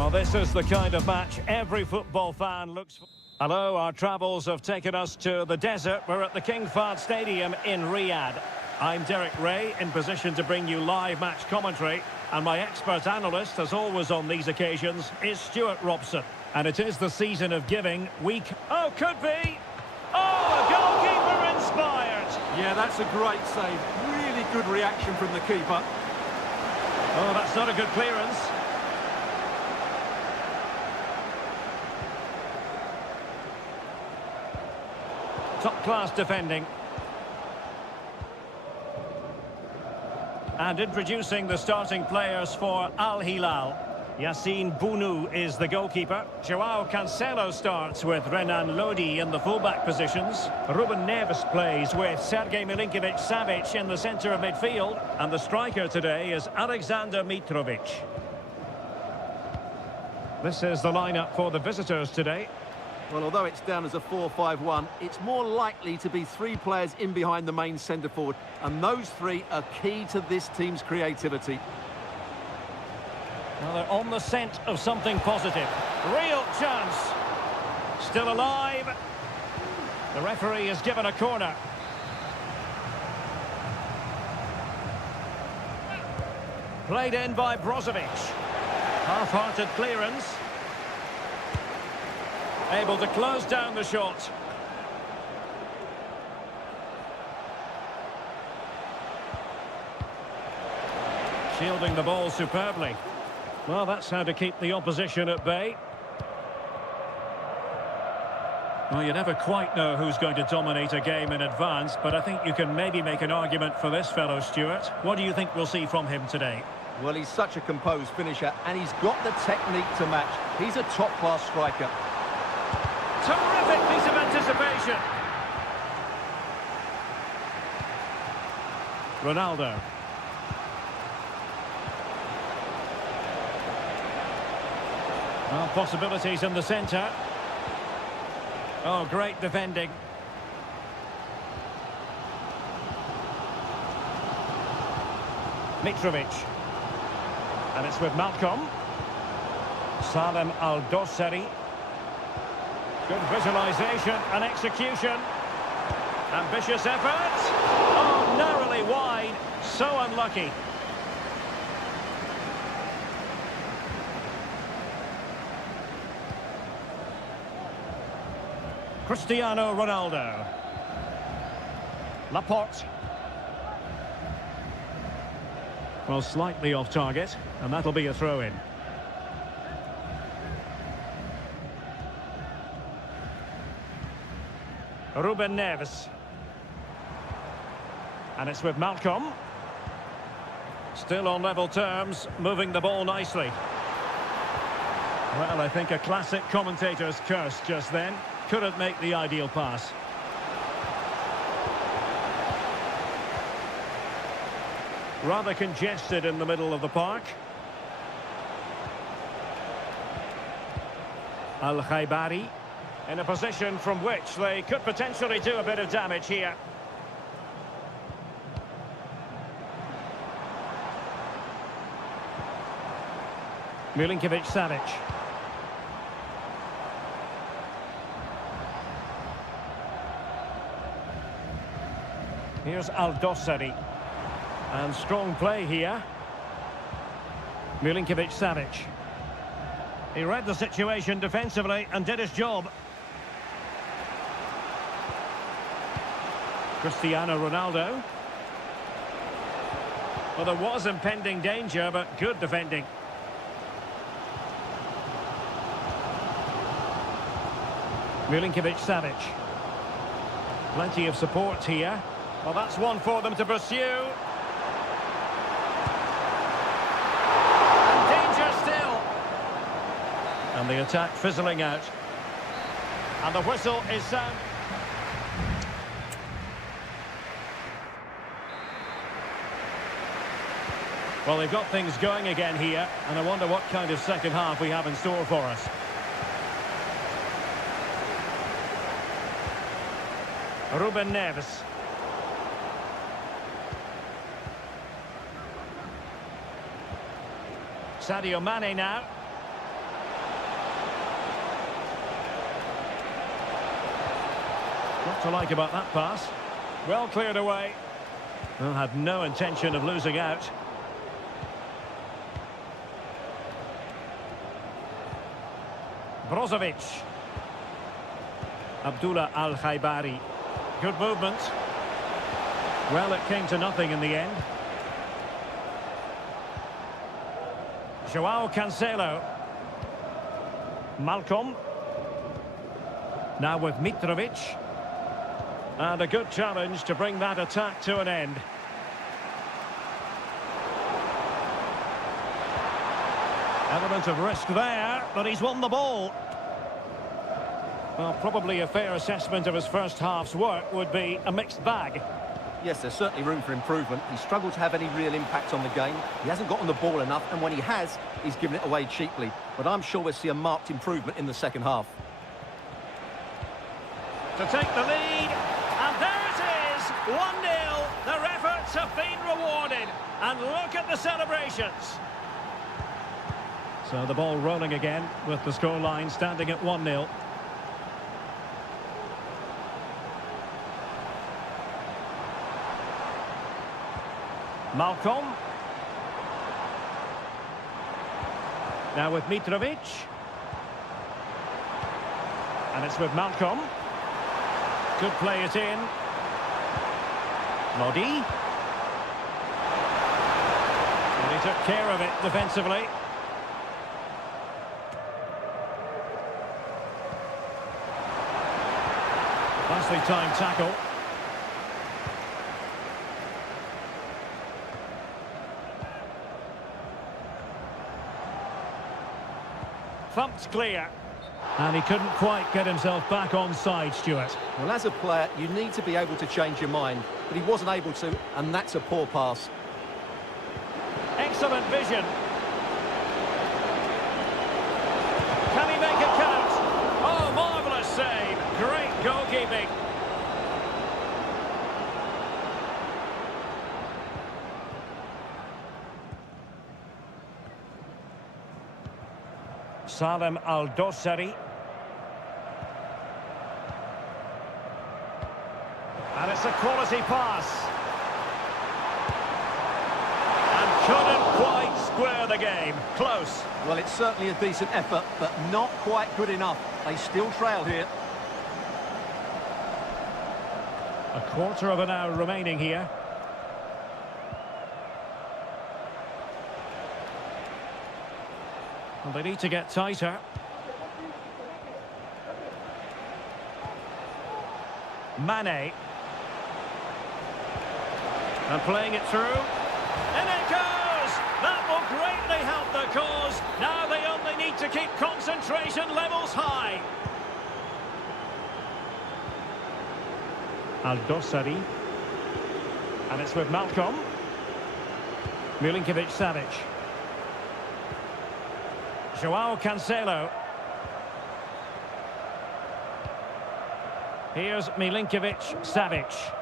Well, this is the kind of match every football fan looks for. Hello, our travels have taken us to the desert. We're at the King Fahd Stadium in Riyadh. I'm Derek Ray, in position to bring you live match commentary. And my expert analyst, as always on these occasions, is Stuart Robson. And it is the season of giving. Oh, could be! Oh, a goalkeeper inspired! Yeah, that's a great save. Really good reaction from the keeper. Oh, that's not a good clearance. Top-class defending. And introducing the starting players for Al Hilal. Yassine Bounou is the goalkeeper. Joao Cancelo starts with Renan Lodi in the fullback positions. Ruben Neves plays with Sergej Milinkovic-Savic in the centre of midfield. And the striker today is Alexander Mitrovic. This is the lineup for the visitors today. Well, although it's down as a 4-5-1, it's more likely to be three players in behind the main centre-forward. And those three are key to this team's creativity. Well, they're on the scent of something positive. Real chance. Still alive. The referee has given a corner. Played in by Brozovic. Half-hearted clearance. Able to close down the shot. Shielding the ball superbly. Well, that's how to keep the opposition at bay. Well, you never quite know who's going to dominate a game in advance, but I think you can maybe make an argument for this fellow, Stuart. What do you think we'll see from him today? Well, he's such a composed finisher, and he's got the technique to match. He's a top-class striker. Terrific piece of anticipation. Ronaldo. Well, possibilities in the centre. Oh, great defending. Mitrovic. And it's with Malcolm. Salem Al-Dossari. Good visualisation and execution. Ambitious effort. Oh, narrowly wide. So unlucky. Cristiano Ronaldo. Laporte. Well, slightly off target, and that'll be a throw-in. Ruben Neves. And it's with Malcolm. Still on level terms, moving the ball nicely. Well, I think a classic commentator's curse just then. Couldn't make the ideal pass. Rather congested in the middle of the park. Al-Khaibari. In a position from which they could potentially do a bit of damage here. Milinkovic-Savic. Here's Al-Dossari. And strong play here. Milinkovic-Savic. He read the situation defensively and did his job. Cristiano Ronaldo. Well, there was impending danger, but good defending. Milinkovic-Savic. Plenty of support here. Well, that's one for them to pursue. And danger still. And the attack fizzling out. And the whistle is sound. Well, they've got things going again here, and I wonder what kind of second half we have in store for us. Ruben Neves. Sadio Mane now. What to like about that pass? Well cleared away. Well, had no intention of losing out. Brozovic. Abdullah Al-Khaibari. Good movement. Well, it came to nothing in the end. Joao Cancelo. Malcolm. Now with Mitrovic. And a good challenge to bring that attack to an end. Element of risk there, but he's won the ball. Well, probably a fair assessment of his first half's work would be a mixed bag. Yes, there's certainly room for improvement. He's struggled to have any real impact on the game. He hasn't gotten the ball enough, and when he has, he's given it away cheaply. But I'm sure we'll see a marked improvement in the second half. To take the lead, and there it is, 1-0. Their efforts have been rewarded, and look at the celebrations. So the ball rolling again, with the scoreline standing at 1-0. Malcolm. Now with Mitrovic. And it's with Malcolm. Could play it in. Lodi. And he took care of it defensively. Nicely timed tackle. Thumped clear. And he couldn't quite get himself back on side, Stuart. Well, as a player, you need to be able to change your mind. But he wasn't able to, and that's a poor pass. Excellent vision. Can he make it count? Oh, marvellous save. Great goalkeeping. Salem Al-Dossari. And it's a quality pass. And couldn't quite square the game. Close. Well, it's certainly a decent effort, but not quite good enough. They still trail here. A quarter of an hour remaining here. And they need to get tighter. Mane. And playing it through. And it goes! That will greatly help the cause. Now they only need to keep concentration levels high. Al-Dossari. And it's with Malcolm. Milinkovic-Savic. Joao Cancelo. Here's Milinkovic-Savic.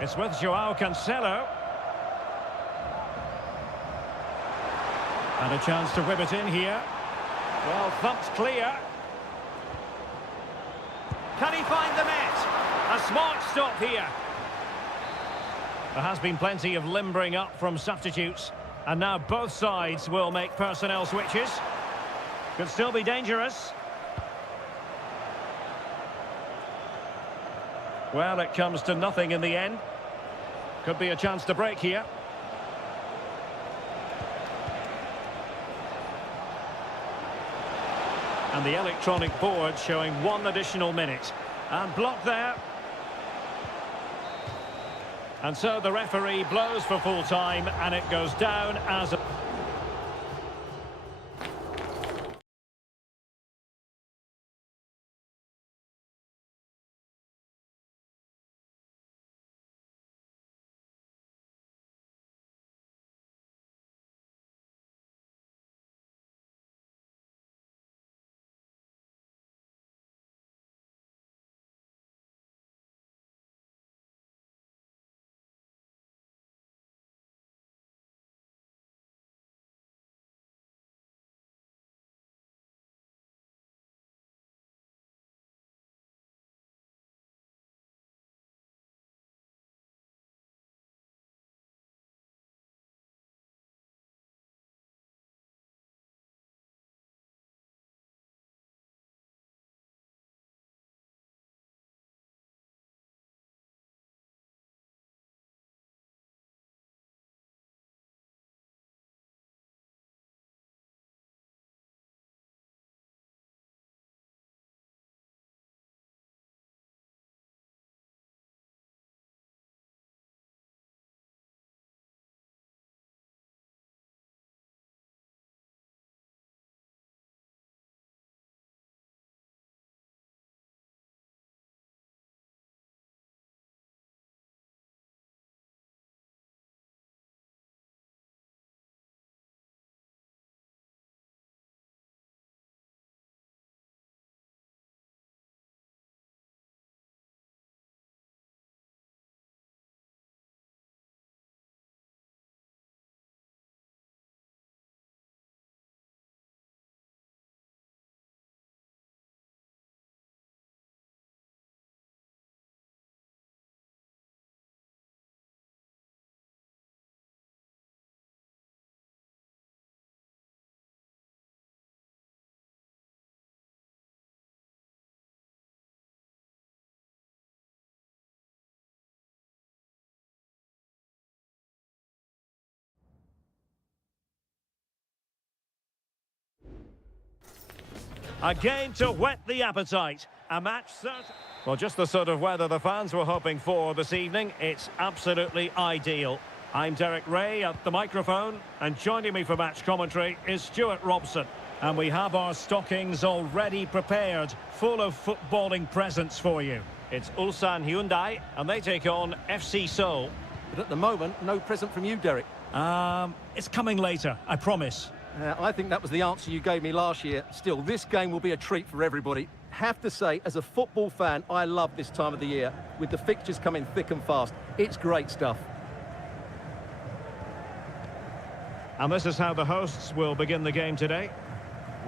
It's with Joao Cancelo. And a chance to whip it in here. Well, thumped clear. Can he find the net? A smart stop here. There has been plenty of limbering up from substitutes. And now both sides will make personnel switches. Could still be dangerous. Well, it comes to nothing in the end. Could be a chance to break here. And the electronic board showing 1 additional minute. And blocked there. And so the referee blows for full time, and it goes down as a... A game to whet the appetite. A match certain. Well, just the sort of weather the fans were hoping for this evening. It's absolutely ideal. I'm Derek Ray at the microphone, and joining me for match commentary is Stuart Robson. And we have our stockings already prepared, full of footballing presents for you. It's Ulsan Hyundai, and they take on FC Seoul. But at the moment, no present from you, Derek. It's coming later, I promise. I think that was the answer you gave me last year. Still, this game will be a treat for everybody. Have to say, as a football fan, I love this time of the year, with the fixtures coming thick and fast. It's great stuff. And this is how the hosts will begin the game today.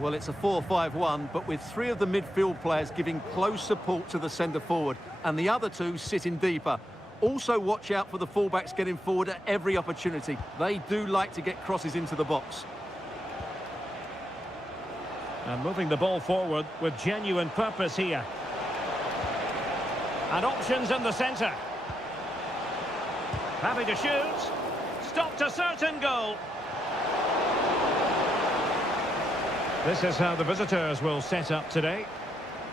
Well, it's a 4-5-1, but with three of the midfield players giving close support to the centre-forward, and the other two sitting deeper. Also watch out for the fullbacks getting forward at every opportunity. They do like to get crosses into the box. And moving the ball forward with genuine purpose here. And options in the centre. Happy to shoot. Stopped a certain goal. This is how the visitors will set up today.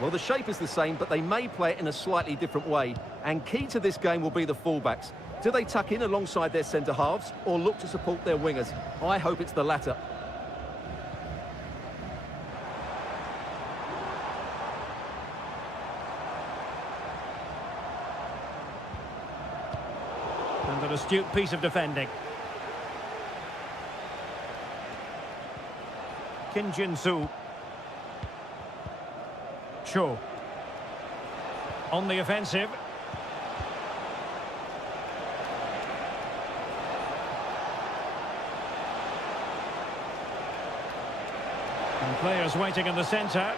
Well, the shape is the same, but they may play it in a slightly different way. And key to this game will be the fullbacks. Do they tuck in alongside their centre-halves or look to support their wingers? I hope it's the latter. And an astute piece of defending. Kim Jin-soo. Cho. On the offensive. And players waiting in the centre.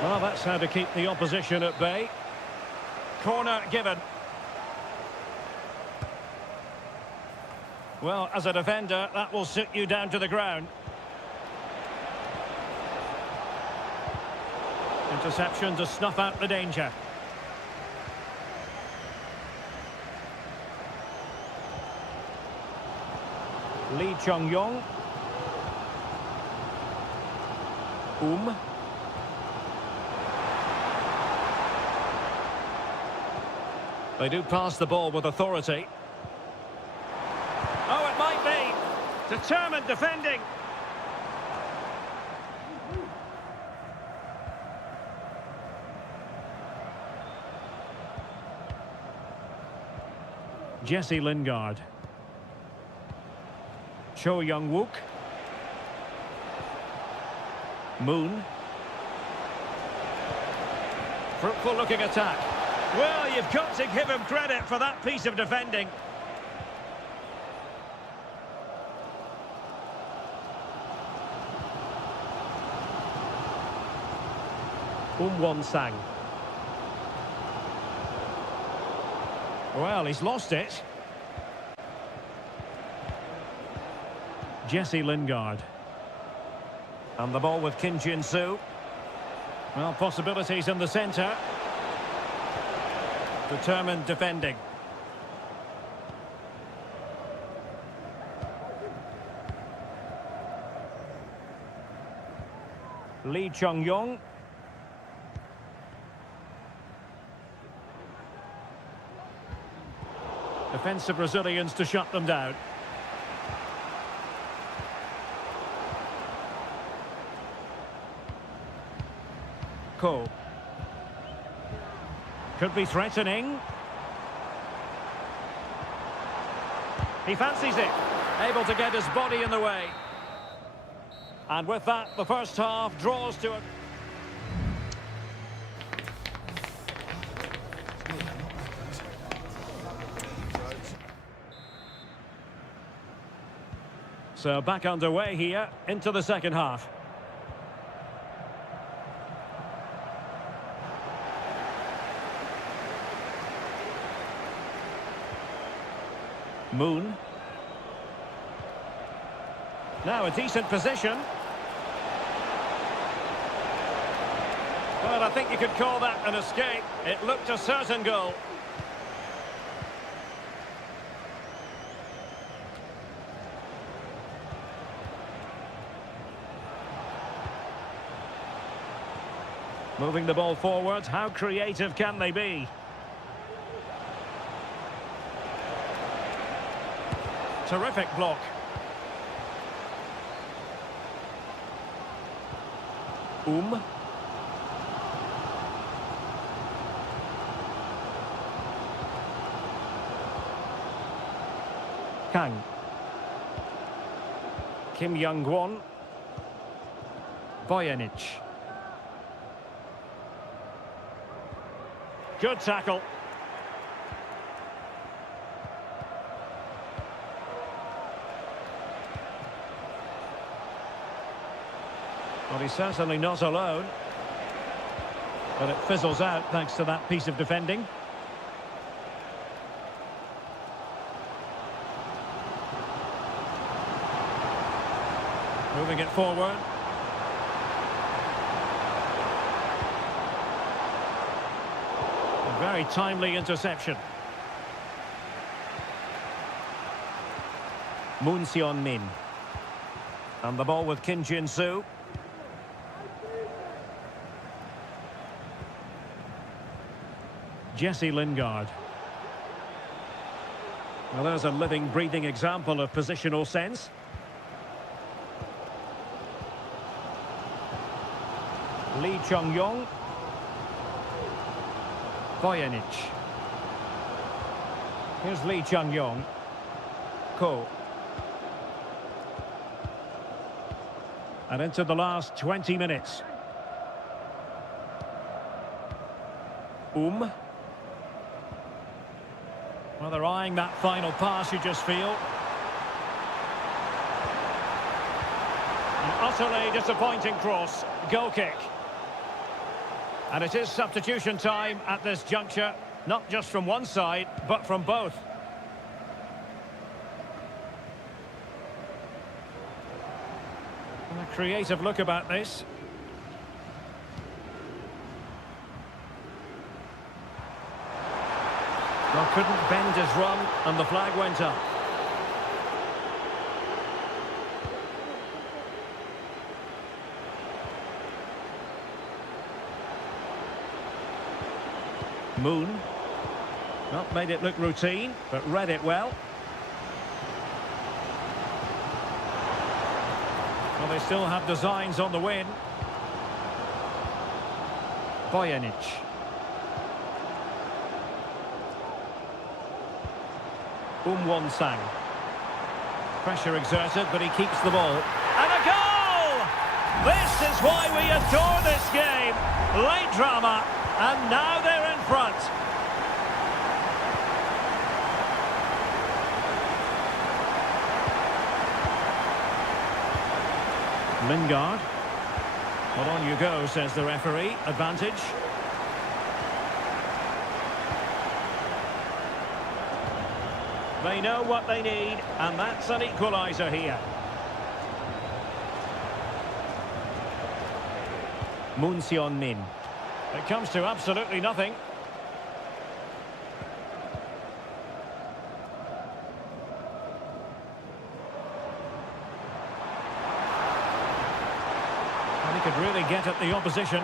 Well, that's how to keep the opposition at bay. Corner given. Well, as a defender, that will sit you down to the ground. Interception to snuff out the danger. Lee Chung-yong. They do pass the ball with authority. Oh, it might be. Determined defending. Jesse Lingard. Cho Young-wook. Moon. Fruitful looking attack. Well, you've got to give him credit for that piece of defending. Won-sang. Well, he's lost it. Jesse Lingard. And the ball with Kim Jin-soo. Well, possibilities in the centre. Determined defending. Lee Chung-yong. Defensive Brazilians to shut them down. Ko. Could be threatening. He fancies it. Able to get his body in the way. And with that, the first half draws to a... So back underway here into the second half. Moon. Now a decent position. Well, I think you could call that an escape. It looked a certain goal. Moving the ball forward, how creative can they be? Terrific block. Kang. Kim Young-won. Bojanic. Good tackle. Well, he's certainly not alone. But it fizzles out thanks to that piece of defending. Moving it forward. A very timely interception. Moon Seon-min. And the ball with Kim Jin-soo. Jesse Lingard. Well, there's a living, breathing example of positional sense. Lee Chung-yong. Bojanic. Here's Lee Chung-yong. Ko. And into the last 20 minutes. Well, they're eyeing that final pass, you just feel. An utterly disappointing cross. Goal kick. And it is substitution time at this juncture, not just from one side, but from both. And a creative look about this. Well, couldn't bend his run, and the flag went up. Moon. Not made it look routine, but read it well. Well, they still have designs on the win. Bojanic. Won-sang. Pressure exerted, but he keeps the ball. And a goal! This is why we adore this game. Late drama, and now they're in front. Lingard. Well, on you go, says the referee. Advantage. They know what they need, and that's an equaliser here. Moon Seon-min. It comes to absolutely nothing. And he could really get at the opposition.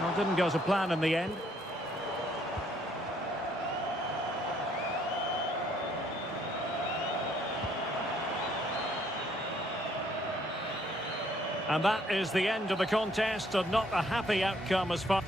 Well, didn't go to plan in the end. And that is the end of the contest, and not a happy outcome as far...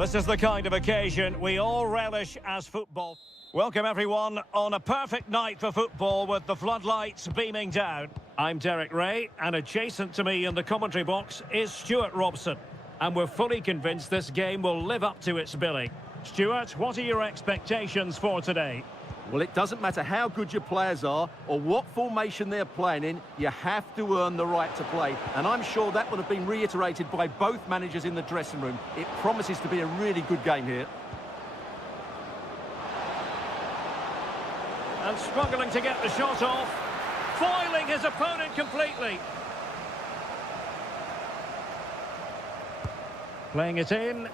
This is the kind of occasion we all relish as football. Welcome everyone on a perfect night for football with the floodlights beaming down. I'm Derek Ray, and adjacent to me in the commentary box is Stuart Robson. And we're fully convinced this game will live up to its billing. Stuart, what are your expectations for today? Well, it doesn't matter how good your players are or what formation they're playing in, you have to earn the right to play. And I'm sure that will have been reiterated by both managers in the dressing room. It promises to be a really good game here. And struggling to get the shot off, foiling his opponent completely. Playing it in.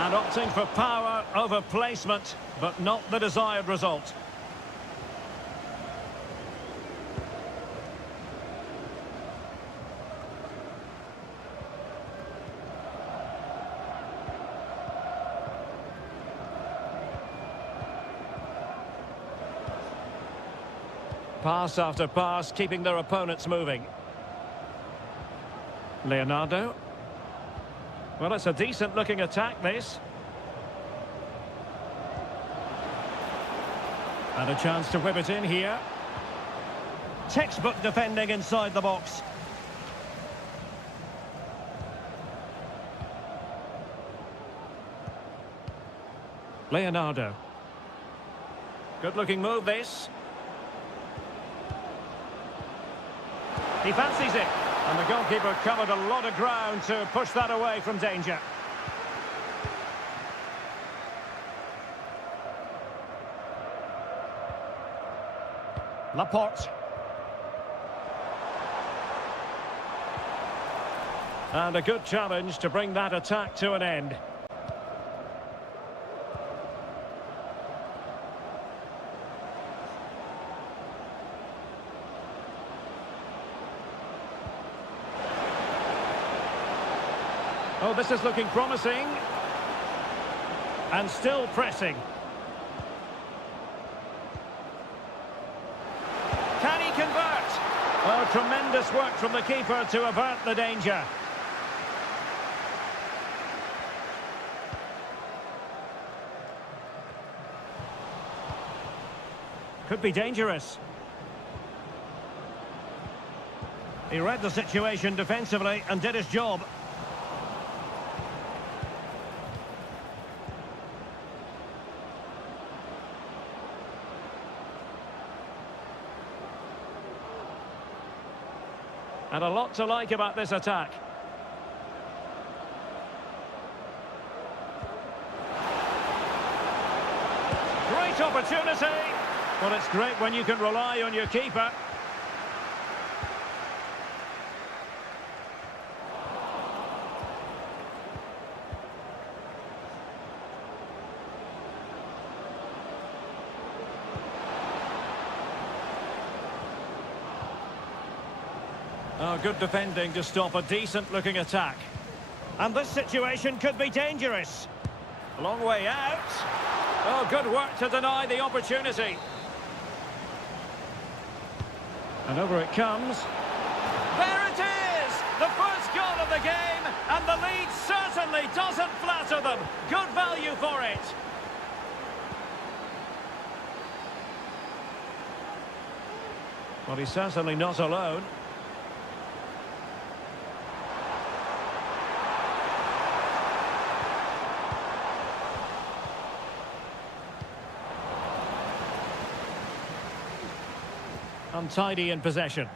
And opting for power over placement, but not the desired result. Pass after pass, keeping their opponents moving. Leonardo. Well, it's a decent-looking attack, this. And a chance to whip it in here. Textbook defending inside the box. Leonardo. Good-looking move, this. He fancies it. And the goalkeeper covered a lot of ground to push that away from danger. Laporte. And a good challenge to bring that attack to an end. Oh, this is looking promising. And still pressing. Can he convert? Oh, tremendous work from the keeper to avert the danger. Could be dangerous. He read the situation defensively and did his job. And a lot to like about this attack. Great opportunity. Well, it's great when you can rely on your keeper. Oh, good defending to stop a decent-looking attack. And this situation could be dangerous. A long way out. Oh, good work to deny the opportunity. And over it comes. There it is! The first goal of the game, and the lead certainly doesn't flatter them. Good value for it. Well, he's certainly not alone. Untidy in possession.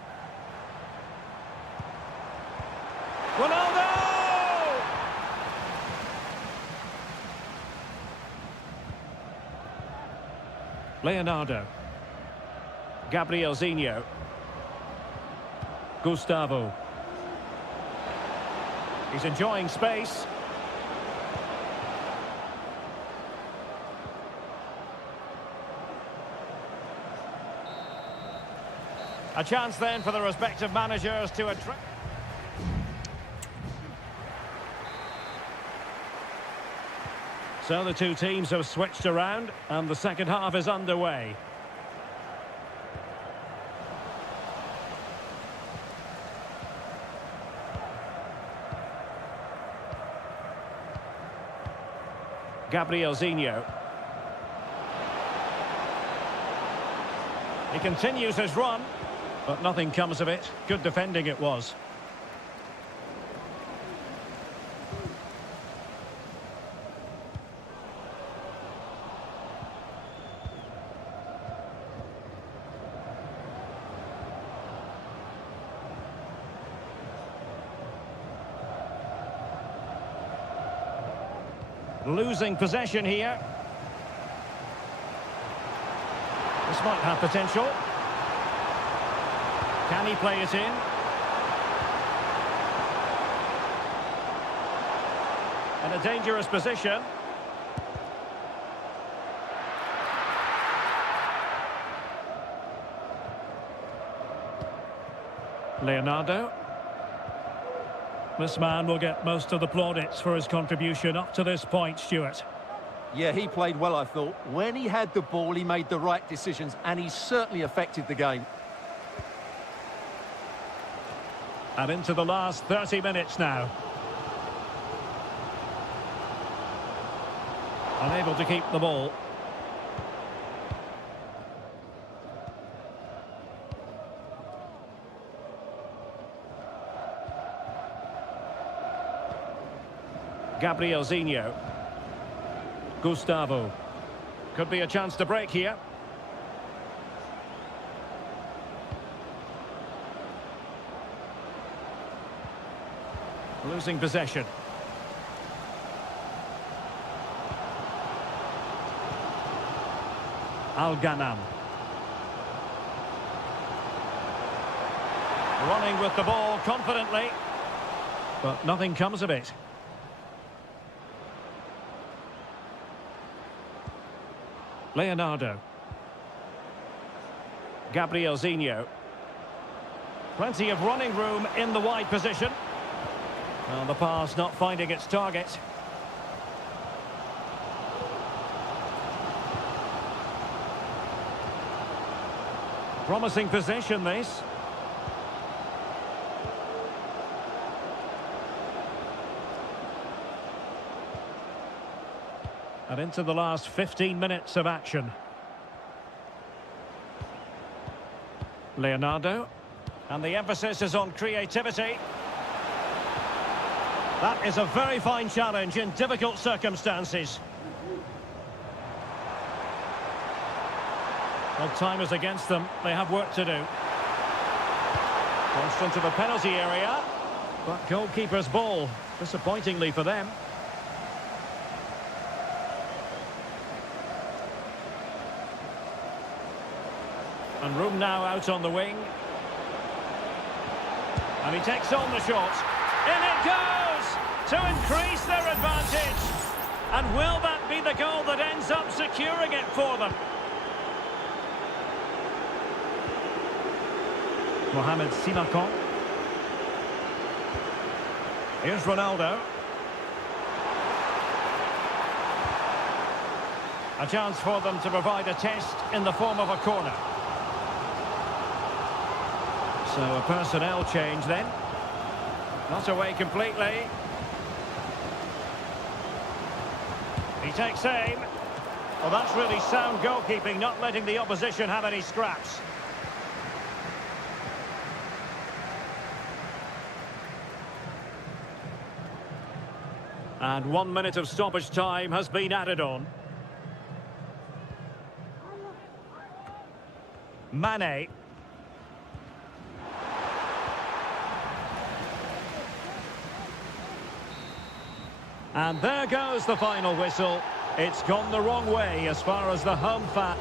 Ronaldo! Leonardo. Gabriel Zinho. Gustavo. He's enjoying space. A chance then for the respective managers to attract. So the two teams have switched around and the second half is underway. Gabrielzinho. He continues his run, but nothing comes of it. Good defending it was. Losing possession here. This might have potential. Can he play it in? In a dangerous position. Leonardo. This man will get most of the plaudits for his contribution up to this point, Stuart. Yeah, he played well, I thought. When he had the ball, he made the right decisions, and he certainly affected the game. And into the last 30 minutes now. Unable to keep the ball. Gabrielzinho. Gustavo. Could be a chance to break here. Losing possession. Al-Ghanam. Running with the ball confidently, but nothing comes of it. Leonardo. Gabrielzinho. Plenty of running room in the wide position. Well, the pass not finding its target. Promising possession, this. And into the last 15 minutes of action. Leonardo. And the emphasis is on creativity. That is a very fine challenge in difficult circumstances. Well, time is against them. They have work to do. Launched into the penalty area. But goalkeeper's ball, disappointingly for them. And room now out on the wing. And he takes on the shot. In it goes! To increase their advantage. And will that be the goal that ends up securing it for them? Mohamed Simakon. Here's Ronaldo. A chance for them to provide a test in the form of a corner. So a personnel change then. Not away completely. He takes aim. Well, that's really sound goalkeeping, not letting the opposition have any scraps. And 1 minute of stoppage time has been added on. Mane. And there goes the final whistle. It's gone the wrong way as far as the home fan.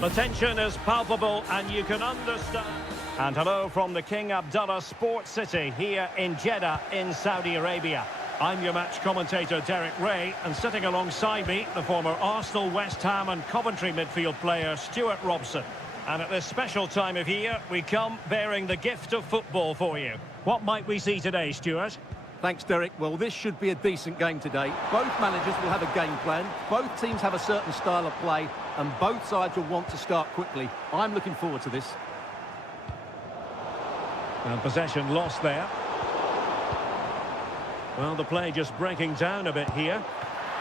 The tension is palpable and you can understand. And hello from the King Abdullah Sports City here in Jeddah in Saudi Arabia. I'm your match commentator Derek Ray, and sitting alongside me, the former Arsenal, West Ham and Coventry midfield player Stuart Robson. And at this special time of year, we come bearing the gift of football for you. What might we see today, Stuart? Thanks, Derek. Well, this should be a decent game today. Both managers will have a game plan. Both teams have a certain style of play, and both sides will want to start quickly. I'm looking forward to this. And possession lost there. Well, the play just breaking down a bit here.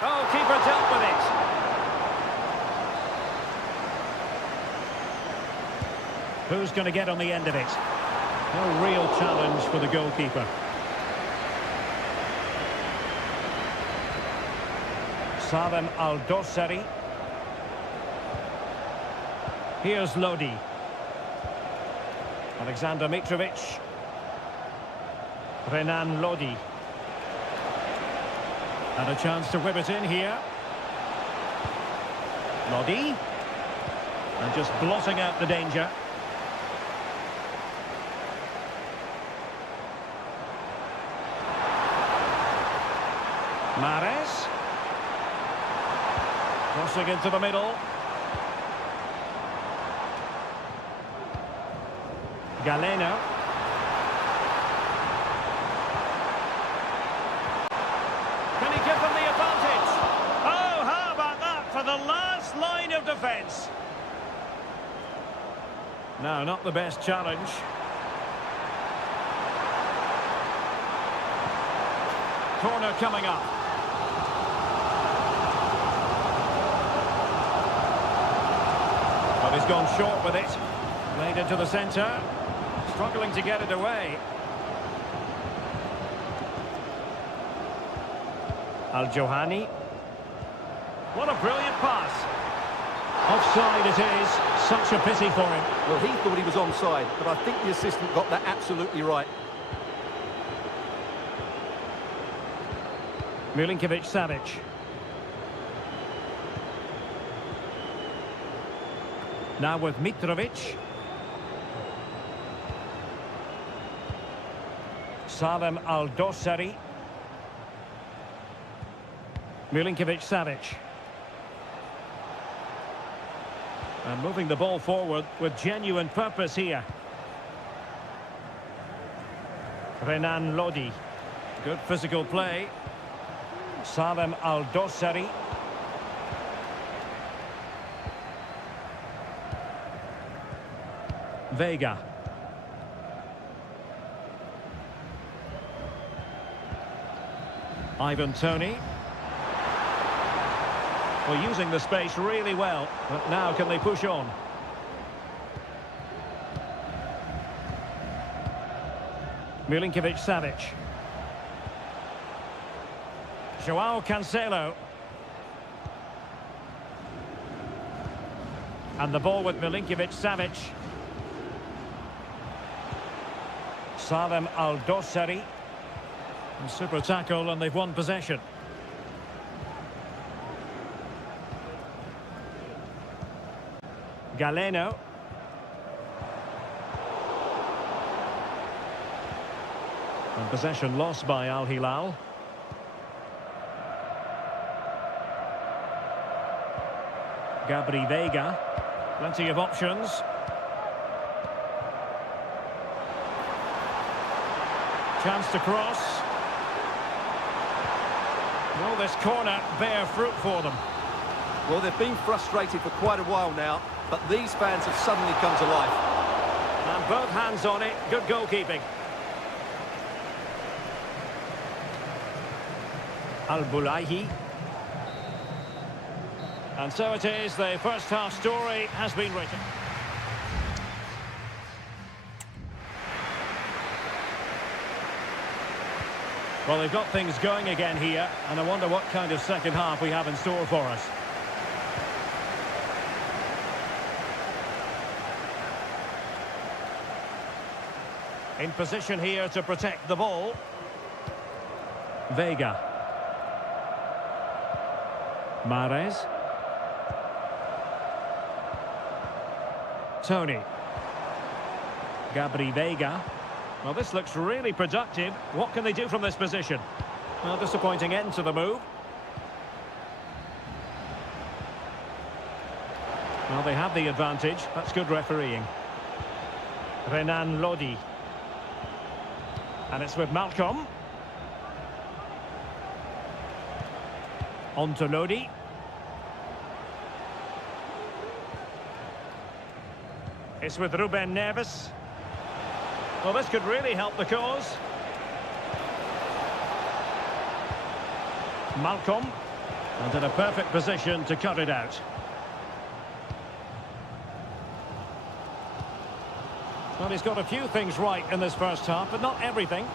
Oh, keeper dealt with it. Who's going to get on the end of it? No real challenge for the goalkeeper. Salem Al-Dossari. Here's Lodi. Alexander Mitrovic. Renan Lodi. And a chance to whip it in here. Lodi. And just blotting out the danger. Mahrez. Crossing into the middle. Galeno. Can he give them the advantage? Oh, how about that for the last line of defence? No, not the best challenge. Corner coming up. But he's gone short with it. Played into the centre. Struggling to get it away. Al-Johani. What a brilliant pass. Offside it is. Such a pity for him. Well, he thought he was onside, but I think the assistant got that absolutely right. Milinkovic-Savic. Now with Mitrovic. Salem Al-Dossari. Milinkovic-Savic. And moving the ball forward with genuine purpose here. Renan Lodi. Good physical play. Salem Al-Dossari. Vega. Ivan Toney. Well, using the space really well, but now can they push on? Milinkovic-Savic. Joao Cancelo. And the ball with Milinkovic-Savic. Salem Al-Dossari. Super tackle, and they've won possession. Galeno. And possession lost by Al Hilal. Gabri Vega. Plenty of options. Chance to cross. Will this corner bear fruit for them? Well, they've been frustrated for quite a while now, but these fans have suddenly come to life. And both hands on it. Good goalkeeping. Al-Bulaihi. And so it is, the first half story has been written. Well, they've got things going again here, and I wonder what kind of second half we have in store for us. In position here to protect the ball. Vega. Tony. Gabri Veiga. Well, this looks really productive. What can they do from this position? Well, disappointing end to the move. Well, they have the advantage. That's good refereeing. Renan Lodi. And it's with Malcolm. On to Lodi. It's with Ruben Neves. Well, this could really help the cause. Malcolm. And in a perfect position to cut it out. Well, he's got a few things right in this first half, but not everything.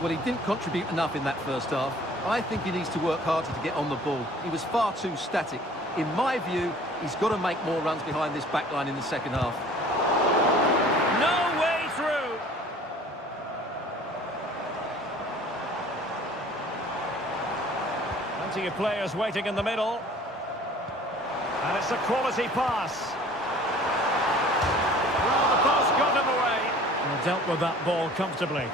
Well, he didn't contribute enough in that first half. I think he needs to work harder to get on the ball. He was far too static. In my view, he's got to make more runs behind this back line in the second half. No way through. Plenty of players waiting in the middle. And it's a quality pass. Well, the post got him away. And dealt with that ball comfortably.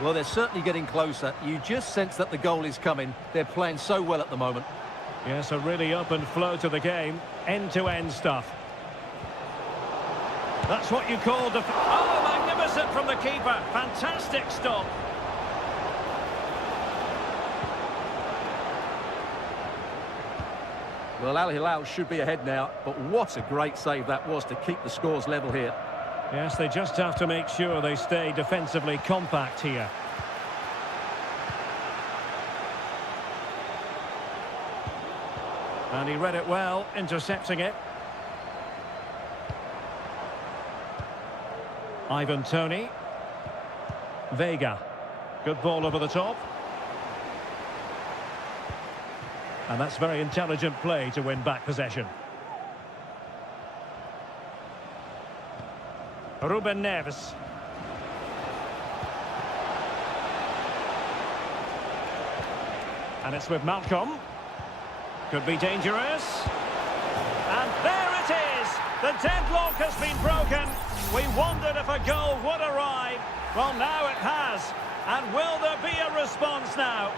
Well, they're certainly getting closer. You just sense that the goal is coming. They're playing so well at the moment. Yes, a really open flow to the game. End-to-end stuff. That's what you call the... Oh, magnificent from the keeper. Fantastic stop. Well, Al Hilal should be ahead now, but what a great save that was to keep the scores level here. Yes, they just have to make sure they stay defensively compact here. And he read it well, intercepting it. Ivan Toney. Veiga. Good ball over the top. And that's very intelligent play to win back possession. Ruben Neves. And it's with Malcolm. Could be dangerous. And there it is! The deadlock has been broken. We wondered if a goal would arrive. Well, now it has. And will there be a response now?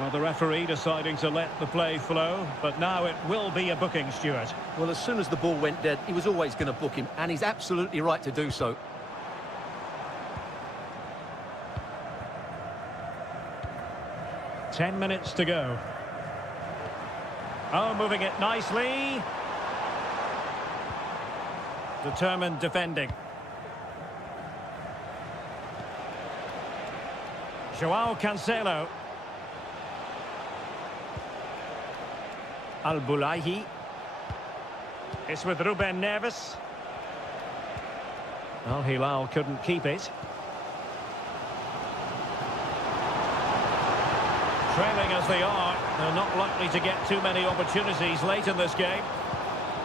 Well, the referee deciding to let the play flow, but now it will be a booking, Stuart. Well, as soon as the ball went dead, he was always going to book him, and he's absolutely right to do so. Ten minutes to go. Oh, moving it nicely. Determined defending. Joao Cancelo. Al-Bulaihi. It's with Ruben Neves. Al Hilal couldn't keep it. Trailing as they are, they're not likely to get too many opportunities late in this game.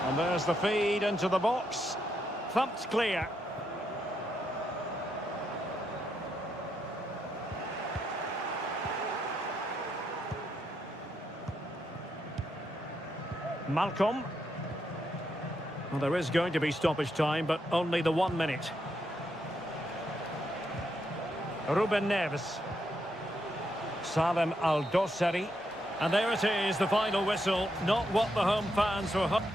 And there's the feed into the box. Thumped clear. Malcolm. Well, there is going to be stoppage time, but only the 1 minute. Ruben Neves. Salem Al-Dossari. And there it is, the final whistle. Not what the home fans were hoping.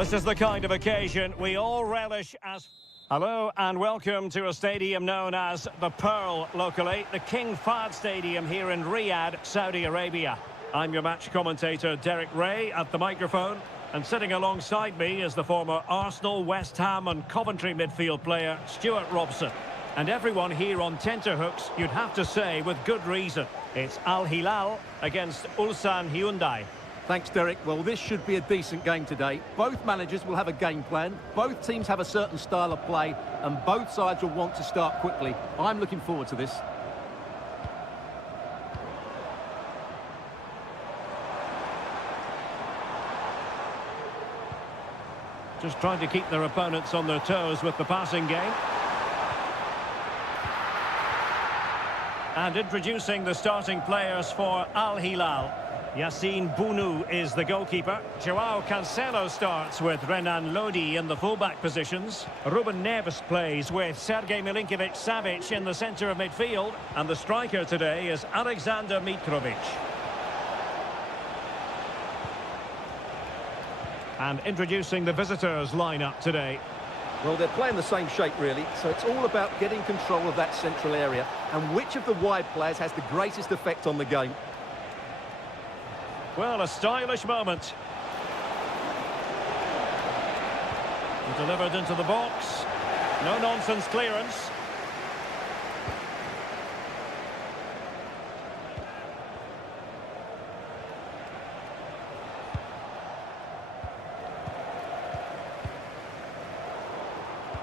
This is the kind of occasion we all relish as... Hello and welcome to a stadium known as the Pearl locally, the King Fahd Stadium here in Riyadh, Saudi Arabia. I'm your match commentator Derek Ray at the microphone, and sitting alongside me is the former Arsenal, West Ham and Coventry midfield player Stuart Robson. And everyone here on tenterhooks, you'd have to say with good reason. It's Al Hilal against Ulsan Hyundai. Thanks, Derek. Well, this should be a decent game today. Both managers will have a game plan, both teams have a certain style of play, and both sides will want to start quickly. I'm looking forward to this. Just trying to keep their opponents on their toes with the passing game. And introducing the starting players for Al Hilal. Yassine Bounou is the goalkeeper. Joao Cancelo starts with Renan Lodi in the fullback positions. Ruben Neves plays with Sergej Milinkovic-Savic in the centre of midfield. And the striker today is Alexander Mitrovic. And introducing the visitors lineup today. Well, they're playing the same shape, really, so it's all about getting control of that central area and which of the wide players has the greatest effect on the game. Well, a stylish moment. Delivered into the box. No-nonsense clearance.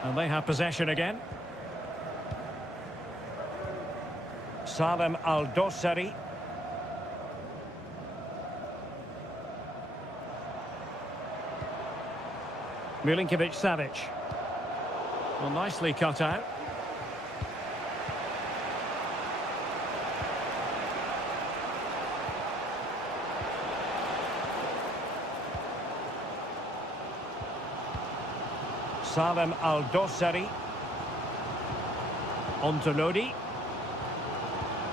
And they have possession again. Salem Al-Dossari. Milinkovic-Savic. Well, nicely cut out. Salem Al-Dossari. On to Lodi.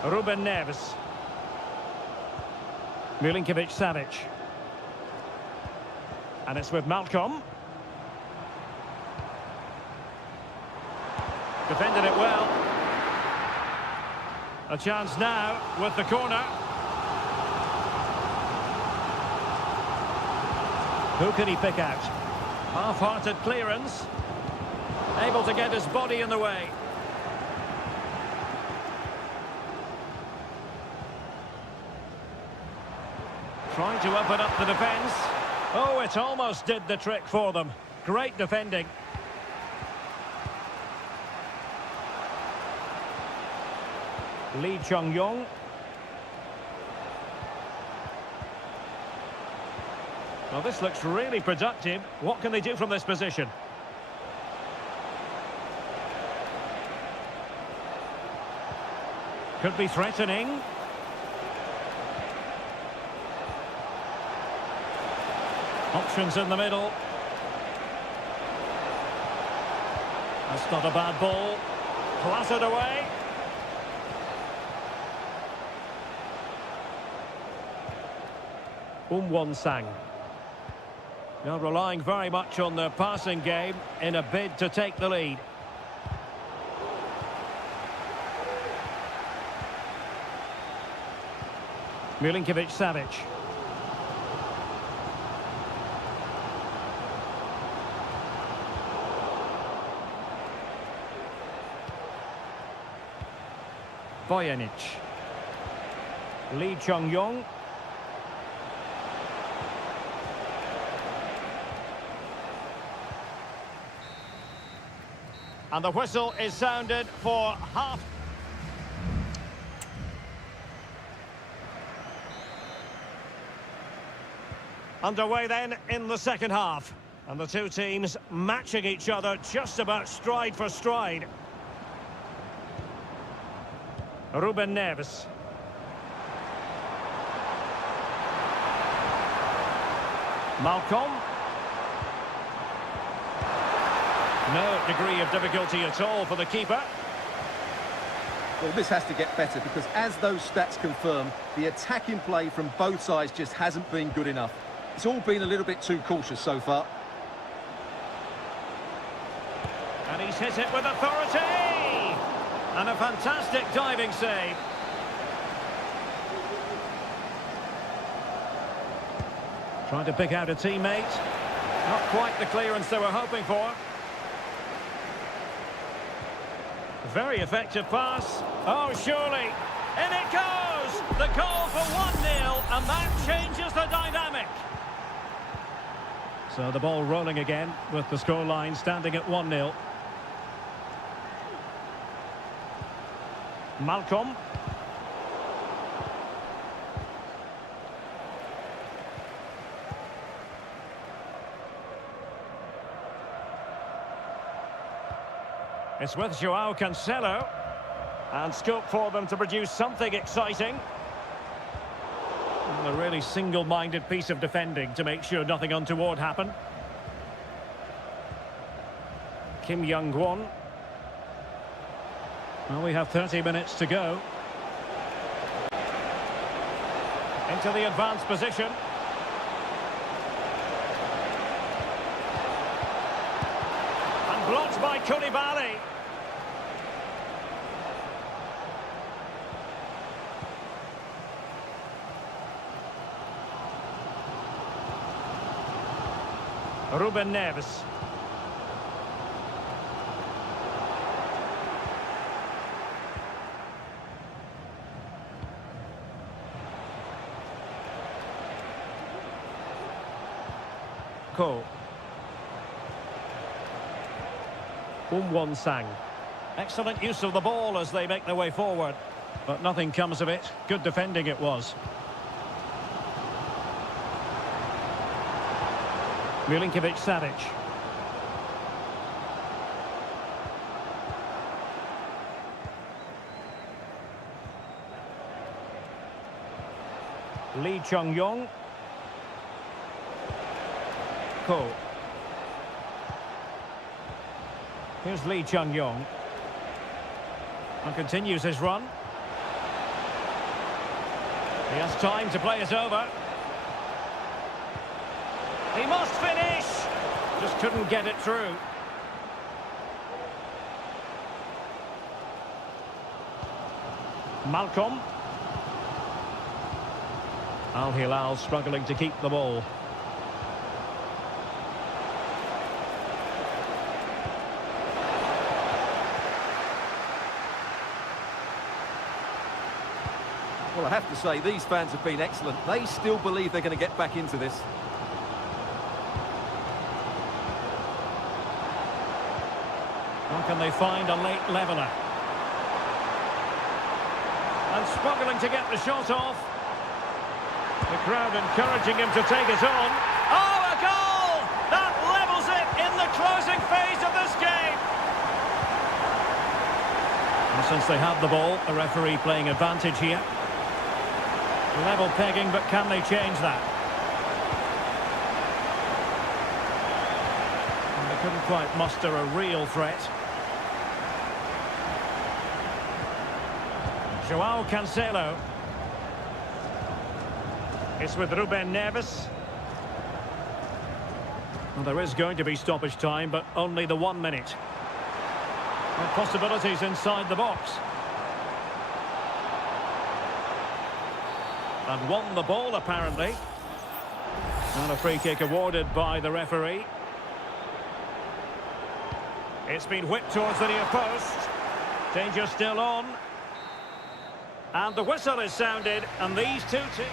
Ruben Neves. Milinkovic-Savic. And it's with Malcolm. Defended it well. A chance now with the corner. Who can he pick out? Half-hearted clearance. Able to get his body in the way. Trying to open up the defence. Oh, it almost did the trick for them. Great defending. Lee Chung-yong. Well, this looks really productive. What can they do from this position? Could be threatening. Options in the middle. That's not a bad ball. Clattered away. Won-sang. Now relying very much on their passing game in a bid to take the lead. Milinkovic-Savic. Vojanic. Lee Chung-yong. And the whistle is sounded for half. Underway then in the second half. And the two teams matching each other just about stride for stride. Ruben Neves. Malcolm. No degree of difficulty at all for the keeper. Well, this has to get better because as those stats confirm, the attacking play from both sides just hasn't been good enough. It's all been a little bit too cautious so far. And he's hit it with authority! And a fantastic diving save. Trying to pick out a teammate. Not quite the clearance they were hoping for. Very effective pass. Oh, surely. In it goes! The goal for 1-0, and that changes the dynamic. So the ball rolling again, with the scoreline standing at 1-0. Malcolm. It's with Joao Cancelo. And scope for them to produce something exciting. And a really single-minded piece of defending to make sure nothing untoward happened. Kim Young-won. Well, we have 30 minutes to go. Into the advanced position. And blocked by Koulibaly. Ruben Neves. Ko. Sang. Excellent use of the ball as they make their way forward. But nothing comes of it. Good defending it was. Milinkovic-Savic. Lee Chung-yong. Ko. Here's Lee Chung-yong. And continues his run. He has time to play it over. He must finish! Just couldn't get it through. Malcolm. Al Hilal struggling to keep the ball. Well, I have to say, these fans have been excellent. They still believe they're going to get back into this. How can they find a late leveller? And struggling to get the shot off. The crowd encouraging him to take it on. Oh, a goal! That levels it in the closing phase of this game. And since they have the ball, the referee playing advantage here. Level pegging, but can they change that? And they couldn't quite muster a real threat. Joao Cancelo. It's with Ruben Neves. Well, there is going to be stoppage time, but only the 1 minute. And possibilities inside the box. And won the ball, apparently. And a free kick awarded by the referee. It's been whipped towards the near post. Danger still on. And the whistle is sounded, and these two teams...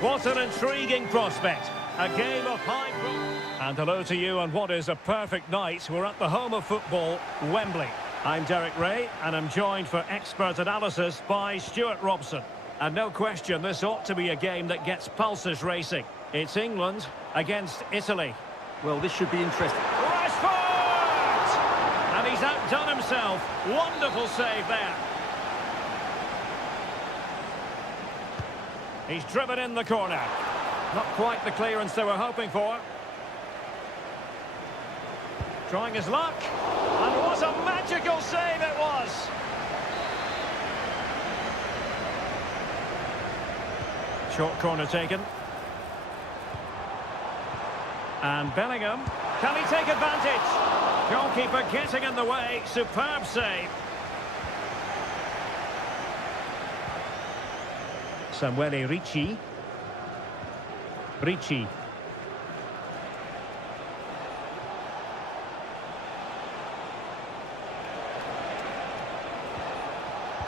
What an intriguing prospect. A game of high... And hello to you on what is a perfect night. We're at the home of football, Wembley. I'm Derek Ray, and I'm joined for expert analysis by Stuart Robson. And no question, this ought to be a game that gets pulses racing. It's England against Italy. Well, this should be interesting. Rashford! And he's outdone himself. Wonderful save there. He's driven in the corner. Not quite the clearance they were hoping for. Trying his luck. And what a magical save it was! Short corner taken. And Bellingham. Can he take advantage? Goalkeeper getting in the way. Superb save. Samuele Ricci. Ricci.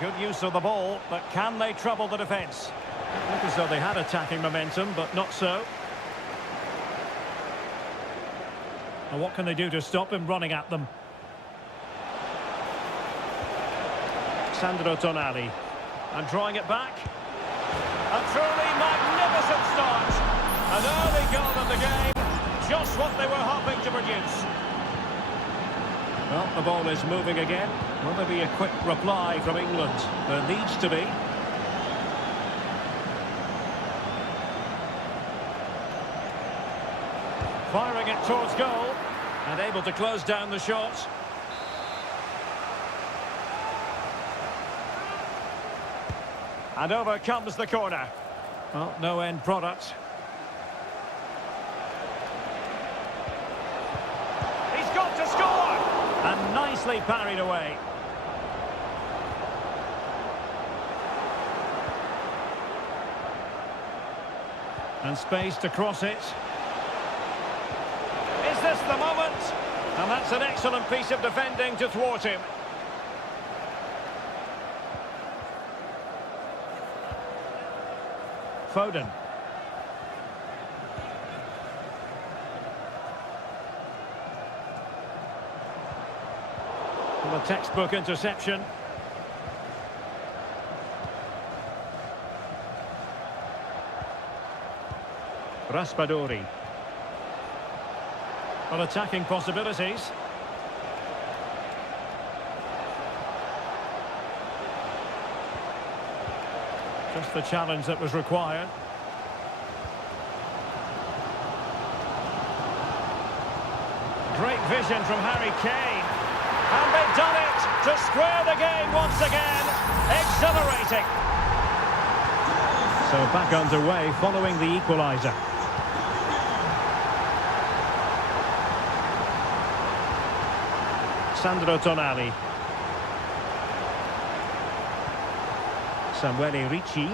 Good use of the ball, but can they trouble the defence? Look as though they had attacking momentum, but not so. And what can they do to stop him running at them? Sandro Tonali. And drawing it back. A truly magnificent start. An early goal in the game. Just what they were hoping to produce. Well, the ball is moving again. Will there be a quick reply from England? There needs to be. Firing it towards goal. And able to close down the shot. And over comes the corner. Well, no end product. He's got to score! And nicely parried away. And space to cross it. Is this the moment? And that's an excellent piece of defending to thwart him. Foden. Well, a textbook interception. Raspadori. Well, attacking possibilities. Just the challenge that was required. Great vision from Harry Kane. And they've done it to square the game once again. Exhilarating. So back underway following the equaliser. Sandro Tonali. Samuele Ricci.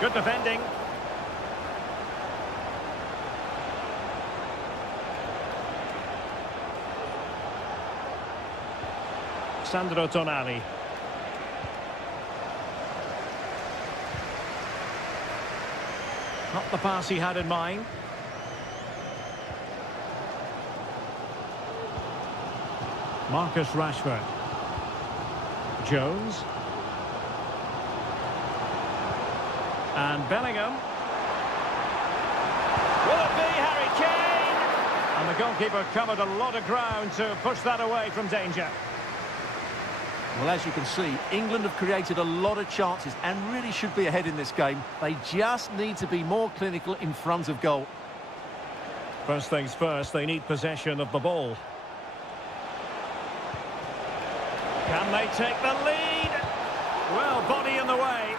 Good defending. Sandro Tonali. Not the pass he had in mind. Marcus Rashford. Jones. And Bellingham. Will it be Harry Kane? And the goalkeeper covered a lot of ground to push that away from danger. Well, as you can see, England have created a lot of chances and really should be ahead in this game. They just need to be more clinical in front of goal. First things first, they need possession of the ball. Can they take the lead? Well, body in the way.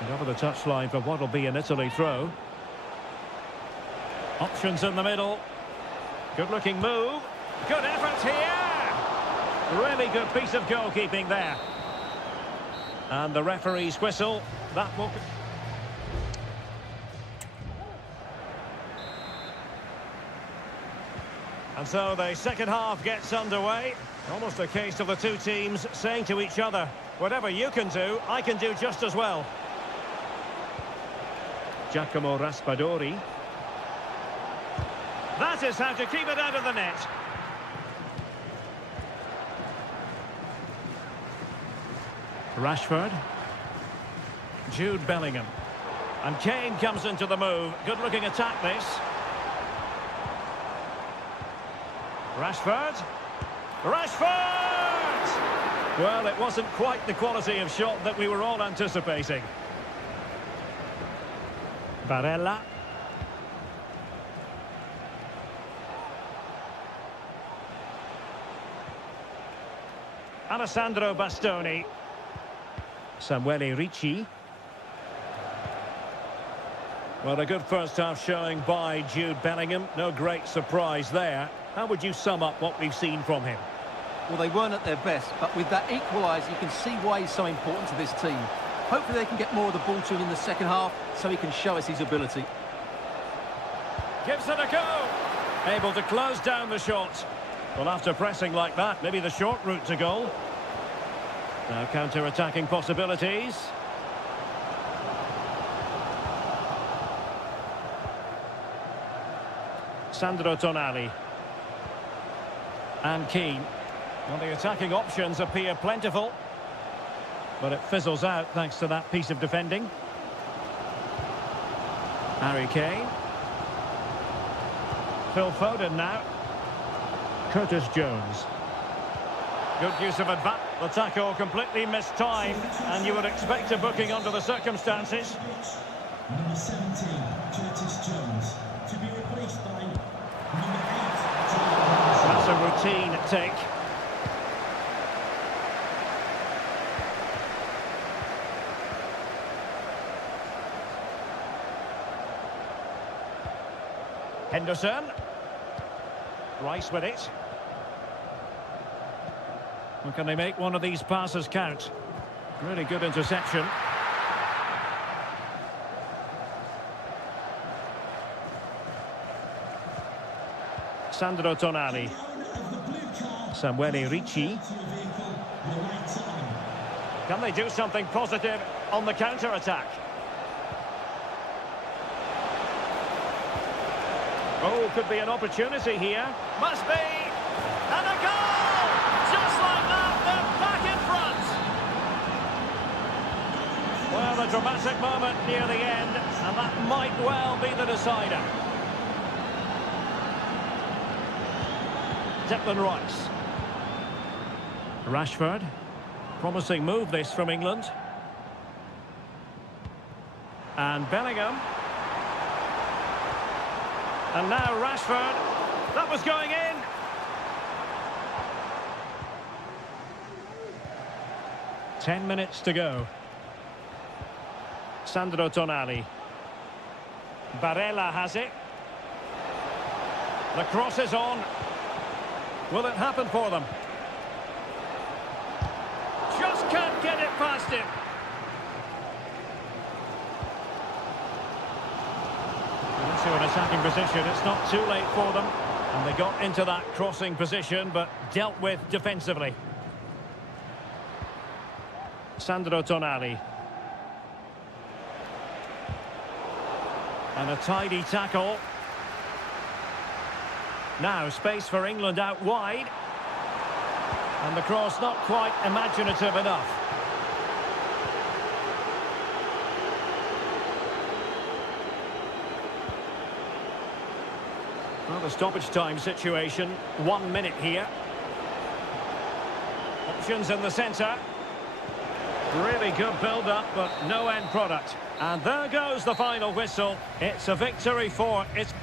And over the touchline for what will be an Italy throw. Options in the middle. Good-looking move. Good effort here. Really good piece of goalkeeping there. And the referee's whistle. That will... And so the second half gets underway. Almost a case of the two teams saying to each other, Whatever you I can do just as well. Giacomo Raspadori. That is how to keep it out of the net. Rashford. Jude Bellingham. And Kane comes into the move. Good-looking attack, this. Rashford. Rashford! Well, it wasn't quite the quality of shot that we were all anticipating. Barella. Alessandro Bastoni. Samuele Ricci. Well, a good first-half showing by Jude Bellingham. No great surprise there. How would you sum up what we've seen from him? Well, they weren't at their best, but with that equaliser, you can see why he's so important to this team. Hopefully they can get more of the ball to him in the second half so he can show us his ability. Gives it a go. Able to close down the shot. Well, after pressing like that, maybe the short route to goal. Now counter-attacking possibilities. Sandro Tonali. And Keane. Well, the attacking options appear plentiful, but it fizzles out thanks to that piece of defending. Harry Kane. Phil Foden now. Curtis Jones. Good use of advantage. The tackle completely mistimed, and you would expect a booking under the circumstances. Number 17, Curtis Jones, to be replaced by number 8. That's a routine take. Henderson. Rice with it. Well, can they make one of these passes count? Really good interception. Sandro Tonali. Samuele Ricci. Can they do something positive on the counter-attack? Oh, could be an opportunity here. Must be! And a goal! Just like that, they're back in front! Well, a dramatic moment near the end, and that might well be the decider. Declan Rice. Rashford. Promising move this from England. And Bellingham. And now Rashford. That was going in. Ten minutes to go. Sandro Tonali. Barella has it. The cross is on. Will it happen for them? Just can't get it past him. Into an attacking position. It's not too late for them. And they got into that crossing position, but dealt with defensively. Sandro Tonali. And a tidy tackle. Now space for England out wide. And the cross not quite imaginative enough. Well, the stoppage time situation, 1 minute here. Options in the centre. Really good build-up, but no end product. And there goes the final whistle. It's a victory for its...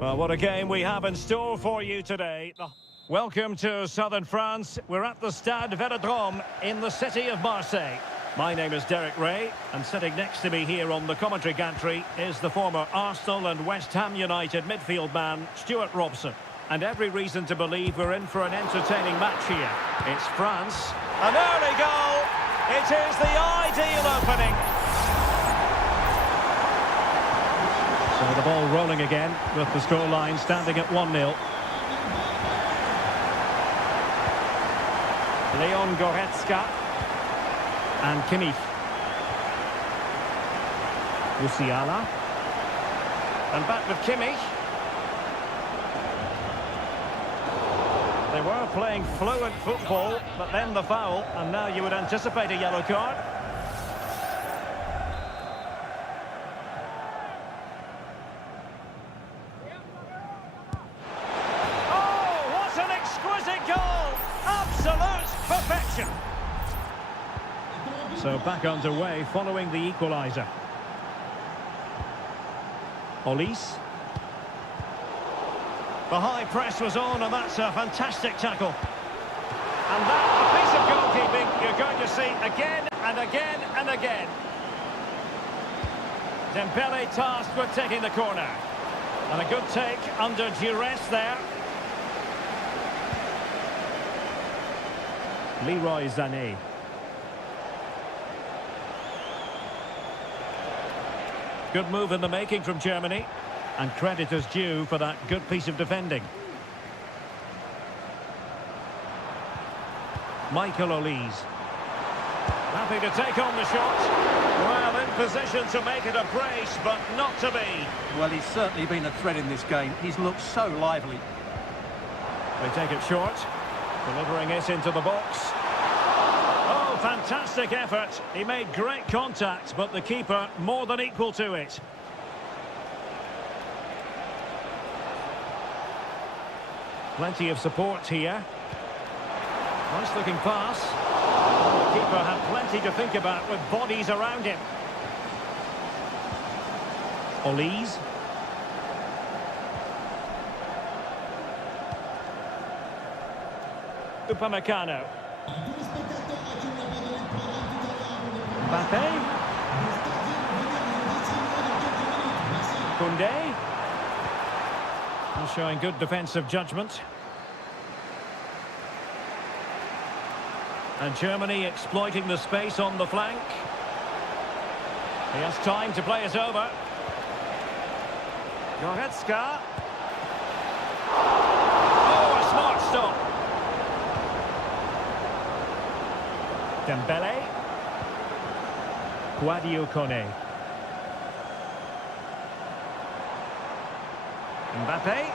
Well, what a game we have in store for you today. Welcome to southern France. We're at the Stade Vélodrome in the city of Marseille. My name is Derek Ray, and sitting next to me here on the commentary gantry is the former Arsenal and West Ham United midfield man, Stuart Robson. And every reason to believe we're in for an entertaining match here. It's France. An early goal! It is the ideal opening. So the ball rolling again, with the scoreline standing at 1-0. Leon Goretzka and Kimmich. Musiala. And back with Kimmich. They were playing fluent football, but then the foul, and now you would anticipate a yellow card. Oh, what an exquisite goal! Absolute perfection! So back underway following the equaliser. Olise. The high press was on, and that's a fantastic tackle. And that, a piece of goalkeeping you're going to see again and again and again. Dembele tasked with taking the corner. And a good take under duress there. Leroy Sané. Good move in the making from Germany. And credit is due for that good piece of defending. Michael Olise. Happy to take on the shot. Well, in position to make it a brace, but not to be. Well, he's certainly been a threat in this game. He's looked so lively. They take it short, delivering it into the box. Oh, fantastic effort. He made great contact, but the keeper more than equal to it. Plenty of support here. Nice looking pass. The keeper had plenty to think about with bodies around him. Olise. Upamecano. Mbappé. Koundé. Showing good defensive judgment. And Germany exploiting the space on the flank. He has time to play it over. Goretzka. Oh, a smart stop. Dembele. Sadio Kone. Mbappé.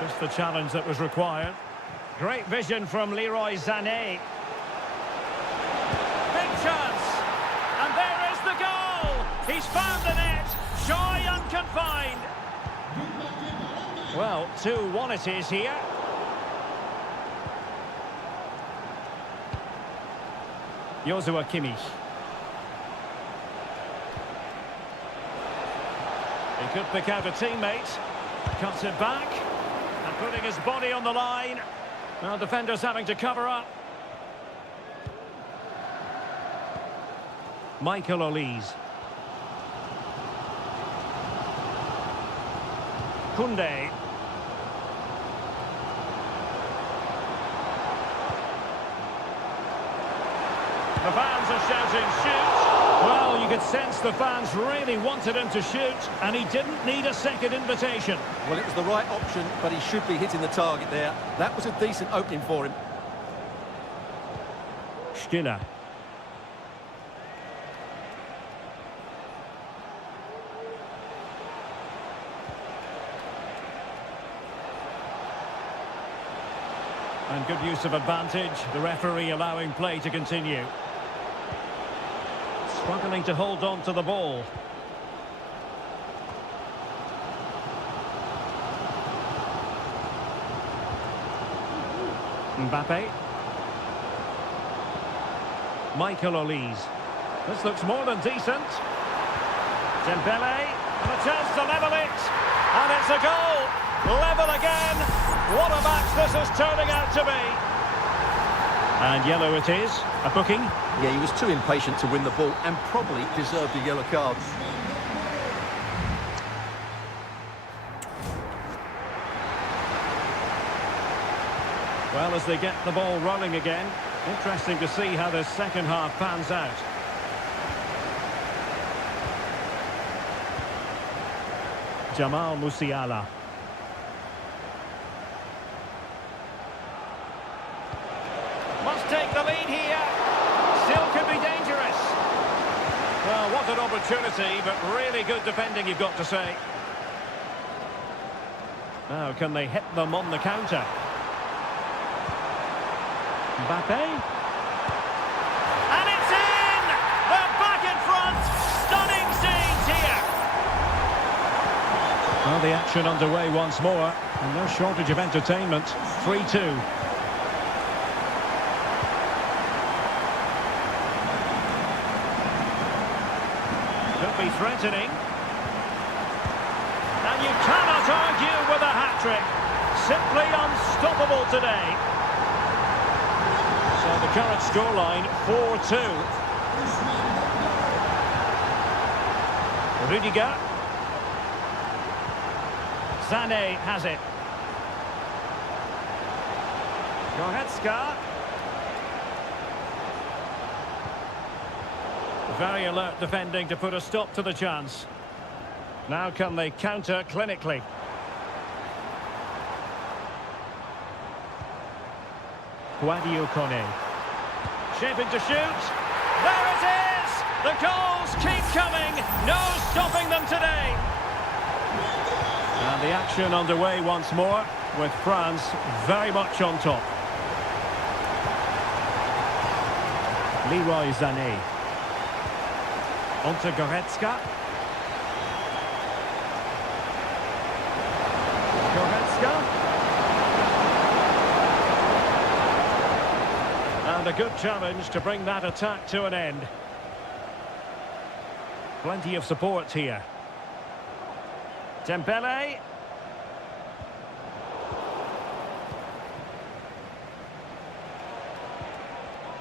Just the challenge that was required. Great vision from Leroy Sané. Big chance. And there is the goal. He's found the net. Joy unconfined. Well, 2-1 it is here. Joshua Kimmich. He could pick out a teammate. Cuts it back. And putting his body on the line. Well, defenders having to cover up. Michael Olise. Koundé. The fans are shouting, shoot! Well, you could sense the fans really wanted him to shoot, and he didn't need a second invitation. Well, it was the right option, but he should be hitting the target there. That was a decent opening for him. Stiller. And good use of advantage, the referee allowing play to continue. Struggling to hold on to the ball. Mbappé. Michael Olise. This looks more than decent. Dembele, and a chance to level it. And it's a goal. Level again. What a match this is turning out to be. And yellow it is. A booking. Yeah, he was too impatient to win the ball and probably deserved a yellow card. Well, as they get the ball rolling again, interesting to see how this second half pans out. Jamal Musiala. Must take the lead here. Still could be dangerous. Well, what an opportunity, but really good defending, you've got to say. Now, can they hit them on the counter? Mbappe. And it's in! They're back in front! Stunning scenes here! Well, the action underway once more, and no shortage of entertainment. 3-2. Could be threatening. And you cannot argue with a hat-trick. Simply unstoppable today. So the current scoreline, 4-2. Rudiger. Sané has it. Goretzka. Very alert defending to put a stop to the chance. Now can they counter clinically? Guadio Kone. Shaping to shoot. There it is! The goals keep coming. No stopping them today. And the action underway once more, with France very much on top. Leroy Sané. Onto Goretzka. Goretzka. And a good challenge to bring that attack to an end. Plenty of support here. Dembele.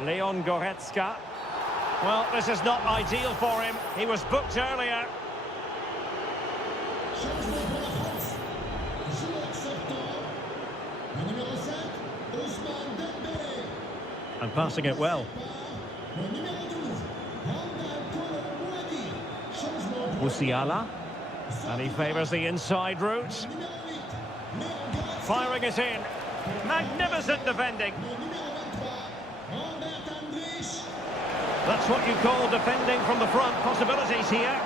Leon Goretzka. Well, this is not ideal for him. He was booked earlier. And passing it well. Musiala. And he favours the inside route. Firing it in. Magnificent defending. That's what you call defending from the front. Possibilities here.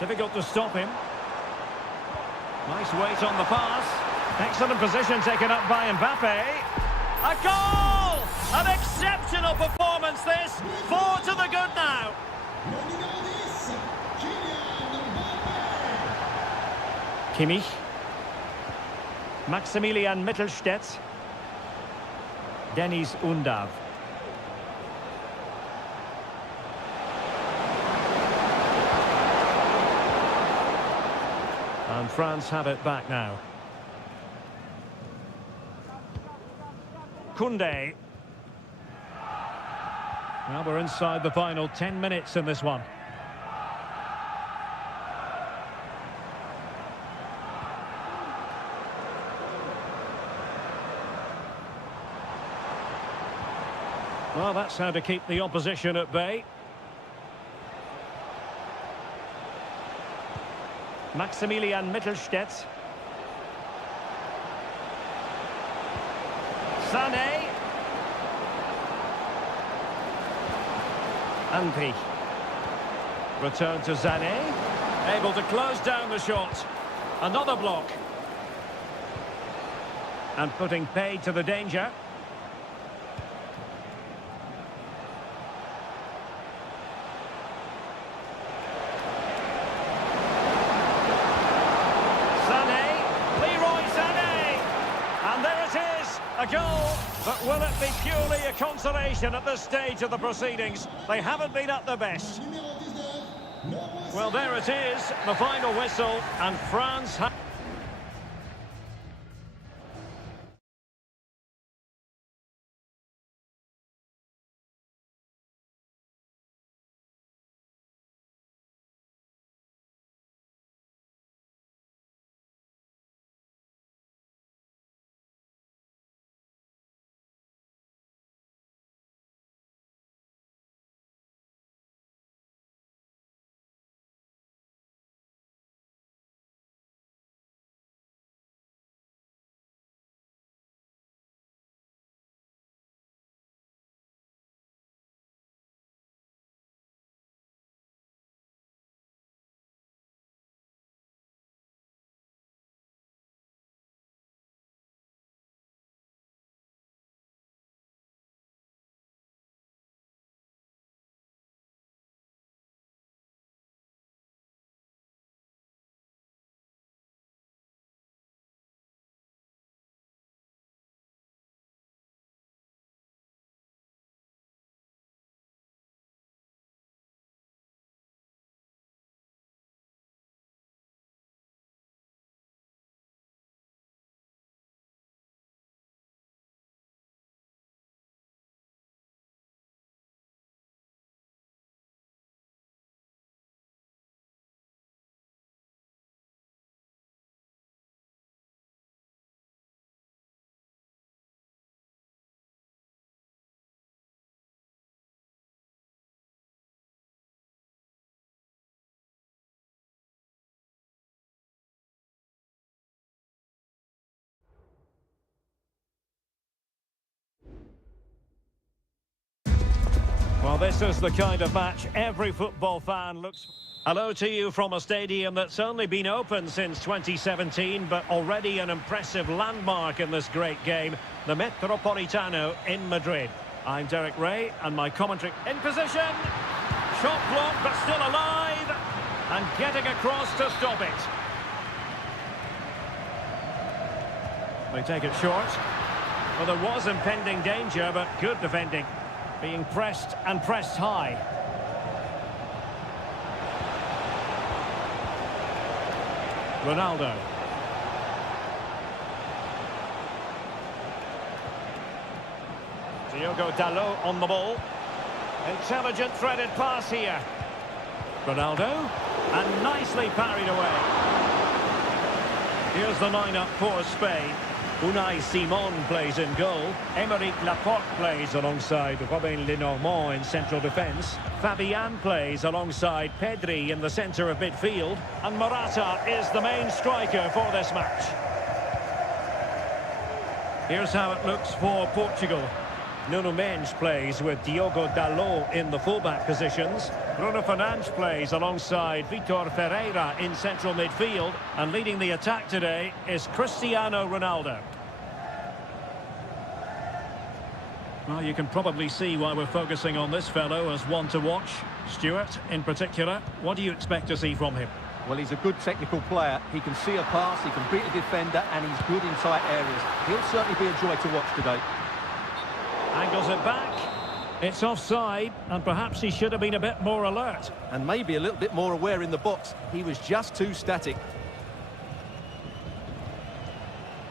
Difficult to stop him. Nice weight on the pass. Excellent position taken up by Mbappe. A goal! An exceptional performance this. 4 to the good now. Kimmich. Maximilian Mittelstädt. Dennis Undav. And France have it back now. Koundé. Well, we're inside the final 10 minutes in this one. Well, that's how to keep the opposition at bay. Maximilian Mittelstädt. Sané. Andri. Return to Sané. Able to close down the shot. Another block. And putting paid to the danger. A goal, but will it be purely a consolation at this stage of the proceedings? They haven't been at their best. Well, there it is, the final whistle, and France have... Well, this is the kind of match every football fan looks... Hello to you from a stadium that's only been open since 2017, but already an impressive landmark in this great game, the Metropolitano in Madrid. I'm Derek Ray, and my commentary in position. Shot blocked, but still alive, and getting across to stop it. They take it short. Well, there was impending danger, but good defending. Being pressed and pressed high. Ronaldo. Diogo Dalot on the ball. Intelligent threaded pass here. Ronaldo. And nicely parried away. Here's the lineup for Spain. Unai Simon plays in goal. Aymeric Laporte plays alongside Robin Lenormand in central defence. Fabian plays alongside Pedri in the centre of midfield. And Morata is the main striker for this match. Here's how it looks for Portugal. Nuno Mendes plays with Diogo Dalot in the fullback positions. Bruno Fernandes plays alongside Vitor Ferreira in central midfield. And leading the attack today is Cristiano Ronaldo. Well, you can probably see why we're focusing on this fellow as one to watch. Stuart, in particular, what do you expect to see from him? Well, he's a good technical player. He can see a pass, he can beat a defender, and he's good in tight areas. He'll certainly be a joy to watch today. Angles it back. It's offside, and perhaps he should have been a bit more alert. And maybe a little bit more aware in the box. He was just too static.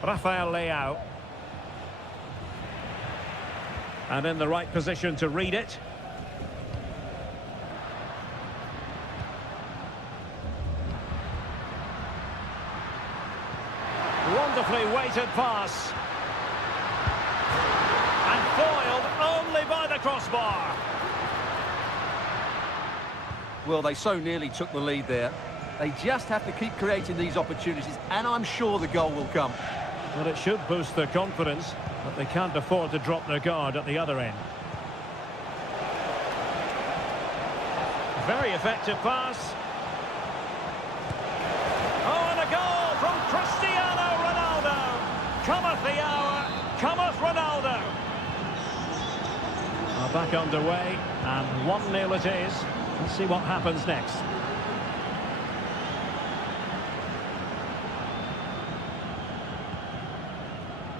Rafael Leao. And in the right position to read it. Wonderfully weighted pass. And foiled only by the crossbar. Well, they so nearly took the lead there. They just have to keep creating these opportunities, and I'm sure the goal will come. Well, it should boost their confidence, but they can't afford to drop their guard at the other end. Very effective pass. Oh, and a goal from Cristiano Ronaldo. Cometh the hour, cometh Ronaldo. Well, back underway, and 1-0 it is. Let's see what happens next.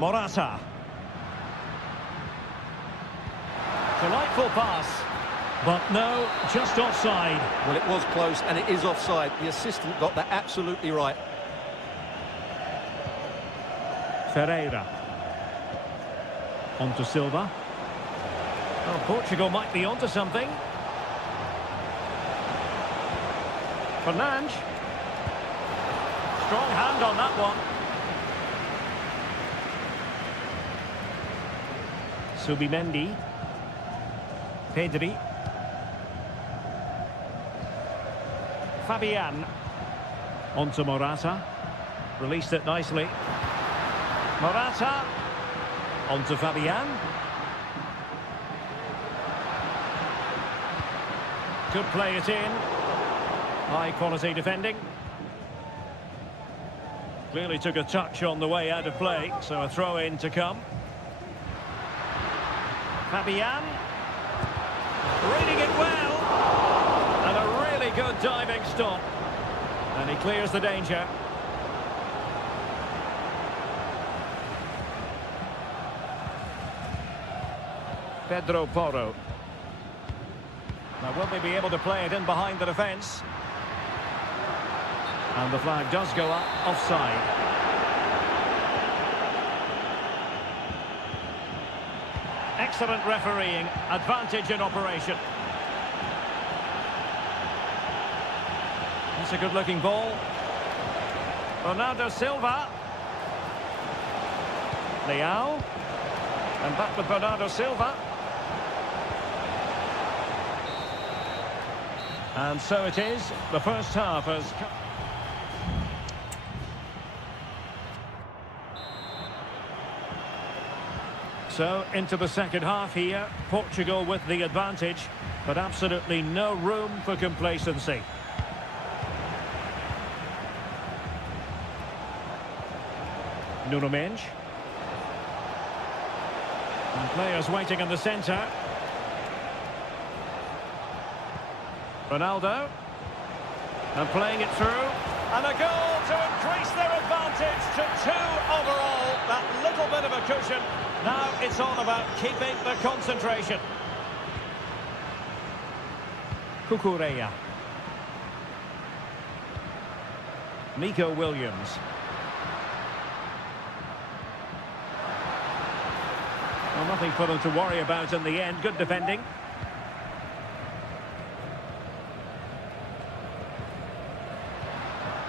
Morata. Delightful pass. But no, just offside. Well, it was close and it is offside. The assistant got that absolutely right. Ferreira. On to Silva. Well, Portugal might be onto something. Fernandes. Strong hand on that one. Subimendi. Pedri. Fabian. On to Morata. Released it nicely. Morata. On to Fabian. Could play it in. High quality defending. Clearly took a touch on the way out of play, so a throw in to come. Fabian. Reading it well. And a really good diving stop. And he clears the danger. Pedro Porro. Now, will they be able to play it in behind the defence? And the flag does go up, offside. Excellent refereeing, advantage in operation. That's a good-looking ball. Bernardo Silva. Leao. And back with Bernardo Silva. And so it is. The first half has come. So, into the second half here. Portugal with the advantage, but absolutely no room for complacency. Nuno Mendes. And players waiting in the centre. Ronaldo. And playing it through. And a goal to increase their advantage to 2 overall. That little bit of a cushion. Now it's all about keeping the concentration. Cucurella. Nico Williams. Well, nothing for them to worry about in the end. Good defending.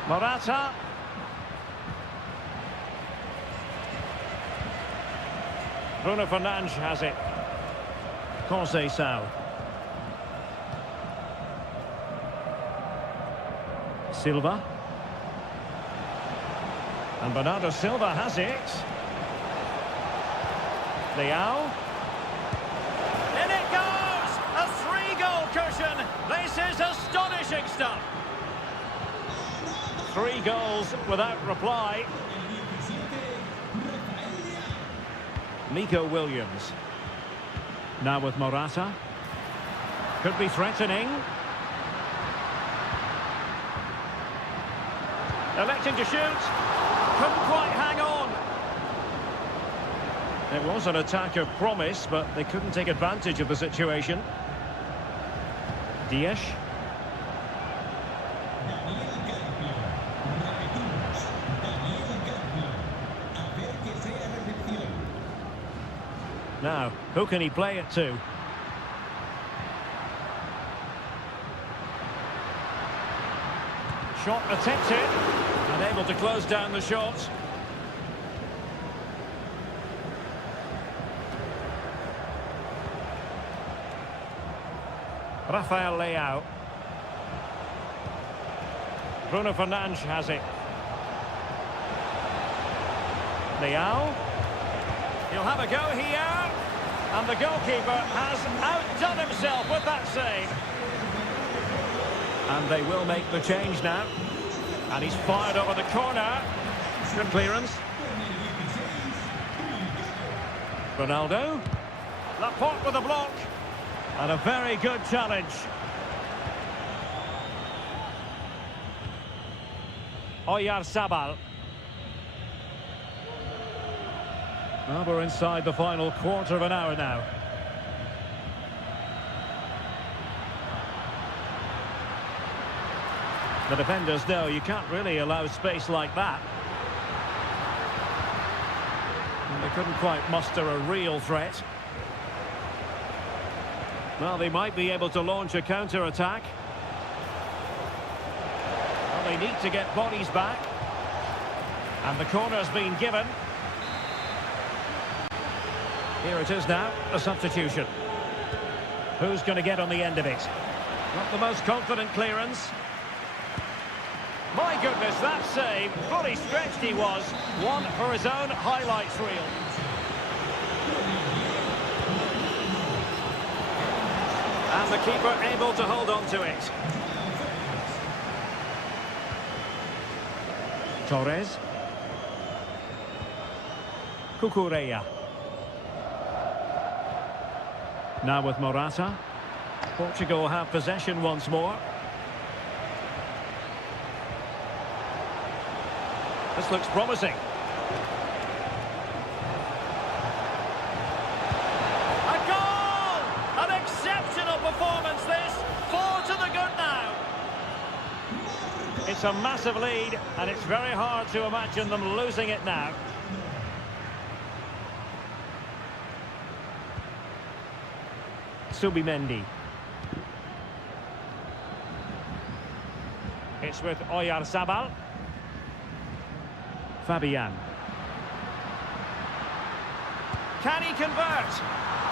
Morata. Bruno Fernandes has it. Conceição. Silva. And Bernardo Silva has it. Leao. In it goes! A 3-goal cushion. This is astonishing stuff. 3 goals without reply. Nico Williams. Now with Morata. Could be threatening. Electing to shoot. Couldn't quite hang on. It was an attack of promise, but they couldn't take advantage of the situation. Dias. Now, who can he play it to? Shot attempted, and able to close down the shot. Rafael Leao. Bruno Fernandes has it. Leao. He'll have a go here. And the goalkeeper has outdone himself with that save. And they will make the change now. And he's fired over the corner. Good clearance. Ronaldo. Laporte with a block. And a very good challenge. Oyarzabal. Well, we're inside the final quarter of an hour now. The defenders know you can't really allow space like that. And they couldn't quite muster a real threat. Well, they might be able to launch a counter-attack. Well, they need to get bodies back. And the corner's been given. Here it is now, a substitution. Who's going to get on the end of it? Not the most confident clearance. My goodness, that save, fully stretched he was. One for his own highlights reel. And the keeper able to hold on to it. Torres. Cucurella. Now with Morata. Portugal have possession once more. This looks promising. A goal! An exceptional performance this. 4 to the good now. It's a massive lead, and it's very hard to imagine them losing it now. Subimendi. It's with Oyarzabal. Fabian. Can he convert?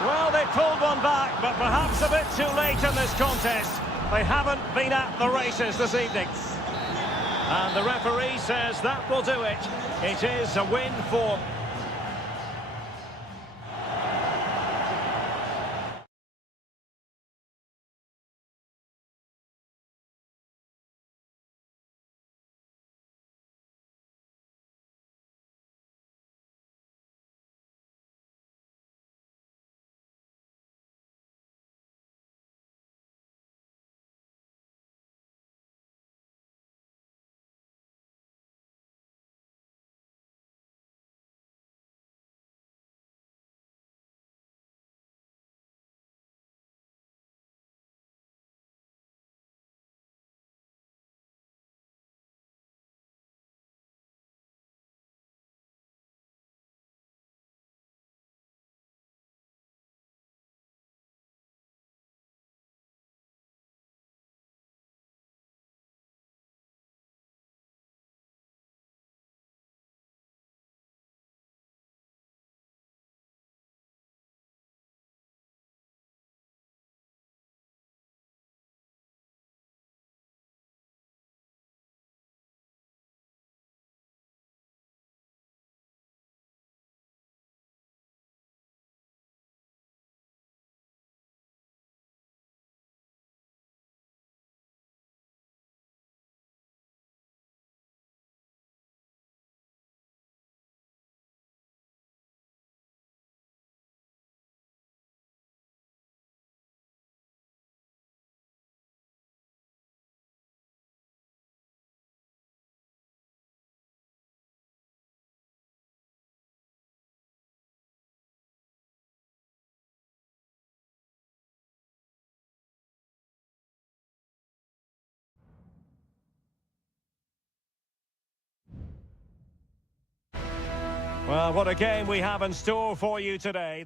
Well, they pulled one back, but perhaps a bit too late in this contest. They haven't been at the races this evening. And the referee says that will do it. It is a win for... Well, what a game we have in store for you today.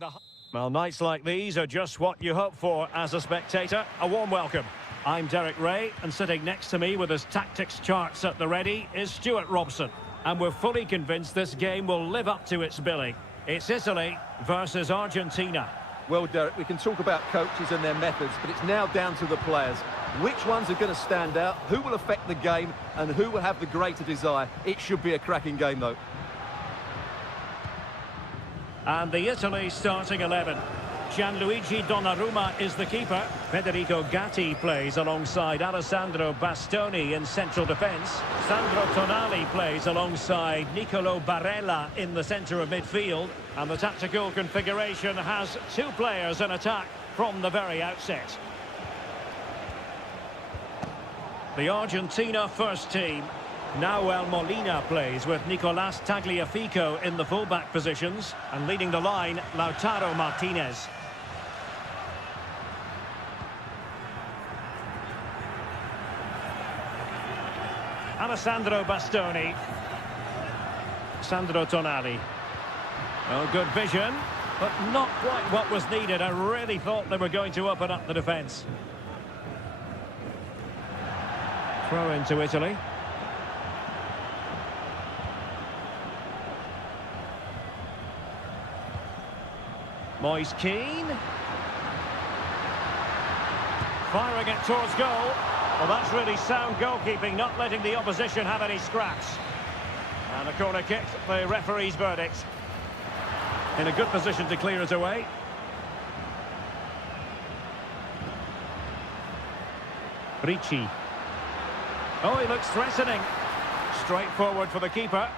Well, nights like these are just what you hope for as a spectator. A warm welcome. I'm Derek Ray, and sitting next to me with his tactics charts at the ready is Stuart Robson. And we're fully convinced this game will live up to its billing. It's Italy versus Argentina. Well, Derek, we can talk about coaches and their methods, but it's now down to the players. Which ones are going to stand out, who will affect the game, and who will have the greater desire? It should be a cracking game, though. And the Italy starting 11. Gianluigi Donnarumma is the keeper. Federico Gatti plays alongside Alessandro Bastoni in central defence. Sandro Tonali plays alongside Nicolo Barella in the centre of midfield. And the tactical configuration has 2 players in attack from the very outset. The Argentina first team. Nahuel Molina plays with Nicolás Tagliafico in the fullback positions, and leading the line, Lautaro Martinez. Alessandro Bastoni. Sandro Tonali. Oh, good vision, but not quite what was needed. I really thought they were going to open up the defence. Throw into Italy. Moise Keane. Firing it towards goal. Well, that's really sound goalkeeping, not letting the opposition have any scraps. And a corner kick, the referee's verdict. In a good position to clear it away. Ricci. Oh, he looks threatening. Straight forward for the keeper.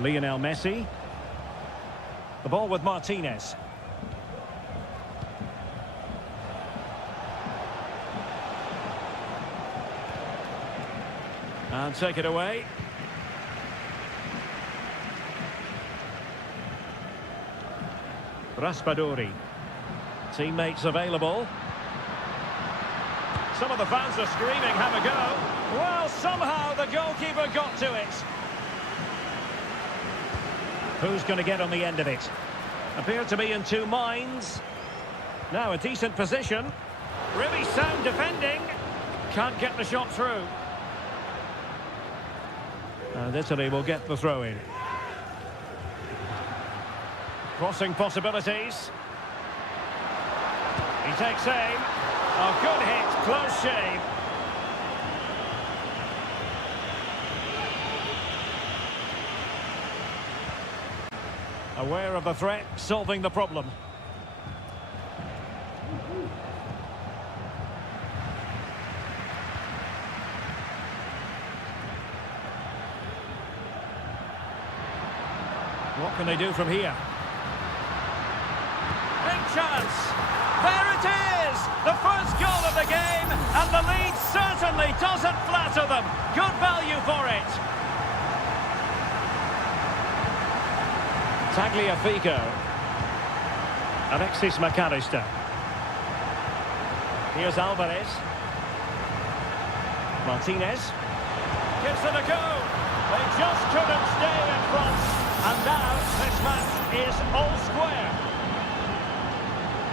Lionel Messi. The ball with Martinez. And take it away. Raspadori. Teammates available. Some of the fans are screaming, have a go. Well, somehow the goalkeeper got to it. Who's going to get on the end of it? Appear to be in two minds. Now a decent position. Really sound defending. Can't get the shot through. And Italy will get the throw in. Crossing possibilities. He takes aim. A good hit, close shave. Aware of the threat, solving the problem. What can they do from here? Big chance! There it is! The first goal of the game, and the lead certainly doesn't flatter them. Good value for it. Tagliafico. Alexis McAllister. Here's Alvarez. Martinez. Gives it a go. They just couldn't stay in front. And now this match is all square.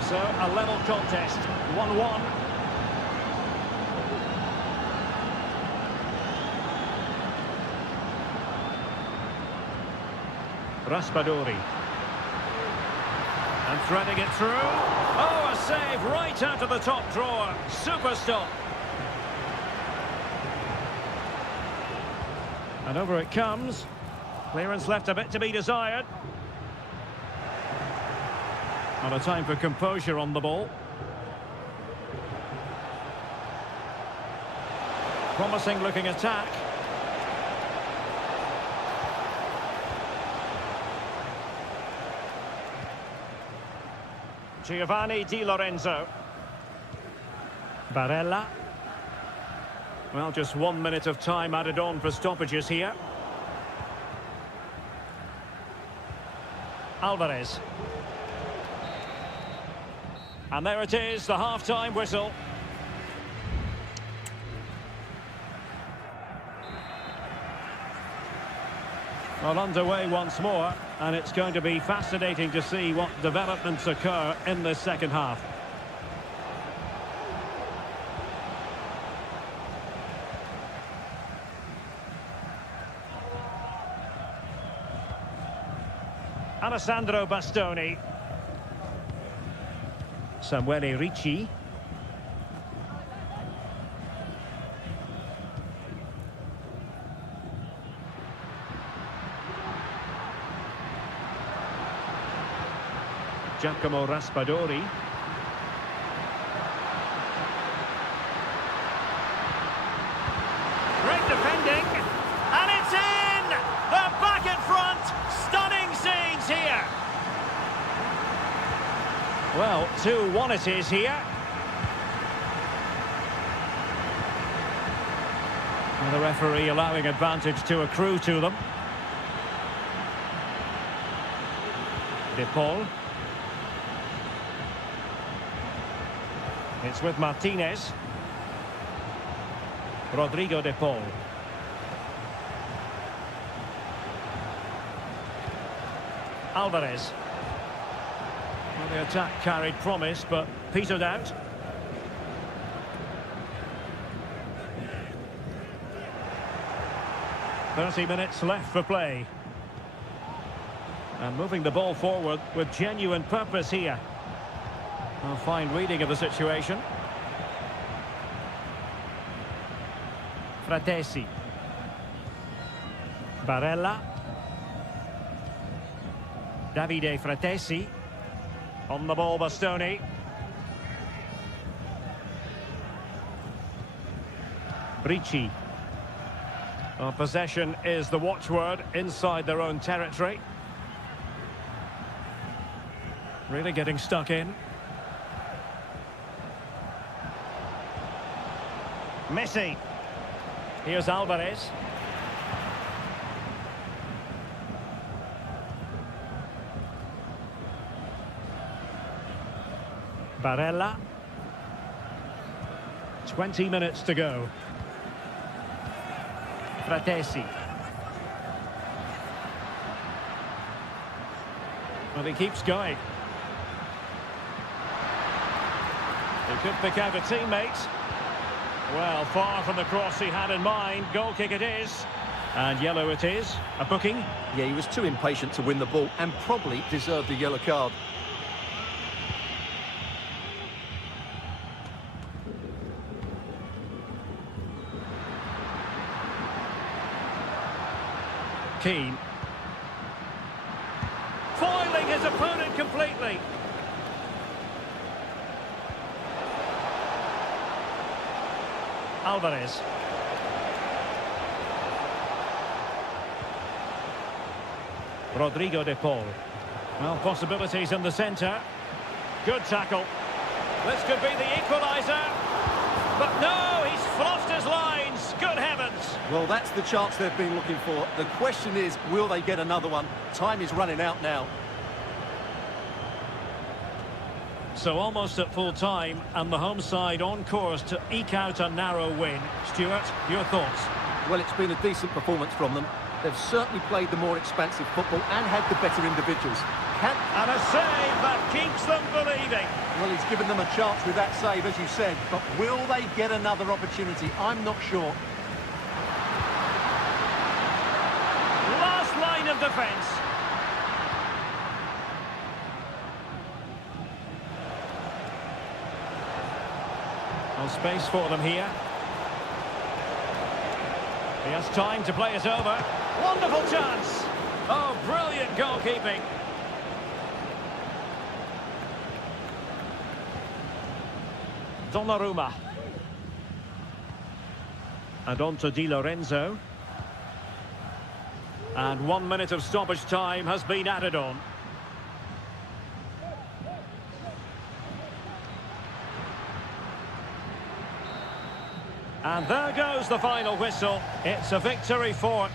So a level contest, 1-1. Raspadori. And threading it through. Oh, a save right out of the top drawer. Super stop. And over it comes. Clearance left a bit to be desired. Not a time for composure on the ball. Promising looking attack. Giovanni Di Lorenzo. Barella. Well, just 1 minute of time added on for stoppages here. Alvarez. And there it is, the half-time whistle. Well, underway once more, and it's going to be fascinating to see what developments occur in this second half. Alessandro Bastoni. Samuele Ricci. Giacomo Raspadori. Great defending. And it's in! They're back in front. Stunning scenes here. Well, 2-1 it is here. And the referee allowing advantage to accrue to them. De Paul. It's with Martinez. Rodrigo de Paul. Alvarez. Well, the attack carried promise, but petered out. 30 minutes left for play. And moving the ball forward with genuine purpose here. A fine reading of the situation. Fratesi. Barella. Davide Fratesi. On the ball, Bastoni. Ricci. Well, possession is the watchword inside their own territory. Really getting stuck in. Messi. Here's Alvarez. Barella. 20 minutes to go. Fratesi. Well, he keeps going. He could pick out a teammate. Well, far from the cross he had in mind. Goal kick it is. And yellow it is. A booking. Yeah, he was too impatient to win the ball and probably deserved a yellow card. Keane. Foiling his opponent completely. Alvarez. Rodrigo de Paul. Well, possibilities in the centre. Good tackle. This could be the equaliser. But no, he's fluffed his lines. Good heavens. Well, that's the chance they've been looking for. The question is, will they get another one? Time is running out now. So almost at full time, and the home side on course to eke out a narrow win. Stuart, your thoughts? Well, it's been a decent performance from them. They've certainly played the more expansive football and had the better individuals. And a save that keeps them believing. Well, he's given them a chance with that save, as you said, but will they get another opportunity? I'm not sure. Last line of defence. No space for them here. He has time to play it over. Wonderful chance. Oh, brilliant goalkeeping. Donnarumma. And on to Di Lorenzo. And 1 minute of stoppage time has been added on. And there goes the final whistle. It's a victory for...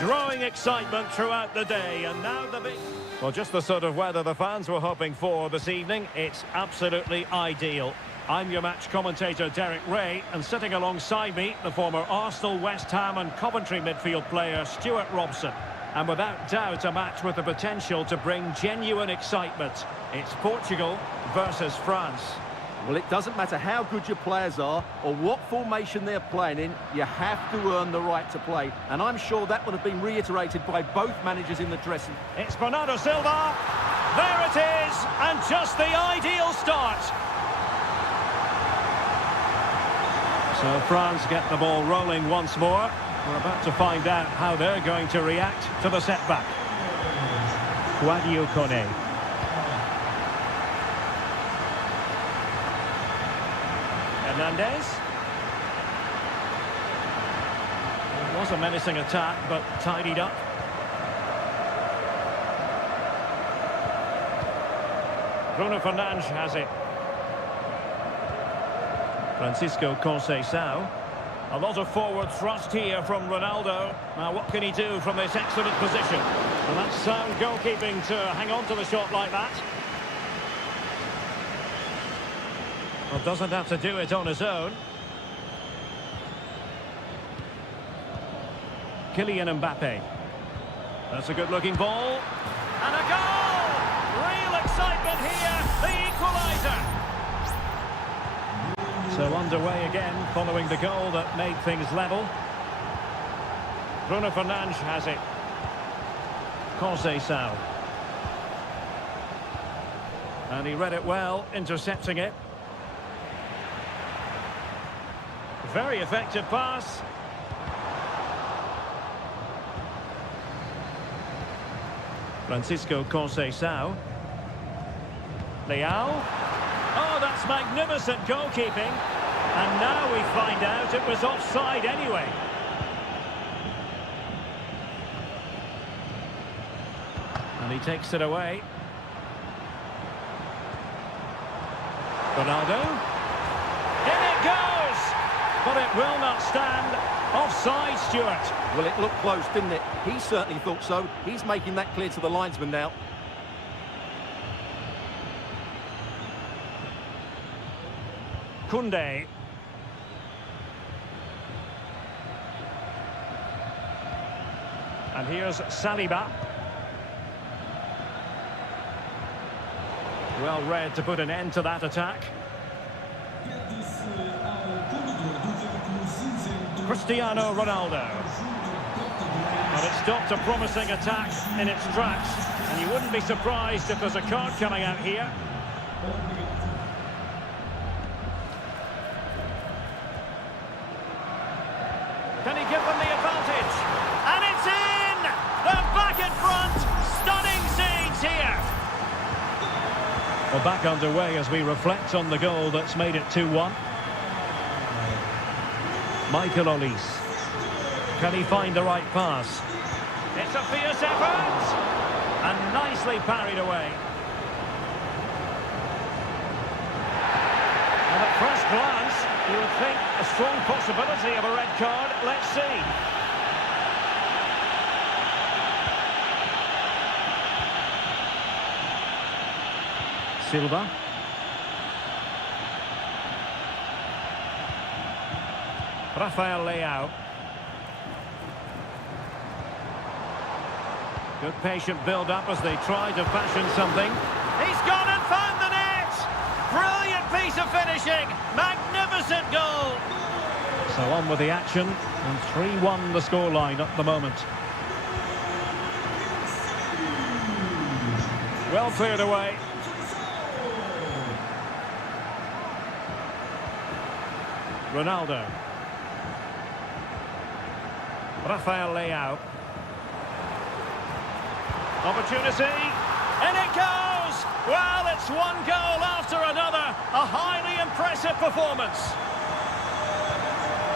Growing excitement throughout the day, and now the big... Well, just the sort of weather the fans were hoping for this evening. It's absolutely ideal. I'm your match commentator, Derek Ray, and sitting alongside me, the former Arsenal, West Ham and Coventry midfield player, Stuart Robson. And without doubt, a match with the potential to bring genuine excitement. It's Portugal versus France. Well, it doesn't matter how good your players are or what formation they're playing in, you have to earn the right to play. And I'm sure that would have been reiterated by both managers in the dressing. It's Bernardo Silva. There it is, and just the ideal start. So France get the ball rolling once more. We're about to find out how they're going to react to the setback. Sadio Kone. Hernandez. It was a menacing attack, but tidied up. Bruno Fernandes has it. Francisco Conceição. A lot of forward thrust here from Ronaldo. Now what can he do from this excellent position? And that's sound goalkeeping to hang on to the shot like that. Well, doesn't have to do it on his own. Kylian Mbappe. That's a good-looking ball. And a goal! Real excitement here, the equaliser. So underway again, following the goal that made things level. Bruno Fernandes has it. Conceição. And he read it well, intercepting it. Very effective pass. Francisco Conceição. Leao. Oh, that's magnificent goalkeeping. And now we find out it was offside anyway. And he takes it away. Ronaldo. In it goes! But it will not stand. Offside, Stuart. Well, it looked close, didn't it? He certainly thought so. He's making that clear to the linesman now. Koundé. And here's Saliba. Well read to put an end to that attack. Cristiano Ronaldo. But it stopped a promising attack in its tracks. And you wouldn't be surprised if there's a card coming out here. Can he give them the advantage? And it's in! They're back in front! Stunning scenes here! Well, back underway as we reflect on the goal that's made it 2-1. Michael Olise. Can he find the right pass? It's a fierce effort! And nicely parried away. And at first glance, you would think a strong possibility of a red card. Let's see. Silva. Rafael Leao. Good patient build-up as they try to fashion something. He's gone and found the net! Brilliant piece of finishing! Magnificent goal! So on with the action, and 3-1 the scoreline at the moment. Well cleared away. Ronaldo. Rafael Leao. Opportunity, and it goes! Well, it's one goal after another. A highly impressive performance.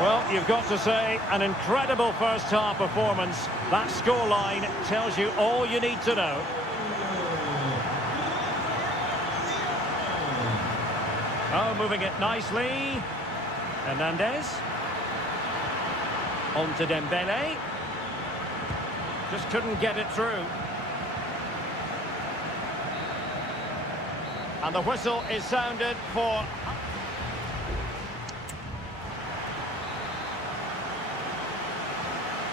Well, you've got to say, an incredible first-half performance. That scoreline tells you all you need to know. Oh, moving it nicely. Hernandez. On to Dembele. Just couldn't get it through. And the whistle is sounded for...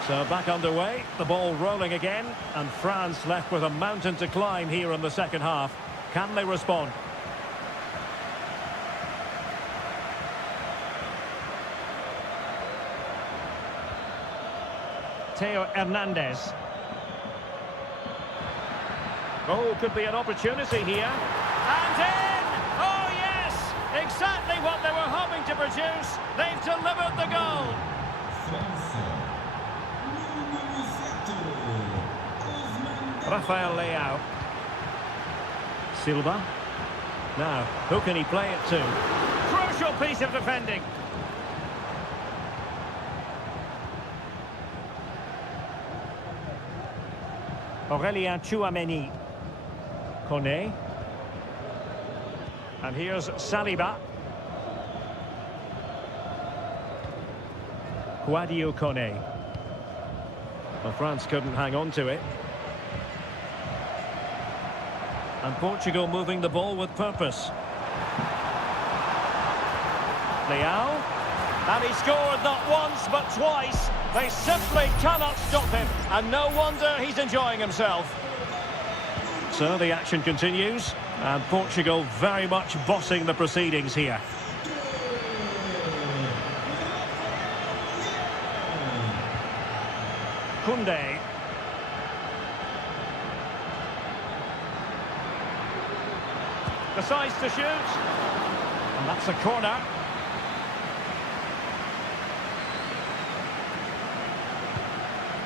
So back underway, the ball rolling again, and France left with a mountain to climb here in the second half. Can they respond? Theo Hernandez. Oh, could be an opportunity here. And in! Oh, yes! Exactly what they were hoping to produce. They've delivered the goal. Rafael Leao. Silva. Now, who can he play it to? Crucial piece of defending. Aurélien Tchouameni. Kone. And here's Saliba. Guadio Kone. Well, France couldn't hang on to it. And Portugal moving the ball with purpose. Leao. And he scored not once but twice. They simply cannot stop him. And no wonder he's enjoying himself. So the action continues. And Portugal very much bossing the proceedings here. Koundé. Decides to shoot. And that's a corner.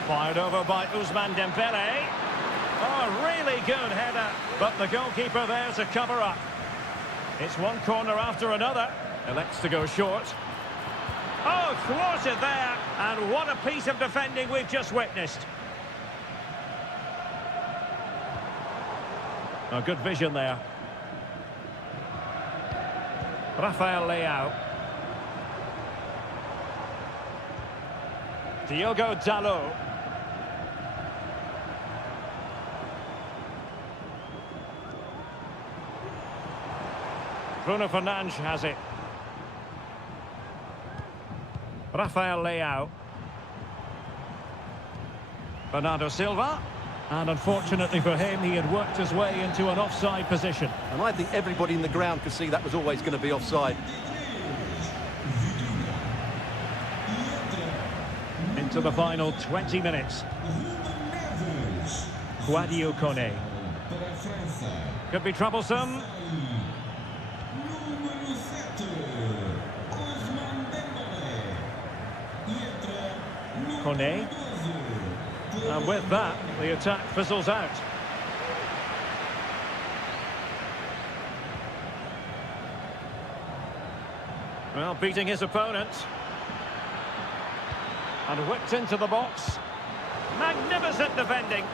Fired over by Ousmane Dembélé. Oh, really good header. But the goalkeeper there to cover up. It's one corner after another. Elects to go short. Oh, thwarted there. And what a piece of defending we've just witnessed. Oh, good vision there. Rafael Leao. Diogo Dalot. Bruno Fernandes has it. Rafael Leao. Bernardo Silva. And unfortunately for him, he had worked his way into an offside position. And I think everybody in the ground could see that was always going to be offside. Into the final 20 minutes. Guadio Kone. Could be troublesome. Kone. And with that, the attack fizzles out. Well, beating his opponent. And whipped into the box. Magnificent defending.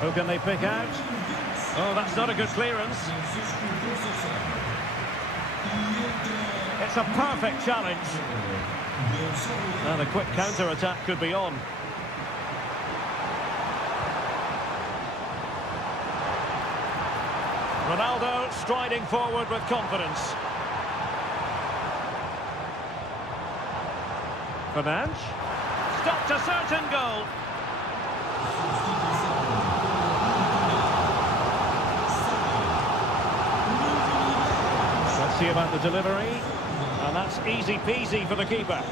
Who can they pick out? Oh, that's not a good clearance. It's a perfect challenge. And a quick counter-attack could be on. Ronaldo striding forward with confidence. Fernandes. Stopped a certain goal. Let's see about the delivery. And that's easy peasy for the keeper.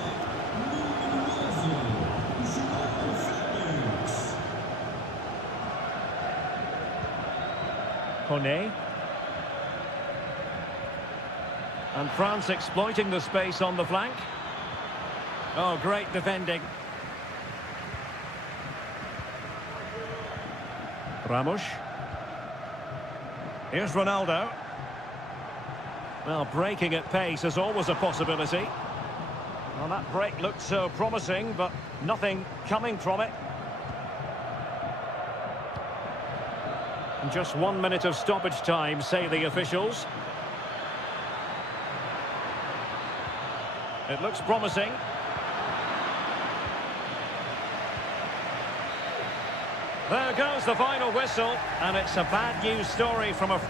Kone. And France exploiting the space on the flank. Oh, great defending. Ramos. Here's Ronaldo. Well, breaking at pace is always a possibility. Well, that break looked so promising, but nothing coming from it. And just 1 minute of stoppage time, say the officials. It looks promising. There goes the final whistle, and it's a bad news story from a...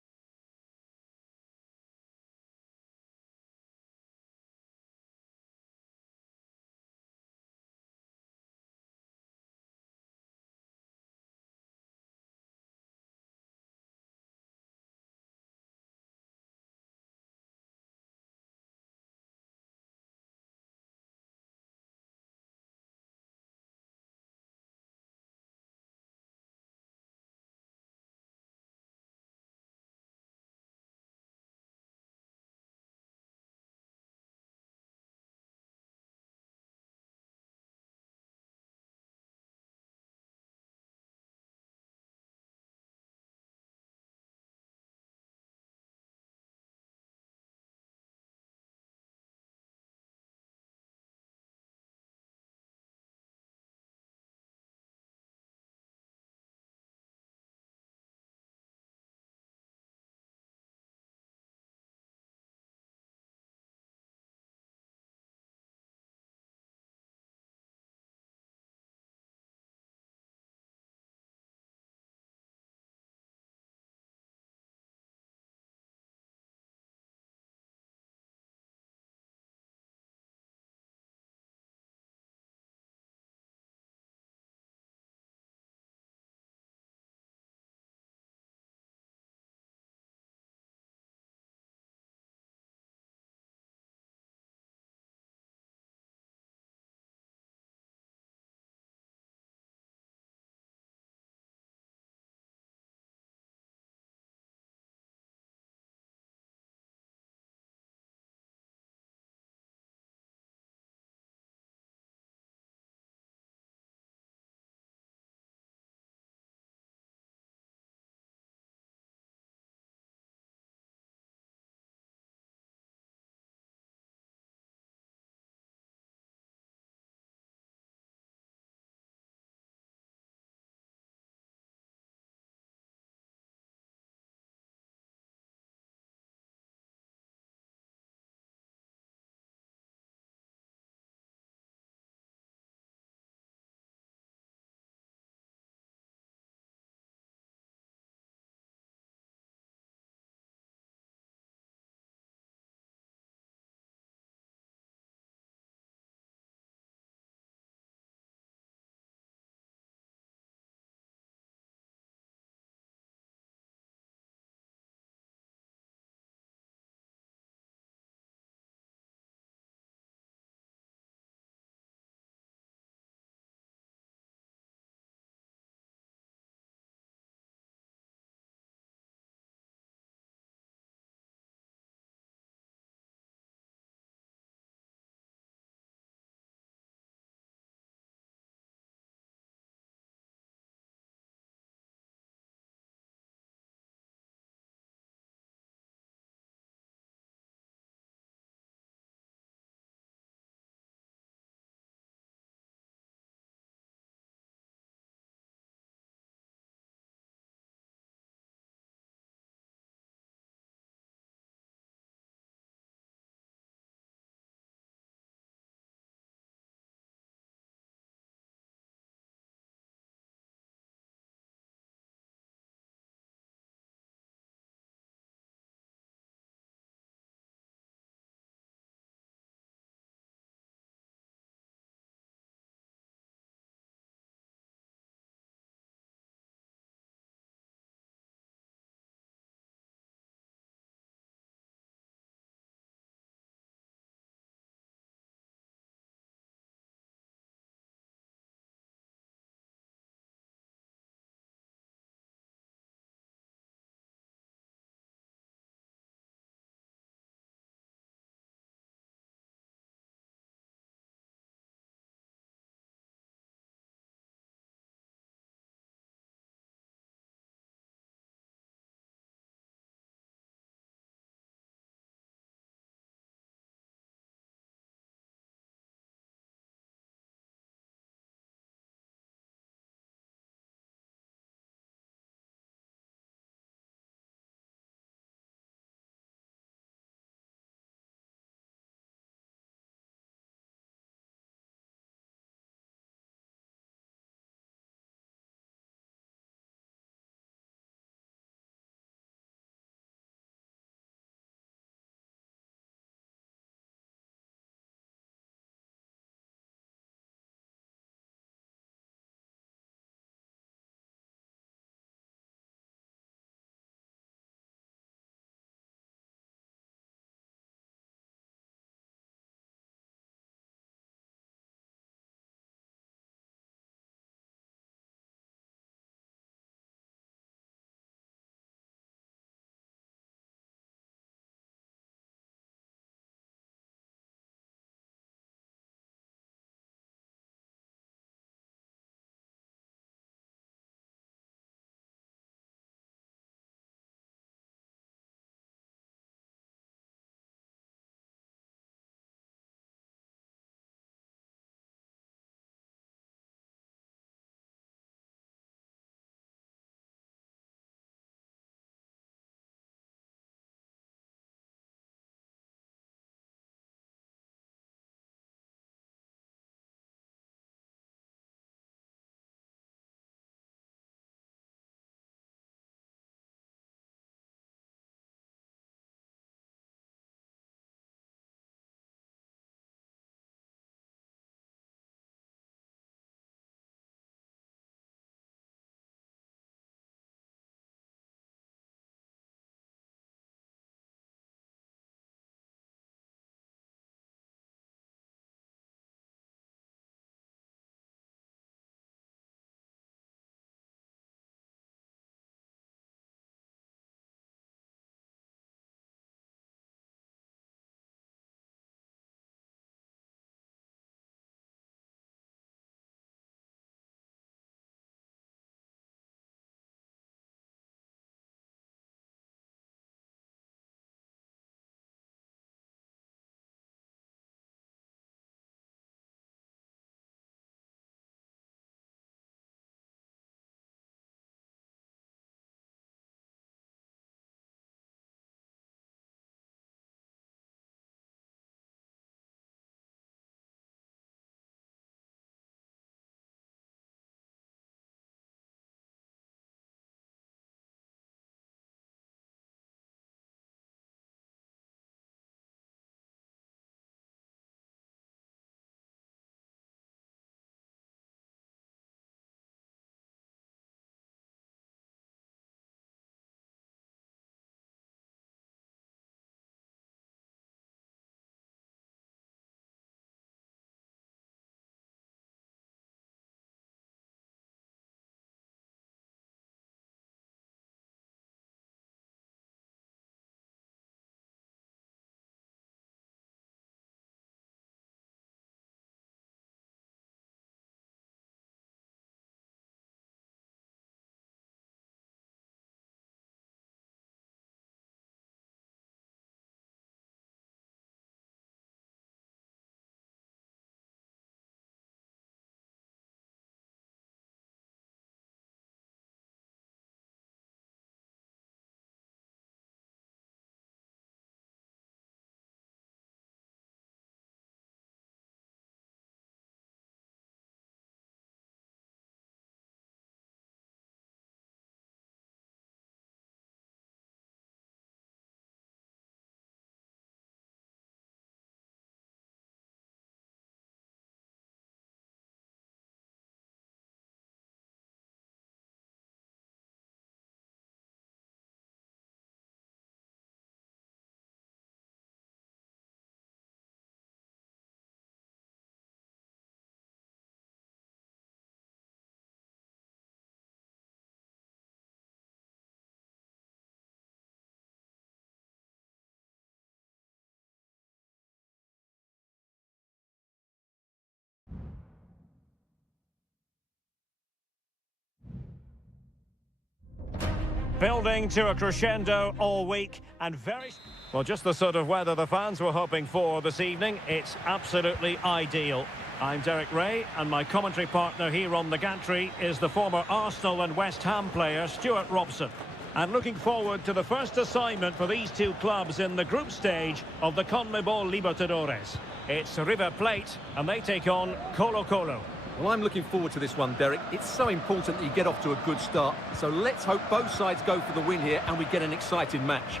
Building to a crescendo all week and very... Well, just the sort of weather the fans were hoping for this evening. It's absolutely ideal. I'm Derek Ray, and my commentary partner here on the gantry is the former Arsenal and West Ham player Stuart Robson. And looking forward to the first assignment for these two clubs in the group stage of the CONMEBOL Libertadores. It's River Plate, and they take on Colo-Colo. Well, I'm looking forward to this one, Derek. It's so important that you get off to a good start. So let's hope both sides go for the win here and we get an exciting match.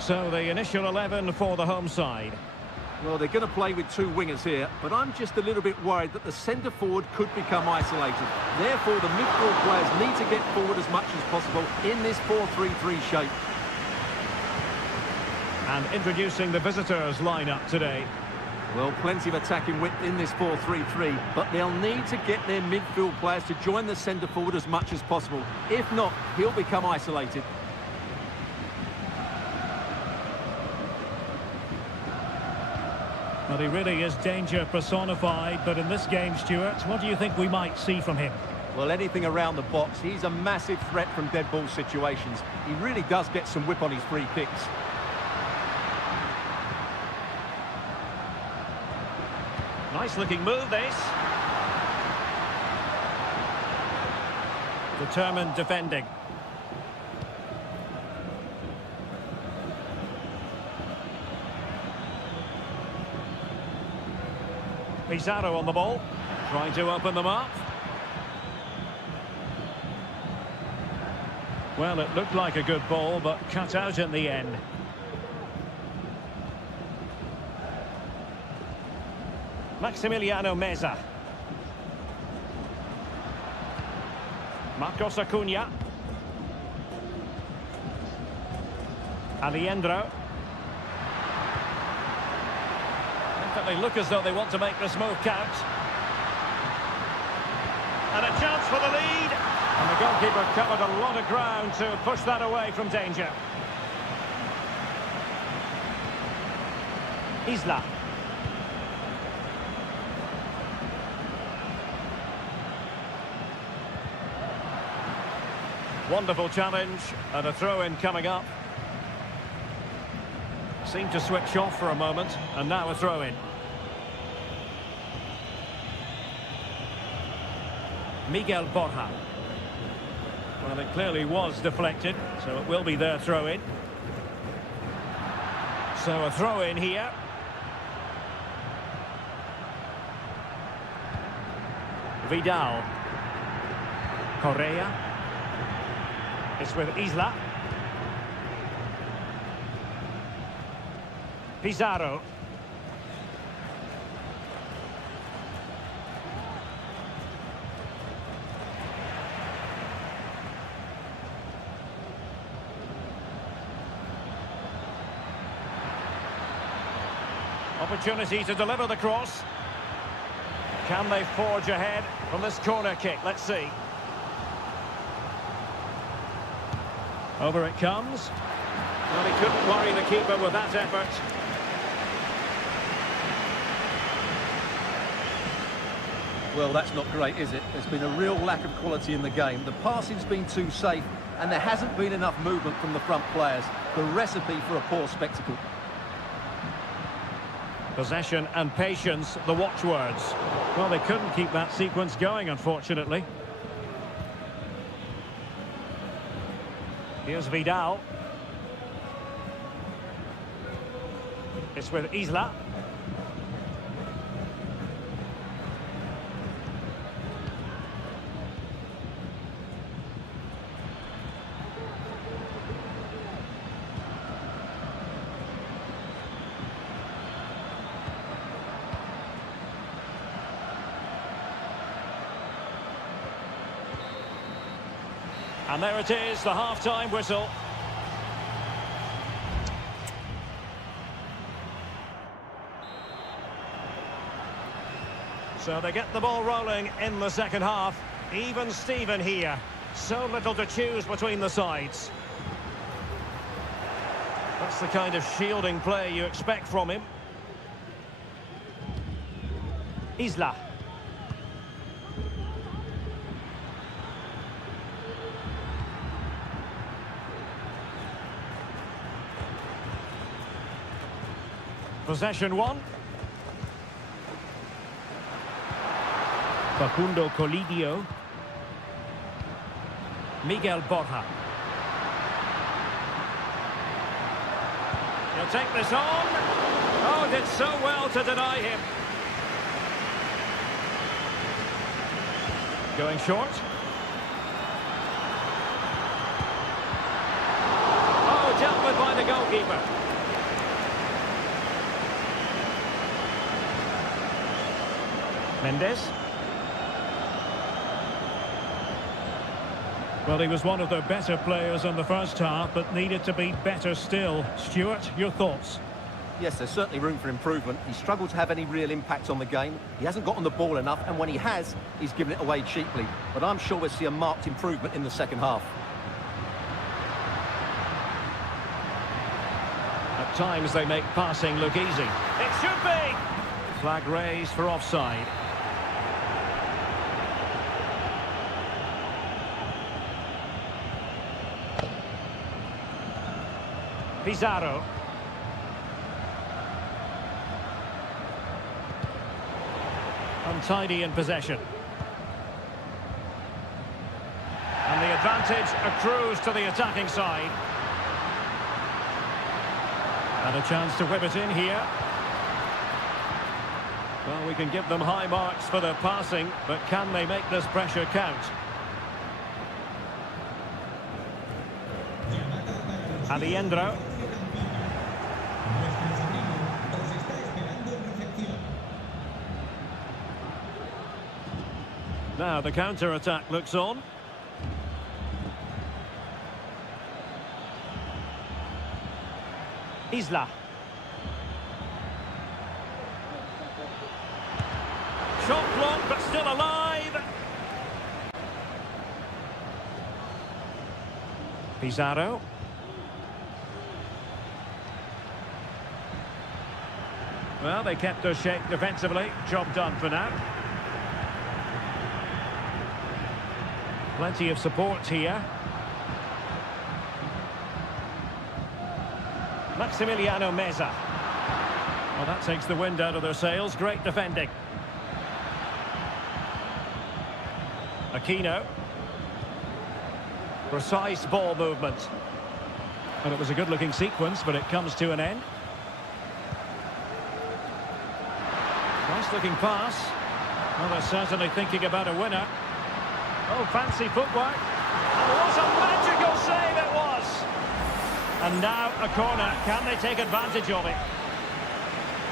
So the initial 11 for the home side. Well, they're going to play with two wingers here, but I'm just a little bit worried that the centre-forward could become isolated. Therefore, the midfield players need to get forward as much as possible in this 4-3-3 shape. And introducing the visitors' lineup today. Well, plenty of attacking width in this 4-3-3, but they'll need to get their midfield players to join the centre-forward as much as possible. If not, he'll become isolated. Well, he really is danger personified, but in this game, Stuart, what do you think we might see from him? Well, anything around the box. He's a massive threat from dead ball situations. He really does get some whip on his free kicks. Nice looking move, this. Determined defending. Pizarro on the ball, trying to open them up. Well, it looked like a good ball, but cut out in the end. Maximiliano Meza. Marcos Acuna. Aliendro. They look as though they want to make this move count. And a chance for the lead. And the goalkeeper covered a lot of ground to push that away from danger. Isla. Wonderful challenge and a throw-in coming up. Seemed to switch off for a moment, and now a throw-in. Miguel Borja. Well, it clearly was deflected, so it will be their throw-in. So a throw-in here. Vidal. Correa. It's with Isla. Pizarro. Opportunity to deliver the cross. Can they forge ahead from this corner kick? Let's see. Over it comes. Well, he couldn't worry the keeper with that effort. Well, that's not great, is it? There's been a real lack of quality in the game. The passing's been too safe, and there hasn't been enough movement from the front players. The recipe for a poor spectacle. Possession and patience, the watchwords. Well, they couldn't keep that sequence going, unfortunately. Here's Vidal. It's with Isla. And there it is, the half-time whistle. So they get the ball rolling in the second half. Even Steven here. So little to choose between the sides. That's the kind of shielding play you expect from him. Isla. Possession one. Facundo Colidio. Miguel Borja. He'll take this on. Oh, did so well to deny him. Going short. Oh, dealt with by the goalkeeper. Mendes. Well, he was one of the better players in the first half, but needed to be better still. Stuart, your thoughts? Yes, there's certainly room for improvement. He struggled to have any real impact on the game. He hasn't got on the ball enough, and when he has, he's given it away cheaply. But I'm sure we'll see a marked improvement in the second half. At times they make passing look easy. It should be! Flag raised for offside. Pizarro. Untidy in possession. And the advantage accrues to the attacking side. And a chance to whip it in here. Well, we can give them high marks for their passing, but can they make this pressure count? Aliendro. Now the counter-attack looks on. Isla. Shot blocked, but still alive. Pizarro. Well, they kept their shape defensively. Job done for now. Plenty of support here. Maximiliano Meza. Well, that takes the wind out of their sails. Great defending. Aquino. Precise ball movement. And it was a good-looking sequence, but it comes to an end. Nice-looking pass. Well, they're certainly thinking about a winner. Oh, fancy footwork. And what a magical save it was! And now a corner. Can they take advantage of it?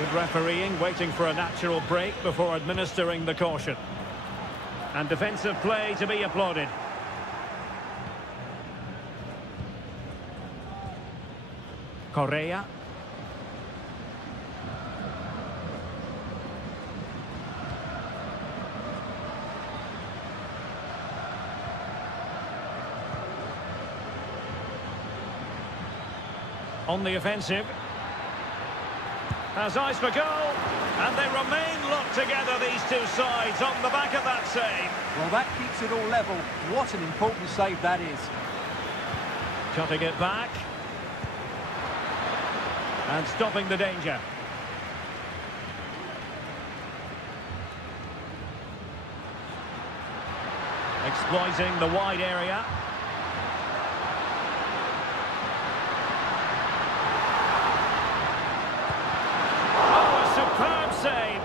Good refereeing, waiting for a natural break before administering the caution. And defensive play to be applauded. Correa. On the offensive. Has eyes for goal. And they remain locked together, these two sides, on the back of that save. Well, that keeps it all level. What an important save that is. Cutting it back. And stopping the danger. Exploiting the wide area. Superb save.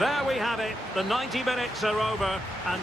There we have it. The 90 minutes are over and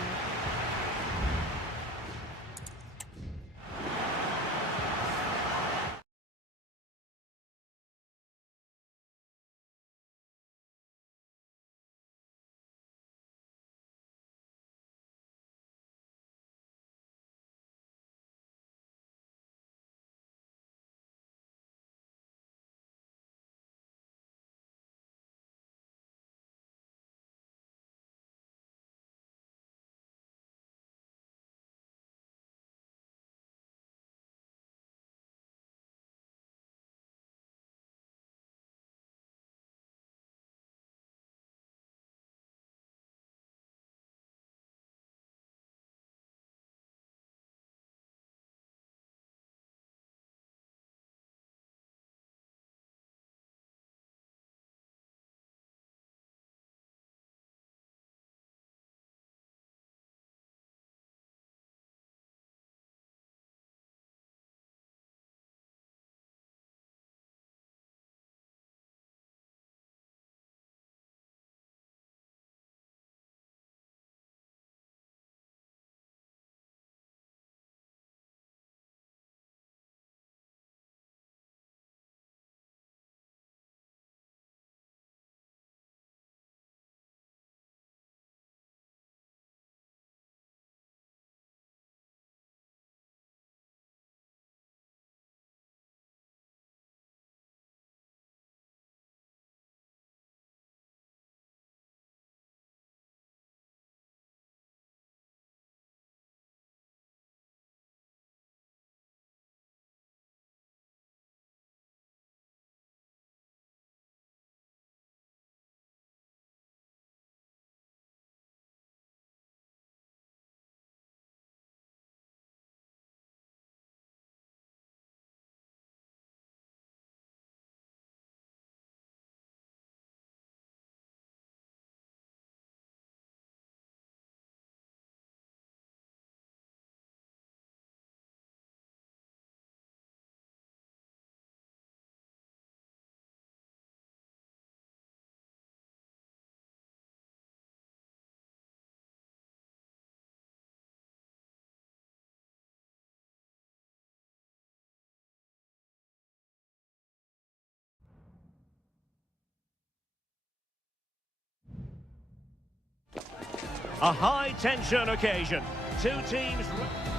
A high-tension occasion. Two teams...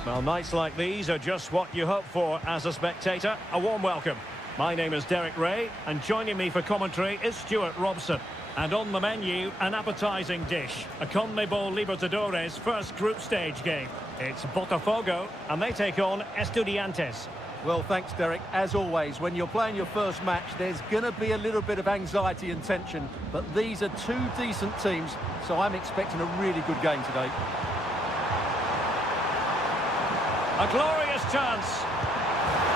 Well, nights like these are just what you hope for as a spectator. A warm welcome. My name is Derek Ray, and joining me for commentary is Stuart Robson. And on the menu, an appetising dish. A CONMEBOL Libertadores first group stage game. It's Botafogo, and they take on Estudiantes. Well, thanks, Derek. As always, when you're playing your first match, there's going to be a little bit of anxiety and tension. But these are two decent teams, so I'm expecting a really good game today. A glorious chance.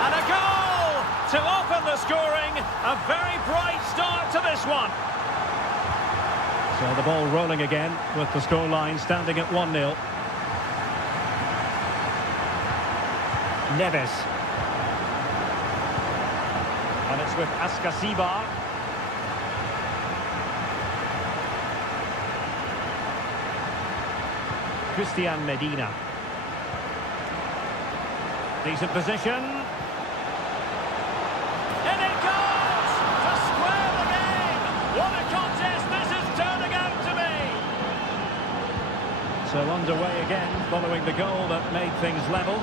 And a goal to open the scoring. A very bright start to this one. So the ball rolling again with the scoreline standing at 1-0. Neves. And it's with Ascasibar. Christian Medina. Decent position. And it goes to square the game. What a contest this is turning out to be. So underway again following the goal that made things level.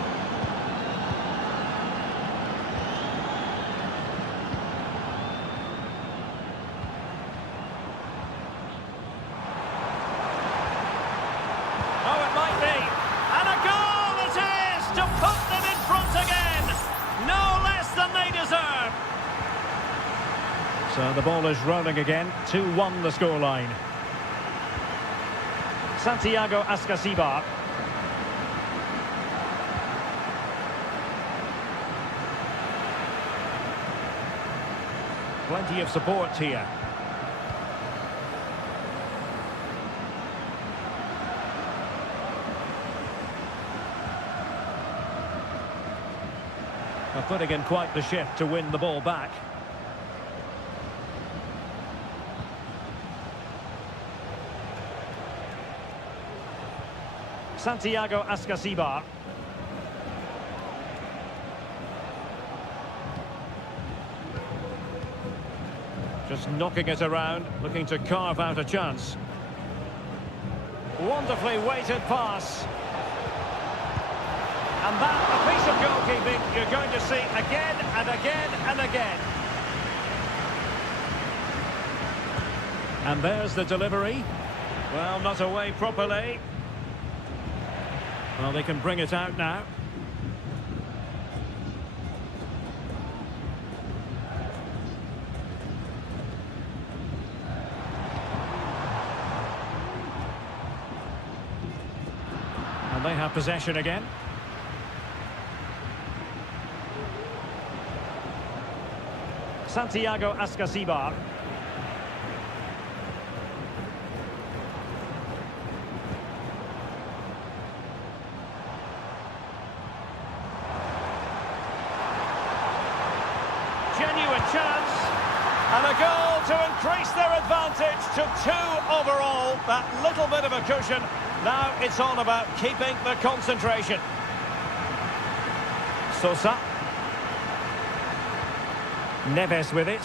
Oh, it might be. And a goal it is to put them in front again. No less than they deserve. So the ball is rolling again. 2-1 the scoreline. Santiago Ascasibar. Plenty of support here. They're putting in quite the shift to win the ball back. Santiago Ascasibar. Just knocking it around, looking to carve out a chance. Wonderfully weighted pass. And that, a piece of goalkeeping you're going to see again and again and again. And there's the delivery. Well, not away properly. Well, they can bring it out now. And they have possession again. Santiago Ascasibar. Genuine chance. And a goal to increase their advantage to 2 overall. That little bit of a cushion. Now it's all about keeping the concentration. Sosa. Neves with it.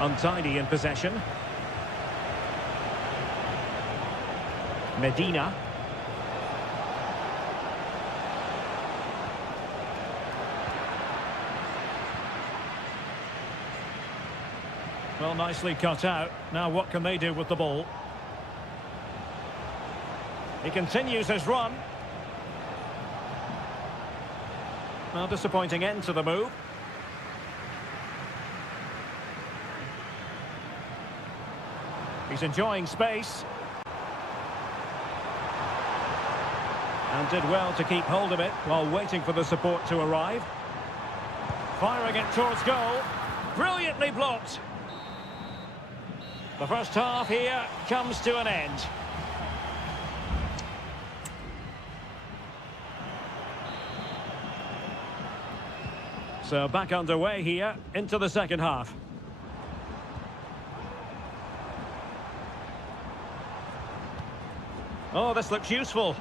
Untidy in possession. Medina. Well, nicely cut out. Now what can they do with the ball? He continues his run. Well, disappointing end to the move. He's enjoying space. And did well to keep hold of it while waiting for the support to arrive. Firing it towards goal. Brilliantly blocked. The first half here comes to an end. So back underway here into the second half. Oh, this looks useful.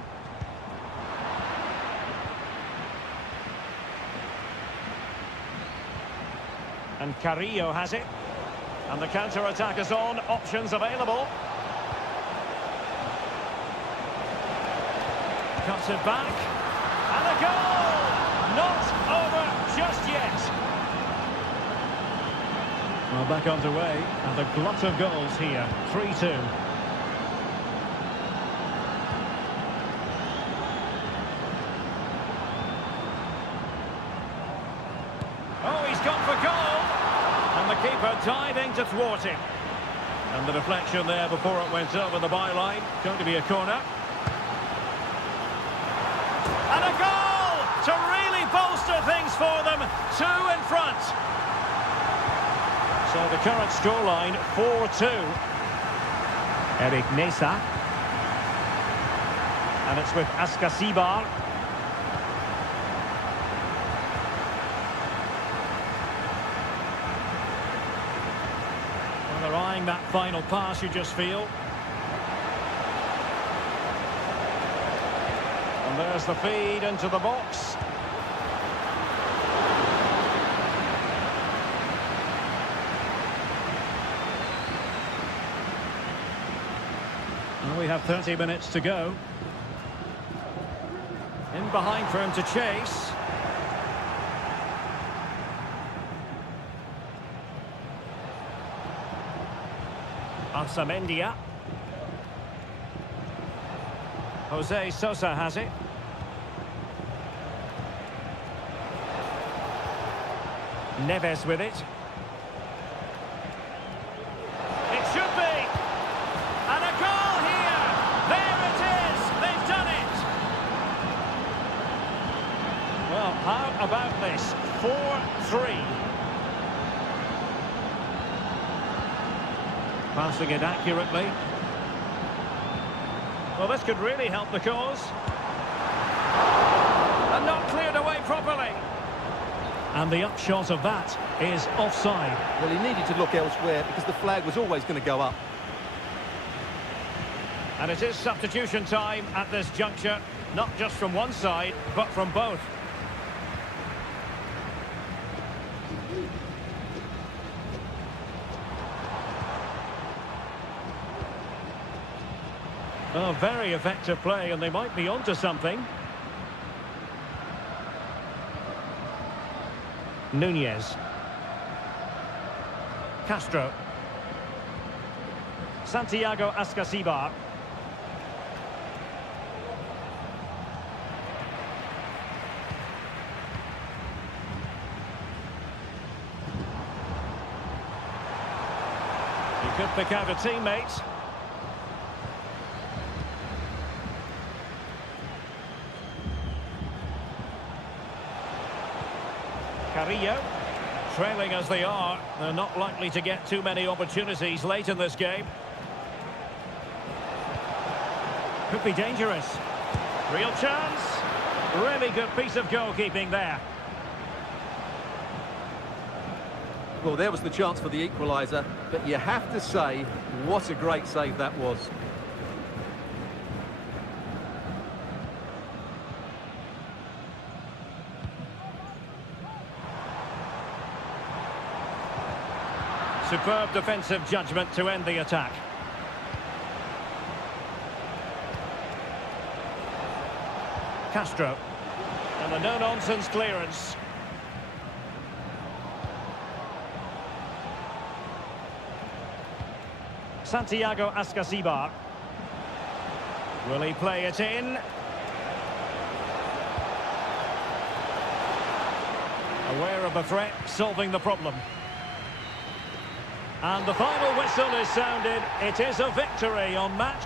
And Carrillo has it. And the counter-attack is on. Options available. Cuts it back. And a goal! Not over just yet. Well, back underway. And a glut of goals here. 3-2. Oh, he's gone for goal. And the keeper diving to thwart him. And the deflection there before it went over the byline. Going to be a corner. And a goal to really bolster things for them. 2 in front. So the current scoreline, 4-2. Eric Mesa. And it's with Askasibar. Well, they're eyeing that final pass, you just feel. And there's the feed into the box. Well, we have 30 minutes to go. In behind for him to chase. Arsamendia. Jose Sosa has it. Neves with it. It should be. And a goal here. There it is. They've done it. Well, how about this? 4-3. Passing it accurately. Well, this could really help the cause. And not cleared away properly. And the upshot of that is offside. Well, he needed to look elsewhere because the flag was always going to go up. And it is substitution time at this juncture, not just from one side, but from both. Oh, very effective play, and they might be onto something. Nunez. Castro. Santiago Askasibar. He could pick out a teammate. Carrillo, trailing as they are, they're not likely to get too many opportunities late in this game. Could be dangerous. Real chance. Really good piece of goalkeeping there. Well, there was the chance for the equaliser, but you have to say, what a great save that was. Superb defensive judgment to end the attack. Castro. And a no-nonsense clearance. Santiago Askasibar. Will he play it in? Aware of the threat, solving the problem. And the final whistle is sounded. It is a victory on match.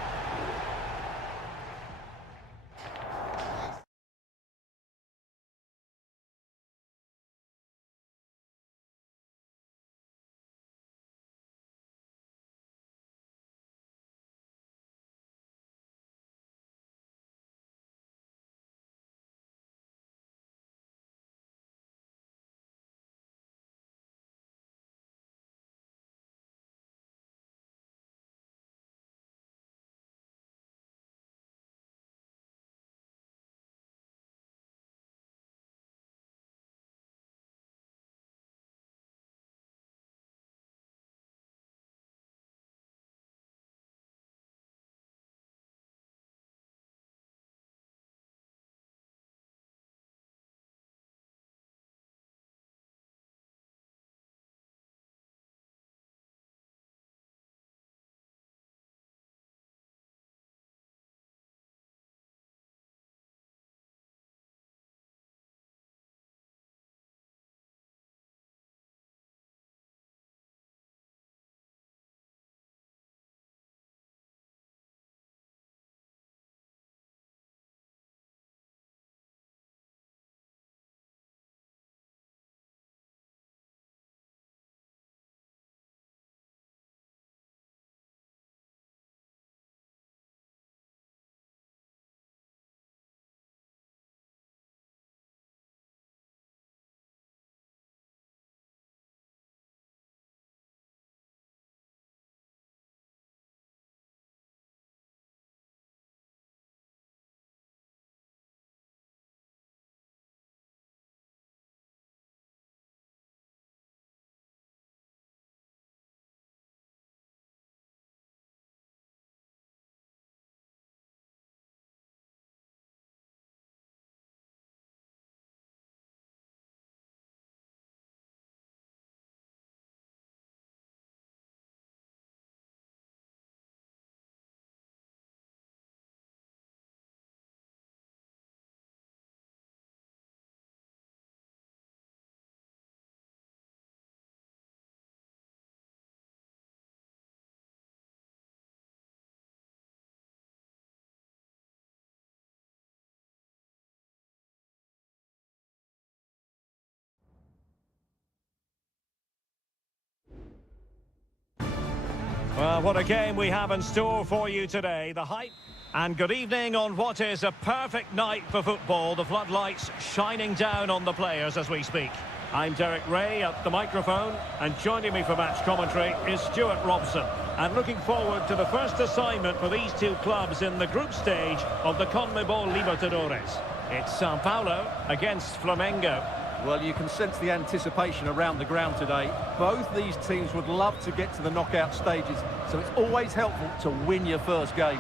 Well, what a game we have in store for you today. The hype. And good evening on what is a perfect night for football. The floodlights shining down on the players as we speak. I'm Derek Ray at the microphone, and joining me for match commentary is Stuart Robson. And looking forward to the first assignment for these two clubs in the group stage of the CONMEBOL Libertadores. It's Sao Paulo against Flamengo. Well, you can sense the anticipation around the ground today. Both these teams would love to get to the knockout stages, so it's always helpful to win your first game.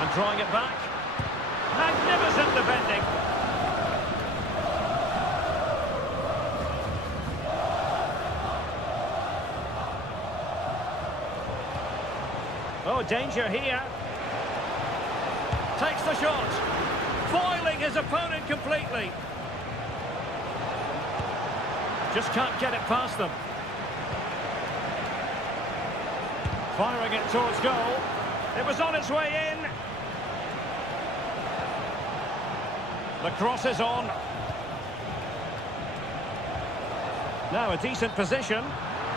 And drawing it back. Magnificent defending. Oh, danger here. Takes the shot. Foiling his opponent completely. Just can't get it past them. Firing it towards goal. It was on its way in. The cross is on. Now a decent position.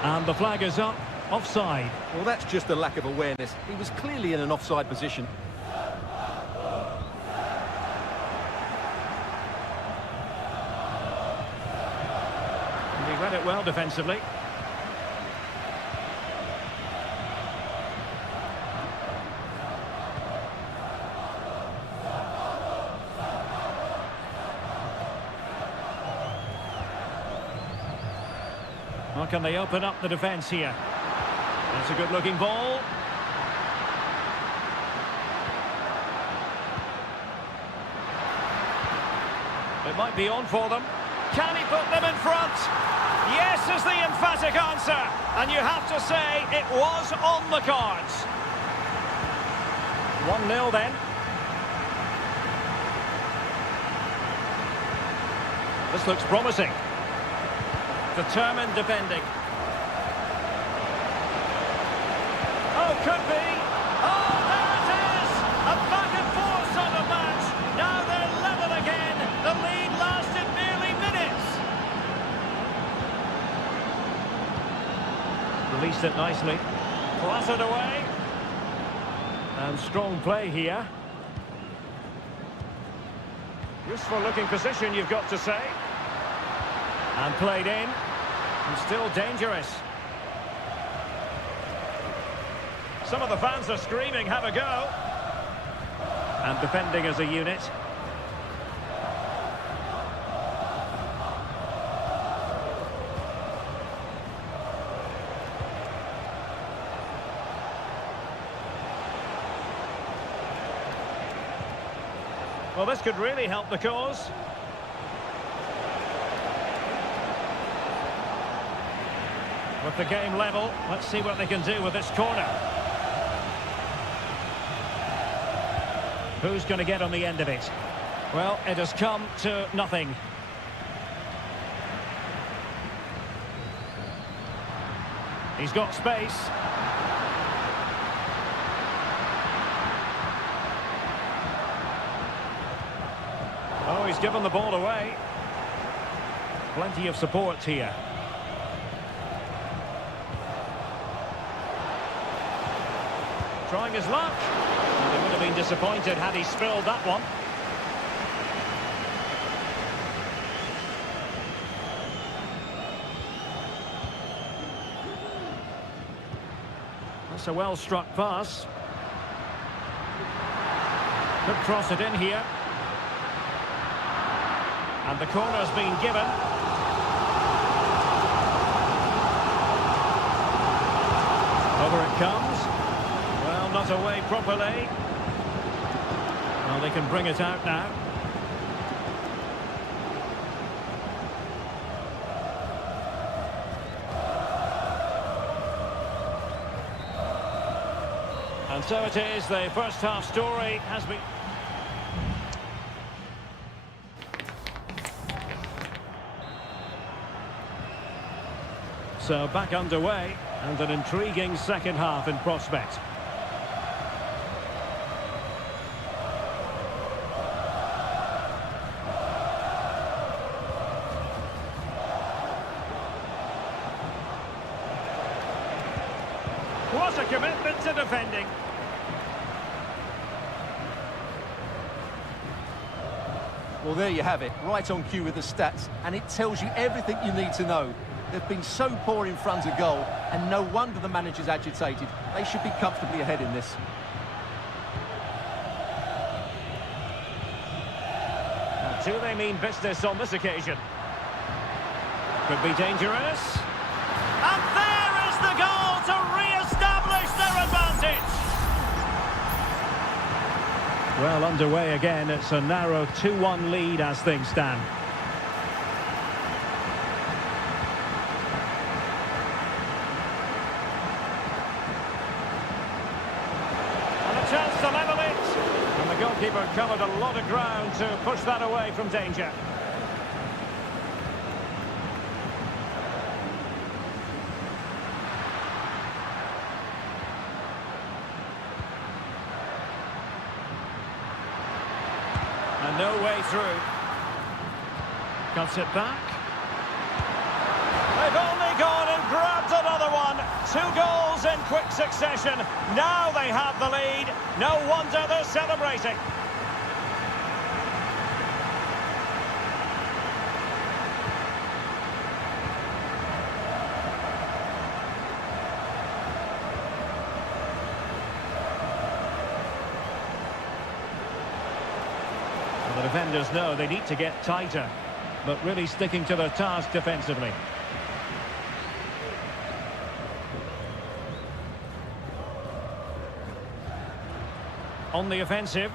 And the flag is up. Offside. Well, that's just a lack of awareness. He was clearly in an offside position. He read it well defensively. How can they open up the defence here? It's a good-looking ball. It might be on for them. Can he put them in front? Yes is the emphatic answer. And you have to say it was on the cards. 1-0 then. This looks promising. Determined defending. Oh, could be. Oh, there it is! A back and forth sort of match. Now they're level again. The lead lasted nearly minutes. Released it nicely. Clattered away. And strong play here. Useful looking position, you've got to say. And played in. And still dangerous. Some of the fans are screaming, have a go. And defending as a unit. Well, this could really help the cause. With the game level, let's see what they can do with this corner. Who's going to get on the end of it? Well, it has come to nothing. He's got space. Oh, he's given the ball away. Plenty of support here. Trying his luck. And he would have been disappointed had he spilled that one. That's a well-struck pass. Could cross it in here. And the corner's been given. Over it comes. Well, not away properly. Well, they can bring it out now. And so it is, the first half story has been... So back underway, and an intriguing second half in prospect. commitment to defending. Well, there you have it, right on cue with the stats, and it tells you everything you need to know. They've been so poor in front of goal, and no wonder the manager's agitated. They should be comfortably ahead in this. Now, do they mean business on this occasion? Could be dangerous. And there is the goal to re-establish their advantage. Well, underway again. It's a narrow 2-1 lead as things stand. And a chance to level it. And the goalkeeper covered a lot of ground to push that away from danger. And no way through. Cuts it back. They've only gone and grabbed another one. 2 goals in quick succession. Now they have the lead. No wonder they're celebrating. The defenders know they need to get tighter, but really sticking to their task defensively. On the offensive.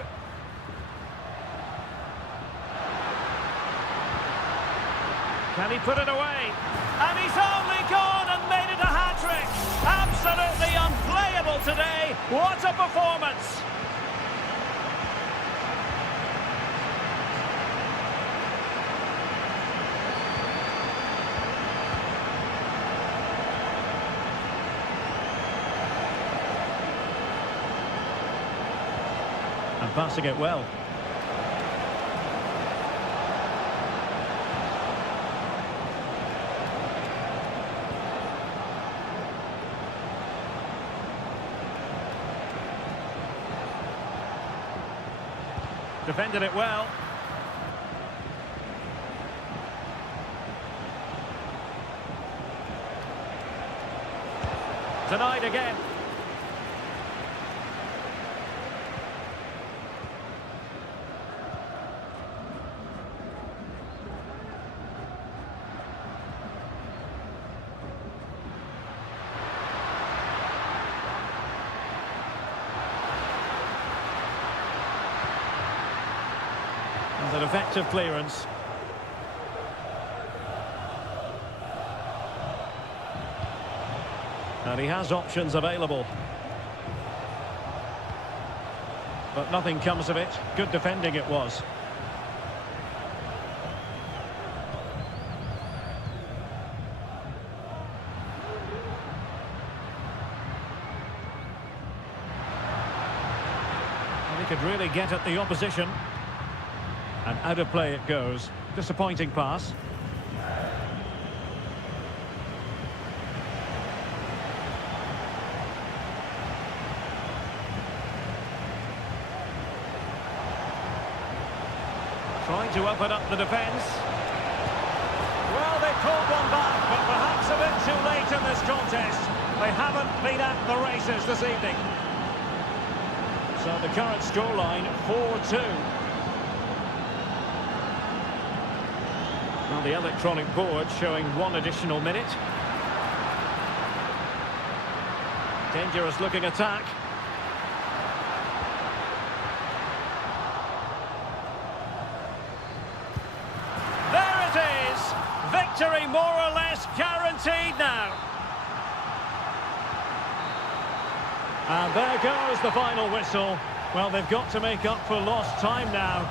Can he put it away? And he's only gone and made it a hat-trick! Absolutely unplayable today! What a performance! And passing it well. Defended it well. Denied again. An effective clearance. And he has options available. But nothing comes of it. Good defending it was. And he could really get at the opposition. And out of play it goes. Disappointing pass. Trying to open up the defence. Well, they pulled one back, but perhaps a bit too late in this contest. They haven't been at the races this evening. So the current scoreline, 4-2. Well, the electronic board showing 1 additional minute. Dangerous looking attack. There it is! Victory more or less guaranteed now. And there goes the final whistle. Well, they've got to make up for lost time now.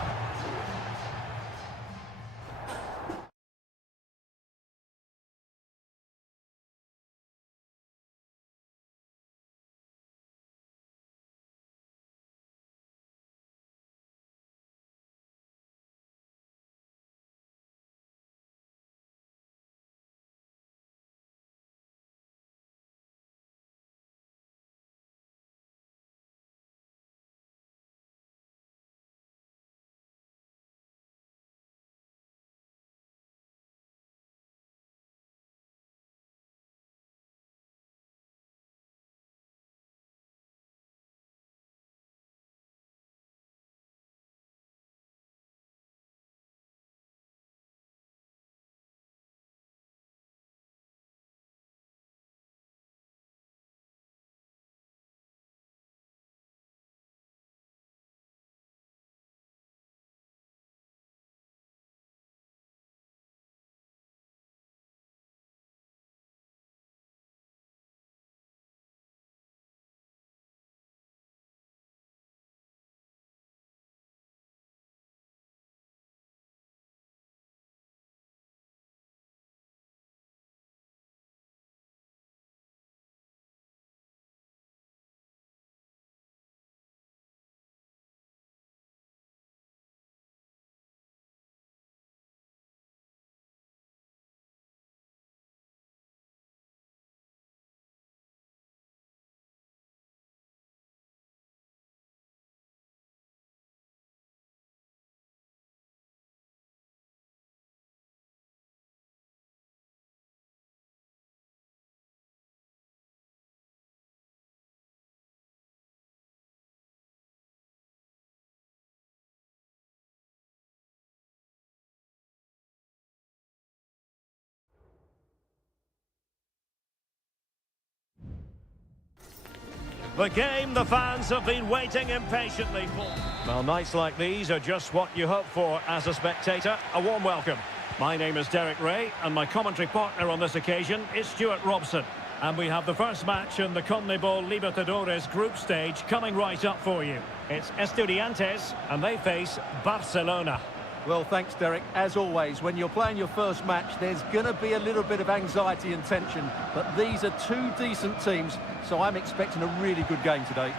The game the fans have been waiting impatiently for. Well, nights like these are just what you hope for as a spectator. A warm welcome. My name is Derek Ray, and my commentary partner on this occasion is Stuart Robson. And we have the first match in the CONMEBOL Libertadores group stage coming right up for you. It's Estudiantes, and they face Barcelona. Well, thanks, Derek. As always, when you're playing your first match, there's going to be a little bit of anxiety and tension. But these are two decent teams, so I'm expecting a really good game today.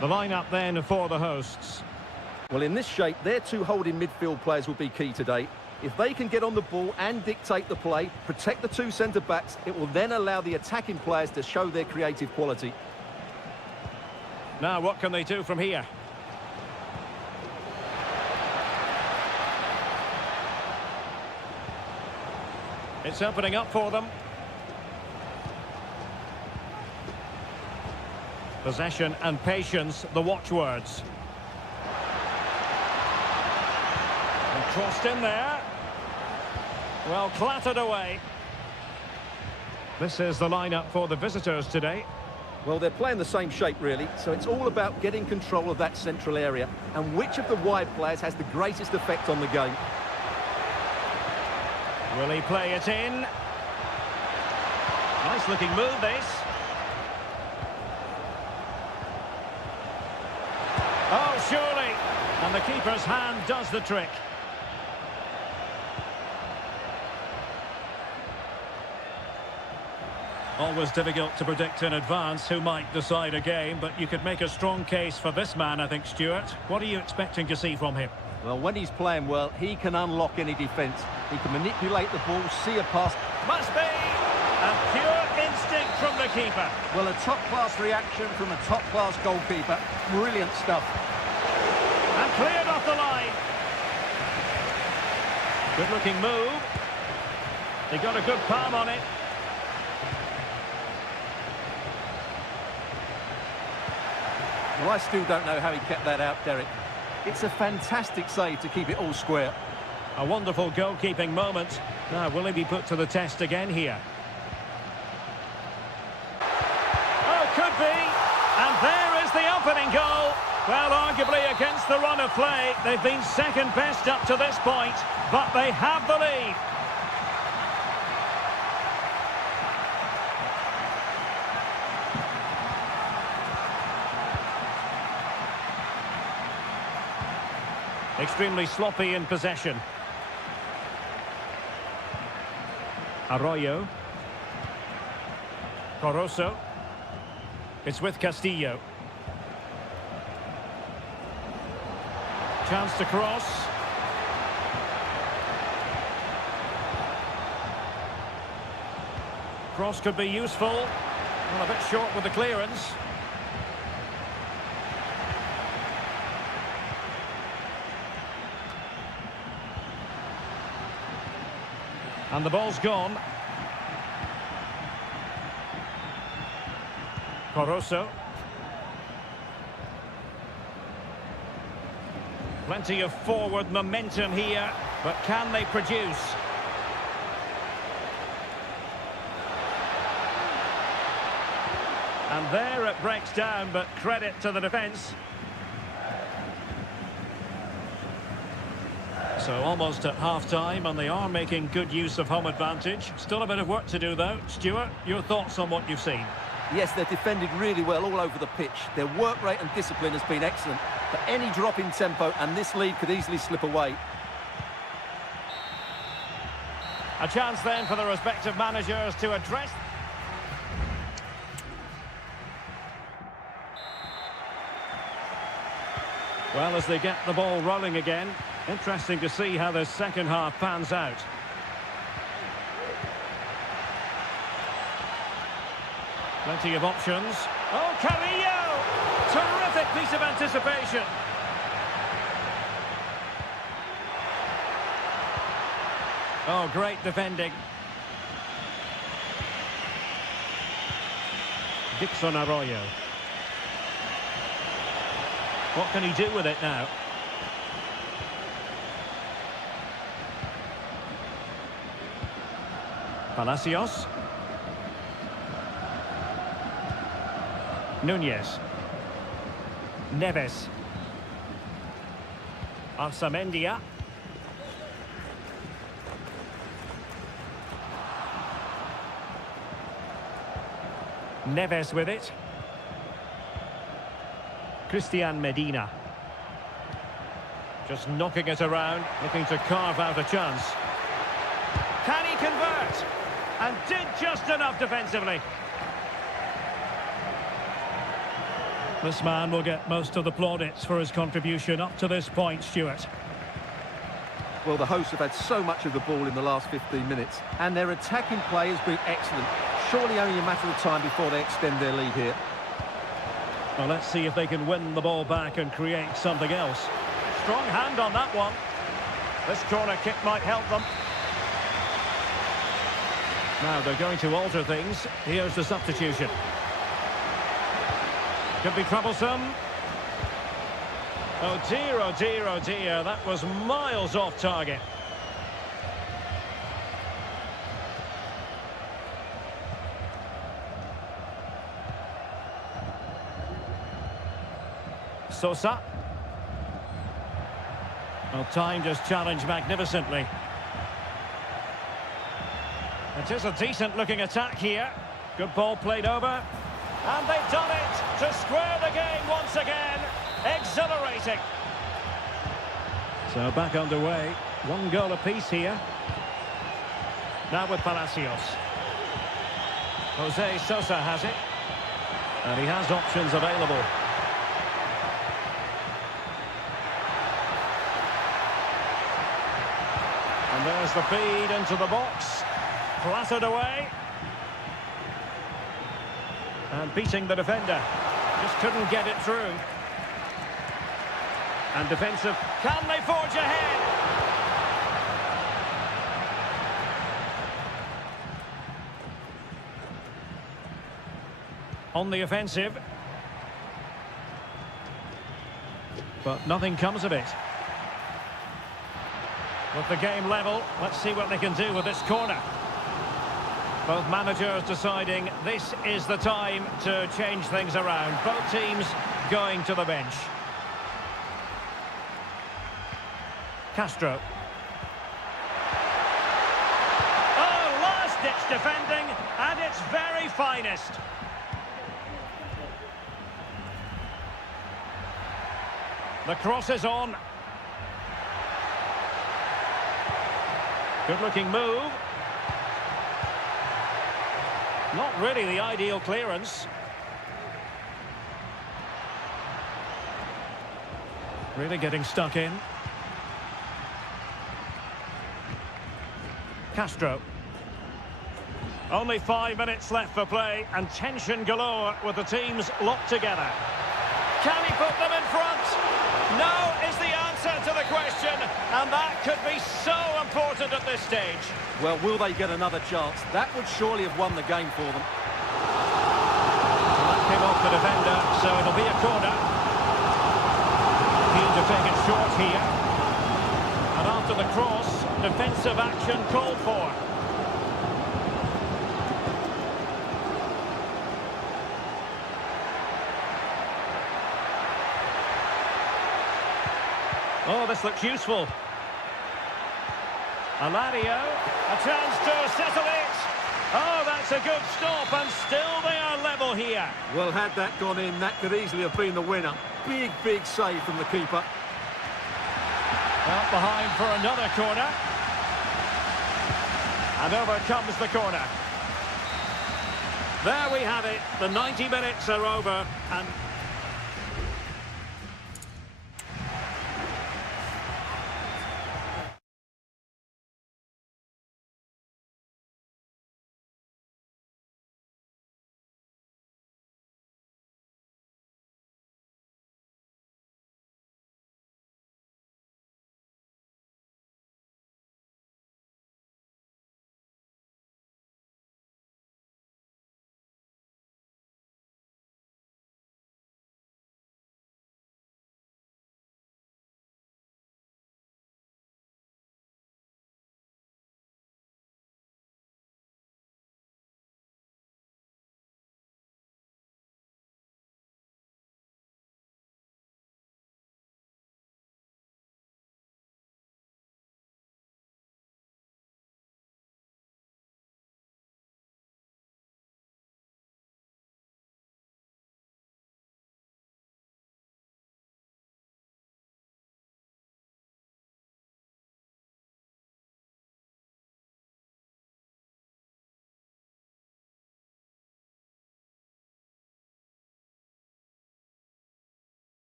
The lineup then for the hosts. Well, in this shape, their two holding midfield players will be key today. If they can get on the ball and dictate the play, protect the two centre-backs, it will then allow the attacking players to show their creative quality. Now, what can they do from here? It's opening up for them. Possession and patience, the watchwords. And crossed in there. Well, clattered away. This is the lineup for the visitors today. Well, they're playing the same shape, really, so it's all about getting control of that central area and which of the wide players has the greatest effect on the game. Will he play it in? Nice looking move, this. Oh, surely. And the keeper's hand does the trick. Always difficult to predict in advance who might decide a game, but you could make a strong case for this man, I think, Stuart. What are you expecting to see from him? Well, when he's playing well, he can unlock any defence. He can manipulate the ball, see a pass. Must be a pure instinct from the keeper. Well, a top-class reaction from a top-class goalkeeper. Brilliant stuff. And cleared off the line. Good-looking move. He got a good palm on it. Well, I still don't know how he kept that out, Derek. It's a fantastic save to keep it all square. A wonderful goalkeeping moment. Now, will he be put to the test again here? Oh, could be. And there is the opening goal. Well, arguably against the run of play, they've been second best up to this point, but they have the lead. Extremely sloppy in possession. Arroyo. Coroso. It's with Castillo. Chance to cross. Cross could be useful. Well, a bit short with the clearance. And the ball's gone. Coroso. Plenty of forward momentum here, but can they produce? And there it breaks down, but credit to the defence. So almost at half-time, and they are making good use of home advantage. Still a bit of work to do, though. Stuart, your thoughts on what you've seen? Yes, they're defended really well all over the pitch. Their work rate and discipline has been excellent. But any drop in tempo, and this lead could easily slip away. A chance then for the respective managers to address... Well, as they get the ball rolling again, interesting to see how the second half pans out. Plenty of options. Oh, Carrillo! Terrific piece of anticipation. Oh, great defending. Dixon Arroyo. What can he do with it now? Palacios. Nunez. Neves. Arsamendia. Neves with it. Christian Medina. Just knocking it around, looking to carve out a chance. Can he convert? And did just enough defensively. This man will get most of the plaudits for his contribution up to this point, Stuart. Well, the hosts have had so much of the ball in the last 15 minutes, and their attacking play has been excellent. Surely only a matter of time before they extend their lead here. Well, let's see if they can win the ball back and create something else. Strong hand on that one. This corner kick might help them. Now they're going to alter things. Here's the substitution. Could be troublesome. Oh dear, oh dear, oh dear. That was miles off target. Sosa. Well, timed his challenge magnificently. It is a decent-looking attack here. Good ball played over. And they've done it to square the game once again. Exhilarating. So back underway. One goal apiece here. Now with Palacios. Jose Sosa has it. And he has options available. And there's the feed into the box. Flattered away. And beating the defender. Just couldn't get it through. And defensive. Can they forge ahead? On the offensive. But nothing comes of it. With the game level, let's see what they can do with this corner. Both managers deciding this is the time to change things around. Both teams going to the bench. Castro. Oh, last-ditch defending at its very finest. The cross is on. Good-looking move. Not really the ideal clearance. Really getting stuck in. Castro. Only 5 minutes left for play and tension galore with the teams locked together. Can he put them in front? No is the answer to the question, and that could be so important at this stage. Well, will they get another chance? That would surely have won the game for them. That came off the defender, so it'll be a corner. Keen to take it short here. And after the cross, defensive action called for. Oh, this looks useful. Alario, a chance to settle it. Oh, that's a good stop, and still they are level here. Well, had that gone in, that could easily have been the winner. Big, big save from the keeper. Out behind for another corner. And over comes the corner. There we have it. The 90 minutes are over, and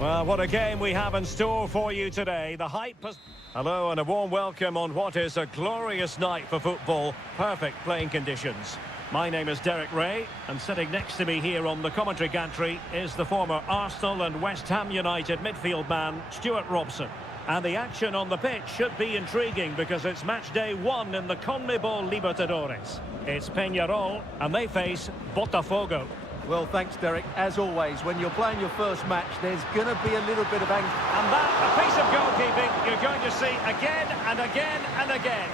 Well, what a game we have in store for you today. The hype has... Hello and a warm welcome on what is a glorious night for football. Perfect playing conditions. My name is Derek Ray, and sitting next to me here on the commentary gantry is the former Arsenal and West Ham United midfield man, Stuart Robson. And the action on the pitch should be intriguing because it's match day 1 in the CONMEBOL Libertadores. It's Peñarol, and they face Botafogo. Well, thanks, Derek. As always, when you're playing your first match, there's going to be a little bit of anger. And that, a piece of goalkeeping you're going to see again and again and again.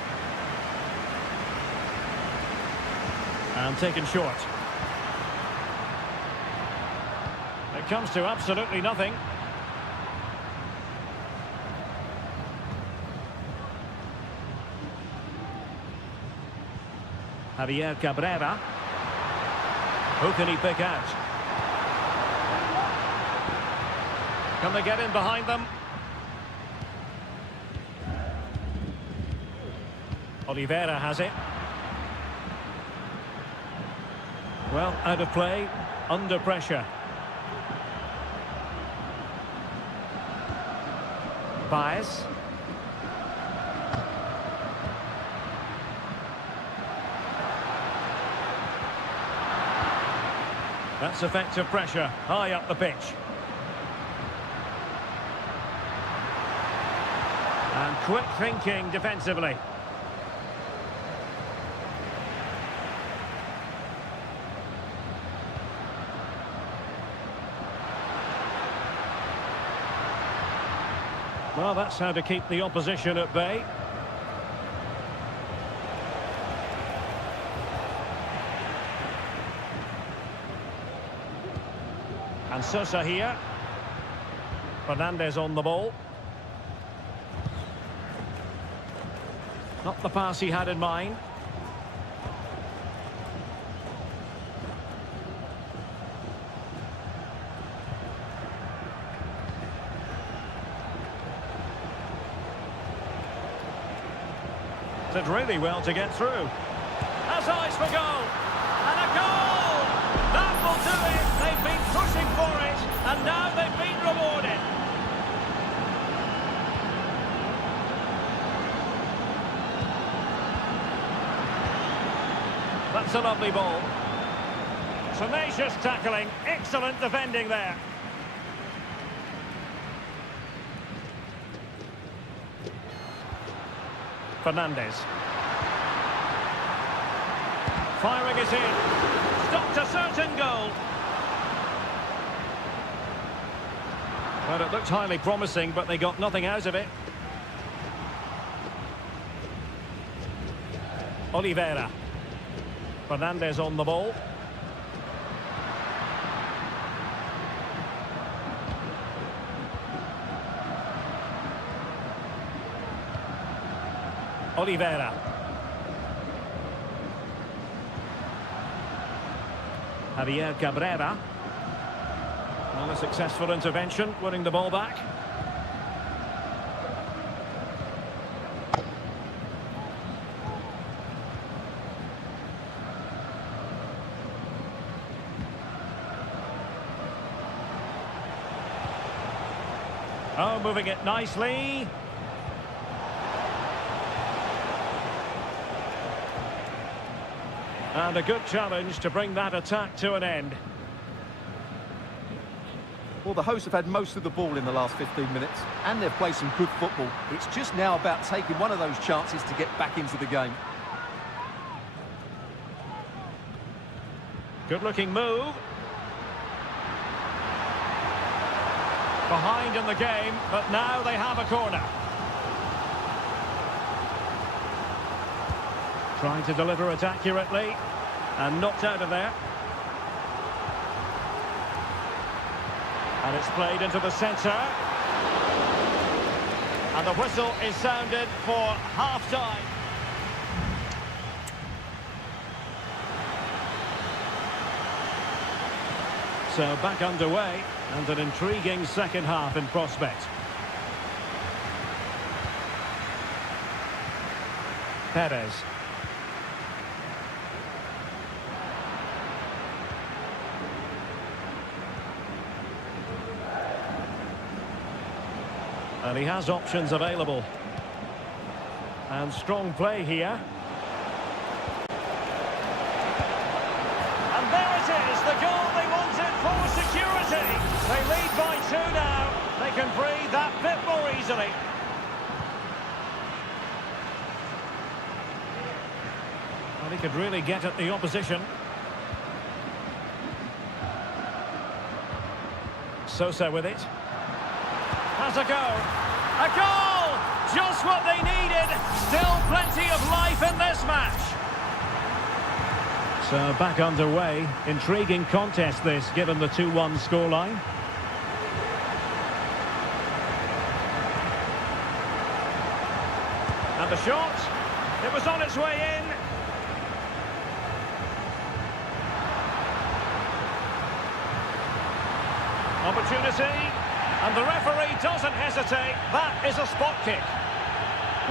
And taken short. It comes to absolutely nothing. Javier Cabrera. Who can he pick out? Can they get in behind them? Oliveira has it. Well, out of play, under pressure. Baez. That's effective pressure, high up the pitch. And quick thinking defensively. Well, that's how to keep the opposition at bay. And Sosa here. Fernandez on the ball. Not the pass he had in mind. Did really well to get through. Has eyes for goal. And a goal! That will do it. They've been pushing for it, and now they've been rewarded. That's a lovely ball. Tenacious tackling, excellent defending there. Fernandez. Firing it in. Stopped a certain goal. Well, it looked highly promising, but they got nothing out of it. Oliveira. Fernandez on the ball. Oliveira. Javier Cabrera. Well, a successful intervention, winning the ball back. Oh, moving it nicely. And a good challenge to bring that attack to an end. Well, the hosts have had most of the ball in the last 15 minutes, and they've played some good football. It's just now about taking one of those chances to get back into the game. Good-looking move. Behind in the game, but now they have a corner. Trying to deliver it accurately, and knocked out of there. And it's played into the centre. And the whistle is sounded for half-time. So back underway, and an intriguing second half in prospect. Perez. And he has options available. And strong play here. And there it is, the goal they wanted for security. They lead by 2 now. They can breathe that bit more easily. And he could really get at the opposition. Sosa with it. Has a go. A goal! Just what they needed. Still plenty of life in this match. So back underway. Intriguing contest this, given the 2-1 scoreline. And the shot. It was on its way in. Opportunity. And the referee doesn't hesitate. That is a spot kick.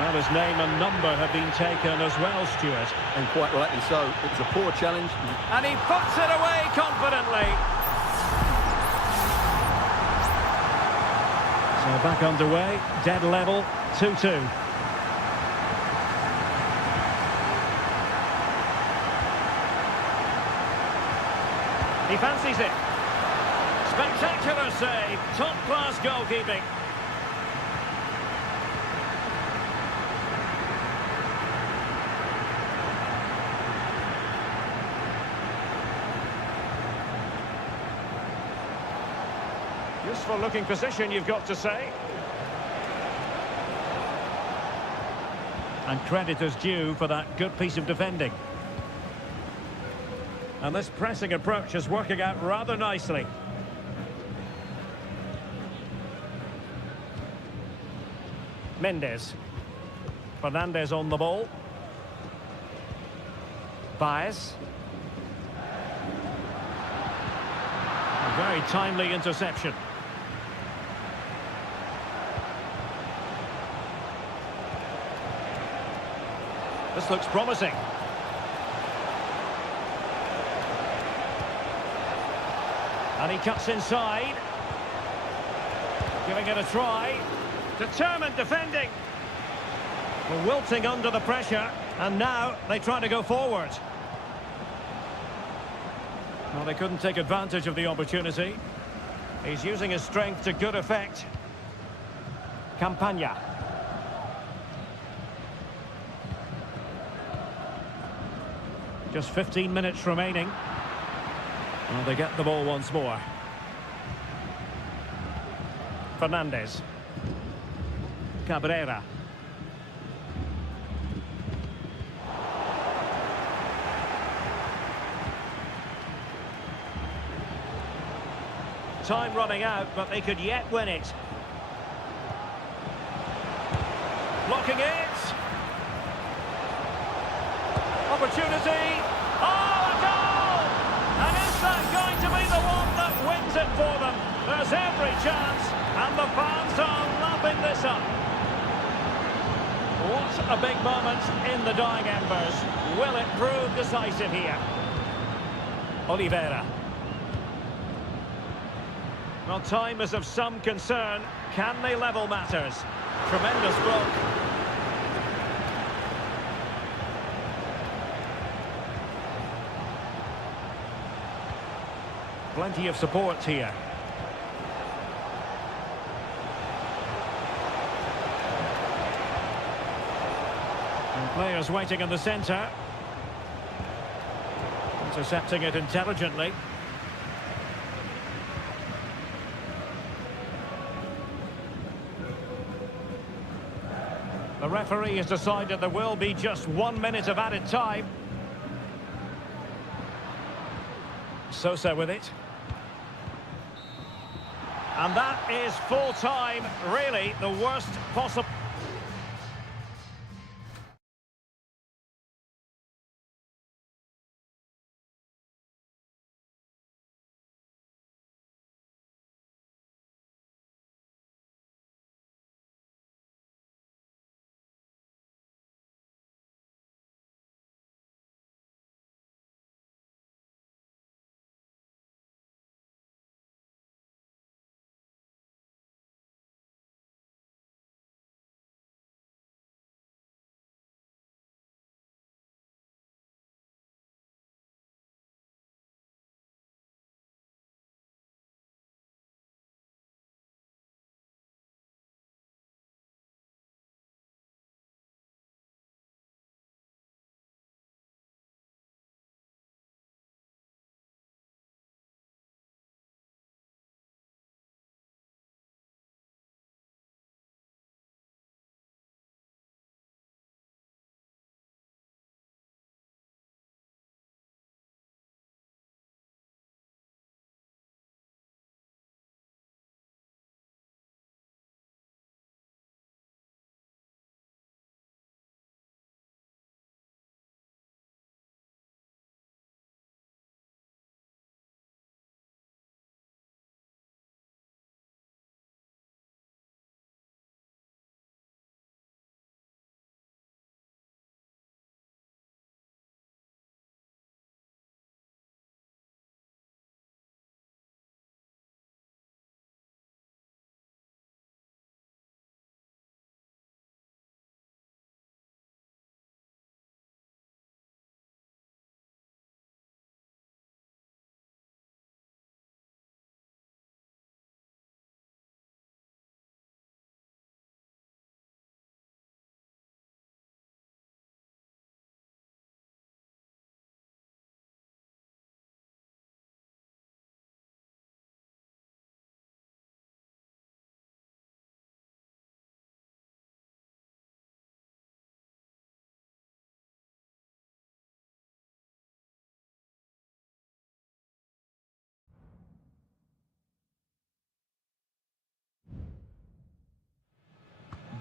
Well, his name and number have been taken as well, Stuart. And quite rightly so. It was a poor challenge. And he puts it away confidently. So back underway, dead level, 2-2. He fancies it. Spectacular save, top-class goalkeeping. Useful looking position, you've got to say. And credit is due for that good piece of defending. And this pressing approach is working out rather nicely. Mendes. Fernandez on the ball. Baez. A very timely interception. This looks promising. And he cuts inside. Giving it a try. Determined defending. Well, wilting under the pressure. And now they try to go forward. Well, they couldn't take advantage of the opportunity. He's using his strength to good effect. Campagna. Just 15 minutes remaining. Well, they get the ball once more. Fernandez. Cabrera. Time running out, but they could yet win it. Blocking it. Opportunity. Oh, a goal! And is that going to be the one that wins it for them? There's every chance, and the fans are lapping this up. What a big moment in the dying embers. Will it prove decisive here? Oliveira. Well, time is of some concern. Can they level matters? Tremendous block. Plenty of support here. And players waiting in the centre. Intercepting it intelligently. The referee has decided there will be just 1 minute of added time. Sosa with it. And that is full time, really the worst possible.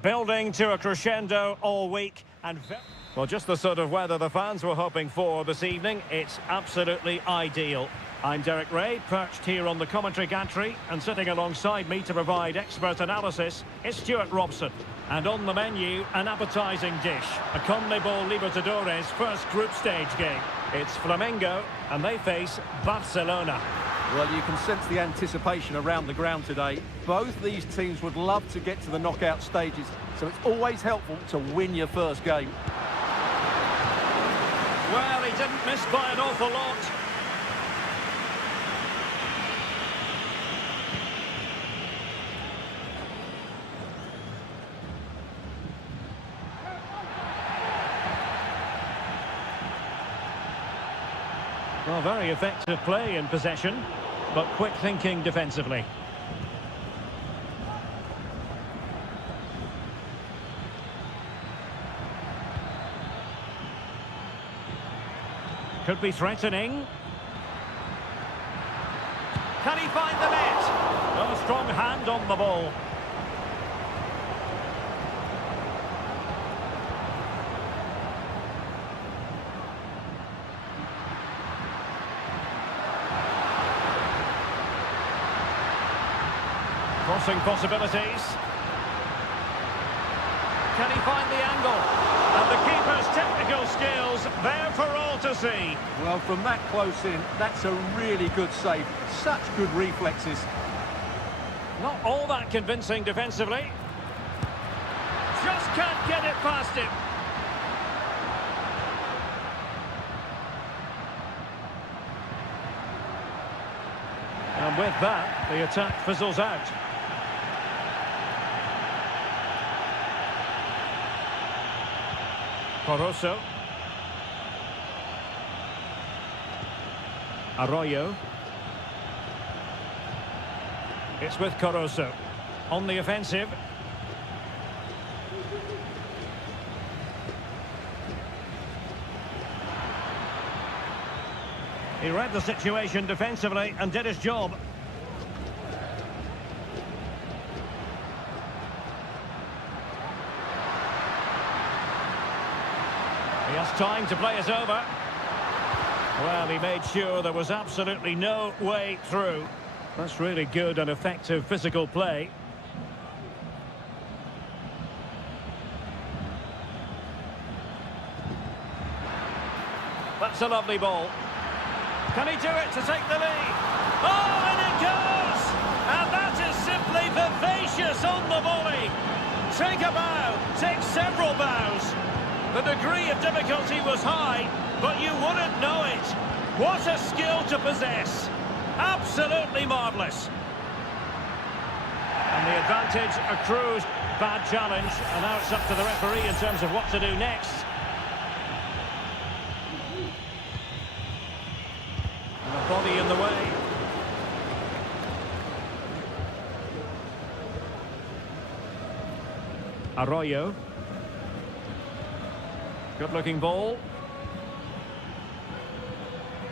Building to a crescendo all week and... Well, just the sort of weather the fans were hoping for this evening. It's absolutely ideal. I'm Derek Ray, perched here on the commentary gantry, and sitting alongside me to provide expert analysis is Stuart Robson. And on the menu, an appetising dish, a CONMEBOL Libertadores first group stage game. It's Flamengo, and they face Barcelona. Well, you can sense the anticipation around the ground today. Both these teams would love to get to the knockout stages, so it's always helpful to win your first game. Well, he didn't miss by an awful lot. Well, very effective play in possession, but quick thinking defensively. Could be threatening. Can he find the net? Oh, strong hand on the ball. Crossing possibilities. Can he find the angle? And the keeper's technical skills there for all to see. Well, from that close in, that's a really good save. Such good reflexes. Not all that convincing defensively. Just can't get it past him. And with that, the attack fizzles out. Caruso. Arroyo. It's with Caruso. On the offensive. He read the situation defensively and did his job. He has time to play it over. Well, he made sure there was absolutely no way through. That's really good and effective physical play. That's a lovely ball. Can he do it to take the lead? Oh, and it goes! And that is simply vivacious on the volley. Take a bow, take several bows. The degree of difficulty was high, but you wouldn't know it. What a skill to possess. Absolutely marvellous. And the advantage accrues. Bad challenge, and now it's up to the referee in terms of what to do next. And the body in the way. Arroyo. Good-looking ball.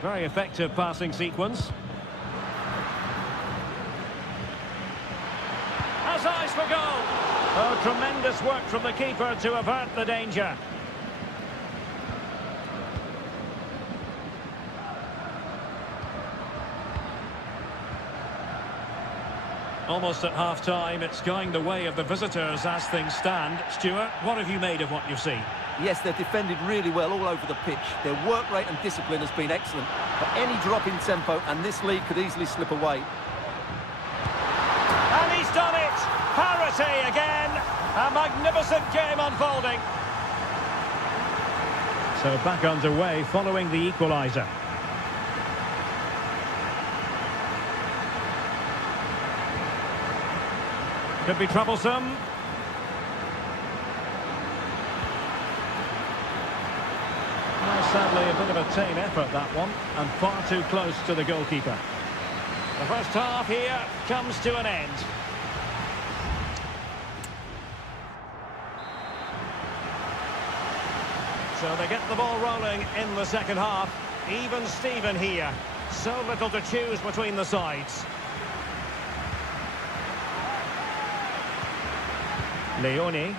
Very effective passing sequence. Has eyes for goal. Oh, tremendous work from the keeper to avert the danger. Almost at half-time, it's going the way of the visitors as things stand. Stuart, what have you made of what you've seen? Yes, they've defended really well all over the pitch. Their work rate and discipline has been excellent. But any drop in tempo and this lead could easily slip away. And he's done it! Parity again! A magnificent game unfolding. So back underway following the equaliser. Could be troublesome. Sadly, a bit of a tame effort, that one, and far too close to the goalkeeper. The first half here comes to an end. So they get the ball rolling in the second half. Even Steven here. So little to choose between the sides. Leone.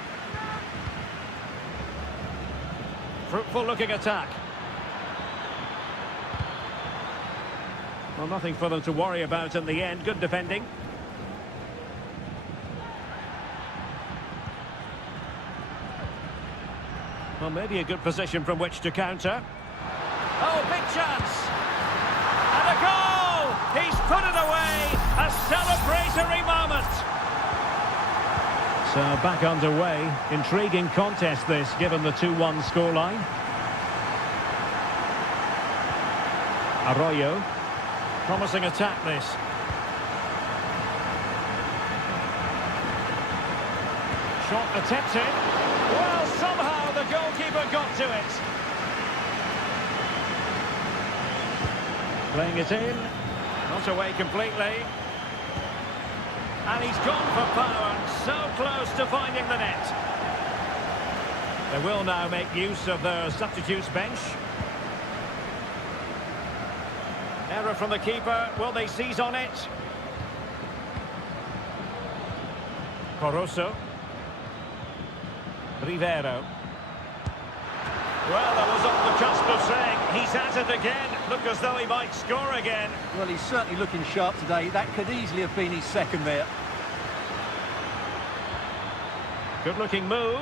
Fruitful looking attack. Well, nothing for them to worry about in the end. Good defending. Well, maybe a good position from which to counter. Oh, big chance! And a goal! He's put it away! A celebratory moment! So back underway. Intriguing contest this, given the 2-1 scoreline. Arroyo. Promising attack this. Shot attempted. Well, somehow the goalkeeper got to it. Playing it in. Not away completely. And he's gone for power. So close to finding the net. They will now make use of their substitutes bench. Error from the keeper. Will they seize on it? Corosso. Rivero. Well, that was on the cusp of saying he's at it again. Look as though he might score again. Well, he's certainly looking sharp today. That could easily have been his second there. Good looking move.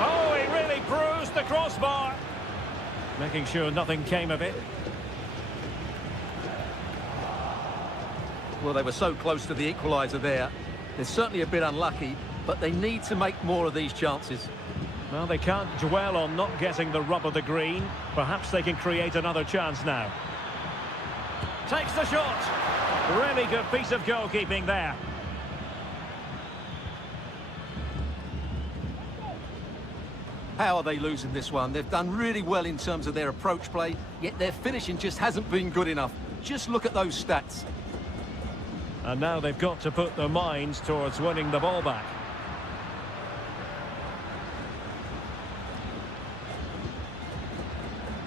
Oh, he really bruised the crossbar. Making sure nothing came of it. Well, they were so close to the equaliser there. They're certainly a bit unlucky, but they need to make more of these chances. Well, they can't dwell on not getting the rub of the green. Perhaps they can create another chance now. Takes the shot. Really good piece of goalkeeping there. How are they losing this one? They've done really well in terms of their approach play, yet their finishing just hasn't been good enough. Just look at those stats. And now they've got to put their minds towards winning the ball back.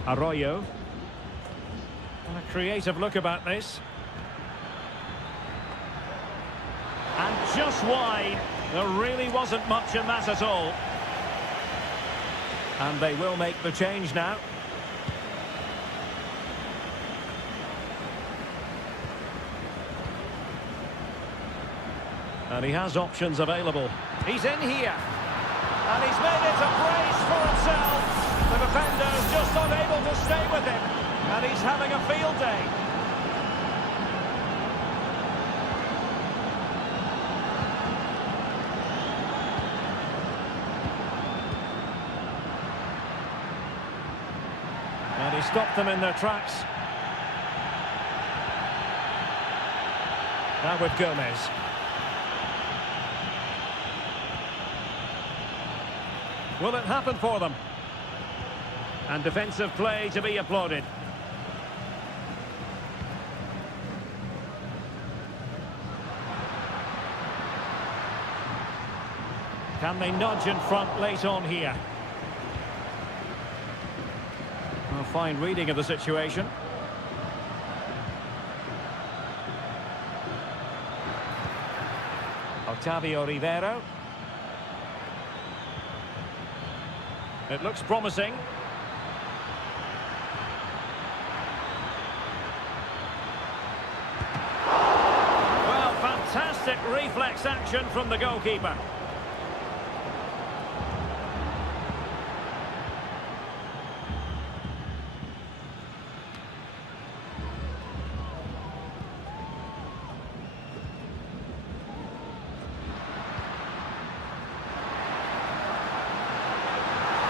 Arroyo. And a creative look about this. And just wide. There really wasn't much in that at all. And they will make the change now. And he has options available. He's in here. And he's made it a brace for himself. The defender's just unable to stay with him. And he's having a field day. And he stopped them in their tracks. Now with Gomez. Will it happen for them? And defensive play to be applauded. Can they nudge in front late on here? A fine reading of the situation. Octavio Rivero. It looks promising. Well, fantastic reflex action from the goalkeeper.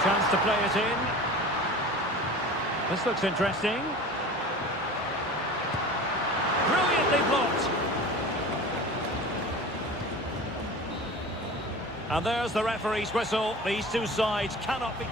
Chance to play it in. This looks interesting. Brilliantly blocked. And there's the referee's whistle. These two sides cannot be...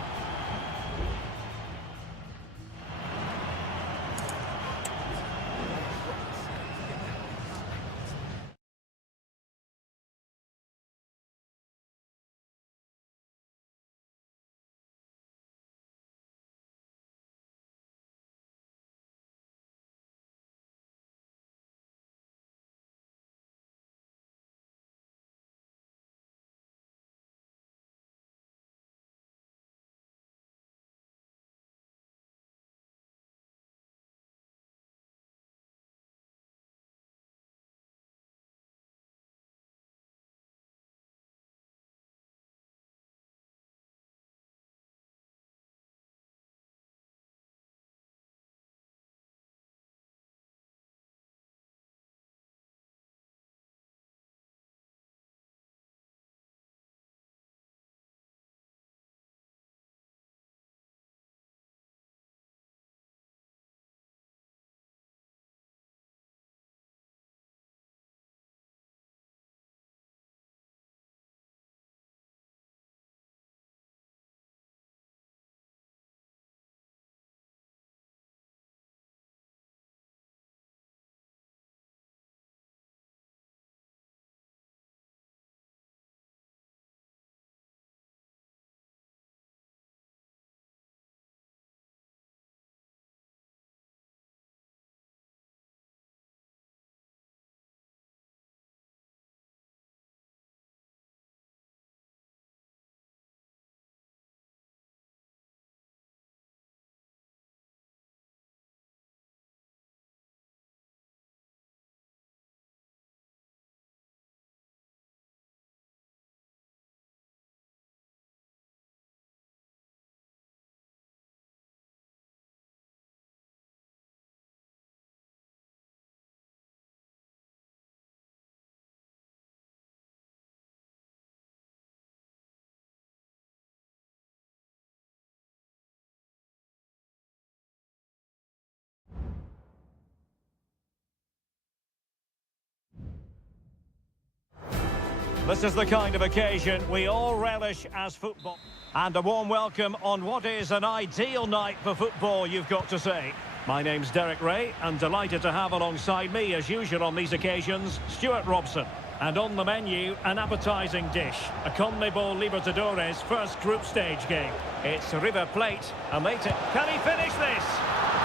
This is the kind of occasion we all relish as football. And a warm welcome on what is an ideal night for football, you've got to say. My name's Derek Ray, and delighted to have alongside me, as usual on these occasions, Stuart Robson. And on the menu, an appetising dish, a CONMEBOL Libertadores first group stage game. It's River Plate, and can he finish this?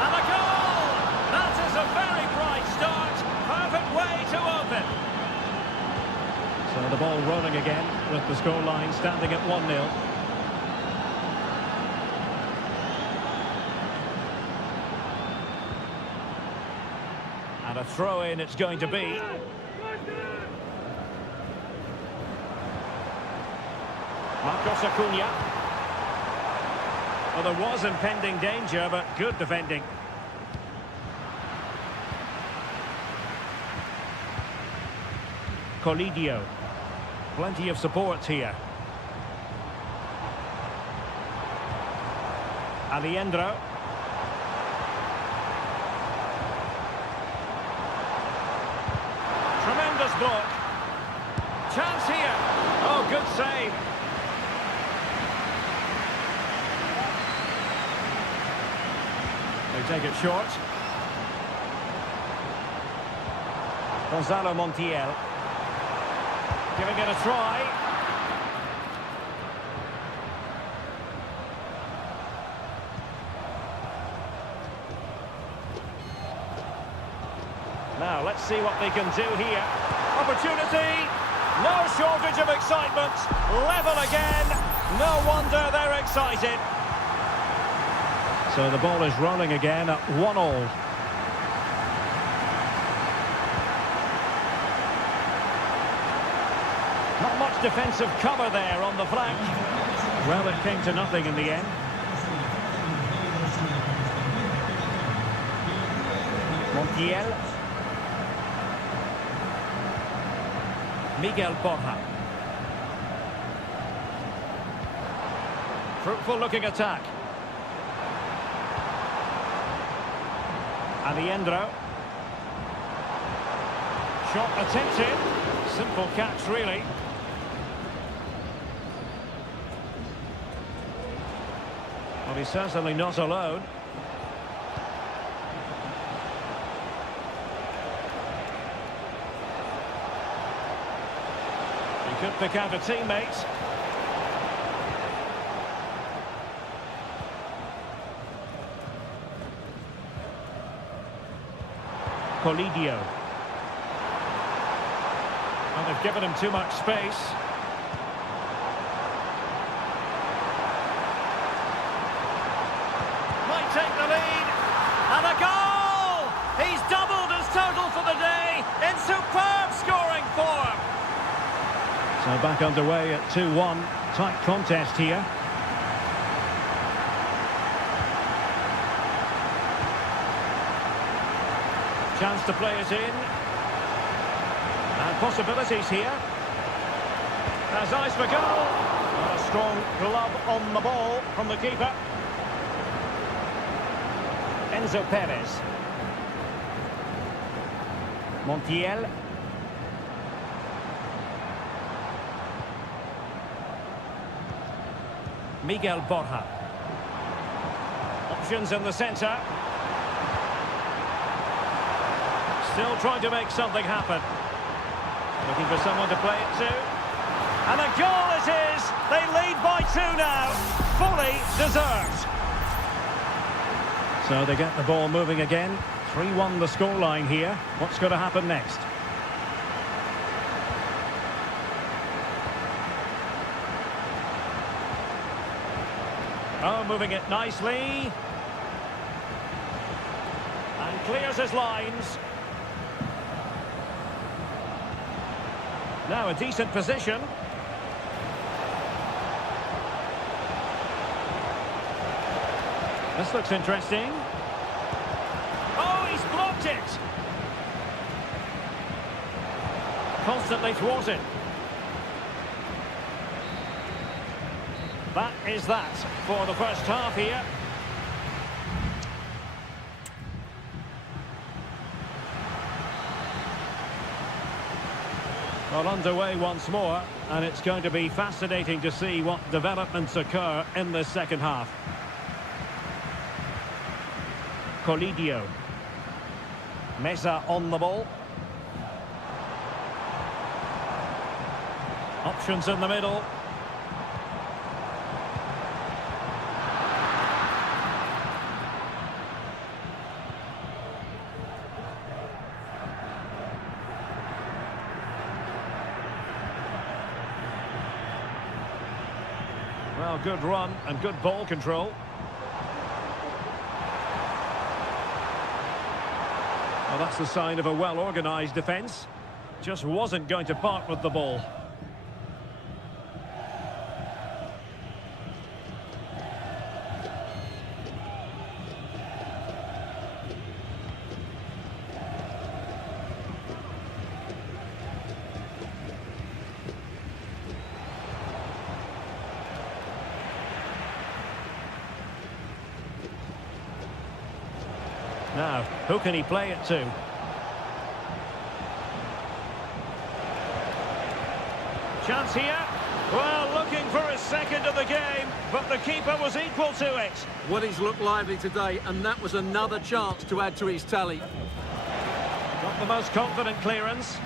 And a goal! That is a very bright start, perfect way to open. So the ball rolling again, with the scoreline standing at 1-0. And a throw-in it's going to be. Marcos Acuna. Well, there was impending danger, but good defending. Colidio. Plenty of support here. Aliendro. Tremendous block. Chance here. Oh, good save. They take it short. Gonzalo Montiel. Giving it a try. Now, let's see what they can do here. Opportunity. No shortage of excitement. Level again. No wonder they're excited. So the ball is rolling again at 1-1. Not much defensive cover there on the flank. Well, it came to nothing in the end. Montiel. Miguel Borja. Fruitful looking attack. Aliendro. Shot attempted. Simple catch, really. Well, he's certainly not alone. He could pick out a teammate. Colidio. And they've given him too much space. Might take the lead. And a goal! He's doubled his total for the day in superb scoring form. So back underway at 2-1. Tight contest here. Chance to play it in. And possibilities here. Has eyes for goal. And a strong glove on the ball from the keeper. Enzo Perez. Montiel. Miguel Borja. Options in the centre. Still trying to make something happen. Looking for someone to play it to. And a goal it is! They lead by 2 now. Fully deserved. So they get the ball moving again. 3-1 the scoreline here. What's going to happen next? Oh, moving it nicely. And clears his lines. Now a decent position. This looks interesting. Oh, he's blocked it. Constantly thwarted. That is that for the first half here. Well, underway once more, and it's going to be fascinating to see what developments occur in the second half. Colidio. Meza on the ball. Options in the middle. Well, good run and good ball control. Well, that's the sign of a well-organised defence. Just wasn't going to part with the ball. Now, who can he play it to? Chance here. Well, looking for his second of the game, but the keeper was equal to it. Well, he's looked lively today, and that was another chance to add to his tally. Not the most confident clearance.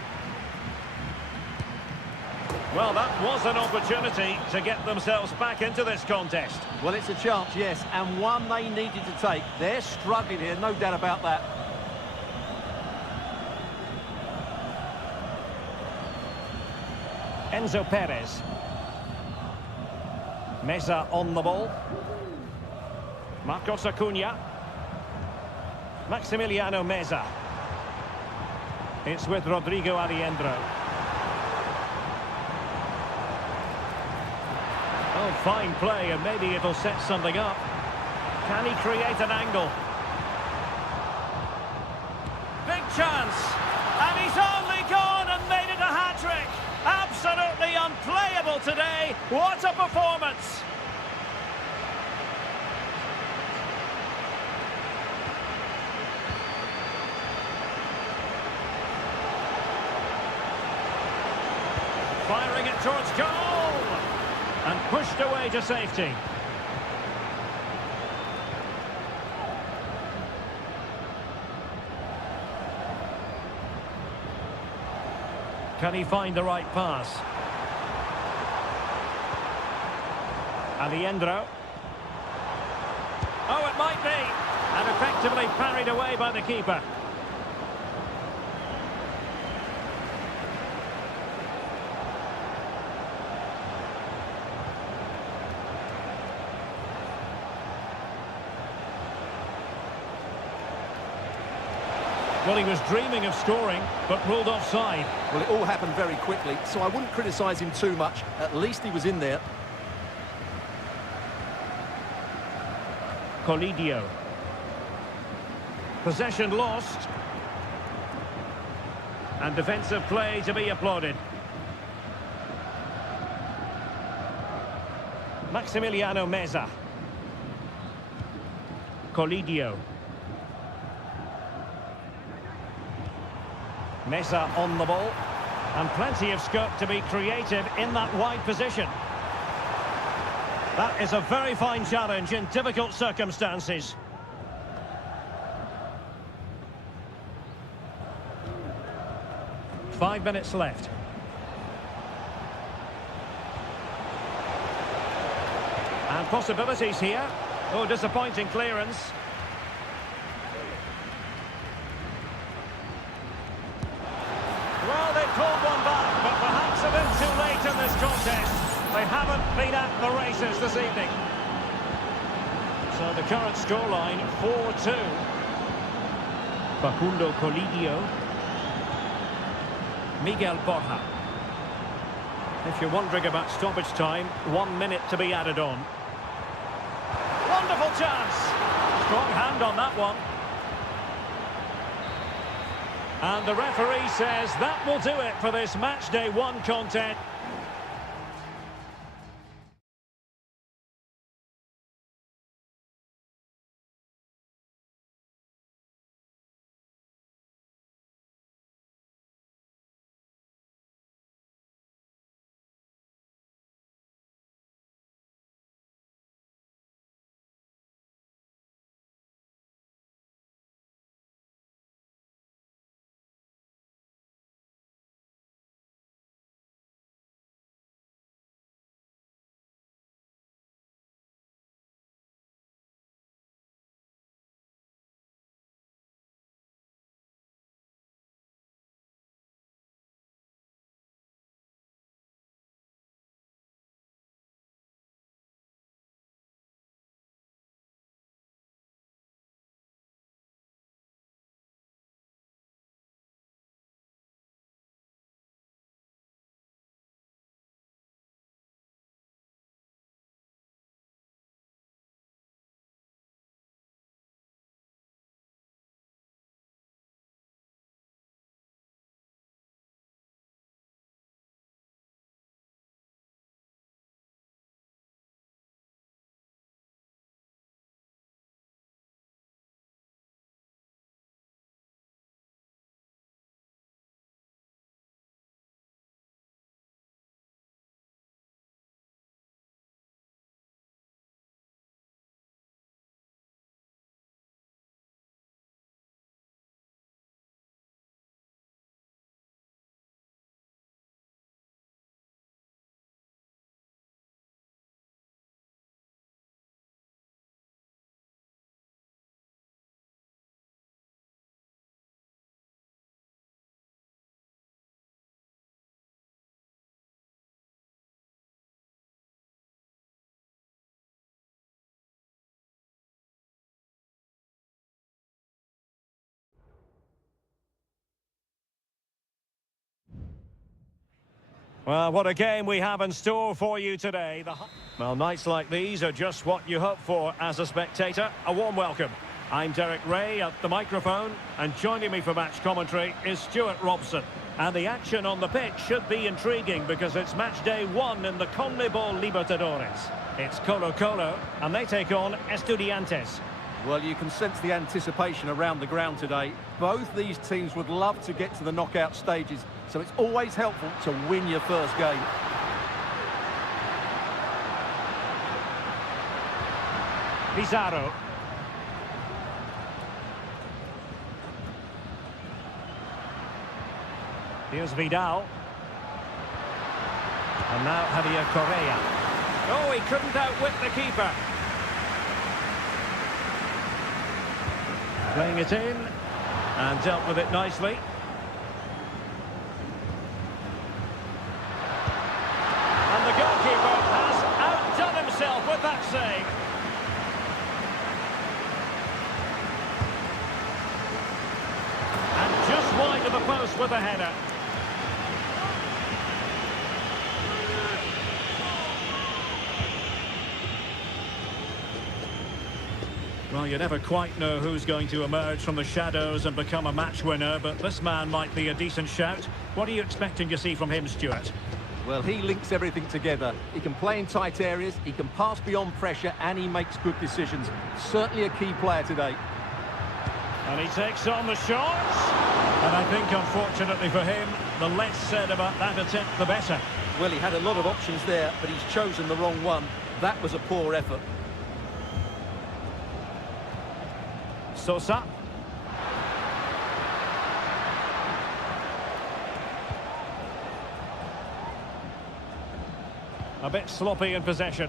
Well, that was an opportunity to get themselves back into this contest. Well, it's a chance, yes, and one they needed to take. They're struggling here, no doubt about that. Enzo Perez. Meza on the ball. Marcos Acuna. Maximiliano Meza. It's with Rodrigo Ariendro. Oh, fine play, and maybe it'll set something up. Can he create an angle? Big chance! And he's only gone and made it a hat-trick! Absolutely unplayable today! What a performance! Firing it towards goal! And pushed away to safety. Can he find the right pass? Aliendro. Oh, it might be. And effectively parried away by the keeper. Well, he was dreaming of scoring, but ruled offside. Well, it all happened very quickly, so I wouldn't criticise him too much. At least he was in there. Colidio. Possession lost. And defensive play to be applauded. Maximiliano Meza. Colidio. Meza on the ball, and plenty of scope to be creative in that wide position. That is a very fine challenge in difficult circumstances. Five minutes left. And possibilities here. Oh, disappointing clearance. Well, they pulled one back, but perhaps a bit too late in this contest. They haven't been at the races this evening. So the current scoreline, 4-2. Facundo Colidio. Miguel Borja. If you're wondering about stoppage time, 1 minute to be added on. Wonderful chance. Strong hand on that one. And the referee says that will do it for this match day 1 contest. Well, what a game we have in store for you today. Well, nights like these are just what you hope for as a spectator. A warm welcome. I'm Derek Ray at the microphone, and joining me for match commentary is Stuart Robson. And the action on the pitch should be intriguing because it's match day 1 in the CONMEBOL Libertadores. It's Colo-Colo, and they take on Estudiantes. Well, you can sense the anticipation around the ground today. Both these teams would love to get to the knockout stages, so it's always helpful to win your first game. Pizarro. Here's Vidal. And now Javier Correa. Oh, he couldn't outwit the keeper. Playing it in. And dealt with it nicely. And the goalkeeper has outdone himself with that save. And just wide of the post with a header. Well, you never quite know who's going to emerge from the shadows and become a match winner, but this man might be a decent shout. What are you expecting to see from him, Stuart? Well, he links everything together. He can play in tight areas, he can pass beyond pressure, and he makes good decisions. Certainly a key player today. And he takes on the shots. And I think, unfortunately for him, the less said about that attempt, the better. Well, he had a lot of options there, but he's chosen the wrong one. That was a poor effort. Sosa. A bit sloppy in possession.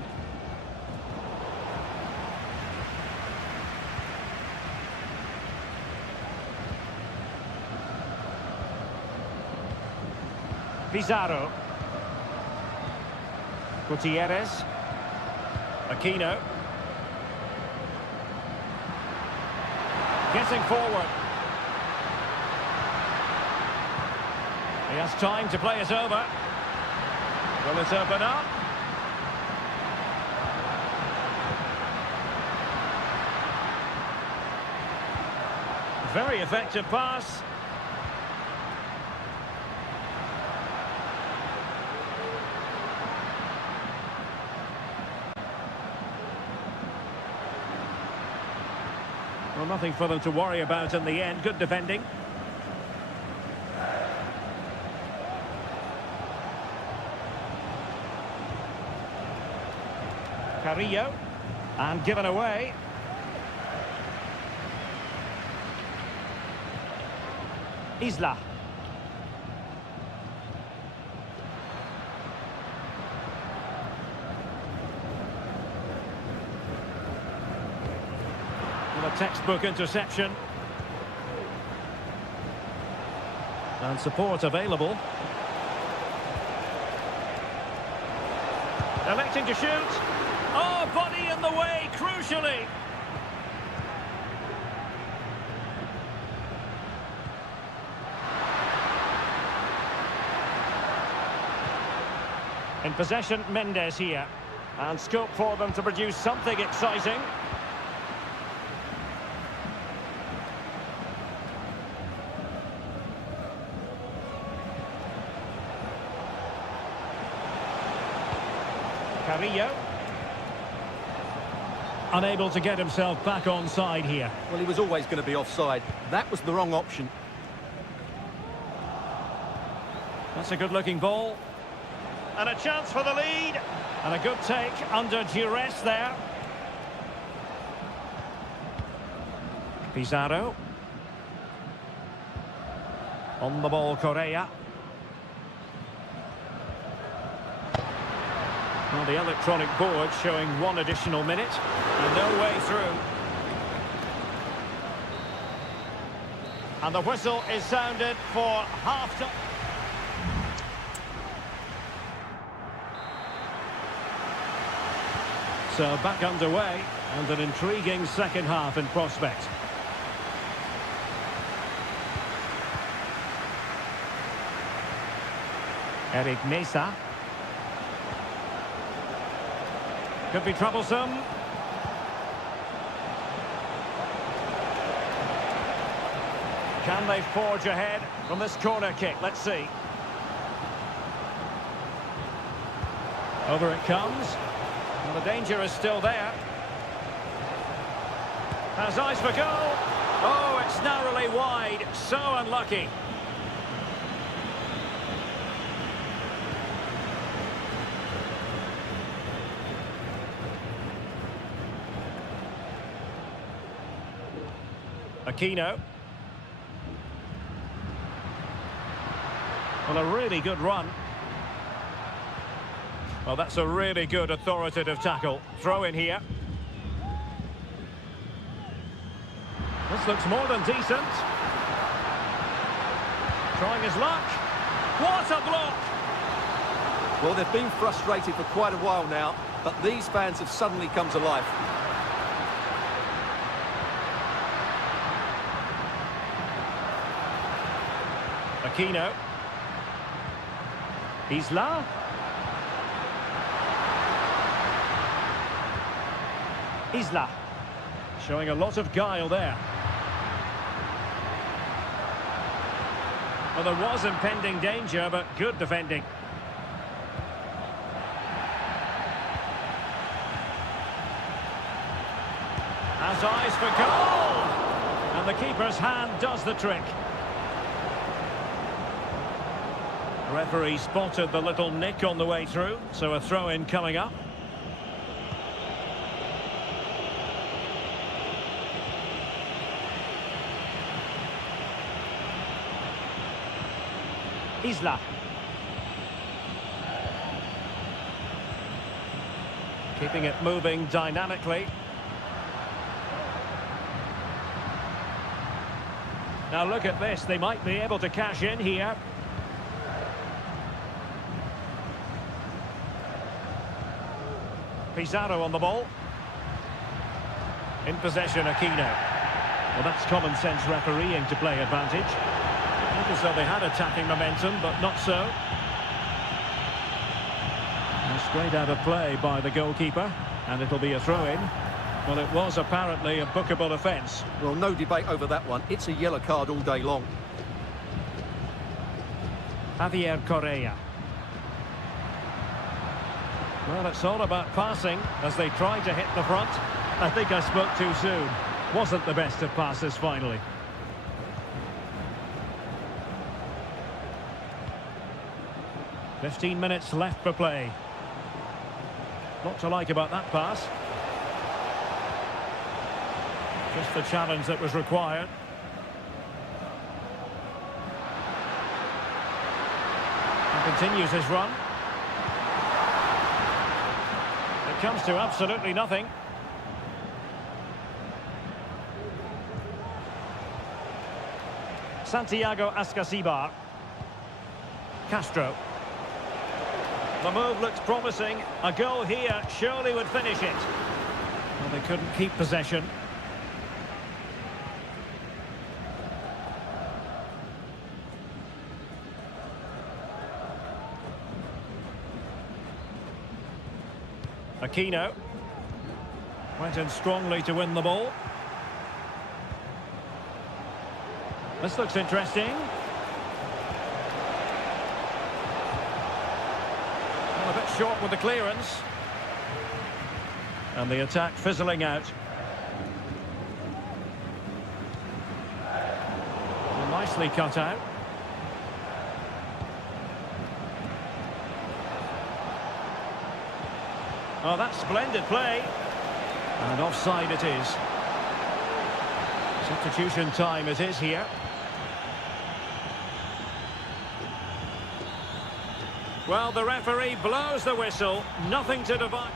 Pizarro. Gutierrez. Aquino. Getting forward. He has time to play it over. Will it open up? Very effective pass. Well, nothing for them to worry about in the end. Good defending. Carrillo. And given away. Isla. A textbook interception. And support available. Electing to shoot. Oh, body in the way, crucially. In possession, Mendes here. And scope for them to produce something exciting. Carrillo. Unable to get himself back on side here. Well, he was always going to be offside. That was the wrong option. That's a good-looking ball. And a chance for the lead. And a good take under duress there. Pizarro. On the ball, Correa. Well, the electronic board showing 1 additional minute and no way through. And the whistle is sounded for half-time. So back underway and an intriguing second half in prospect. Eric Mesa. Could be troublesome. Can they forge ahead from this corner kick? Let's see. Over it comes. And the danger is still there. Has eyes for goal. Oh, it's narrowly wide. So unlucky. Aquino. Well, a really good run. Well, that's a really good authoritative tackle. Throw in here. This looks more than decent. Trying his luck. What a block! Well, they've been frustrated for quite a while now, but these fans have suddenly come to life. Aquino. Isla. Isla. Showing a lot of guile there. Well, there was impending danger, but good defending. Has eyes for goal! And the keeper's hand does the trick. Referee spotted the little nick on the way through, so a throw-in coming up. Isla. Keeping it moving dynamically. Now look at this, they might be able to cash in here. Pizarro on the ball. In possession, Aquino. Well, that's common sense refereeing to play advantage. Look as though they had attacking momentum, but not so. And straight out of play by the goalkeeper, and it'll be a throw-in. Well, it was apparently a bookable offence. Well, no debate over that one. It's a yellow card all day long. Javier Correa. Well, it's all about passing as they try to hit the front. I think I spoke too soon. Wasn't the best of passes finally. "15 minutes left for play. Lot to like about that pass. Just the challenge that was required. He continues his run. It comes to absolutely nothing. Santiago Ascasibar. Castro. The move looks promising. A goal here surely would finish it. Well, they couldn't keep possession. Aquino. Went in strongly to win the ball. This looks interesting. Well, a bit short with the clearance. And the attack fizzling out. Well, nicely cut out. Oh, that's splendid play. And offside it is. Substitution time it is here. Well, the referee blows the whistle. Nothing to divide.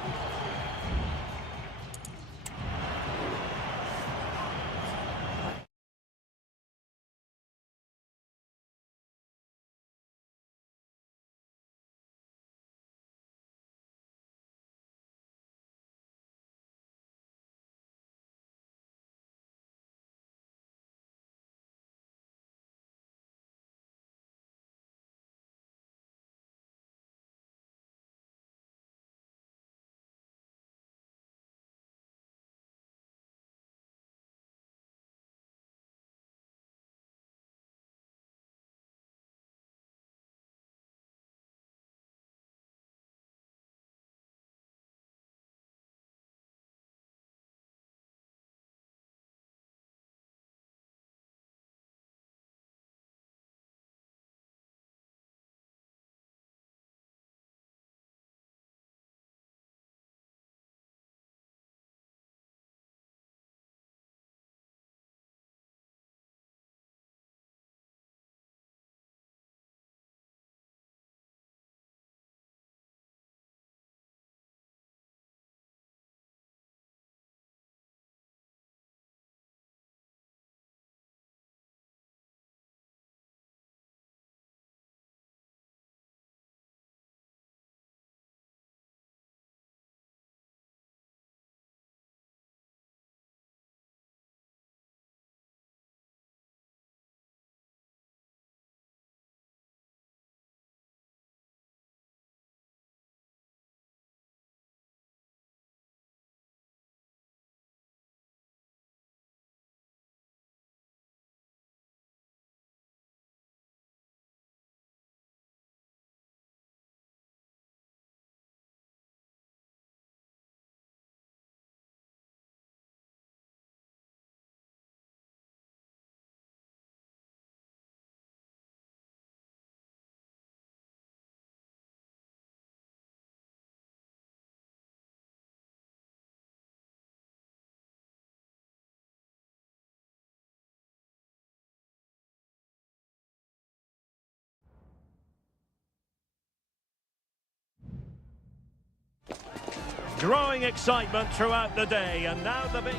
drawing excitement throughout the day, and now the big...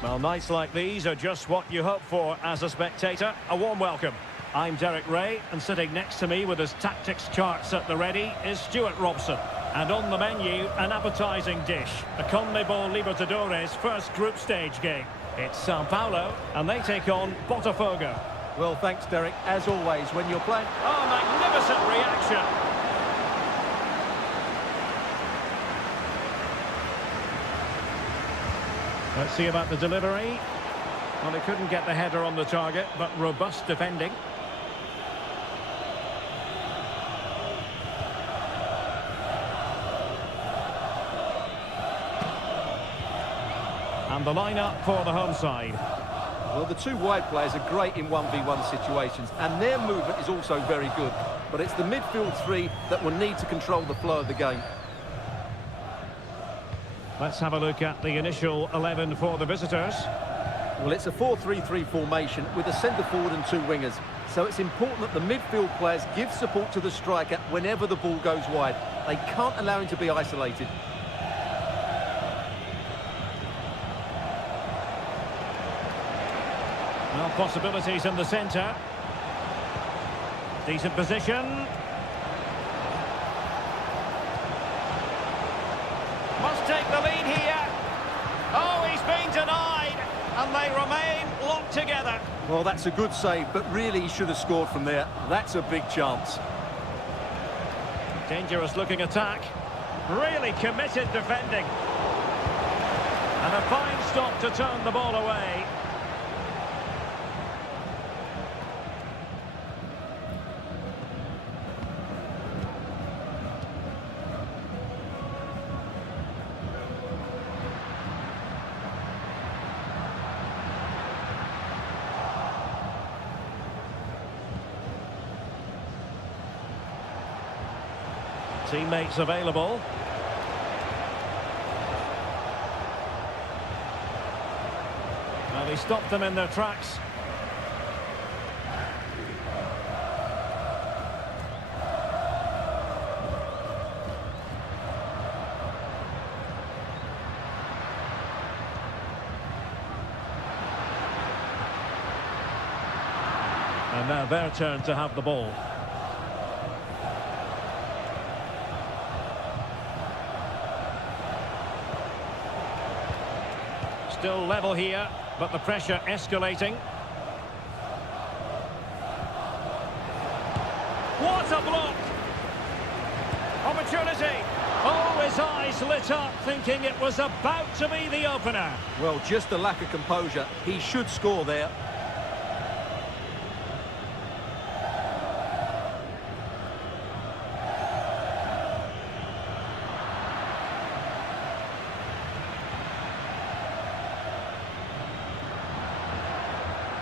Well, nights like these are just what you hope for as a spectator. A warm welcome. I'm Derek Ray, and sitting next to me with his tactics charts at the ready is Stuart Robson. And on the menu, an appetising dish, the CONMEBOL Libertadores first group stage game. It's Sao Paulo, and they take on Botafogo. Well, thanks, Derek. As always, when you're playing... Oh, magnificent reaction. Let's see about the delivery. Well, he couldn't get the header on the target, but robust defending. And the lineup for the home side. Well, the two wide players are great in 1v1 situations, and their movement is also very good. But it's the midfield three that will need to control the flow of the game. Let's have a look at the initial 11 for the visitors. Well, it's a 4-3-3 formation with a centre forward and two wingers. So it's important that the midfield players give support to the striker whenever the ball goes wide. They can't allow him to be isolated. Well, possibilities in the centre. Decent position. Must take the lead here. Oh, he's been denied. And they remain locked together. Well, that's a good save, but really he should have scored from there. That's a big chance. Dangerous looking attack. Really committed defending. And a fine stop to turn the ball away. Teammates available. Well, he stopped them in their tracks. And now their turn to have the ball. Still level here, but the pressure escalating. What a block! Opportunity! Oh, his eyes lit up, thinking it was about to be the opener. Well, just a lack of composure. He should score there.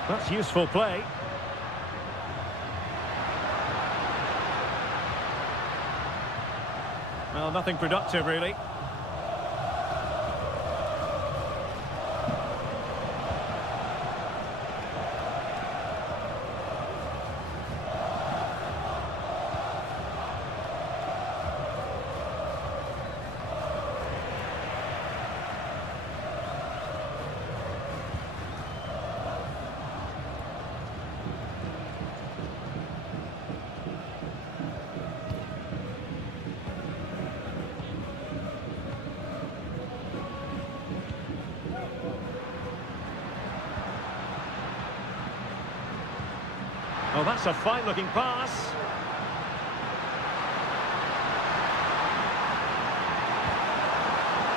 That's useful play. Well, nothing productive, really. Oh, that's a fine-looking pass.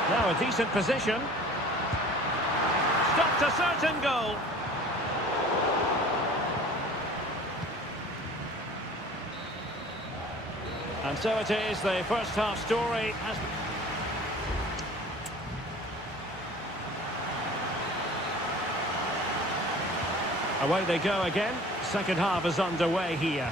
Now a decent position. Stopped a certain goal. And so it is, the first half story has... Away they go again. Second half is underway here.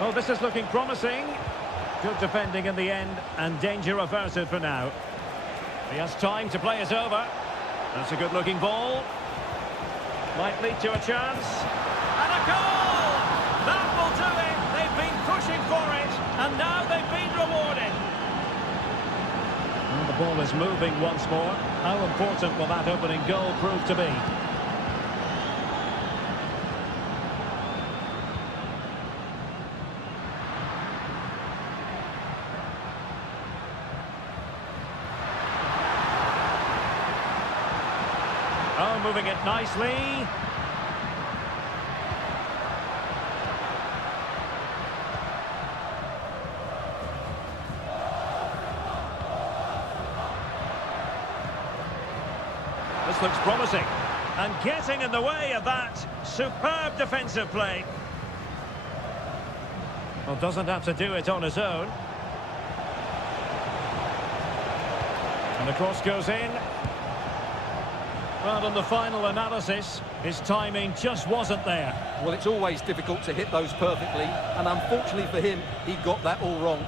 Oh, this is looking promising. Good defending in the end, and danger averted for now. He has time to play it over. That's a good-looking ball. Might lead to a chance. And a goal! That will do it. They've been pushing for it, and now they've been rewarded. And the ball is moving once more. How important will that opening goal prove to be? Oh, moving it nicely. This looks promising. And getting in the way of that superb defensive play. Well, doesn't have to do it on his own. And the cross goes in. Well, on the final analysis, his timing just wasn't there. Well, it's always difficult to hit those perfectly, and unfortunately for him, he got that all wrong.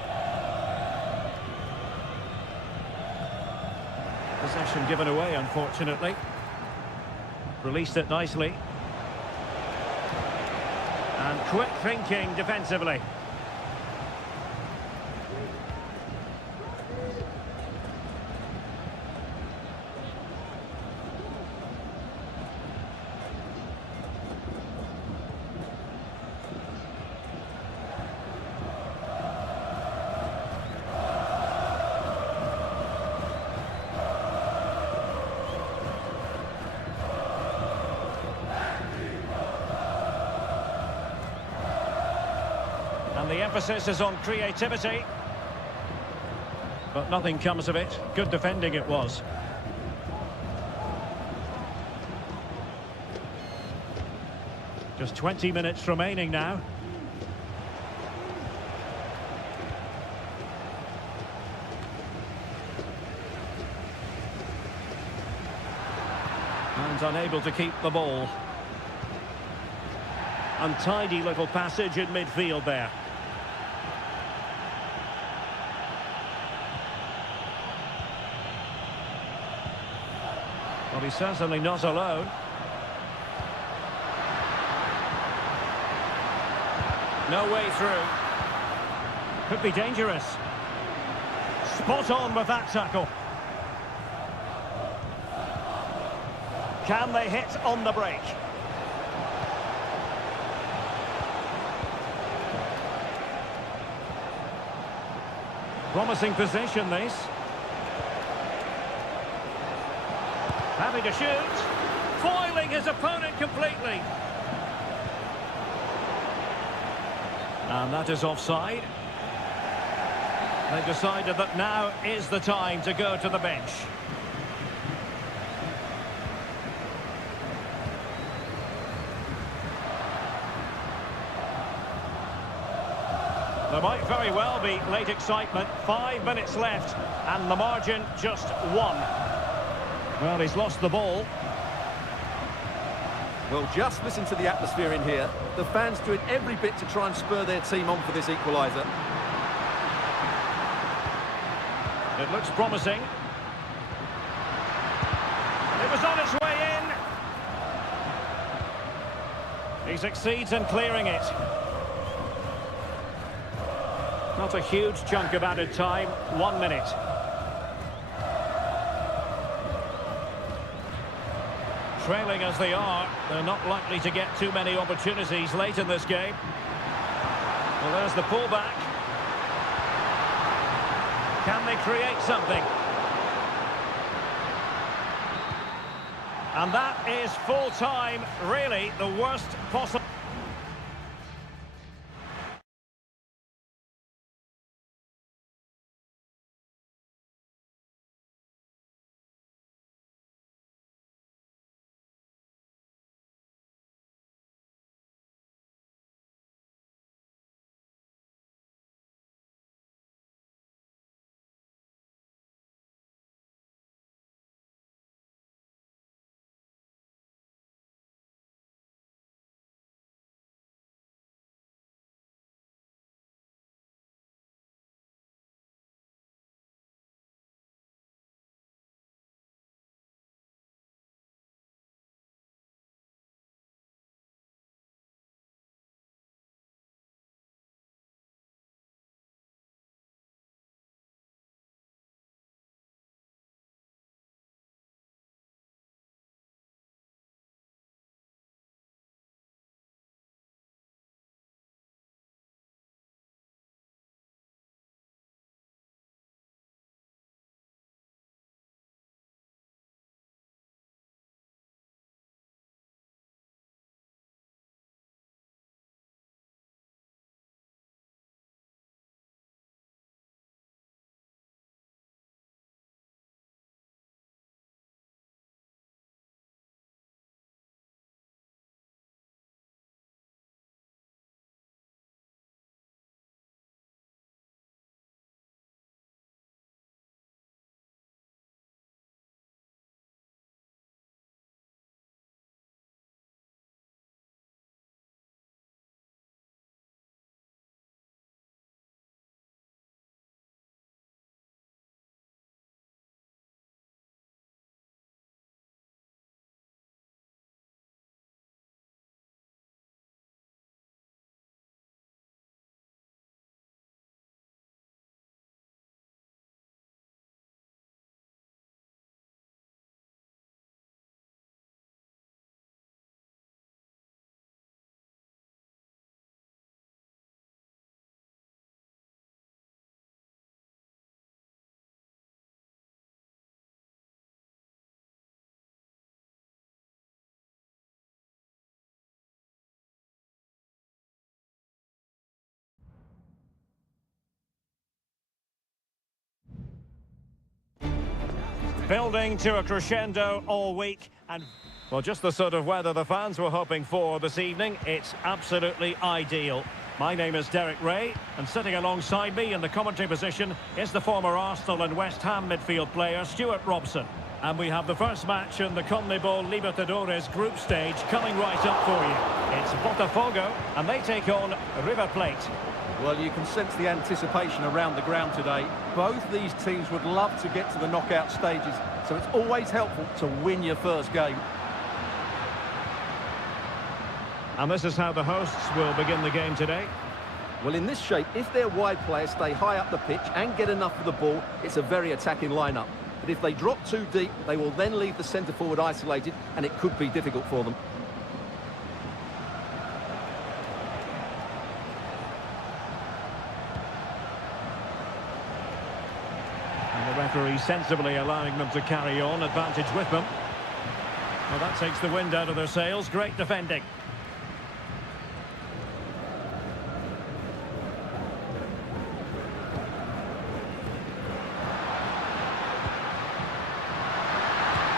Possession given away, unfortunately. Released it nicely. And quick thinking defensively. And the emphasis is on creativity. But nothing comes of it. Good defending it was. Just 20 minutes remaining now. And unable to keep the ball. Untidy little passage in midfield there. Well, he's certainly not alone. No way through. Could be dangerous. Spot on with that tackle. Can they hit on the break? Promising position, this. Happy to shoot. Foiling his opponent completely. And that is offside. They've decided that now is the time to go to the bench. There might very well be late excitement. 5 minutes left, and the margin just 1. Well, he's lost the ball. Well, just listen to the atmosphere in here. The fans doing every bit to try and spur their team on for this equaliser. It looks promising. It was on its way in. He succeeds in clearing it. Not a huge chunk of added time. 1 minute. Trailing as they are, they're not likely to get too many opportunities late in this game. Well, there's the pullback. Can they create something? And that is full time, really the worst possible. Building to a crescendo all week, and well, just the sort of weather the fans were hoping for this evening. It's absolutely ideal. My name is Derek Ray, and sitting alongside me in the commentary position is the former Arsenal and West Ham midfield player Stuart Robson. And we have the first match in the CONMEBOL Libertadores group stage coming right up for you. It's Botafogo, and they take on River Plate. Well, you can sense the anticipation around the ground today. Both these teams would love to get to the knockout stages, so it's always helpful to win your first game. And this is how the hosts will begin the game today. Well, in this shape, if their wide players stay high up the pitch and get enough of the ball, it's a very attacking lineup. But if they drop too deep, they will then leave the centre-forward isolated, and it could be difficult for them. And the referee sensibly allowing them to carry on, advantage with them. Well, that takes the wind out of their sails. Great defending.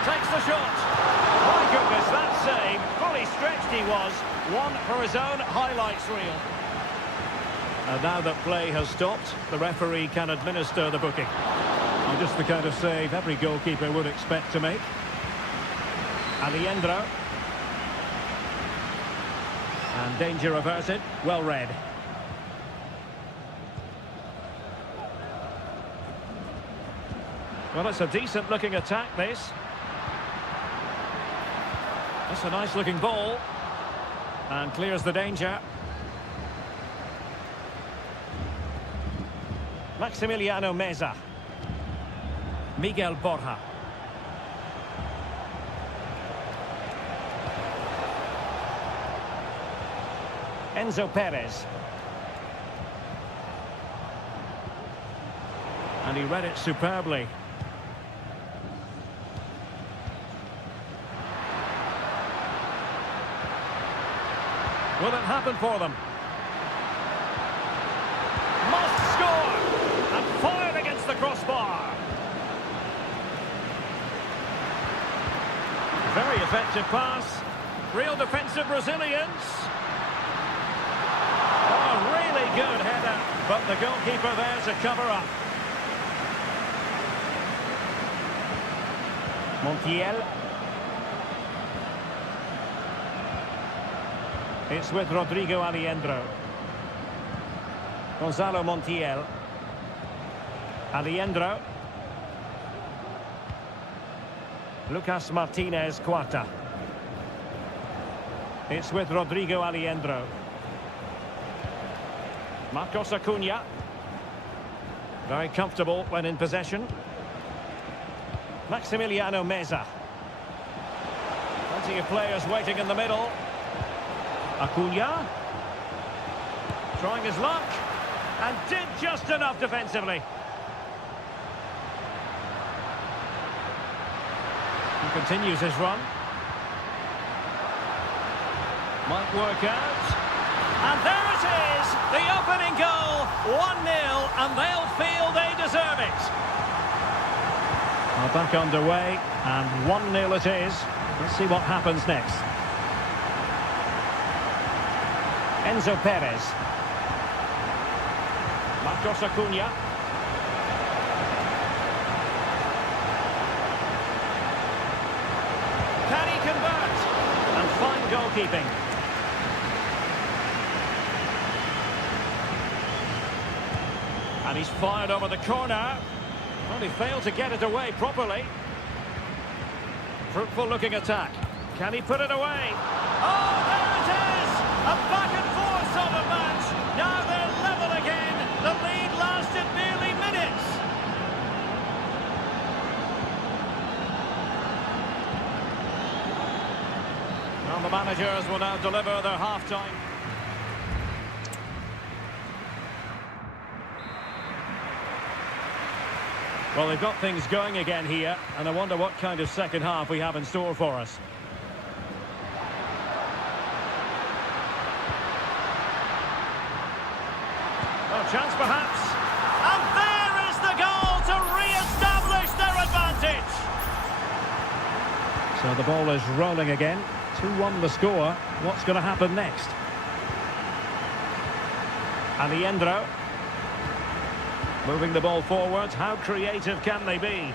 Takes the shot. My goodness, that save. Fully stretched he was. One for his own highlights reel. And now that play has stopped, the referee can administer the booking. And just the kind of save every goalkeeper would expect to make. Aliendro. And danger averted. Well read. Well, it's a decent-looking attack, this. That's a nice-looking ball. And clears the danger. Maximiliano Meza. Miguel Borja. Enzo Perez. And he read it superbly. Will it happen for them? Must score! And fired against the crossbar. Very effective pass. Real defensive Brazilians. Oh, really good header. But the goalkeeper there to cover up. Montiel. It's with Rodrigo Aliendro. Gonzalo Montiel. Aliendro. Lucas Martinez Cuarta. It's with Rodrigo Aliendro. Marcos Acuna. Very comfortable when in possession. Maximiliano Meza. Plenty of players waiting in the middle. Acuna. Trying his luck. And did just enough defensively. He continues his run. Might work out. And there it is! The opening goal! 1-0, and they'll feel they deserve it. Well, back underway, and 1-0 it is. Let's see what happens next. Enzo Perez. Marcos Acuna. Can he convert? And fine goalkeeping. And he's fired over the corner. Well, he failed to get it away properly. Fruitful looking attack. Can he put it away? Oh, there it is! A back and forth sort of match. Now they're level again. The lead lasted nearly minutes. Well, the managers will now deliver their half-time. Well, they've got things going again here, and I wonder what kind of second half we have in store for us. Oh, chance perhaps. And there is the goal to re-establish their advantage. So the ball is rolling again. 2-1 the score. What's going to happen next? Aliendro. Moving the ball forward. How creative can they be?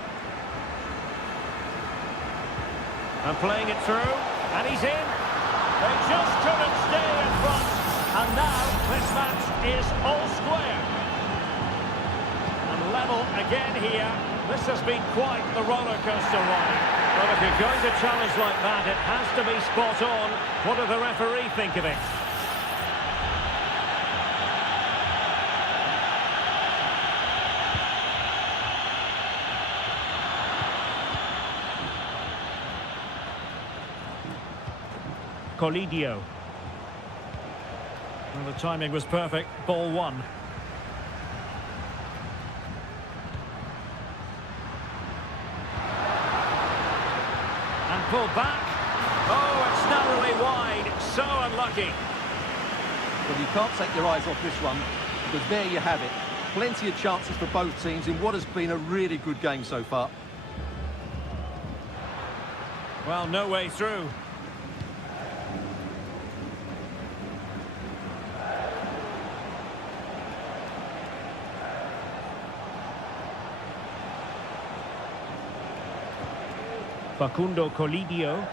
And playing it through. And he's in. They just couldn't stay in front. And now this match is all square. And level again here. This has been quite the roller coaster ride. But if you're going to challenge like that, it has to be spot on. What do the referee think of it? Colidio. Well, the timing was perfect. Ball one. And pulled back. Oh, it's narrowly wide. So unlucky. Well, you can't take your eyes off this one, because there you have it. Plenty of chances for both teams in what has been a really good game so far. Well, no way through. Facundo Colidio.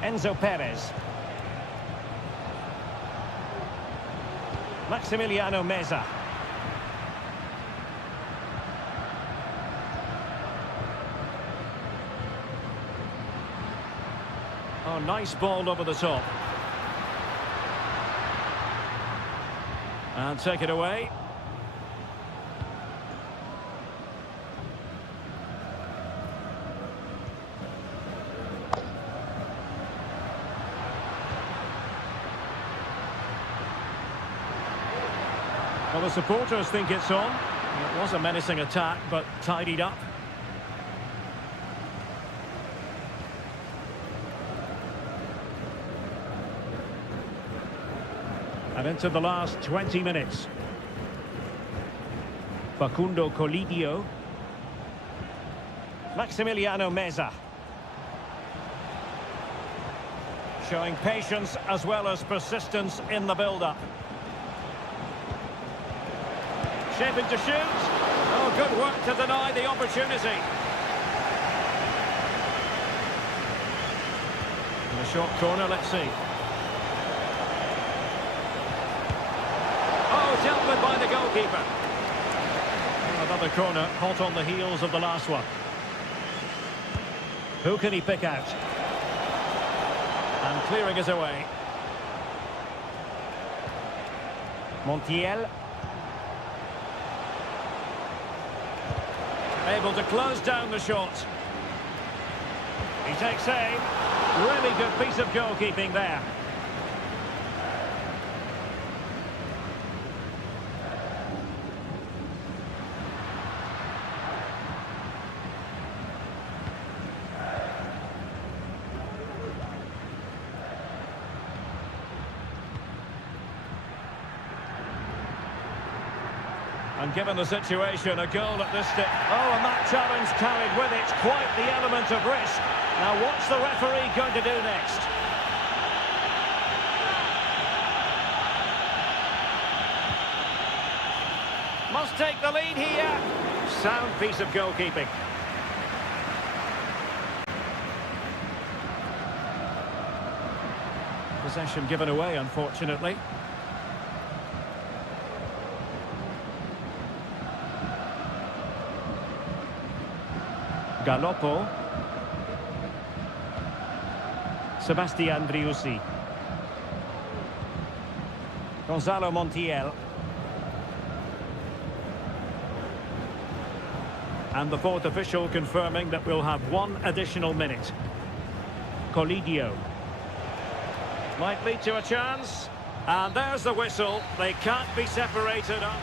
Enzo Perez. Maximiliano Meza. Oh, nice ball over the top. And take it away. Well, the supporters think it's on. It was a menacing attack, but tidied up. And into the last 20 minutes. Facundo Colidio. Maximiliano Meza. Showing patience as well as persistence in the build-up. Shaping to shoot. Oh, good work to deny the opportunity. In a short corner, let's see. Dealt with by the goalkeeper. Another corner, hot on the heels of the last one. Who can he pick out? And clearing us away. Montiel. Able to close down the shot. He takes aim. Really good piece of goalkeeping there. And given the situation, a goal at this stage. Oh, and that challenge carried with it quite the element of risk. Now, what's the referee going to do next? Must take the lead here. Sound piece of goalkeeping. Possession given away, unfortunately. Galoppo. Sebastian Driussi. Gonzalo Montiel. And the fourth official confirming that we'll have one additional minute. Colidio. Might lead to a chance. And there's the whistle. They can't be separated up.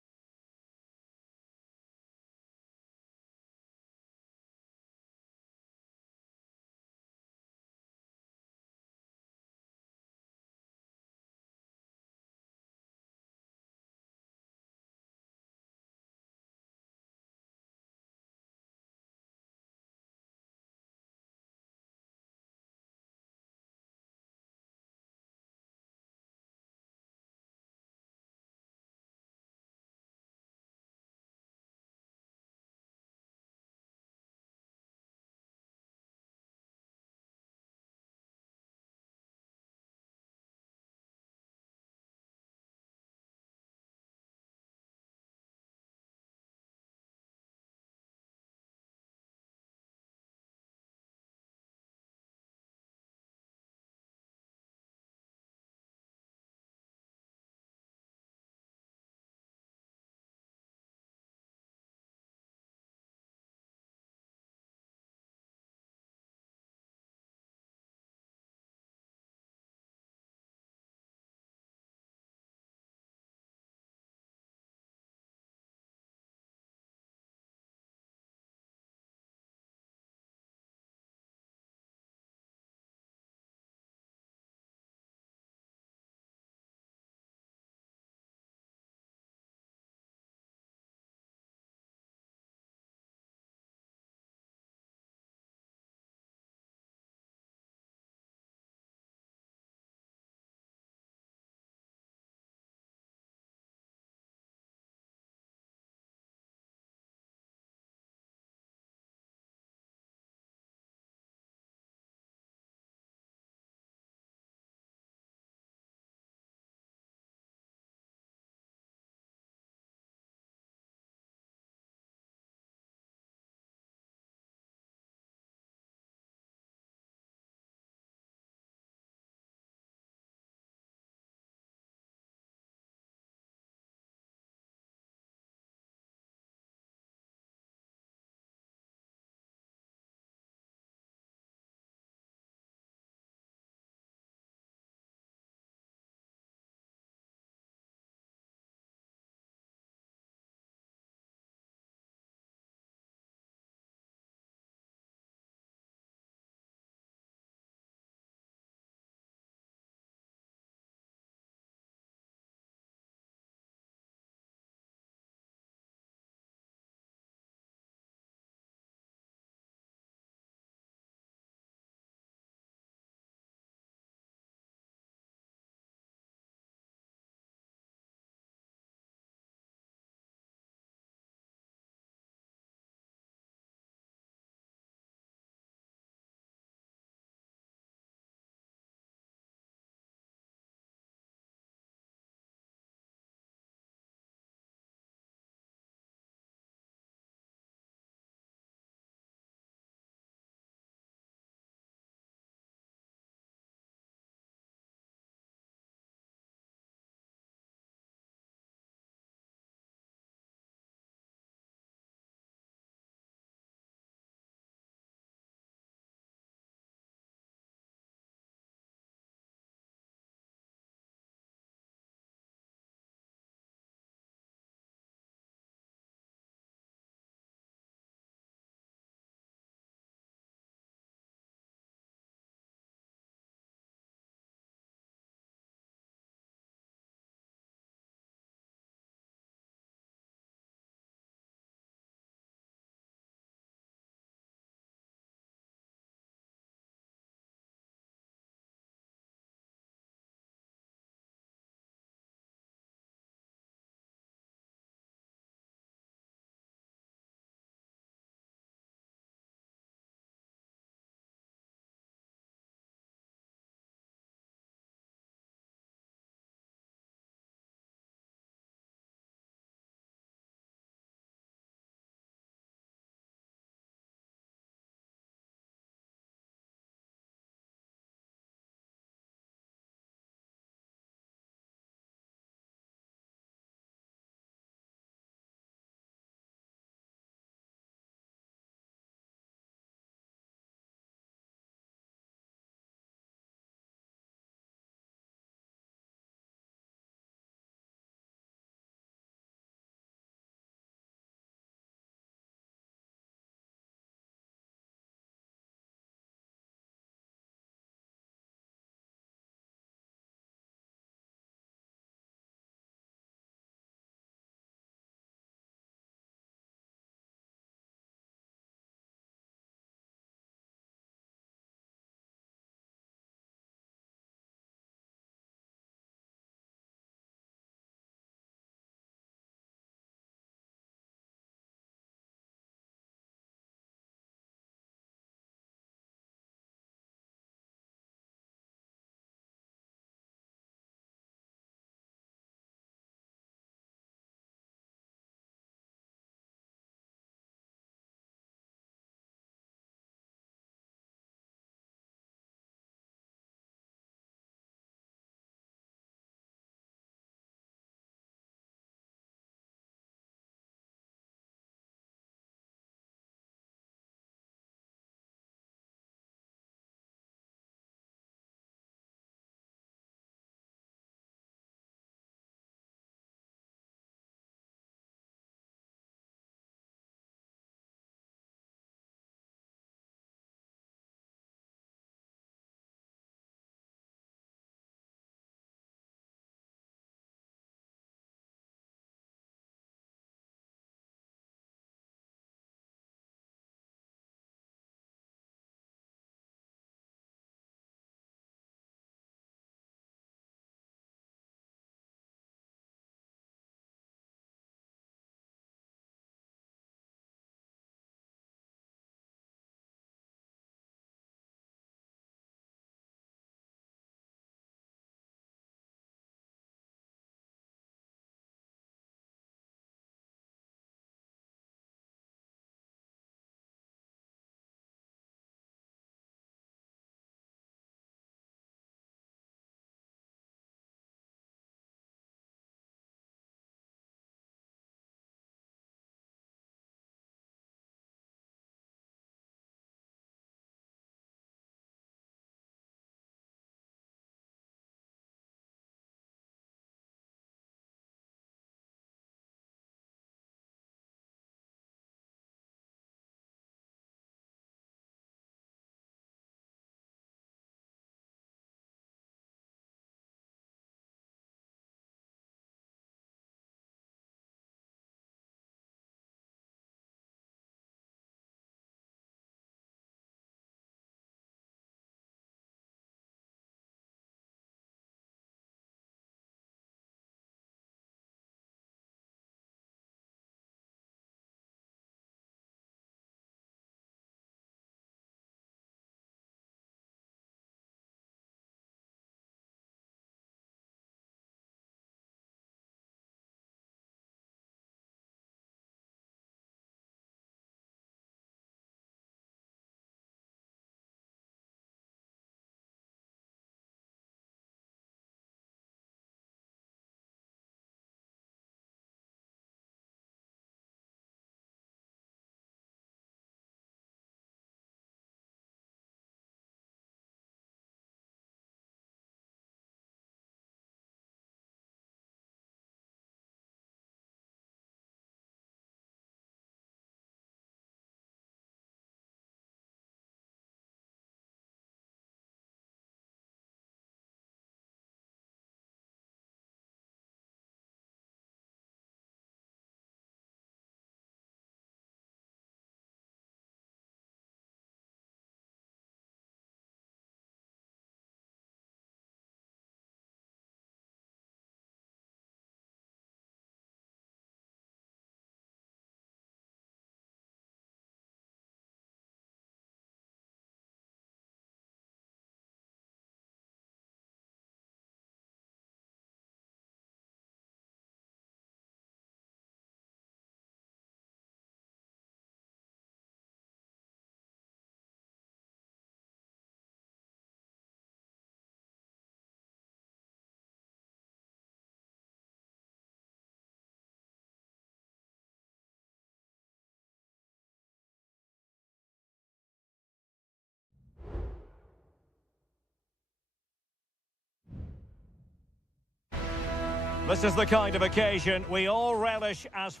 This is the kind of occasion we all relish as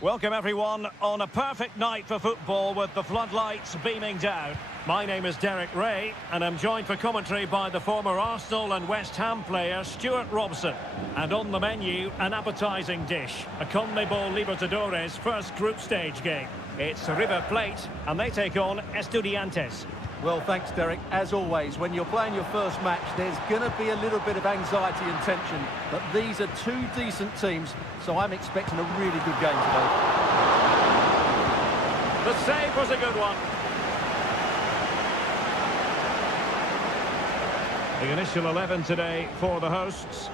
Welcome everyone on a perfect night for football with the floodlights beaming down. My name is Derek Ray and I'm joined for commentary by the former Arsenal and West Ham player Stuart Robson. And on the menu, an appetising dish, a CONMEBOL Libertadores first group stage game. It's River Plate and they take on Estudiantes. Well, thanks, Derek. As always, when you're playing your first match, there's going to be a little bit of anxiety and tension. But these are two decent teams, so I'm expecting a really good game today. The save was a good one. The initial 11 today for the hosts.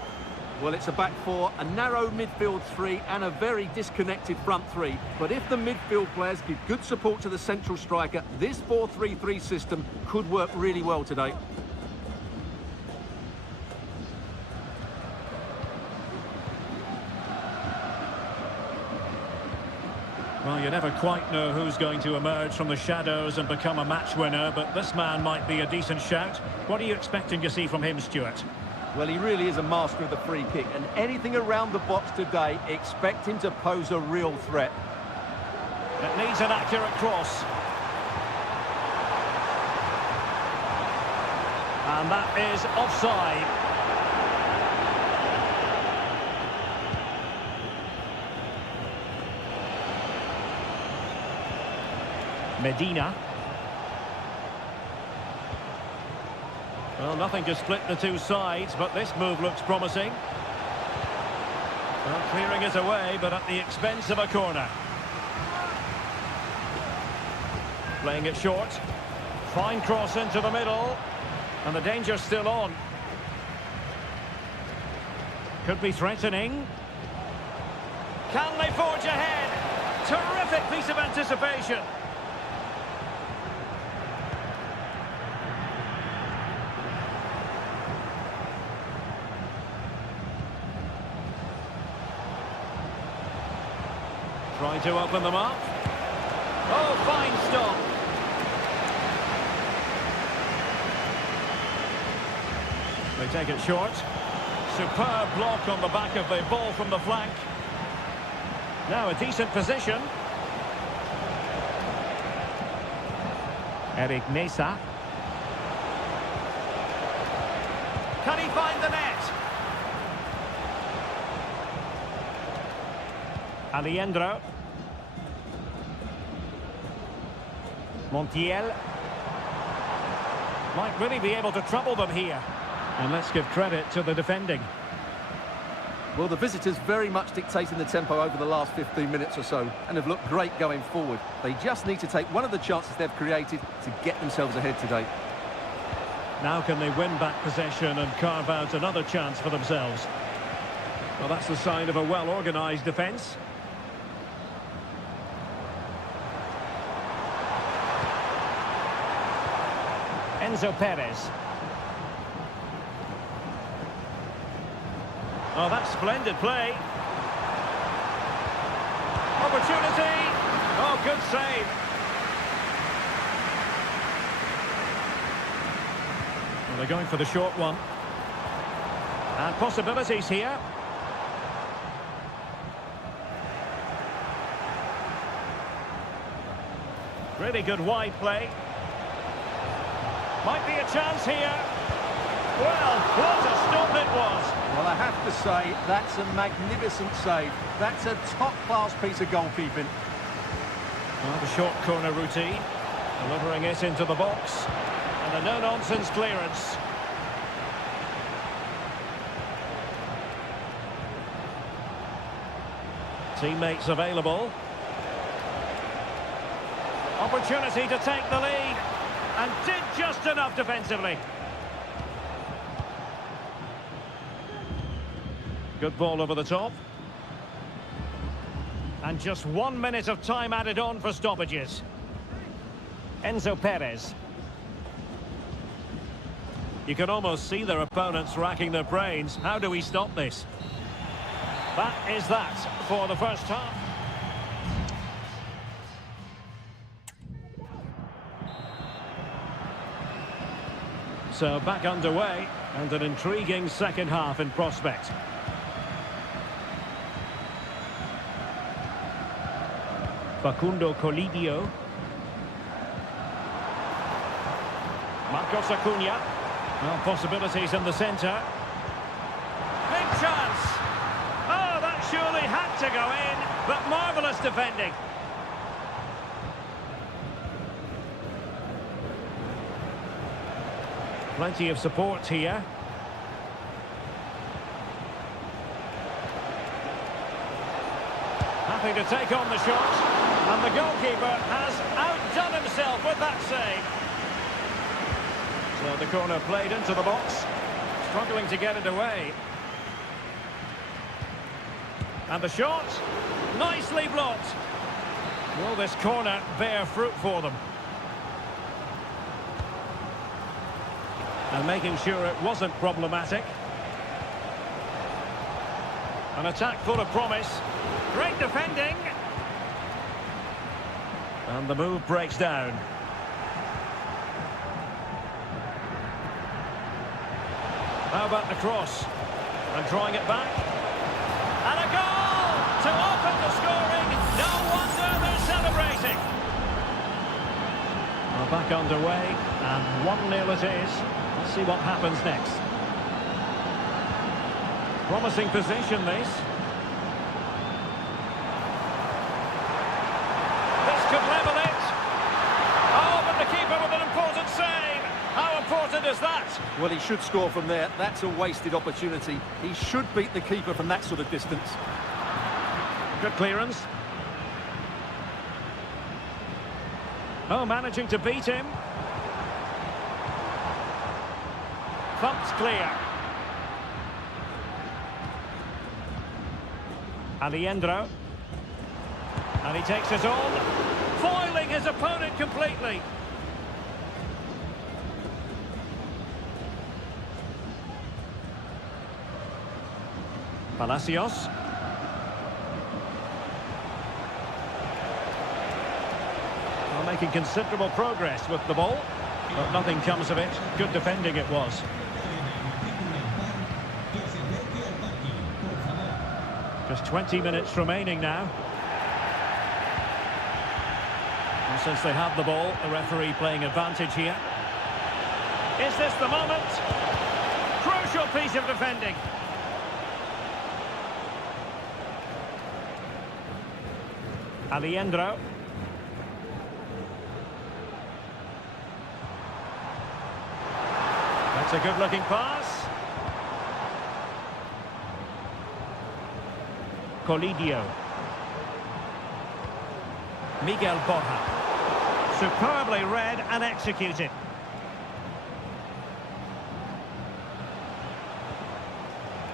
Well, it's a back four, a narrow midfield three and a very disconnected front three. But if the midfield players give good support to the central striker, this 4-3-3 system could work really well today. Well, you never quite know who's going to emerge from the shadows and become a match winner, but this man might be a decent shout. What are you expecting to see from him, Stuart? Well, he really is a master of the free kick, and anything around the box today, expect him to pose a real threat. It needs an accurate cross. And that is offside. Medina. Well, nothing to split the two sides, but this move looks promising. Well, clearing it away, but at the expense of a corner. Playing it short. Fine cross into the middle. And the danger's still on. Could be threatening. Can they forge ahead? Terrific piece of anticipation. Trying to open them up. Oh, fine stop. They take it short. Superb block on the back of the ball from the flank. Now a decent position. Eric Mesa. Can he find the net? Alejandro. Montiel. Might really be able to trouble them here. And let's give credit to the defending. Well, the visitors very much dictating the tempo over the last 15 minutes or so and have looked great going forward. They just need to take one of the chances they've created to get themselves ahead today. Now can they win back possession and carve out another chance for themselves? Well, that's the sign of a well-organised defence. Enzo Perez. Oh, that's splendid play. Opportunity. Oh, good save. Well, they're going for the short one. And possibilities here. Really good wide play. Might be a chance here. Well, what a stop it was. Well, I have to say, that's a magnificent save. That's a top-class piece of goalkeeping. Well, the short corner routine. Delivering it into the box. And a no-nonsense clearance. Teammates available. Opportunity to take the lead. And did just enough defensively. Good ball over the top. And just 1 minute of time added on for stoppages. Enzo Perez. You can almost see their opponents racking their brains. How do we stop this? That is that for the first half. So back underway, and an intriguing second half in prospect. Facundo Colidio. Marcos Acuna. Well, possibilities in the centre. Big chance. Oh, that surely had to go in, but marvellous defending. Plenty of support here. Happy to take on the shot. And the goalkeeper has outdone himself with that save. So the corner played into the box. Struggling to get it away. And the shot. Nicely blocked. Will this corner bear fruit for them? And making sure it wasn't problematic. An attack full of promise. Great defending. And the move breaks down. How about the cross? And drawing it back. And a goal to open the scoring. No wonder they're celebrating. We're back underway, and 1-0 it is. Let's see what happens next. Promising position, this. This could level it. Oh, but the keeper with an important save. How important is that? Well, he should score from there. That's a wasted opportunity. He should beat the keeper from that sort of distance. Good clearance. Oh, managing to beat him. Thumped clear. Alejandro. And he takes it on. Foiling his opponent completely. Palacios. Well, making considerable progress with the ball, but nothing comes of it. Good defending it was. Just 20 minutes remaining now. And since they have the ball, the referee playing advantage here. Is this the moment? Crucial piece of defending. Alejandro. That's a good-looking pass. Colidio. Miguel Borja. Superbly read and executed.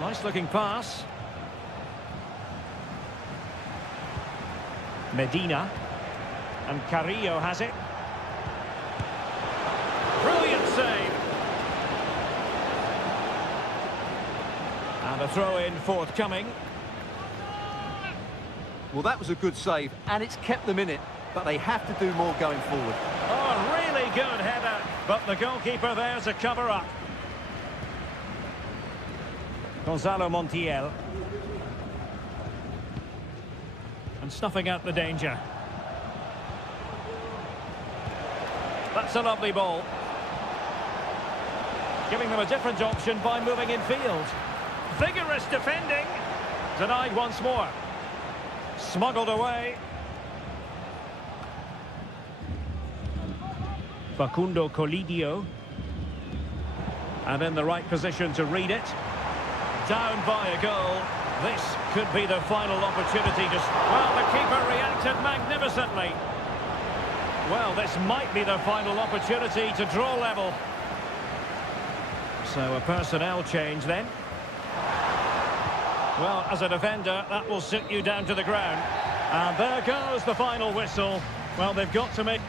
Nice-looking pass. Medina. And Carrillo has it. Brilliant save. And a throw-in forthcoming. Well, that was a good save, and it's kept them in it, but they have to do more going forward. Oh, really good header, but the goalkeeper there to cover up. Gonzalo Montiel. And snuffing out the danger. That's a lovely ball. Giving them a different option by moving in field. Vigorous defending. Denied once more. Smuggled away. Facundo Colidio. And in the right position to read it. Down by a goal. This could be the final opportunity to... Well, the keeper reacted magnificently. Well, this might be the final opportunity to draw level. So a personnel change then. Well, as a defender, that will sit you down to the ground. And there goes the final whistle. Well, they've got to make...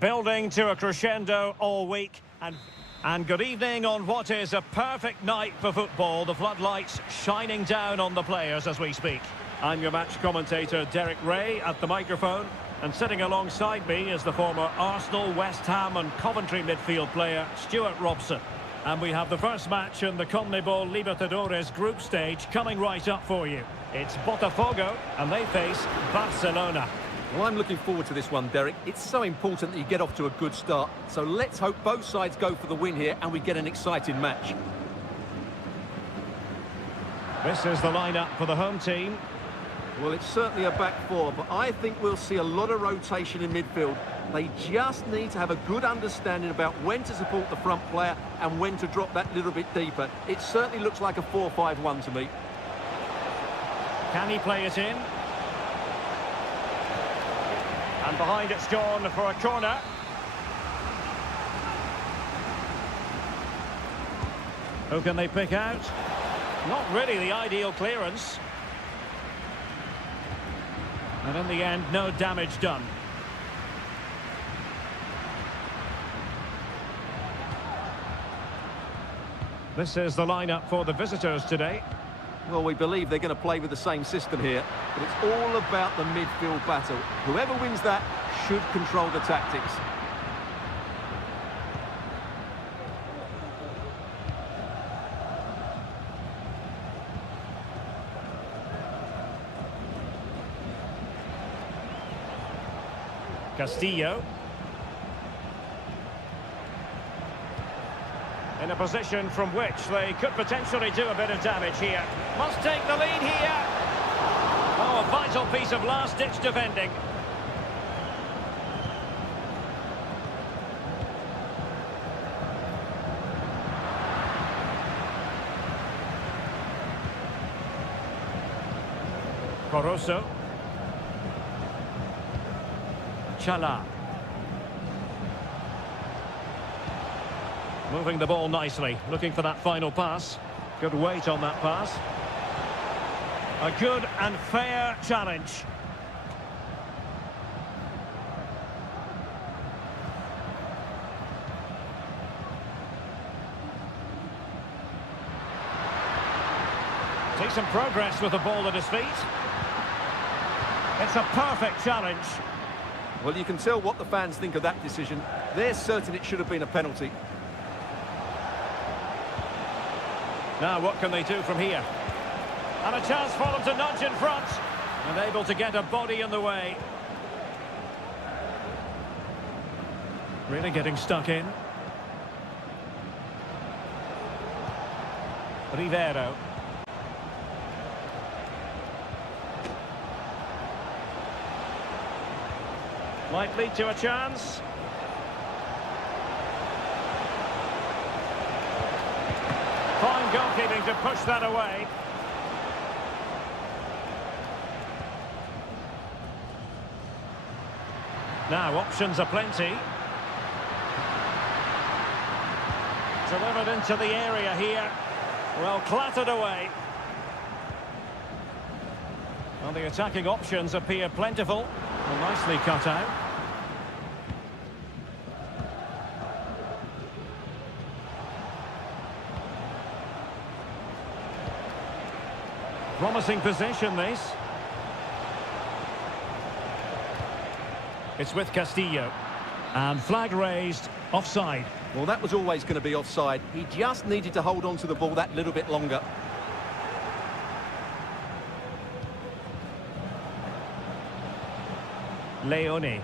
Building to a crescendo all week. And good evening on what is a perfect night for football. The floodlights shining down on the players as we speak. I'm your match commentator, Derek Ray, at the microphone. And sitting alongside me is the former Arsenal, West Ham and Coventry midfield player, Stuart Robson. And we have the first match in the CONMEBOL Libertadores group stage coming right up for you. It's Botafogo, and they face Barcelona. Well, I'm looking forward to this one, Derek. It's so important that you get off to a good start. So let's hope both sides go for the win here and we get an exciting match. This is the lineup for the home team. Well, it's certainly a back four, but I think we'll see a lot of rotation in midfield. They just need to have a good understanding about when to support the front player and when to drop that little bit deeper. It certainly looks like a 4-5-1 to me. Can he play it in? And behind it's gone for a corner. Who can they pick out? Not really the ideal clearance. And in the end, no damage done. This is the lineup for the visitors today. Well, we believe they're going to play with the same system here, but it's all about the midfield battle. Whoever wins that should control the tactics. Castillo. In a position from which they could potentially do a bit of damage here. Must take the lead here. Oh, a vital piece of last-ditch defending. Coroso. Chala. Moving the ball nicely, looking for that final pass. Good weight on that pass. A good and fair challenge. Decent progress with the ball at his feet. It's a perfect challenge. Well, you can tell what the fans think of that decision. They're certain it should have been a penalty. Now, what can they do from here? And a chance for them to nudge in front. And able to get a body in the way. Really getting stuck in. Rivero. Might lead to a chance. Fine goalkeeping to push that away. Now, options are plenty. Delivered into the area here. Well, clattered away. Well, the attacking options appear plentiful. Well, nicely cut out. Promising position, this. It's with Castillo. And flag raised, offside. Well, that was always going to be offside. He just needed to hold on to the ball that little bit longer. Leone.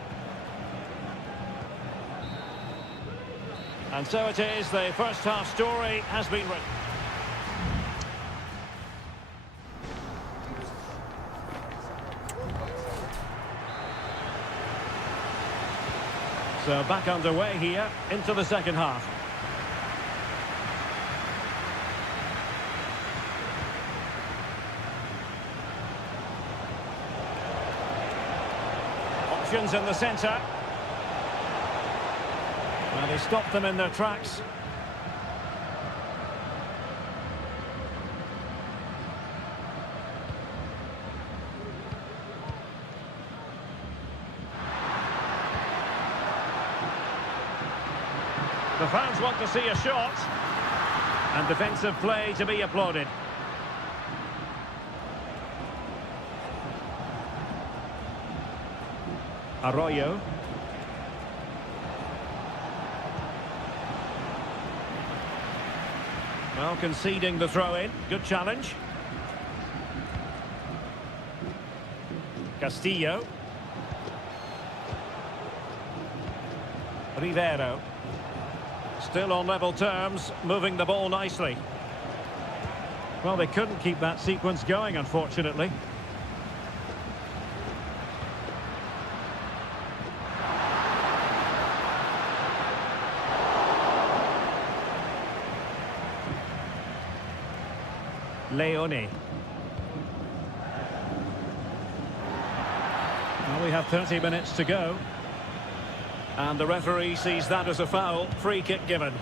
And so it is, the first half story has been written. So back underway here into the second half. Options in the centre. Well, they stopped them in their tracks. The fans want to see a shot. And defensive play to be applauded. Arroyo. Well, conceding the throw-in. Good challenge. Castillo. Rivero. Still on level terms, moving the ball nicely. Well, they couldn't keep that sequence going, unfortunately. Leone. Well, we have 30 minutes to go. And the referee sees that as a foul. Free kick given.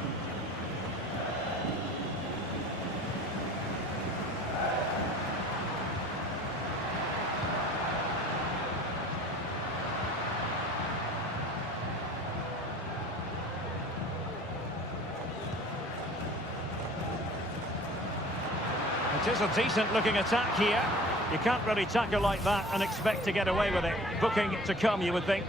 It is a decent-looking attack here. You can't really tackle like that and expect to get away with it. Booking to come, you would think.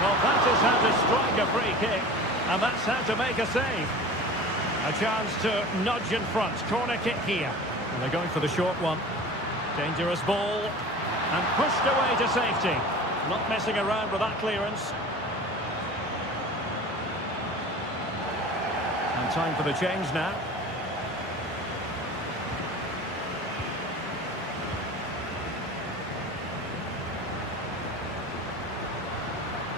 Well, that is how to strike a free kick, and that's how to make a save. A chance to nudge in front. Corner kick here. And they're going for the short one. Dangerous ball. And pushed away to safety. Not messing around with that clearance. And time for the change now.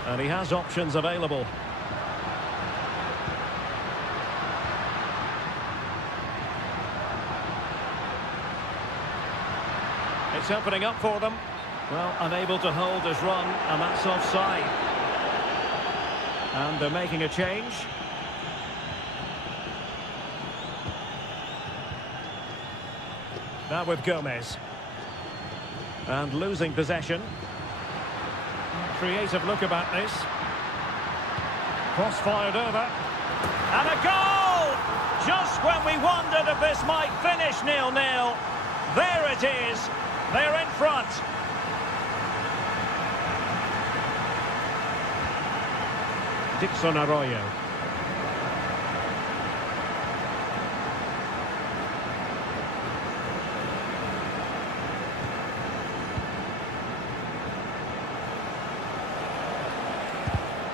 And he has options available. It's opening up for them. Well, unable to hold his run, and that's offside. And they're making a change. Now with Gomez. And losing possession. Creative look about this. Cross fired over. And a goal! Just when we wondered if this might finish 0-0. There it is. They're in front. Dixon Arroyo.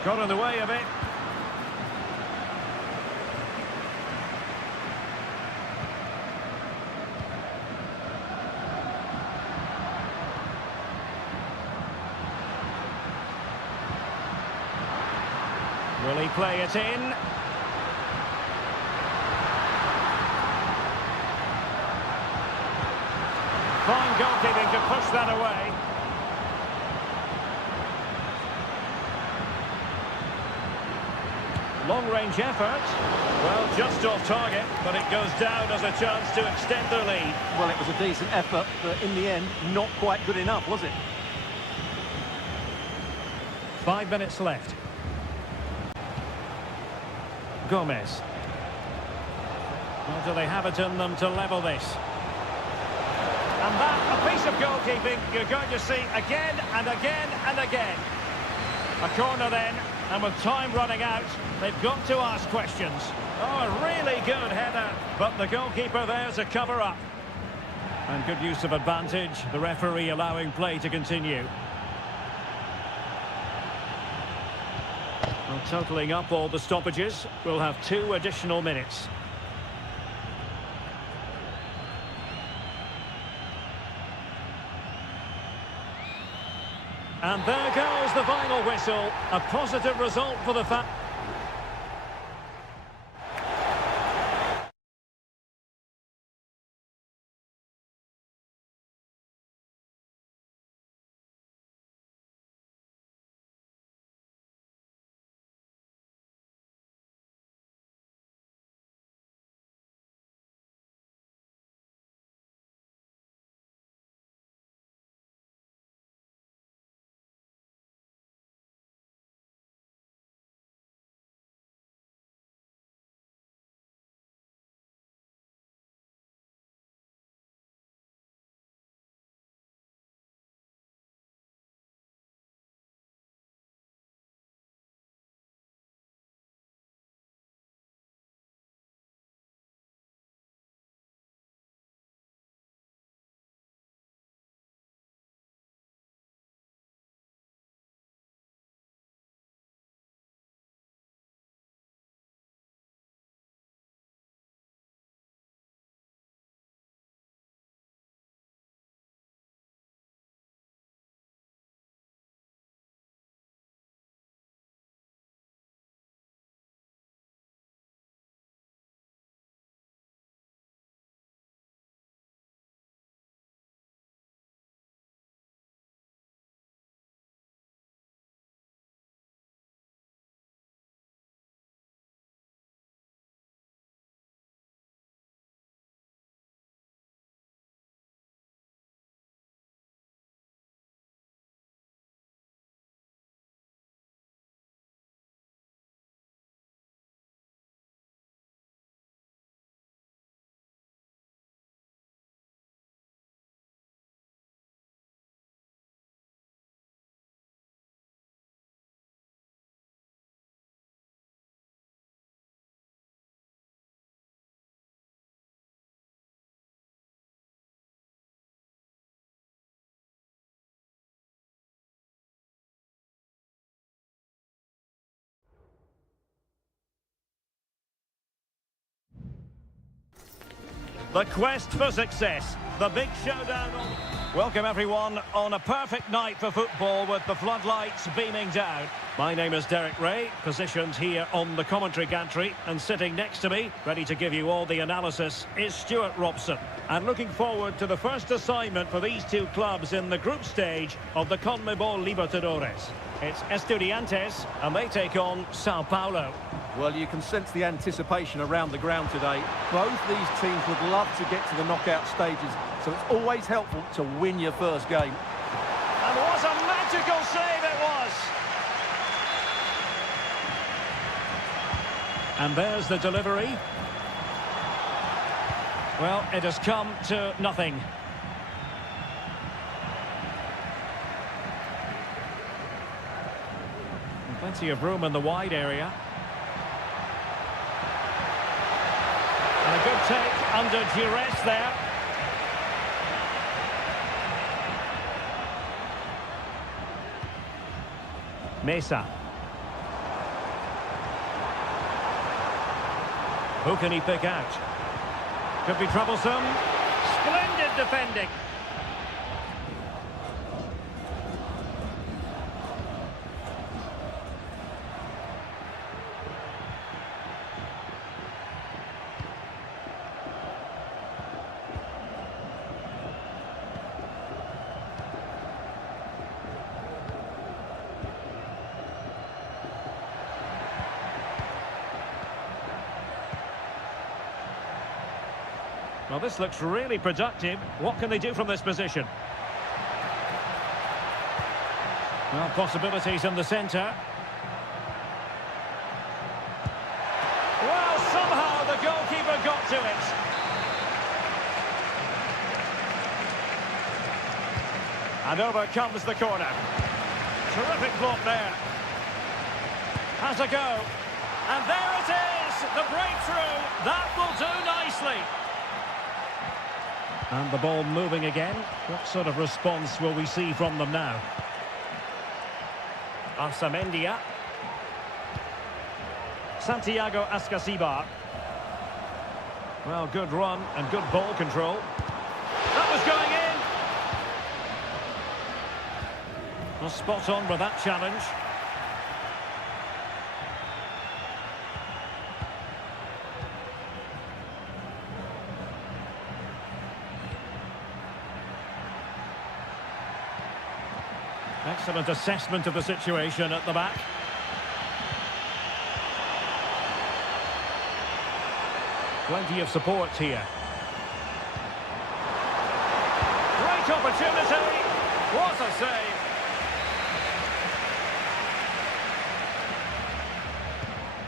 Got in the way of it. Will he play it in? Fine goalkeeping to push that away. Long-range effort. Well, just off target, but it goes down as a chance to extend the lead. Well, it was a decent effort, but in the end, not quite good enough, was it? 5 minutes left. Gomez. Well, do they have it in them to level this? And that, a piece of goalkeeping you're going to see again and again and again. A corner then, and with time running out, they've got to ask questions. Oh, a really good header, but the goalkeeper there to cover up. And good use of advantage, the referee allowing play to continue. Well, totalling up all the stoppages, we'll have 2 additional minutes. And there goes the final whistle. A positive result for the fans. The quest for success. The big showdown. Welcome everyone on a perfect night for football with the floodlights beaming down. My name is Derek Ray, positioned here on the commentary gantry, and sitting next to me, ready to give you all the analysis, is Stuart Robson. And looking forward to the first assignment for these two clubs in the group stage of the CONMEBOL Libertadores. It's Estudiantes, and they take on Sao Paulo. Well, you can sense the anticipation around the ground today. Both these teams would love to get to the knockout stages, so it's always helpful to win your first game. And what a magical save it was! And there's the delivery. Well, it has come to nothing. Plenty of room in the wide area. And a good take under duress there. Mesa. Who can he pick out? Could be troublesome. Splendid defending. Well, this looks really productive. What can they do from this position? Well, possibilities in the centre. Well, somehow the goalkeeper got to it. And over comes the corner. Terrific block there. Has a go. And there it is, the breakthrough. That will do nicely. And the ball moving again. What sort of response will we see from them now? Arsamendia. Santiago Ascasibar. Well, good run and good ball control. That was going in. Well, spot on with that challenge. Excellent assessment of the situation at the back. Plenty of support here. Great opportunity. What a save.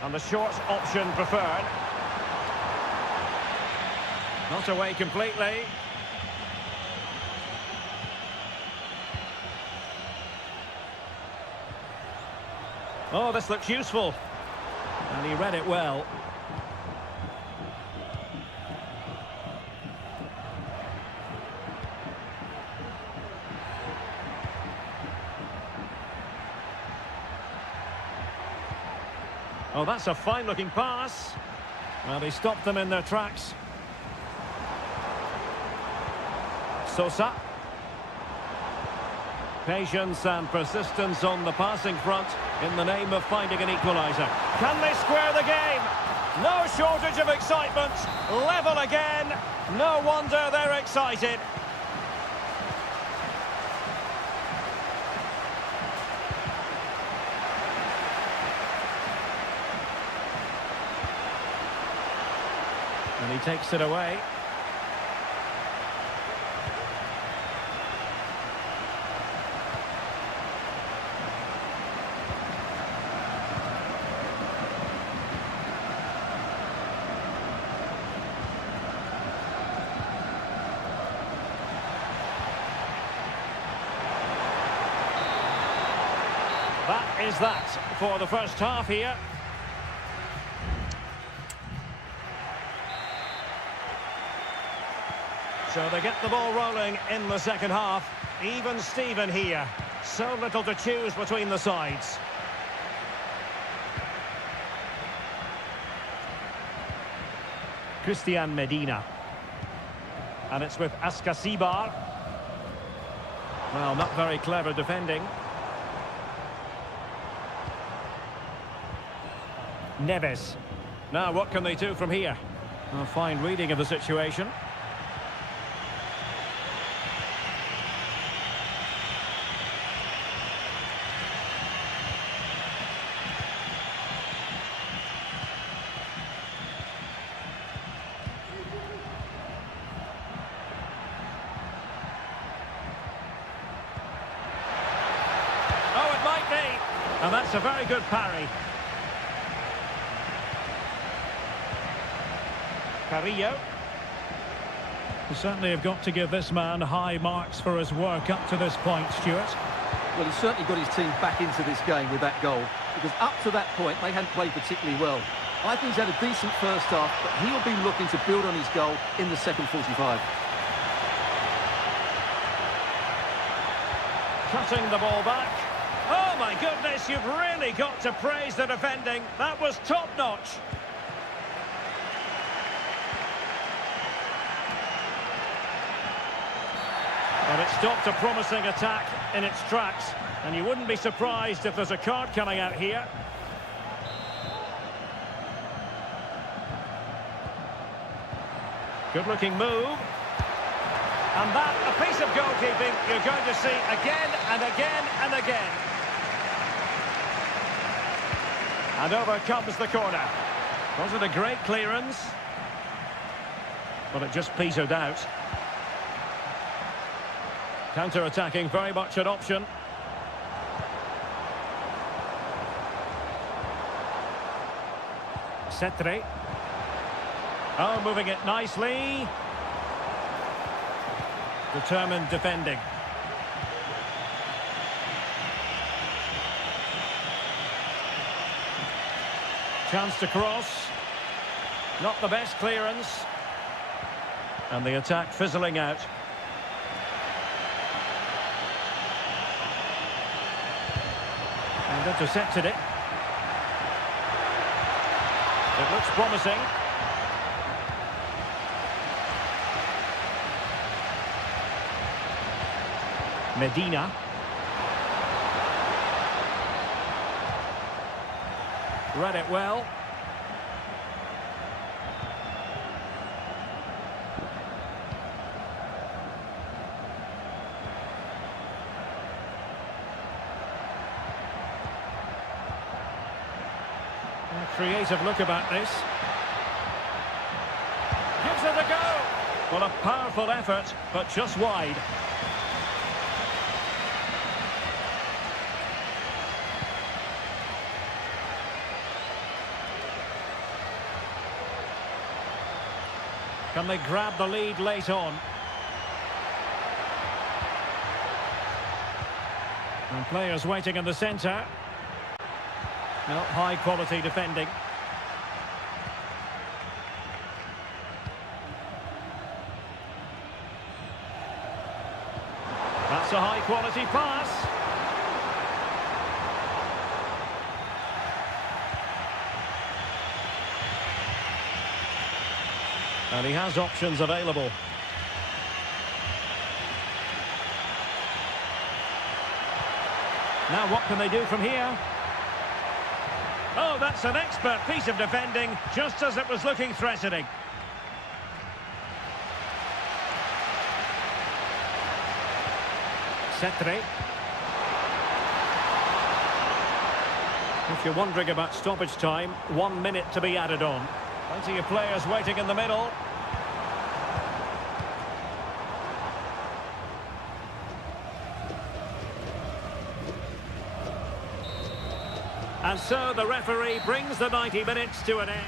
And the short option preferred. Not away completely. Oh, this looks useful. And he read it well. Oh, that's a fine-looking pass. Well, they stopped them in their tracks. Sosa. Patience and persistence on the passing front in the name of finding an equaliser. Can they square the game? No shortage of excitement. Level again. No wonder they're excited. And he takes it away. That is that for the first half here. So they get the ball rolling in the second half. Even Steven here. So little to choose between the sides. Christian Medina. And it's with Askasibar. Well, not very clever defending. Neves. Now, what can they do from here? A fine reading of the situation. Oh, it might be. And that's a very good parry. Carrillo. You certainly have got to give this man high marks for his work up to this point, Stuart. Well, he's certainly got his team back into this game with that goal, because up to that point, they hadn't played particularly well. I think he's had a decent first half, but he'll be looking to build on his goal in the second 45. Cutting the ball back. Oh, my goodness, you've really got to praise the defending. That was top-notch. But it stopped a promising attack in its tracks, and you wouldn't be surprised if there's a card coming out here. Good-looking move. And that, a piece of goalkeeping you're going to see again and again and again. And over comes the corner. Wasn't a great clearance, but it just petered out. Counter-attacking, very much an option. Cetre. Oh, moving it nicely. Determined defending. Chance to cross. Not the best clearance. And the attack fizzling out. And intercepted it. It looks promising. Medina. Read it well. A creative look about this. Gives it a go. Well, a powerful effort, but just wide. Can they grab the lead late on? And players waiting in the centre. No, high quality defending. That's a high quality pass. And he has options available. Now what can they do from here? Oh, that's an expert piece of defending, just as it was looking threatening. Cetre. If you're wondering about stoppage time, 1 minute to be added on. Plenty of players waiting in the middle. And so the referee brings the 90 minutes to an end.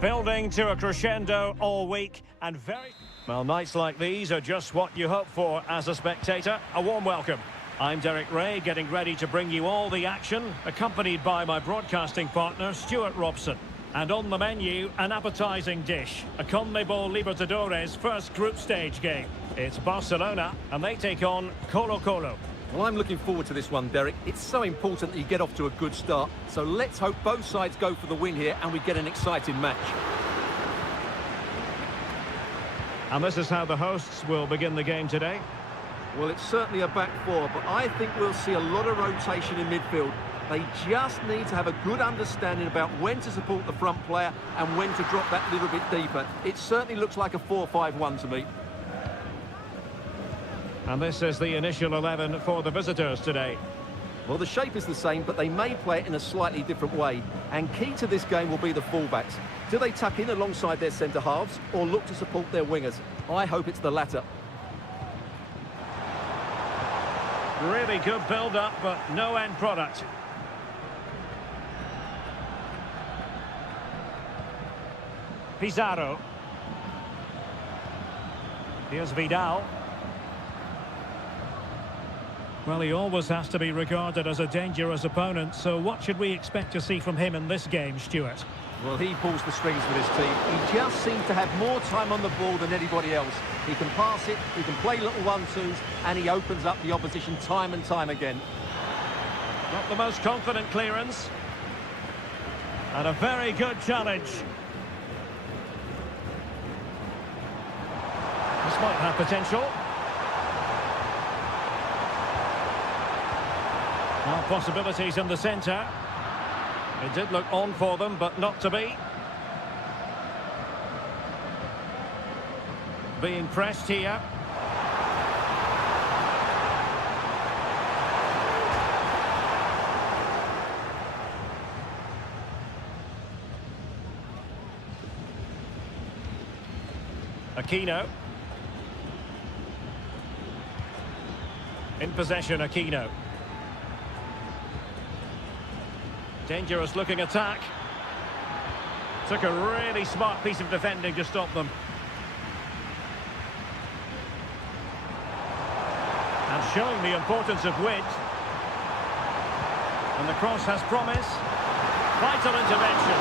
Building to a crescendo all week and very... Well, nights like these are just what you hope for as a spectator. A warm welcome. I'm Derek Ray, getting ready to bring you all the action, accompanied by my broadcasting partner, Stuart Robson. And on the menu, an appetising dish, a CONMEBOL Libertadores first group stage game. It's Barcelona, and they take on Colo-Colo. Well, I'm looking forward to this one, Derek. It's so important that you get off to a good start. So let's hope both sides go for the win here and we get an exciting match. And this is how the hosts will begin the game today. Well, it's certainly a back four, but I think we'll see a lot of rotation in midfield. They just need to have a good understanding about when to support the front player and when to drop that little bit deeper. It certainly looks like a 4-5-1 to me. And this is the initial 11 for the visitors today. Well, the shape is the same, but they may play it in a slightly different way. And key to this game will be the fullbacks. Do they tuck in alongside their centre-halves or look to support their wingers? I hope it's the latter. Really good build-up, but no end product. Pizarro. Here's Vidal. Well, he always has to be regarded as a dangerous opponent, so what should we expect to see from him in this game, Stuart? Well, he pulls the strings with his team. He just seems to have more time on the ball than anybody else. He can pass it, he can play little one-twos, and he opens up the opposition time and time again. Not the most confident clearance. And a very good challenge. This might have potential. Now possibilities in the centre. It did look on for them, but not to be. Being pressed here. Aquino. In possession, Aquino. Dangerous looking attack. Took a really smart piece of defending to stop them. And showing the importance of width. And the cross has promise. Vital intervention.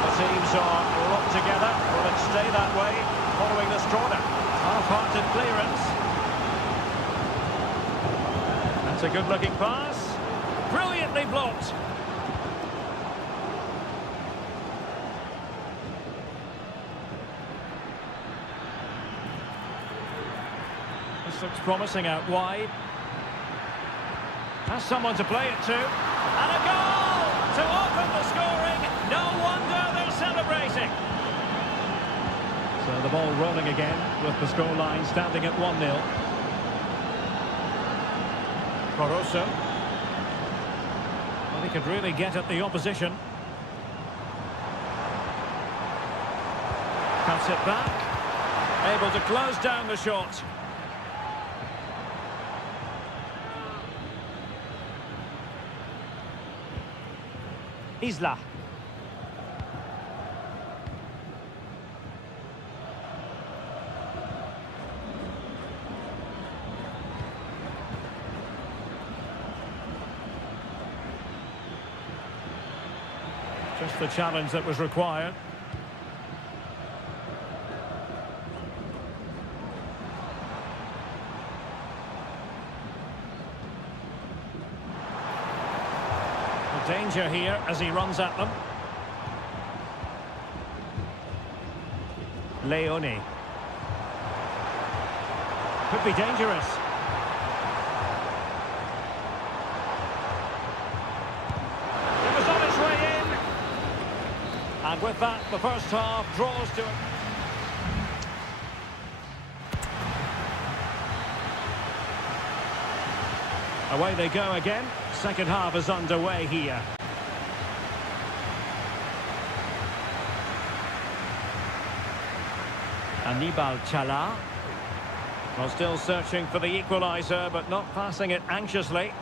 The teams are locked together. Will it stay that way following this corner? Half-hearted clearance. That's a good looking pass. Brilliantly blocked. This looks promising out wide. Has someone to play it to. And a goal to open the scoring. No wonder they're celebrating. So the ball rolling again with the scoreline standing at 1-0. Barroso. Well, he could really get at the opposition. Cuts it back. Able to close down the shot. Isla. Just the challenge that was required. Danger here as he runs at them. Leone. Could be dangerous. It was on its way in. And with that, the first half draws to it. Away they go again. Second half is underway here. Anibal Chala. Well, still searching for the equaliser, but not passing it anxiously.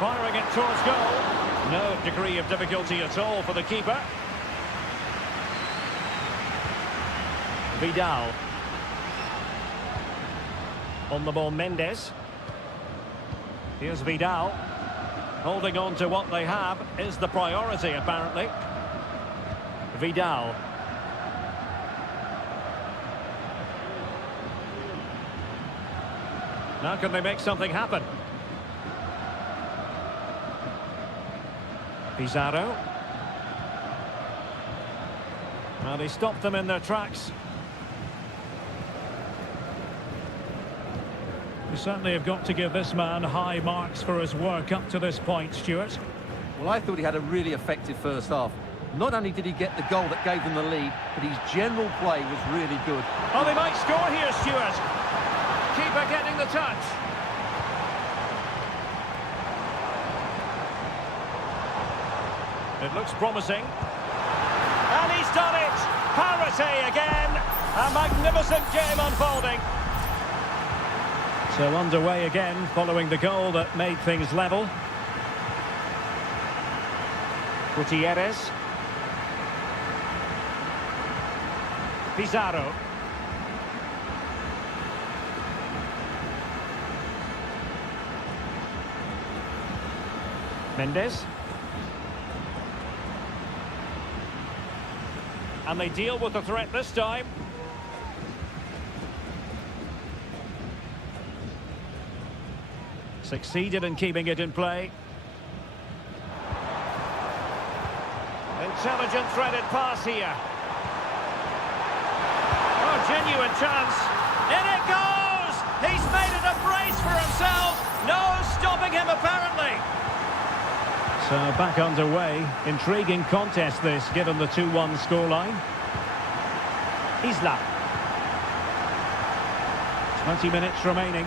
Firing it towards goal. No degree of difficulty at all for the keeper. Vidal. On the ball, Mendes. Here's Vidal. Holding on to what they have is the priority, apparently. Vidal. Now can they make something happen? Pizarro. Well, he stopped them in their tracks. You certainly have got to give this man high marks for his work up to this point, Stuart. Well, I thought he had a really effective first half. Not only did he get the goal that gave them the lead, but his general play was really good. Oh, they might score here, Stuart. Keeper getting the touch. It looks promising. And he's done it! Parity again! A magnificent game unfolding. So underway again, following the goal that made things level. Gutierrez. Pizarro. Mendes. And they deal with the threat this time. Succeeded in keeping it in play. Intelligent threaded pass here. Oh, genuine chance. In it goes! He's made it a brace for himself. No stopping him, apparently. So back underway. Intriguing contest this, given the 2-1 scoreline. Isla. 20 minutes remaining.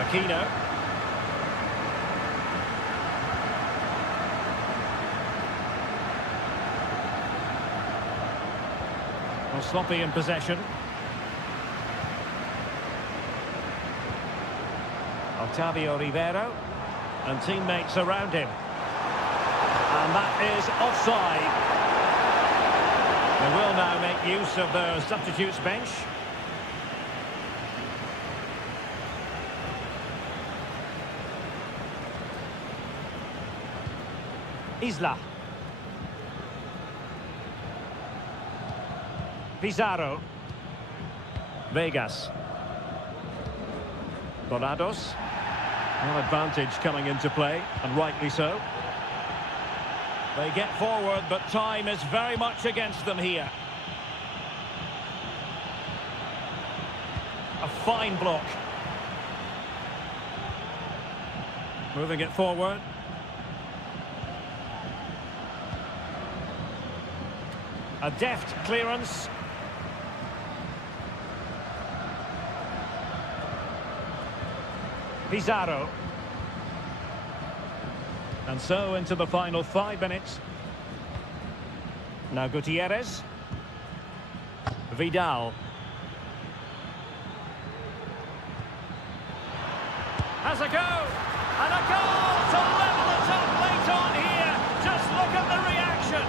Aquino. Well, sloppy in possession. Octavio Rivero and teammates around him. And that is offside. They will now make use of their substitutes bench. Isla. Pizarro. Vegas. Dorados. Well, advantage coming into play, and rightly so. They get forward, but time is very much against them here. A fine block. Moving it forward. A deft clearance. Pizarro. And so into the final 5 minutes. Now Gutierrez. Vidal. Has a go. And a goal to level it up late on here. Just look at the reaction.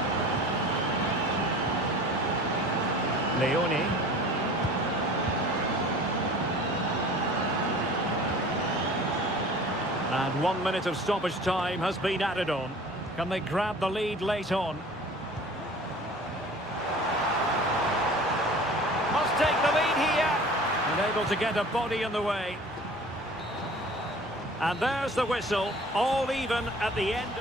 Leone. And 1 minute of stoppage time has been added on. Can they grab the lead late on? Must take the lead here. And able to get a body in the way. And there's the whistle. All even at the end.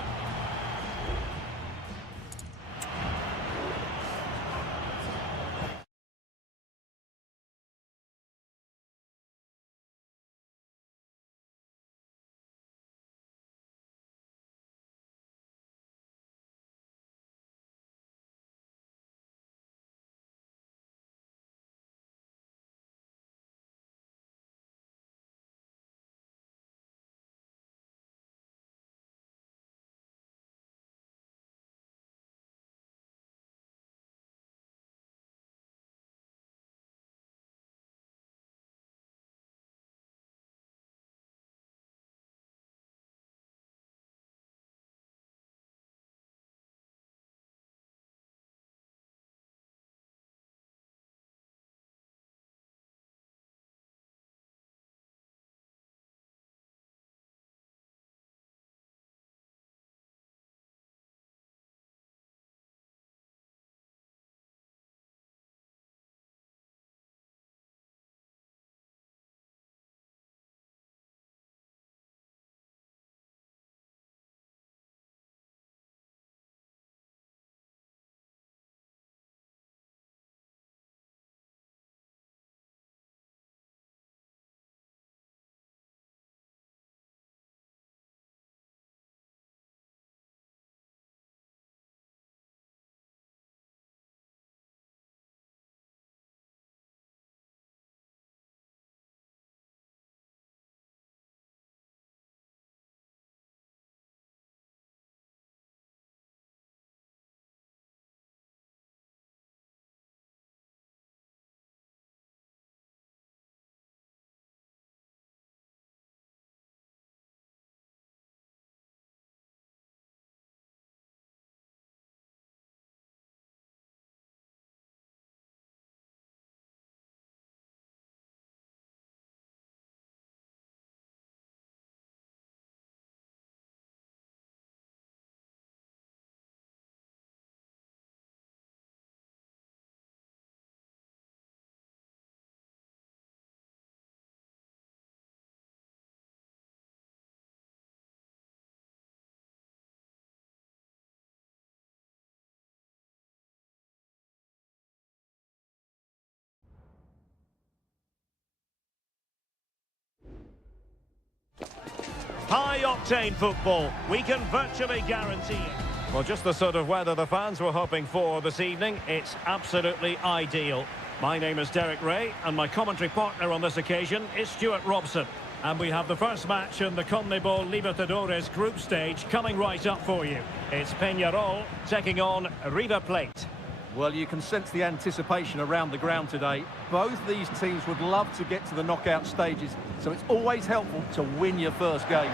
High-octane football, we can virtually guarantee it. Well, just the sort of weather the fans were hoping for this evening. It's absolutely ideal. My name is Derek Ray, and my commentary partner on this occasion is Stuart Robson. And we have the first match in the CONMEBOL Libertadores group stage coming right up for you. It's Peñarol taking on River Plate. Well, you can sense the anticipation around the ground today. Both these teams would love to get to the knockout stages, so it's always helpful to win your first game.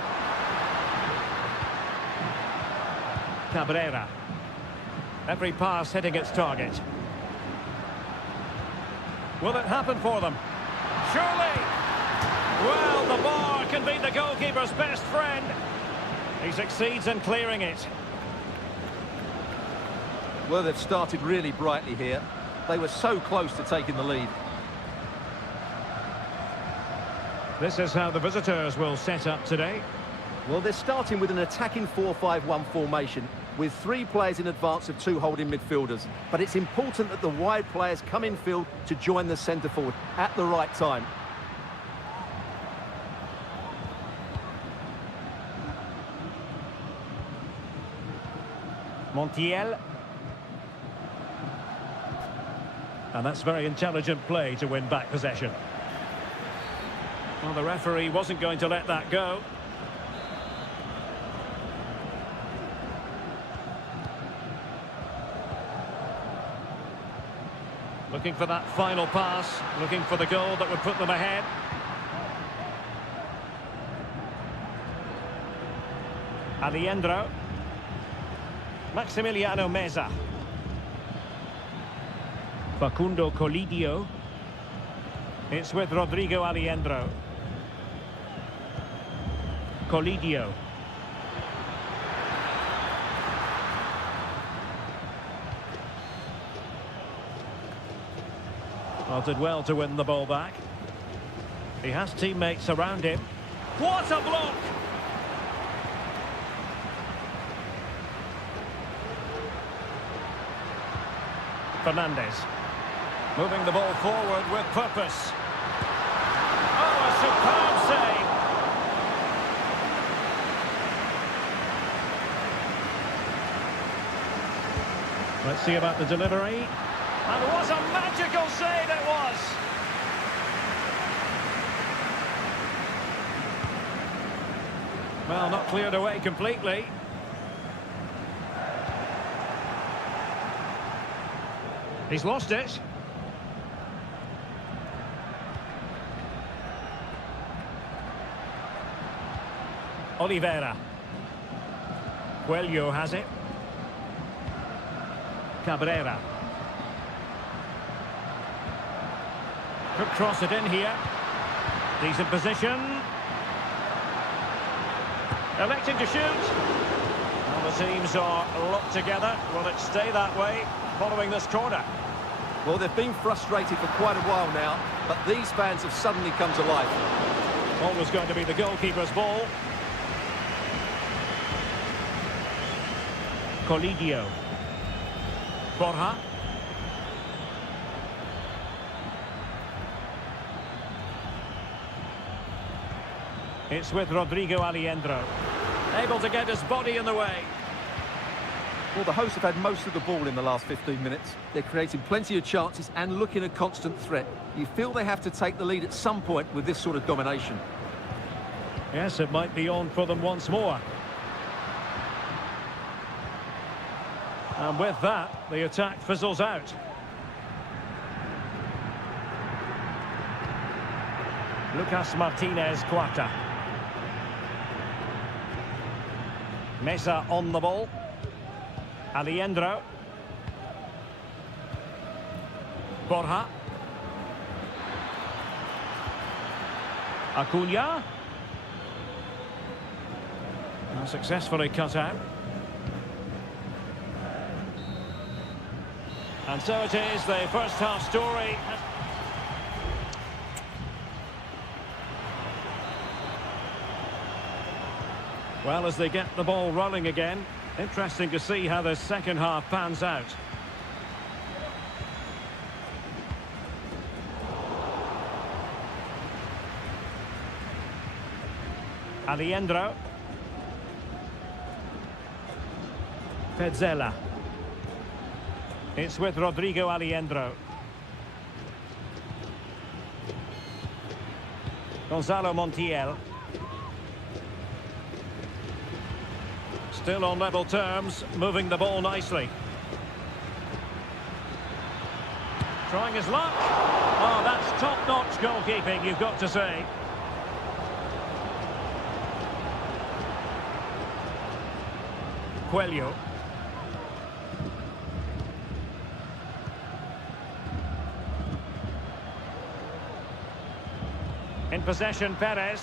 Cabrera. Every pass hitting its target. Will it happen for them? Surely! Well, the bar can be the goalkeeper's best friend. He succeeds in clearing it. Well, they've started really brightly here. They were so close to taking the lead. This is how the visitors will set up today. Well, they're starting with an attacking 4-5-1 formation with 3 players in advance of 2 holding midfielders. But it's important that the wide players come in field to join the centre forward at the right time. Montiel. And that's very intelligent play to win back possession. Well, the referee wasn't going to let that go. Looking for that final pass, looking for the goal that would put them ahead. Aliendro. Maximiliano Meza. Facundo Colidio. It's with Rodrigo Aliendro. Colidio. Well, did well to win the ball back. He has teammates around him. What a block! Fernandez. Moving the ball forward with purpose. Oh, a superb save! Let's see about the delivery. And what a magical save it was! Well, not cleared away completely. He's lost it. Oliveira. Coelho has it. Cabrera. Could cross it in here. Decent position. Electing to shoot. Well, the teams are locked together. Will it stay that way following this corner? Well, they've been frustrated for quite a while now, but these fans have suddenly come to life. Always going to be the goalkeeper's ball. Colidio. Borja. It's with Rodrigo Aliendro. Able to get his body in the way. Well, the hosts have had most of the ball in the last 15 minutes. They're creating plenty of chances and looking a constant threat. You feel they have to take the lead at some point with this sort of domination. Yes, it might be on for them once more. And with that, the attack fizzles out. Lucas Martinez Cuarta. Meza on the ball. Aliendro. Borja. Acuna. Now successfully cut out. And so it is, the first half story. Well, as they get the ball rolling again, interesting to see how the second half pans out. Aliendro. Petzela. It's with Rodrigo Aliendro. Gonzalo Montiel. Still on level terms, moving the ball nicely. Trying his luck. Oh, that's top-notch goalkeeping, you've got to say. Coelho. In possession, Perez.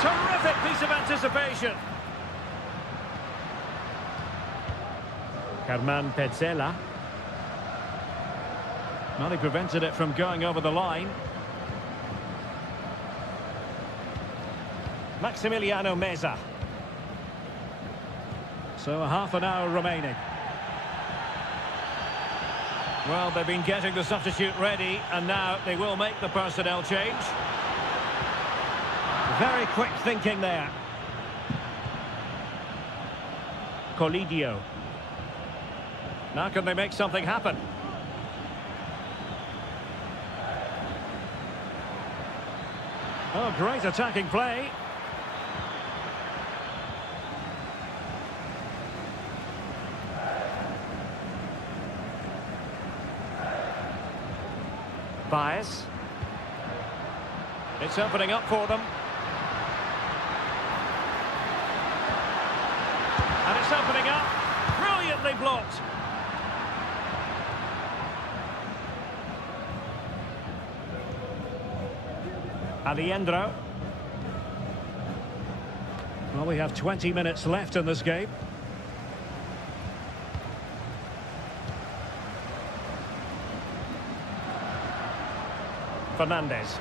Terrific piece of anticipation. Carman Petzela. Well, he prevented it from going over the line. Maximiliano Meza. So a half an hour remaining. Well, they've been getting the substitute ready, and now they will make the personnel change. Very quick thinking there. Colidio. Now can they make something happen? Oh, great attacking play. Bias. It's opening up for them. And it's opening up. Brilliantly blocked. Aliendro. Well, we have 20 minutes left in this game. Fernandez.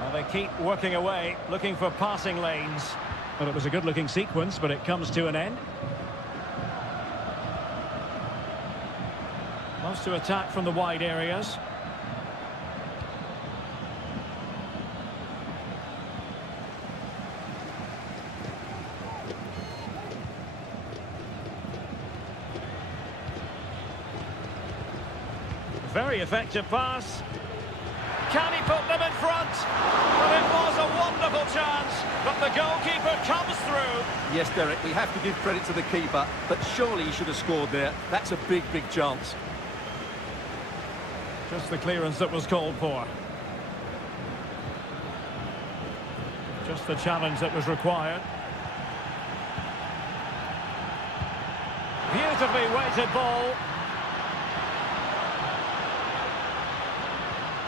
Well, they keep working away, looking for passing lanes. Well, it was a good-looking sequence, but it comes to an end. Wants to attack from the wide areas. Very effective pass. Can he put them in front? Well, it was a wonderful chance, but the goalkeeper comes through. Yes, Derek, we have to give credit to the keeper, but surely he should have scored there. That's a big, big chance. Just the clearance that was called for. Just the challenge that was required. Beautifully weighted ball.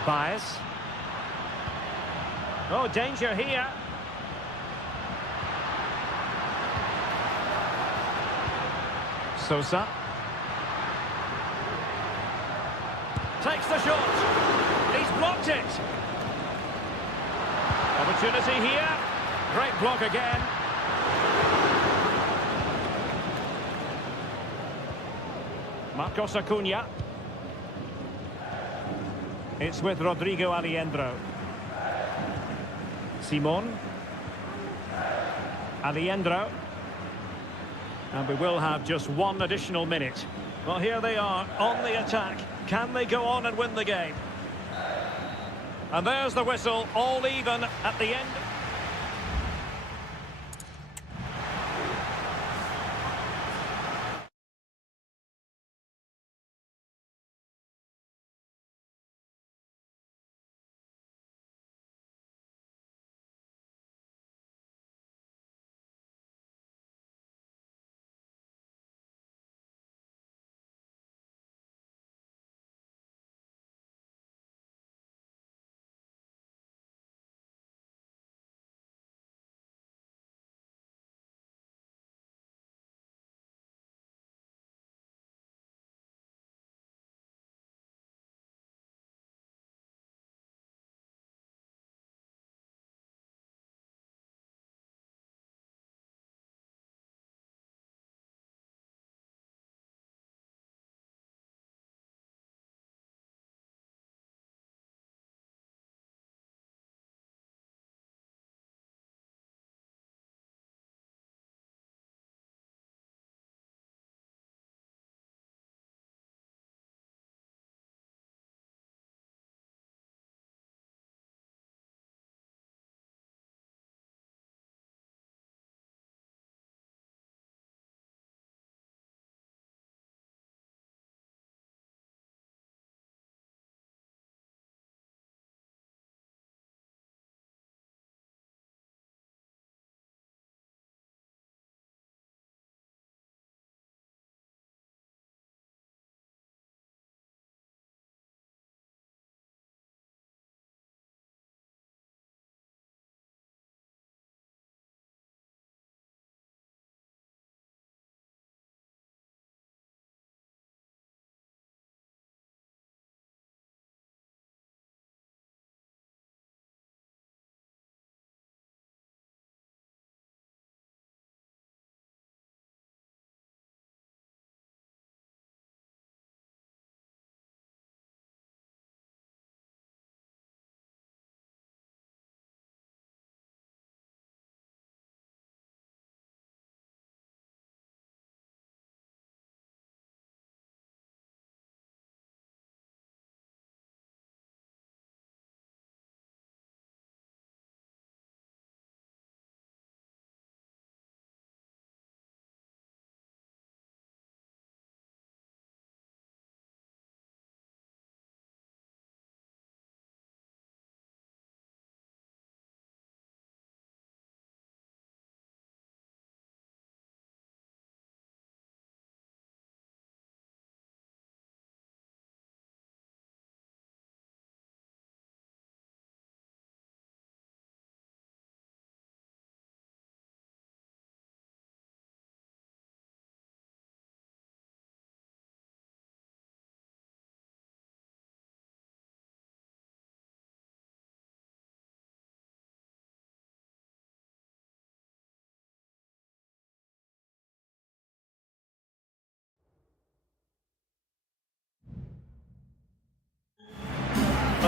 Bias. Oh, danger here. Sosa. Takes the shot. He's blocked it. Opportunity here. Great block again. Marcos Acuna. It's with Rodrigo Aliendro. Simon. Aliendro. And we will have just one additional minute. Well, here they are on the attack. Can they go on and win the game? And there's the whistle, all even at the end.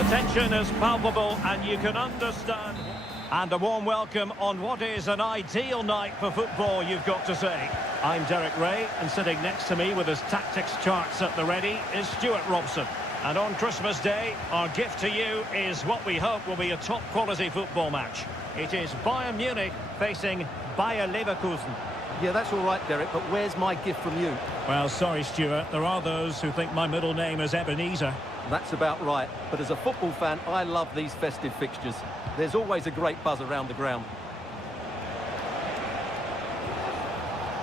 The tension is palpable and you can understand. And a warm welcome on what is an ideal night for football, you've got to say. I'm Derek Ray, and sitting next to me with his tactics charts at the ready is Stuart Robson. And on Christmas Day, our gift to you is what we hope will be a top-quality football match. It is Bayern Munich facing Bayer Leverkusen. Yeah, that's all right, Derek, but where's my gift from you? Well, sorry, Stuart. There are those who think my middle name is Ebenezer. That's about right. But as a football fan, I love these festive fixtures. There's always a great buzz around the ground.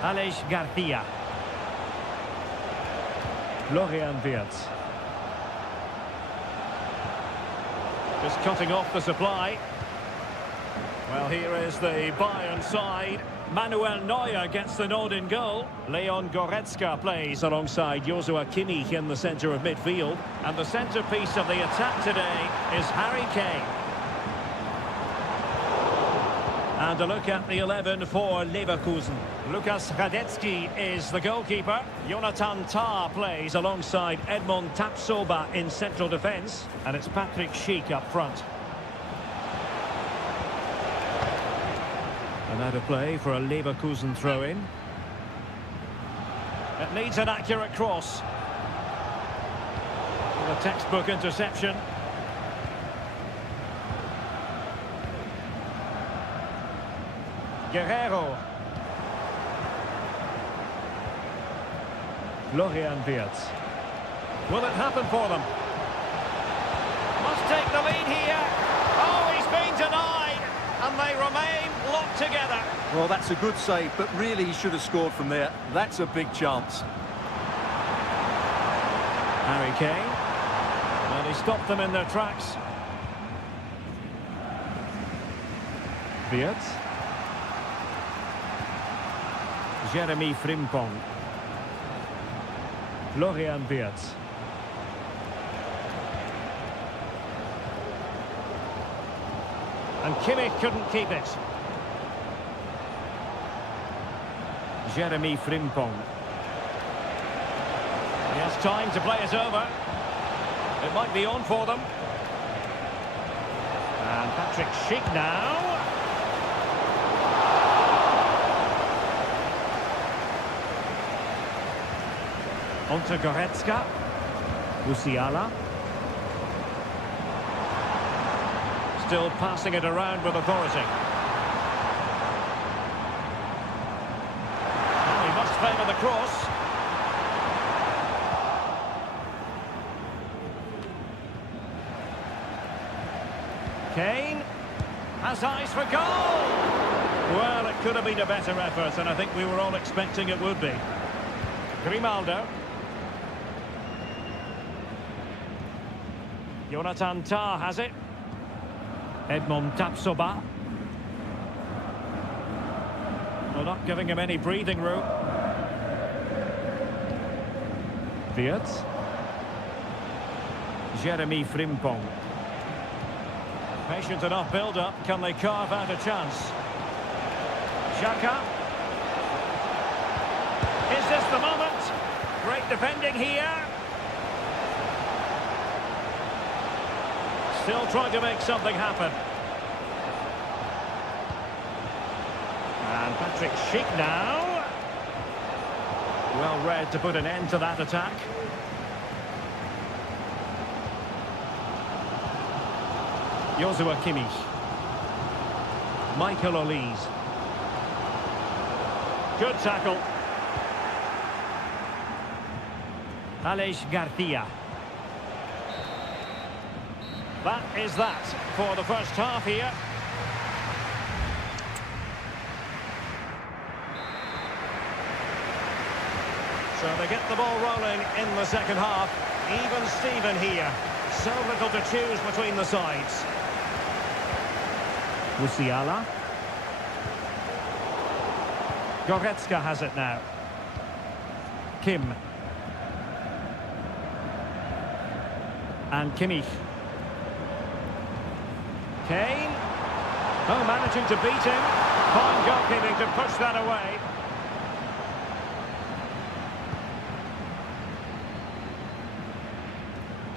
Aleix Garcia. Florian Wirtz. Just cutting off the supply. Well, here is the Bayern side. Manuel Neuer gets the nod in goal. Leon Goretzka plays alongside Joshua Kimmich in the centre of midfield. And the centrepiece of the attack today is Harry Kane. And a look at the 11 for Leverkusen. Lukas Radetzky is the goalkeeper. Jonathan Tah plays alongside Edmond Tapsoba in central defence. And it's Patrick Schick up front. And out of play for a Leverkusen throw-in. It needs an accurate cross. And a textbook interception. Guerrero. Florian Wirtz. Will it happen for them? Must take the lead here. Oh, he's been denied. And they remain locked together. Well, that's a good save, but really he should have scored from there. That's a big chance. Harry Kane. And he stopped them in their tracks. Wirtz. Jeremy Frimpong. Florian Wirtz. And Kimmich couldn't keep it. Jeremy Frimpong. He has time to play it over. It might be on for them. And Patrick Schick now. On to Goretzka. Musiala. Still passing it around with authority. Now he must favour the cross. Kane has eyes for goal. Well, it could have been a better effort, and I think we were all expecting it would be. Grimaldo. Jonathan Tah has it. Edmond Tapsoba. Well, not giving him any breathing room. Wirtz. Jeremy Frimpong. Patient enough build-up. Can they carve out a chance? Xhaka. Is this the moment? Great defending here. Still trying to make something happen. And Patrick Schick now. Well read to put an end to that attack. Joshua Kimmich. Michael Olise. Good tackle. Aleix Garcia. That is that for the first half here. So they get the ball rolling in the second half. Even Steven here. So little to choose between the sides. Musiala. Goretzka has it now. Kim. And Kimmich. Kane. Oh, managing to beat him. Fine goalkeeping to push that away.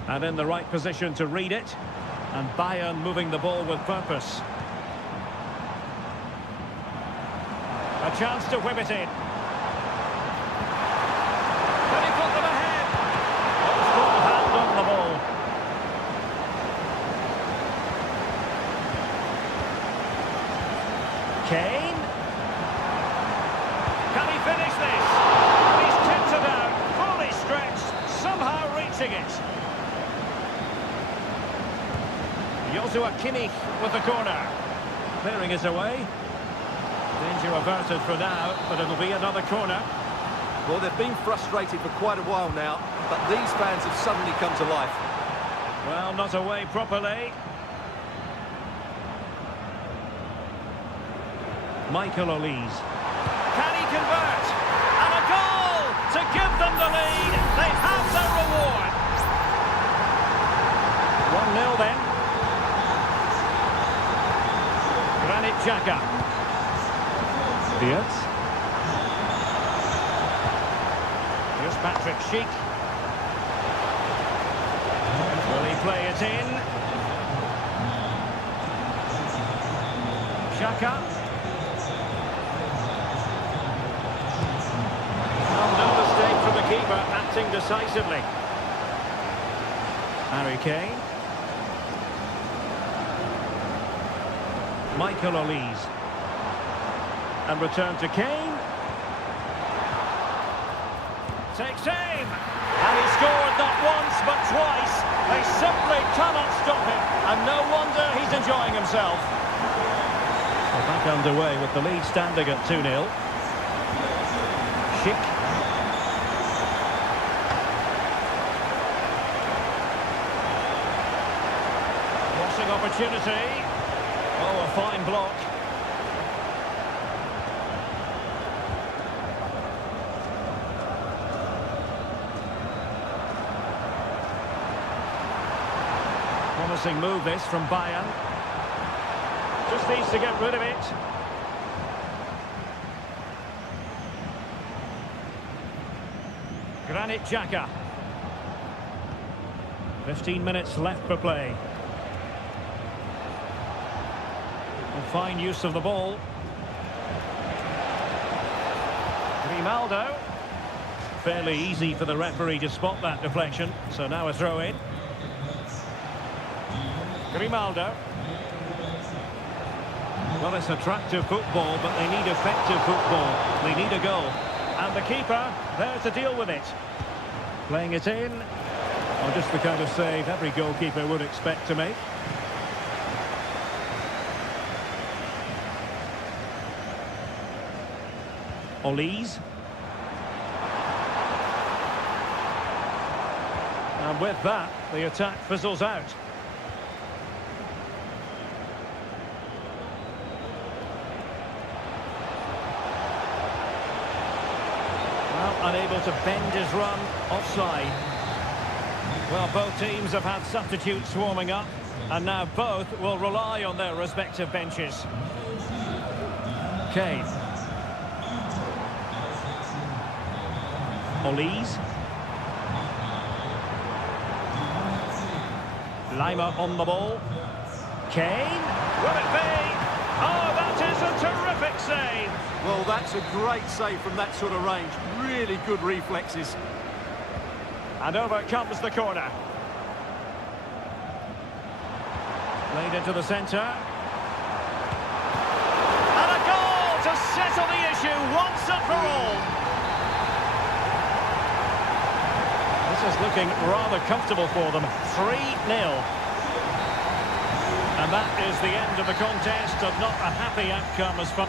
And in the right position to read it. And Bayern moving the ball with purpose. A chance to whip it in. Can he put them ahead? Oh, full hand on the ball. Kane. Can he finish this? He's tipped it out, fully stretched, somehow reaching it. Joshua Kimmich with the corner. Clearing it away. Danger averted for now, but it'll be another corner. Well, they've been frustrated for quite a while now, but these fans have suddenly come to life. Well, not away properly. Michael Olise. Can he convert? And a goal to give them the lead. They have their reward. 1-0 then. Granit Xhaka. Diaz. Here's Patrick Schick. Will he play it in? Xhaka. No mistake from the keeper, acting decisively. Harry Kane. Michael Olise. And return to Kane. Takes aim. And he scored not once but twice. They simply cannot stop him. And no wonder he's enjoying himself. Well, back underway with the lead standing at 2-0. Schick. Crossing opportunity. Oh, a fine block. Promising move this from Bayern. Just needs to get rid of it. Granit Xhaka. 15 minutes left for play. And fine use of the ball. Grimaldo. Fairly easy for the referee to spot that deflection. So now a throw in. Grimaldo. Well, it's attractive football, but they need effective football. They need a goal. And the keeper there to deal with it. Playing it in. Well, just the kind of save every goalkeeper would expect to make. Olise. And with that, the attack fizzles out. Unable to bend his run, offside. Well, both teams have had substitutes warming up, and now both will rely on their respective benches. Kane. Olise. Lima on the ball. Kane. Will it be? Oh, that is a terrific save. Well, that's a great save from that sort of range. Really good reflexes. And over comes the corner. Played into the centre. And a goal to settle the issue once and for all. This is looking rather comfortable for them. 3-0. And that is the end of the contest, and not a happy outcome as far...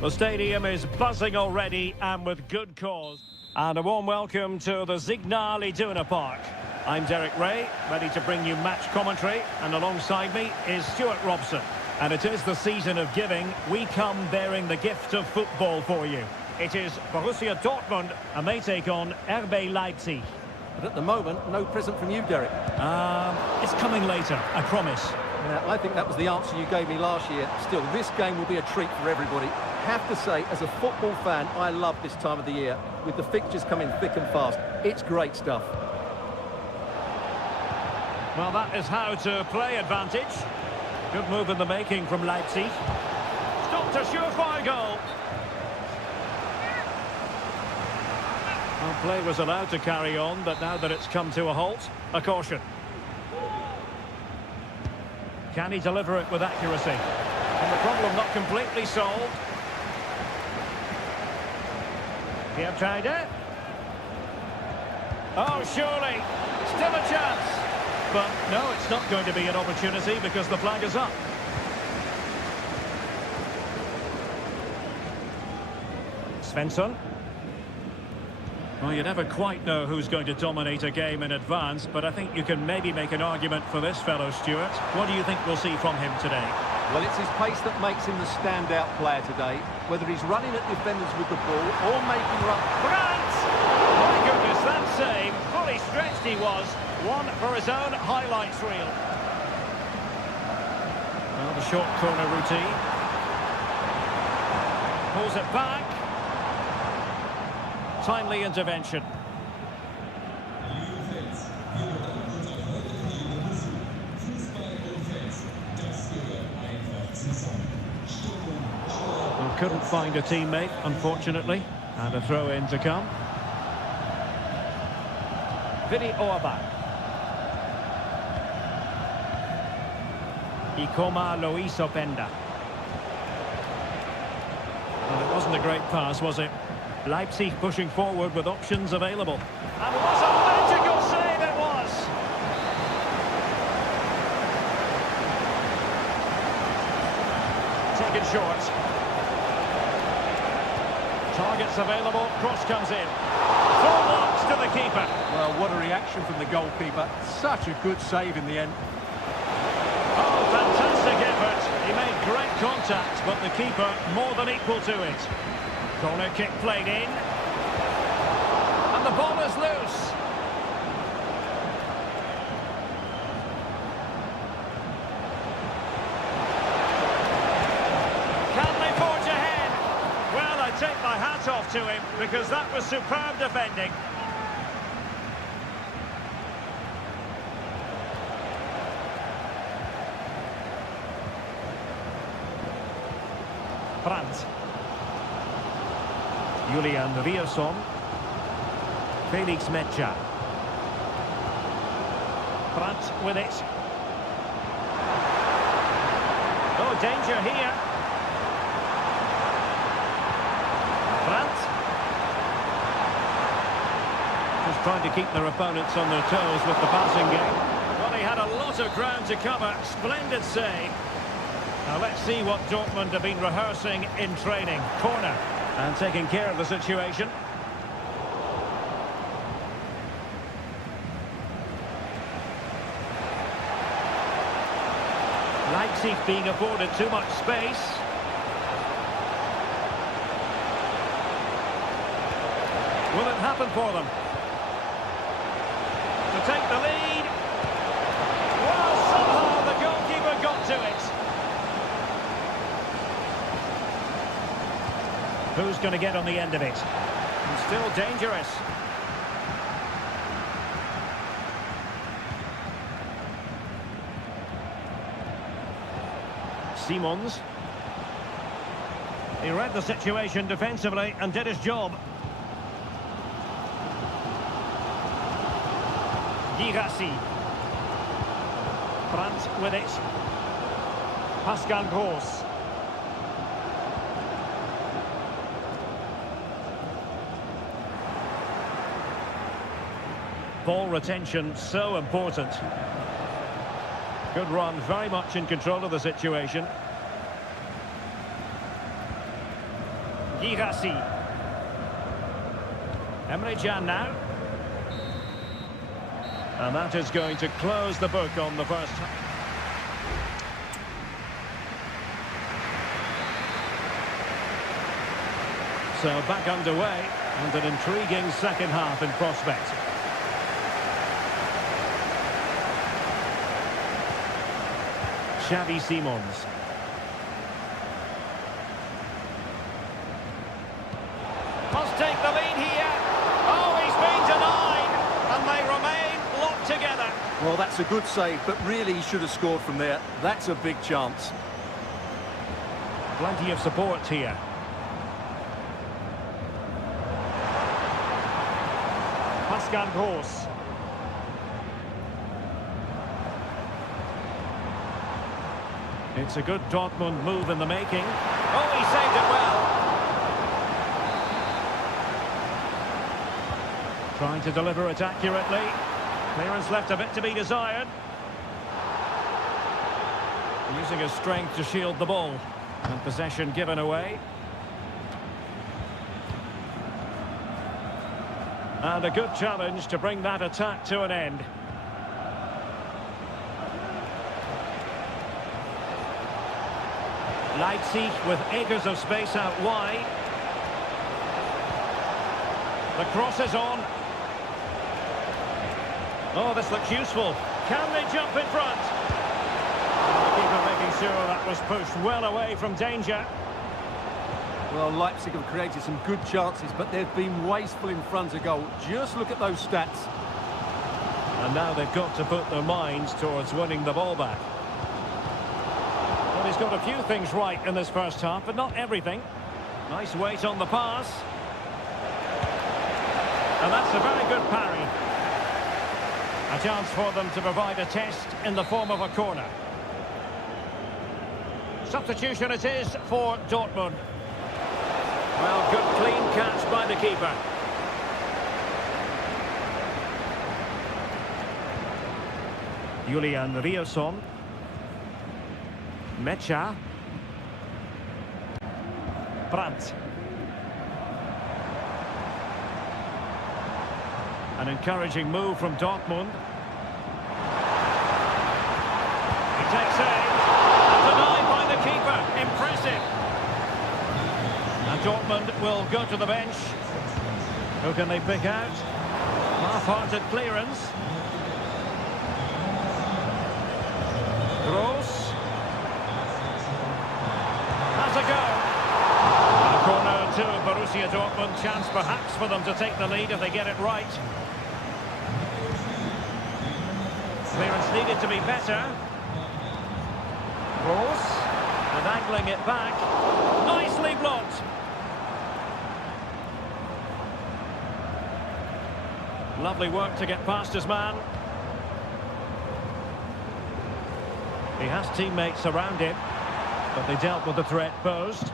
The stadium is buzzing already, and with good cause. And a warm welcome to the Signal Iduna Park. I'm Derek Ray, ready to bring you match commentary, and alongside me is Stuart Robson. And it is the season of giving. We come bearing the gift of football for you. It is Borussia Dortmund, and they take on RB Leipzig. But at the moment, no present from you, Derek. It's coming later, I promise. Now, I think that was the answer you gave me last year. Still, this game will be a treat for everybody. Have to say, as a football fan, I love this time of the year. With the fixtures coming thick and fast, it's great stuff. Well, that is how to play advantage. Good move in the making from Leipzig. Stopped a surefire goal. Well, play was allowed to carry on, but now that it's come to a halt, a caution. Can he deliver it with accuracy? And the problem not completely solved. Pietride. Oh, surely. Still a chance. But no, it's not going to be an opportunity because the flag is up. Svensson. Well, you never quite know who's going to dominate a game in advance, but I think you can maybe make an argument for this fellow, Stuart. What do you think we'll see from him today? Well, it's his pace that makes him the standout player today. Whether he's running at defenders with the ball or making run... Grant! My goodness, that save. Fully stretched he was. One for his own highlights reel. Well, the short corner routine. Pulls it back. Timely intervention. Well, couldn't find a teammate, unfortunately, and a throw-in to come. Vidi Orbach. Ikoma Lois Openda. Well, it wasn't a great pass, was it? Leipzig pushing forward with options available. And what a magical save it was! Taken short. Targets available, cross comes in. Full blocks to the keeper. Well, what a reaction from the goalkeeper. Such a good save in the end. Oh, fantastic effort. He made great contact, but the keeper more than equal to it. Corner kick played in. And the ball is loose. Can they forge ahead? Well, I take my hat off to him because that was superb defending. Brandt. Julian Rierson. Felix Mecha. Brandt with it. Oh, danger here. Brandt. Just trying to keep their opponents on their toes with the passing game. Well, he had a lot of ground to cover. Splendid save. Now let's see what Dortmund have been rehearsing in training. Corner. And taking care of the situation. Leipzig being afforded too much space. Will it happen for them? To take the lead. Well, somehow the goalkeeper got to it. Who's going to get on the end of it? And still dangerous. Simons. He read the situation defensively and did his job. Girassi. Brandt with it. Pascal Gross. Ball retention so important. Good run, very much in control of the situation. Girassi. Emre Can now. And that is going to close the book on the first half. So back underway, and an intriguing second half in prospect. Xavi Simons. Must take the lead here. Oh, he's been denied, and they remain locked together. Well, that's a good save, but really he should have scored from there. That's a big chance. Plenty of support here. Pascal Gross. It's a good Dortmund move in the making. Oh, he saved it well. Trying to deliver it accurately. Clearance left a bit to be desired. Using his strength to shield the ball. And possession given away. And a good challenge to bring that attack to an end. Leipzig with acres of space out wide. The cross is on. Oh, this looks useful. Can they jump in front? The keeper making sure that was pushed well away from danger. Well, Leipzig have created some good chances, but they've been wasteful in front of goal. Just look at those stats. And now they've got to put their minds towards winning the ball back. Well, he's got a few things right in this first half, but not everything. Nice weight on the pass. And that's a very good parry. A chance for them to provide a test in the form of a corner. Substitution it is for Dortmund. Well, good clean catch by the keeper. Julian Rierson. Mecha. Brandt. An encouraging move from Dortmund. He takes aim. And denied by the keeper. Impressive. And Dortmund will go to the bench. Who can they pick out? Half-hearted clearance. Gross. Has a go. And a corner to Borussia Dortmund. Chance perhaps for them to take the lead if they get it right. Clearance needed to be better. Gross. And angling it back. Nicely blocked. Lovely work to get past his man. He has teammates around him, but they dealt with the threat posed.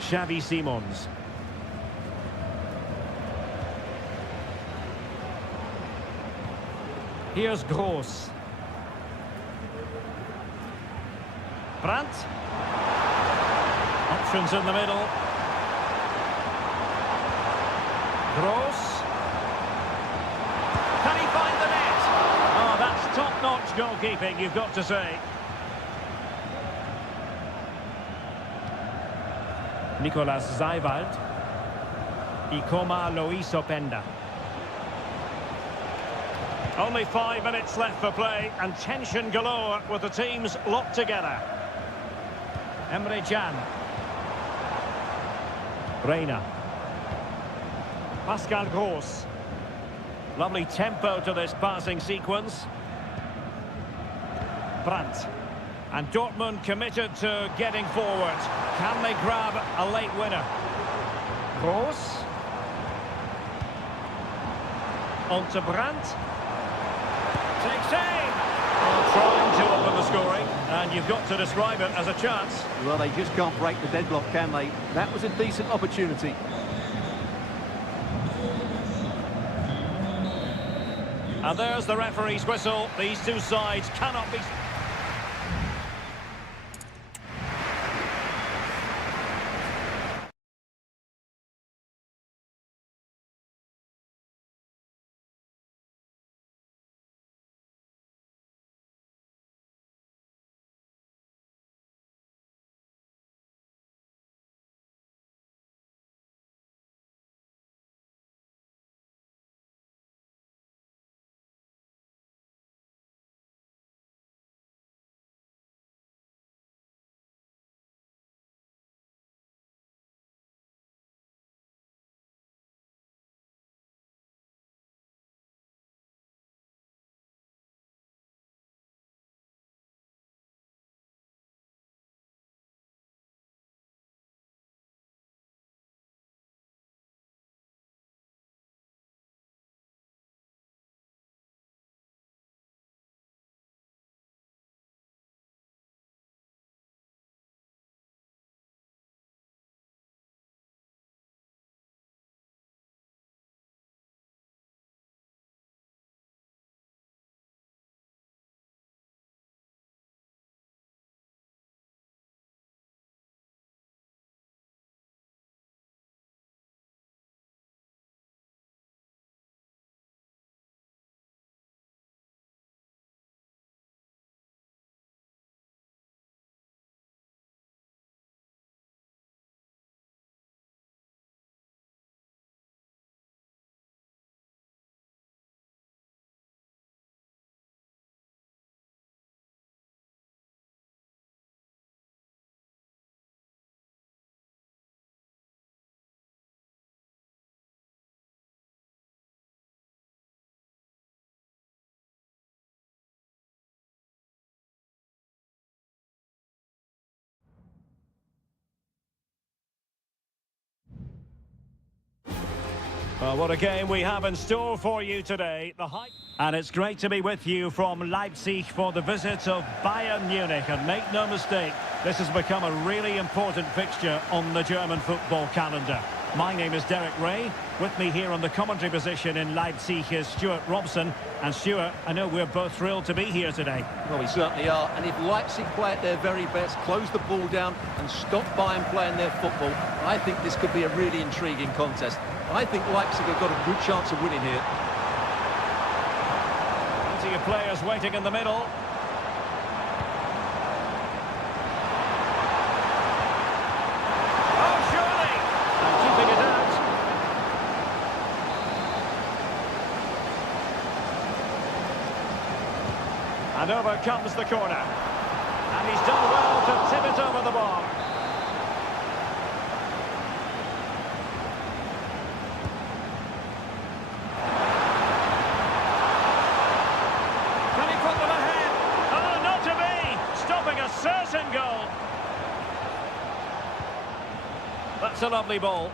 Xavi Simons. Here's Gross. Brandt. Options in the middle. Gross. Can he find the net? Oh, that's top-notch goalkeeping, you've got to say. Nicolas Zeiwald. Ikoma Loisopenda. Only 5 minutes left for play, and tension galore with the teams locked together. Emre Can. Reina. Pascal Gross. Lovely tempo to this passing sequence. Brandt. And Dortmund committed to getting forward. Can they grab a late winner? Gross. On to Brandt. Takes aim. Well, trying to open the scoring, and you've got to describe it as a chance. Well, they just can't break the deadlock, can they? That was a decent opportunity. And there's the referee's whistle. These two sides cannot be... Well, what a game we have in store for you today. And it's great to be with you from Leipzig for the visit of Bayern Munich. And make no mistake, this has become a really important fixture on the German football calendar. My name is Derek Ray. With me here on the commentary position in Leipzig is Stuart Robson. And Stuart, I know we're both thrilled to be here today. Well, we certainly are. And if Leipzig play at their very best, close the ball down and stop Bayern playing their football, I think this could be a really intriguing contest. I think Leipzig have got a good chance of winning here. Plenty of players waiting in the middle. Oh, surely! And keeping it out. And over comes the corner. And he's done well to tip it over the bar. Can he put them ahead? Oh, not to be! Stopping a certain goal. That's a lovely ball.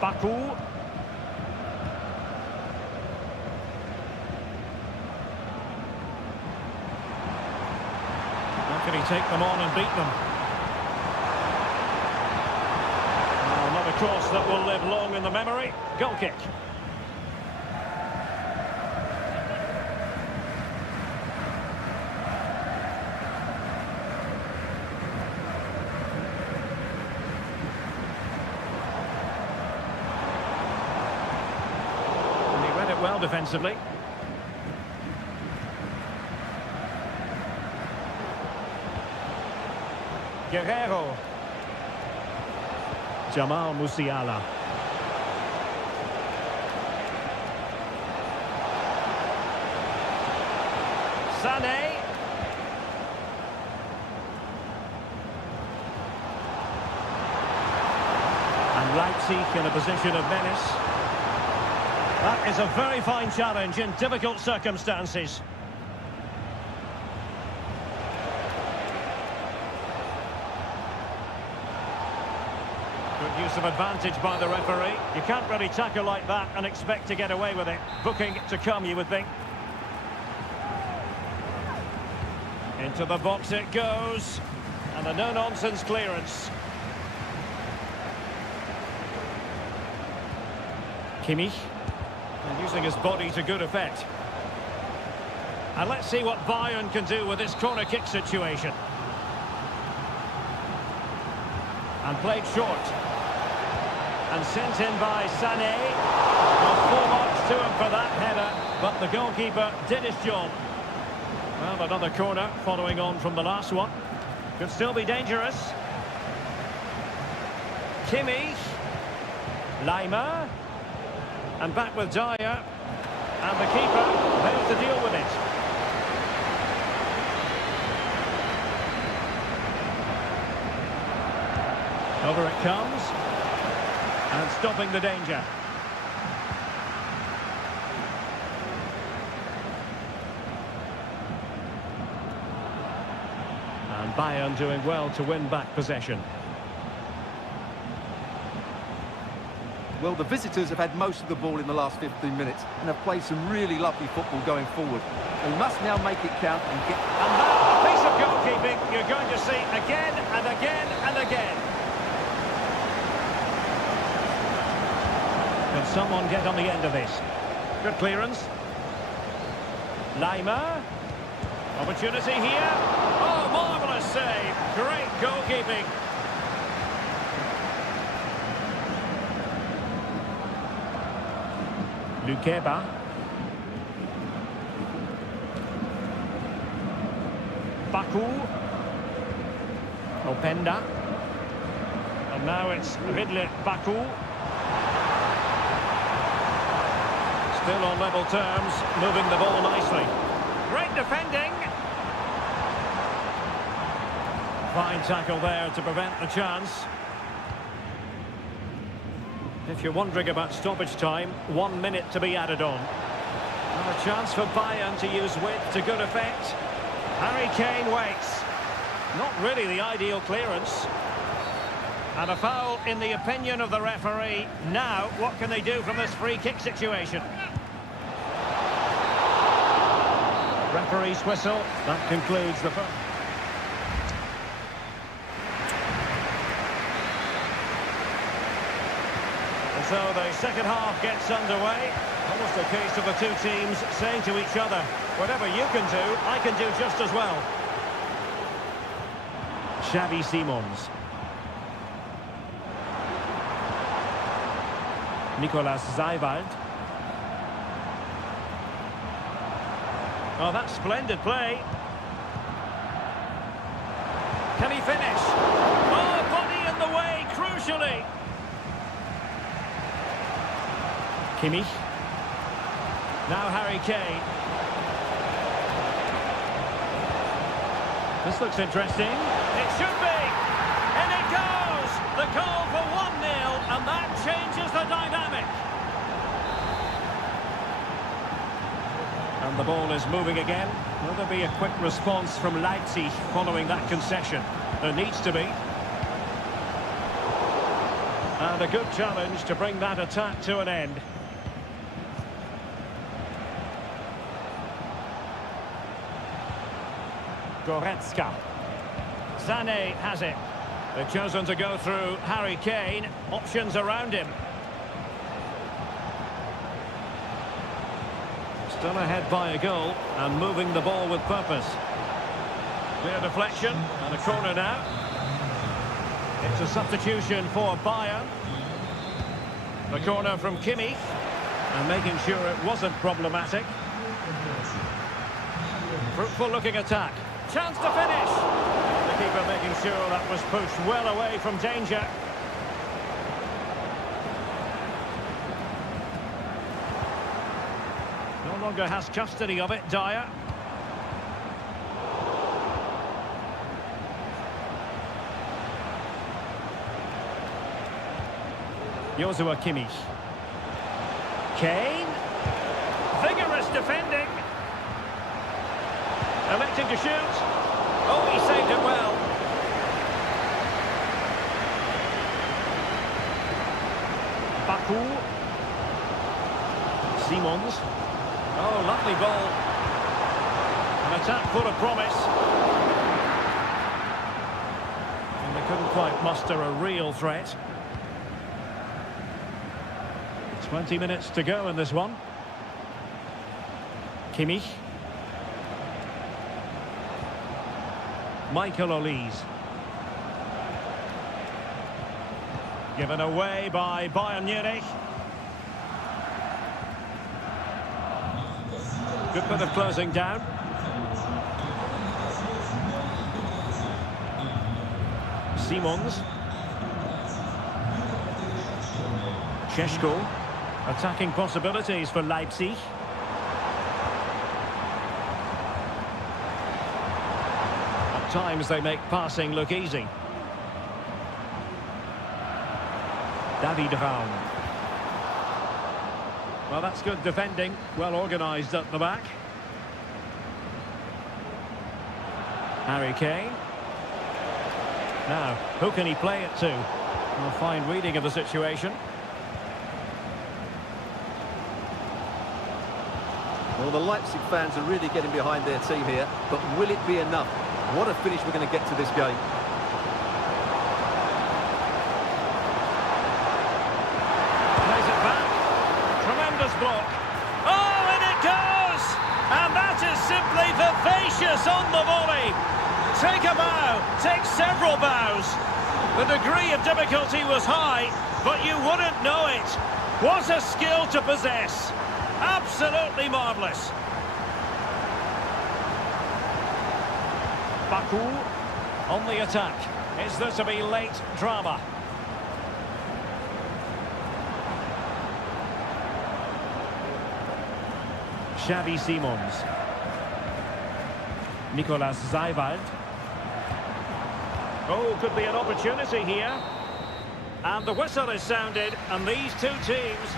Baku. How can he take them on and beat them? Oh, another cross that will live long in the memory. Goal kick. Well defensively. Guerrero. Jamal Musiala. Sané. And Leipzig in a position of menace. That is a very fine challenge in difficult circumstances. Good use of advantage by the referee. You can't really tackle like that and expect to get away with it. Booking to come, you would think. Into the box it goes. And a no-nonsense clearance. Kimmich. And using his body to good effect. And let's see what Bayern can do with this corner kick situation. And played short. And sent in by Sané. Well, 4 marks to him for that header, but the goalkeeper did his job. Well, another corner following on from the last one. Could still be dangerous. Kimmich. Lima. And back with Dyer, and the keeper fails to deal with it. Over it comes, and stopping the danger. And Bayern doing well to win back possession. Well, the visitors have had most of the ball in the last 15 minutes and have played some really lovely football going forward. They must now make it count and get... And that piece of goalkeeping you're going to see again and again and again. Can someone get on the end of this? Good clearance. Lima. Opportunity here. Oh, marvellous save. Great goalkeeping. Lukeba. Baku. Openda. And now it's Vidle Baku. Still on level terms, moving the ball nicely. Great defending. Fine tackle there to prevent the chance. If you're wondering about stoppage time, 1 minute to be added on. And a chance for Bayern to use width to good effect. Harry Kane waits. Not really the ideal clearance. And a foul in the opinion of the referee. Now, what can they do from this free kick situation? Referee's whistle. That concludes the first. And so the second half gets underway. Almost a case of the two teams saying to each other, whatever you can do, I can do just as well. Xavi Simons. Nicolas Zaiwald. Oh, that's splendid play. Can he finish? Oh, body in the way, crucially. Kimmich. Now Harry Kane. This looks interesting. It should be. And it goes. The goal for 1-0, and that changes the dynamic. And the ball is moving again. Will there be a quick response from Leipzig following that concession? There needs to be. And a good challenge to bring that attack to an end. Goretzka. Sané has it. They've chosen to go through Harry Kane. Options around him. Still ahead by a goal and moving the ball with purpose. Clear deflection and a corner now. It's a substitution for Bayern. The corner from Kimmich and making sure it wasn't problematic. Fruitful looking attack. Chance to finish. The keeper making sure that was pushed well away from danger. No longer has custody of it, Dyer. Joshua Kimmich. Kane. Vigorous defending. Electing to shoot. Oh, he saved it well. Baku. Simons. Oh, lovely ball. An attack full of promise. And they couldn't quite muster a real threat. 20 minutes to go in this one. Kimmich. Michael Olise. Given away by Bayern Munich. Good bit of closing down. Simons. Šeško. Attacking possibilities for Leipzig. At times they make passing look easy. David Raum. Well, that's good defending. Well organised at the back. Harry Kane. Now, who can he play it to? A fine reading of the situation. Well, the Leipzig fans are really getting behind their team here, but will it be enough? What a finish we're going to get to this game. Plays it back. Tremendous block. Oh, and it goes! And that is simply vivacious on the volley. Take a bow, take several bows. The degree of difficulty was high, but you wouldn't know it. What a skill to possess. Absolutely marvellous. Baku on the attack. Is there to be late drama? Xavi Simons. Nicolas Zaiwald. Oh, could be an opportunity here. And the whistle is sounded, and these two teams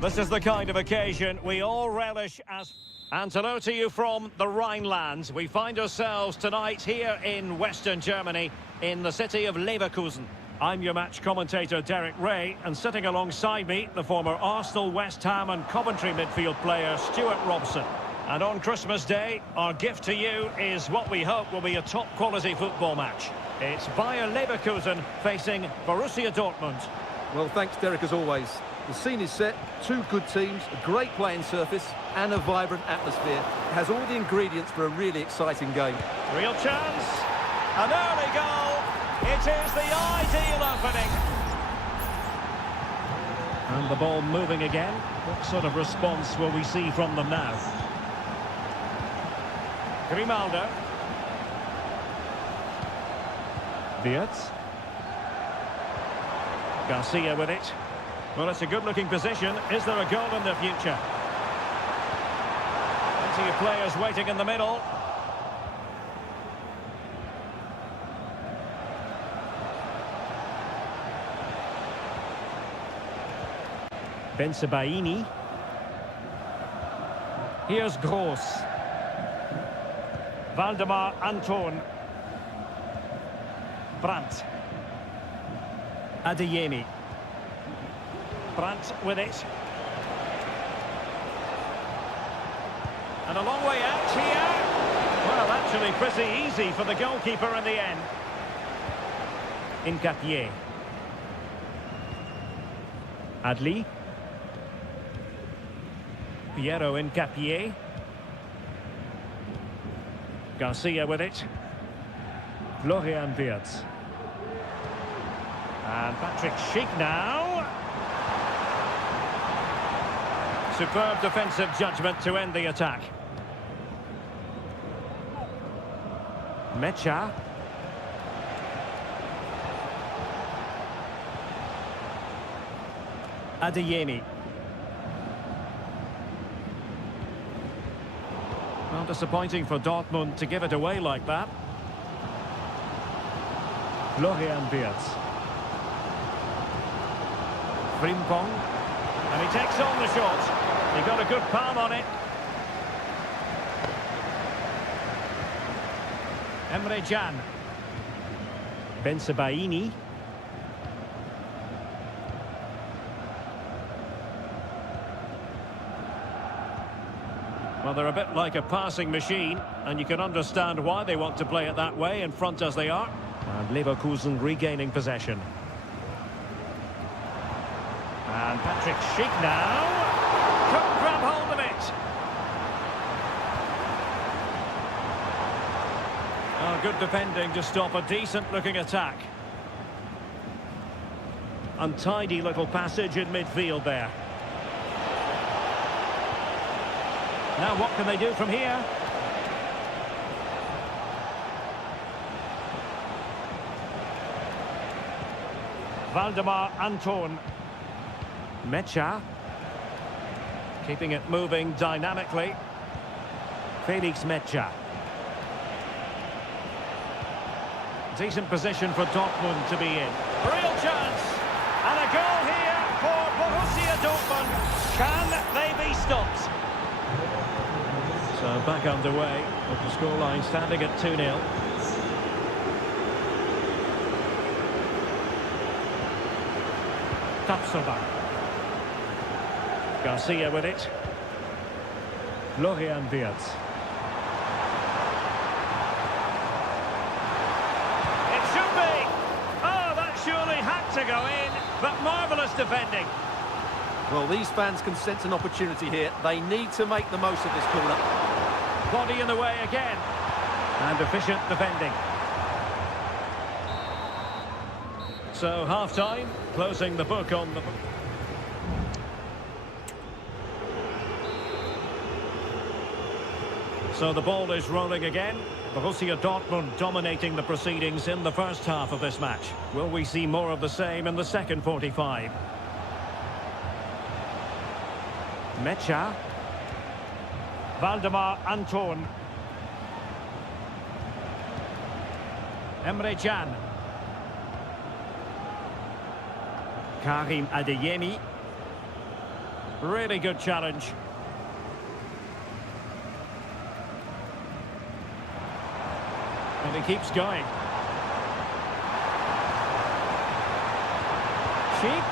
This is the kind of occasion we all relish as... And hello to you from the Rhineland. We find ourselves tonight here in Western Germany, in the city of Leverkusen. I'm your match commentator, Derek Ray, and sitting alongside me, the former Arsenal, West Ham and Coventry midfield player, Stuart Robson. And on Christmas Day, our gift to you is what we hope will be a top-quality football match. It's Bayer Leverkusen facing Borussia Dortmund. Well, thanks, Derek, as always. The scene is set, two good teams, a great playing surface and a vibrant atmosphere. It has all the ingredients for a really exciting game. Real chance, an early goal. It is the ideal opening. And the ball moving again. What sort of response will we see from them now? Grimaldo. Wirtz. Garcia with it. Well, it's a good-looking position. Is there a goal in the future? Plenty of players waiting in the middle. Bensebaini. Here's Gross. Valdemar Anton. Brandt. Adeyemi. Brandt with it. And a long way out here. Well, actually pretty easy for the goalkeeper in the end. Incapié. Adli. Piero Incapié. Garcia with it. Florian Wirtz. And Patrick Schick now. Superb defensive judgment to end the attack. Mecha. Adeyemi. Well, disappointing for Dortmund to give it away like that. Florian Wirtz. Frimpong. And he takes on the shot. He got a good palm on it. Emre Can. Bensebaini. Well, they're a bit like a passing machine, and you can understand why they want to play it that way, in front as they are. And Leverkusen regaining possession. And Patrick Schick now. Couldn't grab hold of it. Oh, good defending to stop a decent-looking attack. Untidy little passage in midfield there. Now what can they do from here? Valdemar Anton. Mecha. Keeping it moving dynamically. Felix Mecha. Decent position for Dortmund to be in. Real chance. And a goal here for Borussia Dortmund. Can they be stopped? So back underway with the scoreline standing at 2-0. Tapsoba. Garcia with it. Florian Wirtz. It should be! Oh, that surely had to go in, but marvellous defending. Well, these fans can sense an opportunity here. They need to make the most of this corner. Body in the way again. And efficient defending. So, half-time, closing the book on the... So the ball is rolling again. Borussia Dortmund dominating the proceedings in the first half of this match. Will we see more of the same in the second 45? Mecha. Valdemar Anton. Emre Can. Karim Adeyemi. Really good challenge. And he keeps going. Sheik.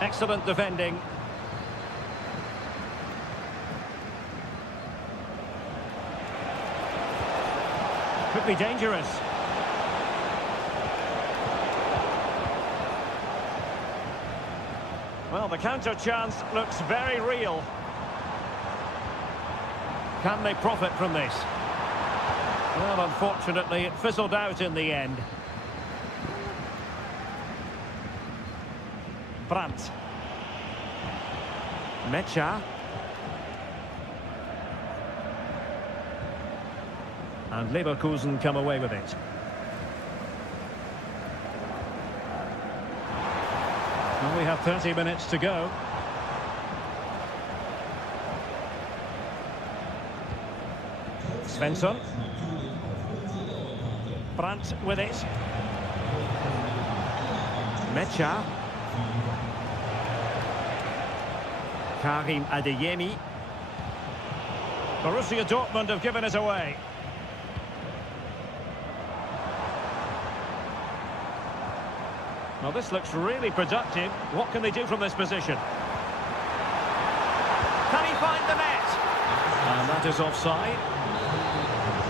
Excellent defending. Could be dangerous. Well, the counter chance looks very real. Can they profit from this? Well, unfortunately, it fizzled out in the end. Brandt. Mecha. And Leverkusen come away with it. Well, we have 30 minutes to go. Svensson. Brandt with it. Mecha. Karim Adeyemi. Borussia Dortmund have given it away. Well, this looks really productive. What can they do from this position? Can he find the net? And that is offside.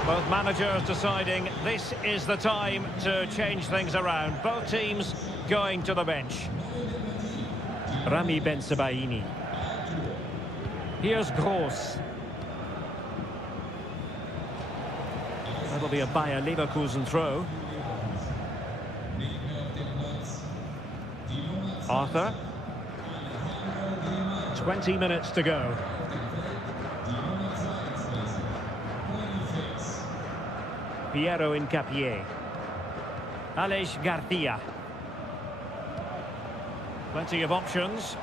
Both managers deciding this is the time to change things around. Both teams going to the bench. Rami Bensebaini. Here's Gross. That'll be a Bayer Leverkusen throw. Arthur. 20 minutes to go. Piero Incapié. Aleix Garcia. Plenty of options.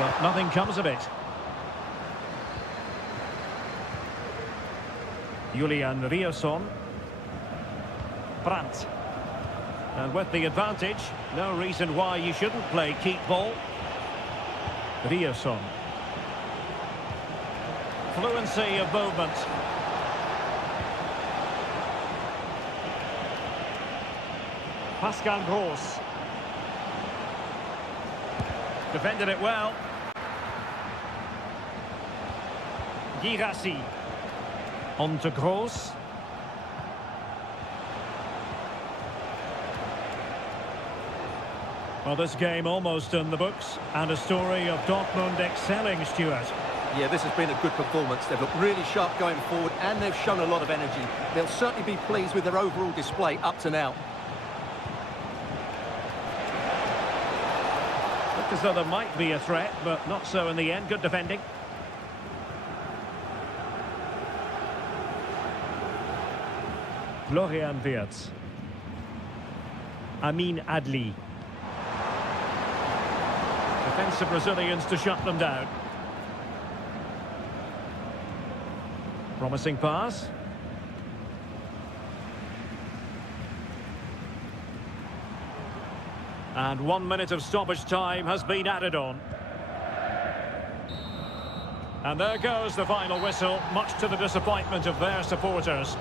But nothing comes of it. Julian Riosson. Brandt. And with the advantage, no reason why you shouldn't play keep ball. Riosson. Fluency of movement. Pascal Gross. Defended it well. Girassi. On to Gross. Well, this game almost in the books, and a story of Dortmund excelling, Stuart. Yeah, this has been a good performance. They've looked really sharp going forward, and they've shown a lot of energy. They'll certainly be pleased with their overall display up to now. Looked as though there might be a threat, but not so in the end. Good defending. Florian Wirtz. Amin Adli. Defensive Brazilians to shut them down. Promising pass. And 1 minute of stoppage time has been added on. And there goes the final whistle, much to the disappointment of their supporters.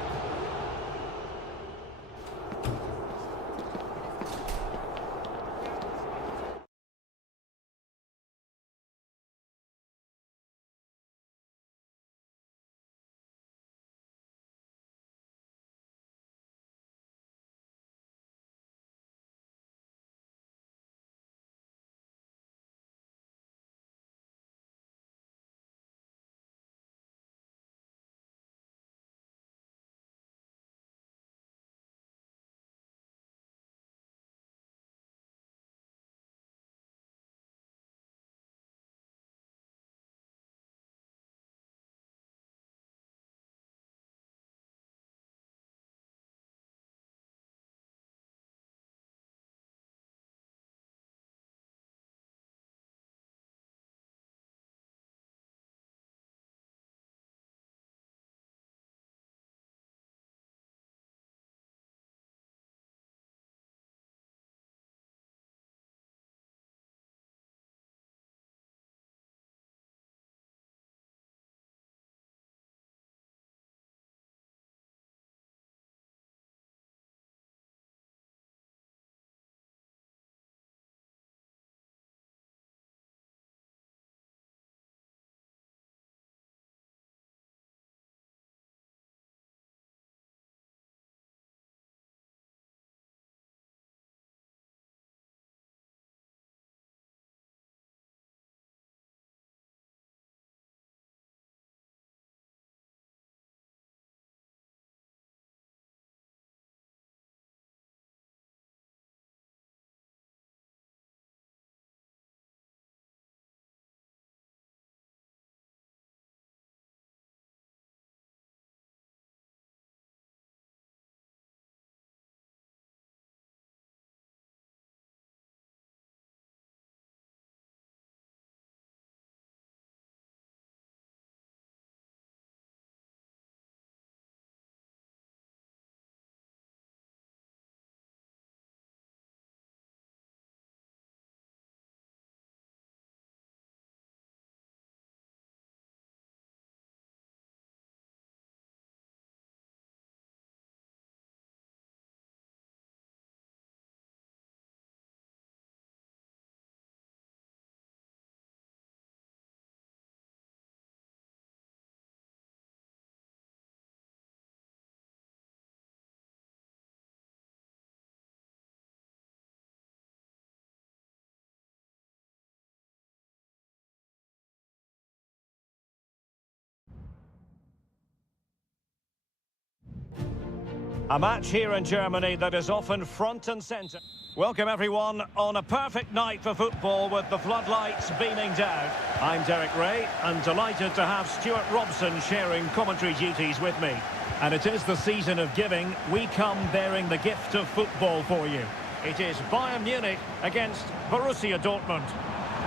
A match here in Germany that is often front and centre. Welcome everyone on a perfect night for football with the floodlights beaming down. I'm Derek Ray and delighted to have Stuart Robson sharing commentary duties with me. And it is the season of giving. We come bearing the gift of football for you. It is Bayern Munich against Borussia Dortmund.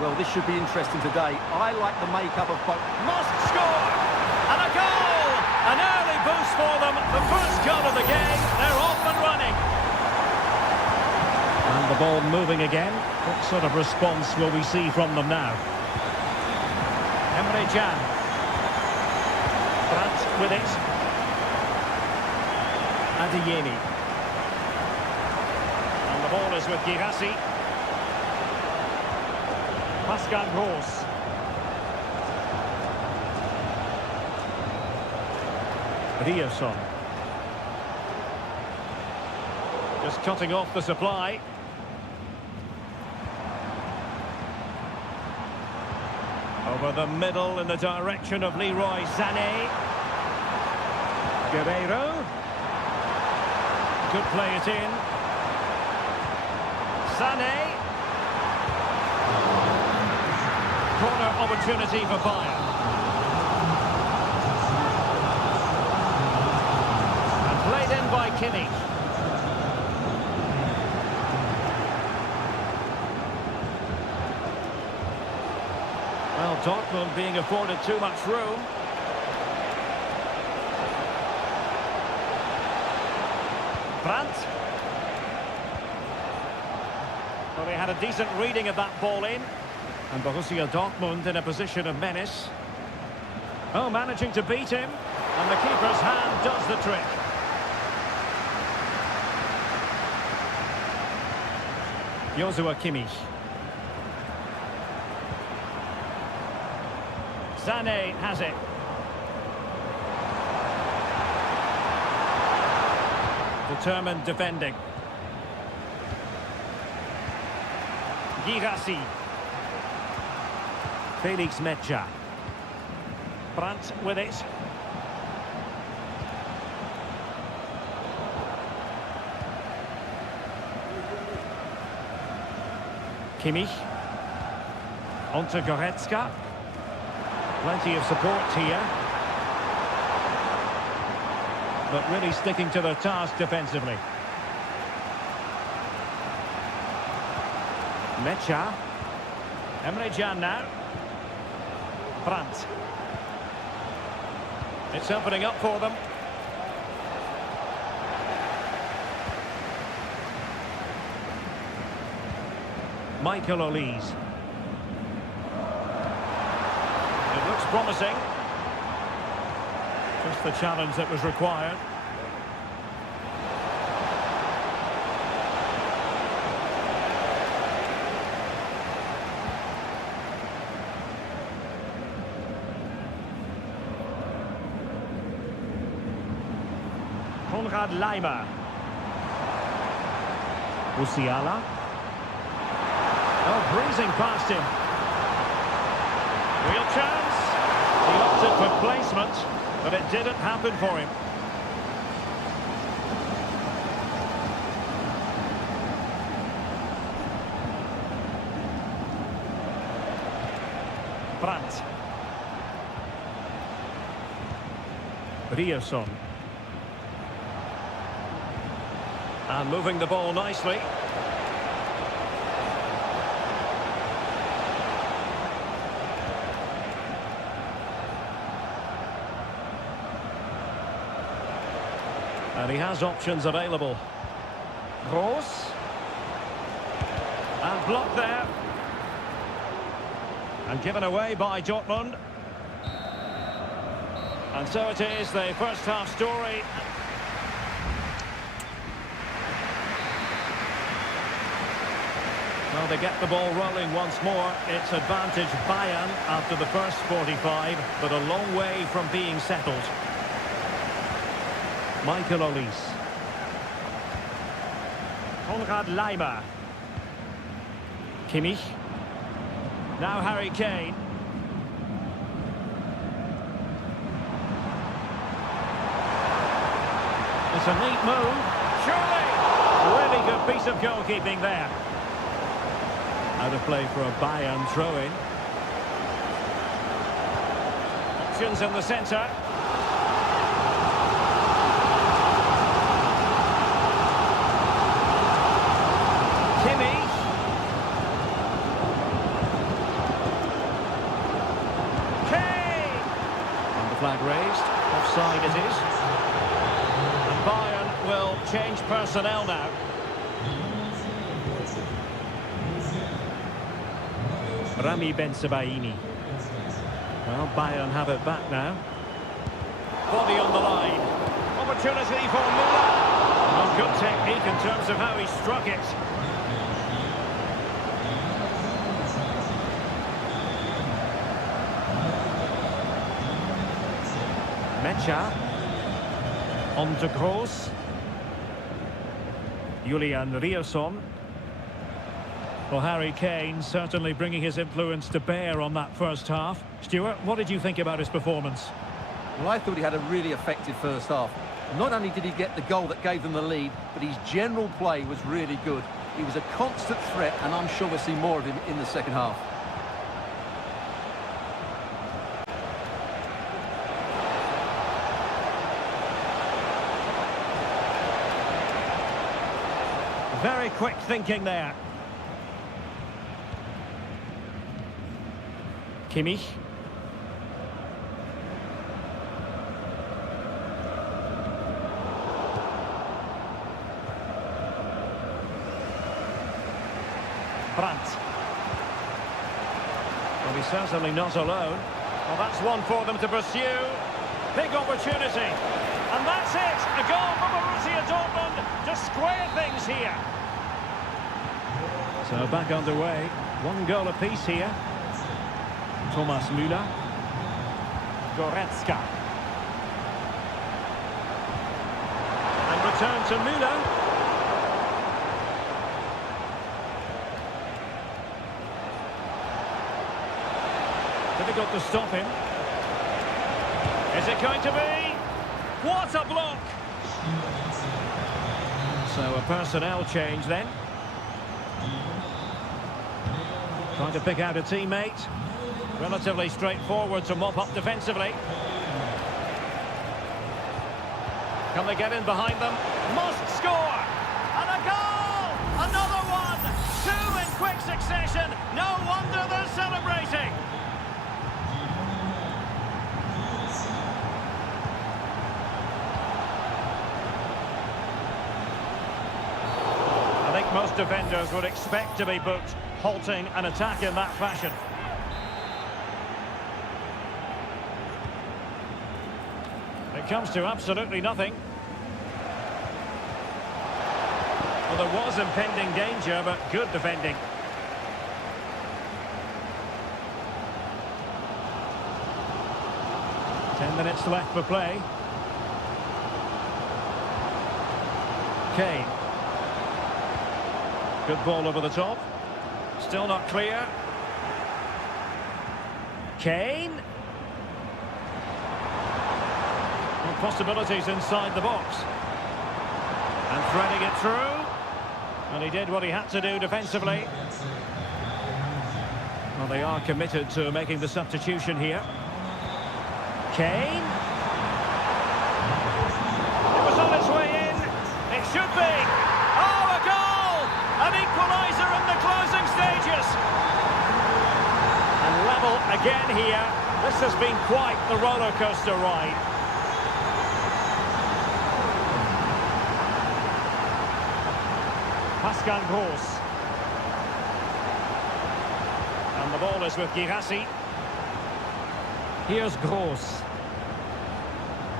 Well, this should be interesting today. I like the makeup of both. Must score! And a goal! An early boost for them. The first goal of the game. They're off and running. And the ball moving again. What sort of response will we see from them now? Emre Can. Brandt with it. Adeyemi. And the ball is with Girassi. Pascal Gross. Rierson. Just cutting off the supply. Over the middle in the direction of Leroy Sané. Guerreiro. Could play it in. Sané. Corner opportunity for Bayern. And played in by Kimmich. Well, Dortmund being afforded too much room. Brandt. Well, they had a decent reading of that ball in. And Borussia Dortmund in a position of menace. Oh, managing to beat him. And the keeper's hand does the trick. Joshua Kimmich. Sané has it. Determined defending. Girassi. Felix Mecha. Brandt with it. Kimmich. On to Goretzka. Plenty of support here. But really sticking to their task defensively. Mecha. Emre Can now. Brandt. It's opening up for them. Michael Olise. It looks promising. Just the challenge that was required. Konrad Laimer. Musiala. Oh, breezing past him. Real chance. He opted for placement, but it didn't happen for him. Brandt. Rierson. And moving the ball nicely. And he has options available. Gross. And blocked there. And given away by Dortmund. And so it is, the first half story. Well, they get the ball rolling once more. It's advantage Bayern after the first 45, but a long way from being settled. Michael Olise. Konrad Laimer. Kimmich. Now Harry Kane. It's a neat move. Surely! Really good piece of goalkeeping there. Out of play for a Bayern throw-in. Options in the centre. Kimmich. Kane! And the flag raised. Offside it is. And Bayern will change personnel now. Rami Ben-Sebaini. Well, Bayern have it back now. Body on the line. Opportunity for Müller. Oh, good technique in terms of how he struck it. Mecha. On to Kroos. Julian Rierson. Well, Harry Kane certainly bringing his influence to bear on that first half. Stuart, what did you think about his performance? Well, I thought he had a really effective first half. Not only did he get the goal that gave them the lead, but his general play was really good. He was a constant threat, and I'm sure we'll see more of him in the second half. Very quick thinking there. Kimmich. Brandt. Well, he's certainly not alone. Well, that's one for them to pursue. Big opportunity. And that's it. A goal for Borussia Dortmund to square things here. So back underway. One goal apiece here. Thomas Müller. Goretzka. And return to Müller. Difficult to stop him. Is it going to be? What a block! So a personnel change then. Trying to pick out a teammate. Relatively straightforward to mop up defensively. Can they get in behind them? Must score! And a goal! Another one! Two in quick succession. No wonder they're celebrating. I think most defenders would expect to be booked, halting an attack in that fashion. It comes to absolutely nothing. Well, there was impending danger, but good defending. Ten minutes left for play. Kane. Good ball over the top. Still not clear. Kane. Possibilities inside the box. And threading it through. And he did what he had to do defensively. Well, they are committed to making the substitution here. Kane. It was on its way in. It should be. Oh, a goal! An equaliser in the closing stages. And level again here. This has been quite the roller coaster ride. Pascal Gross. And the ball is with Girassi. Here's Gross.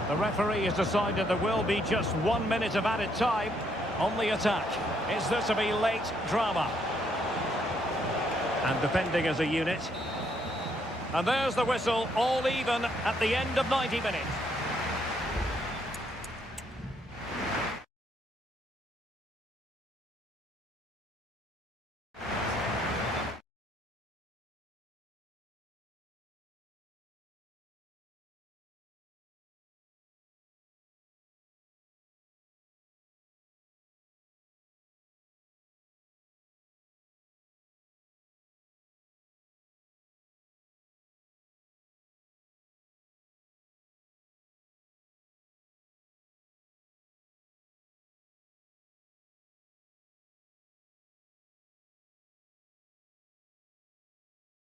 The referee has decided there will be just 1 minute of added time on the attack. Is there to be late drama? And defending as a unit. And there's the whistle, all even at the end of 90 minutes.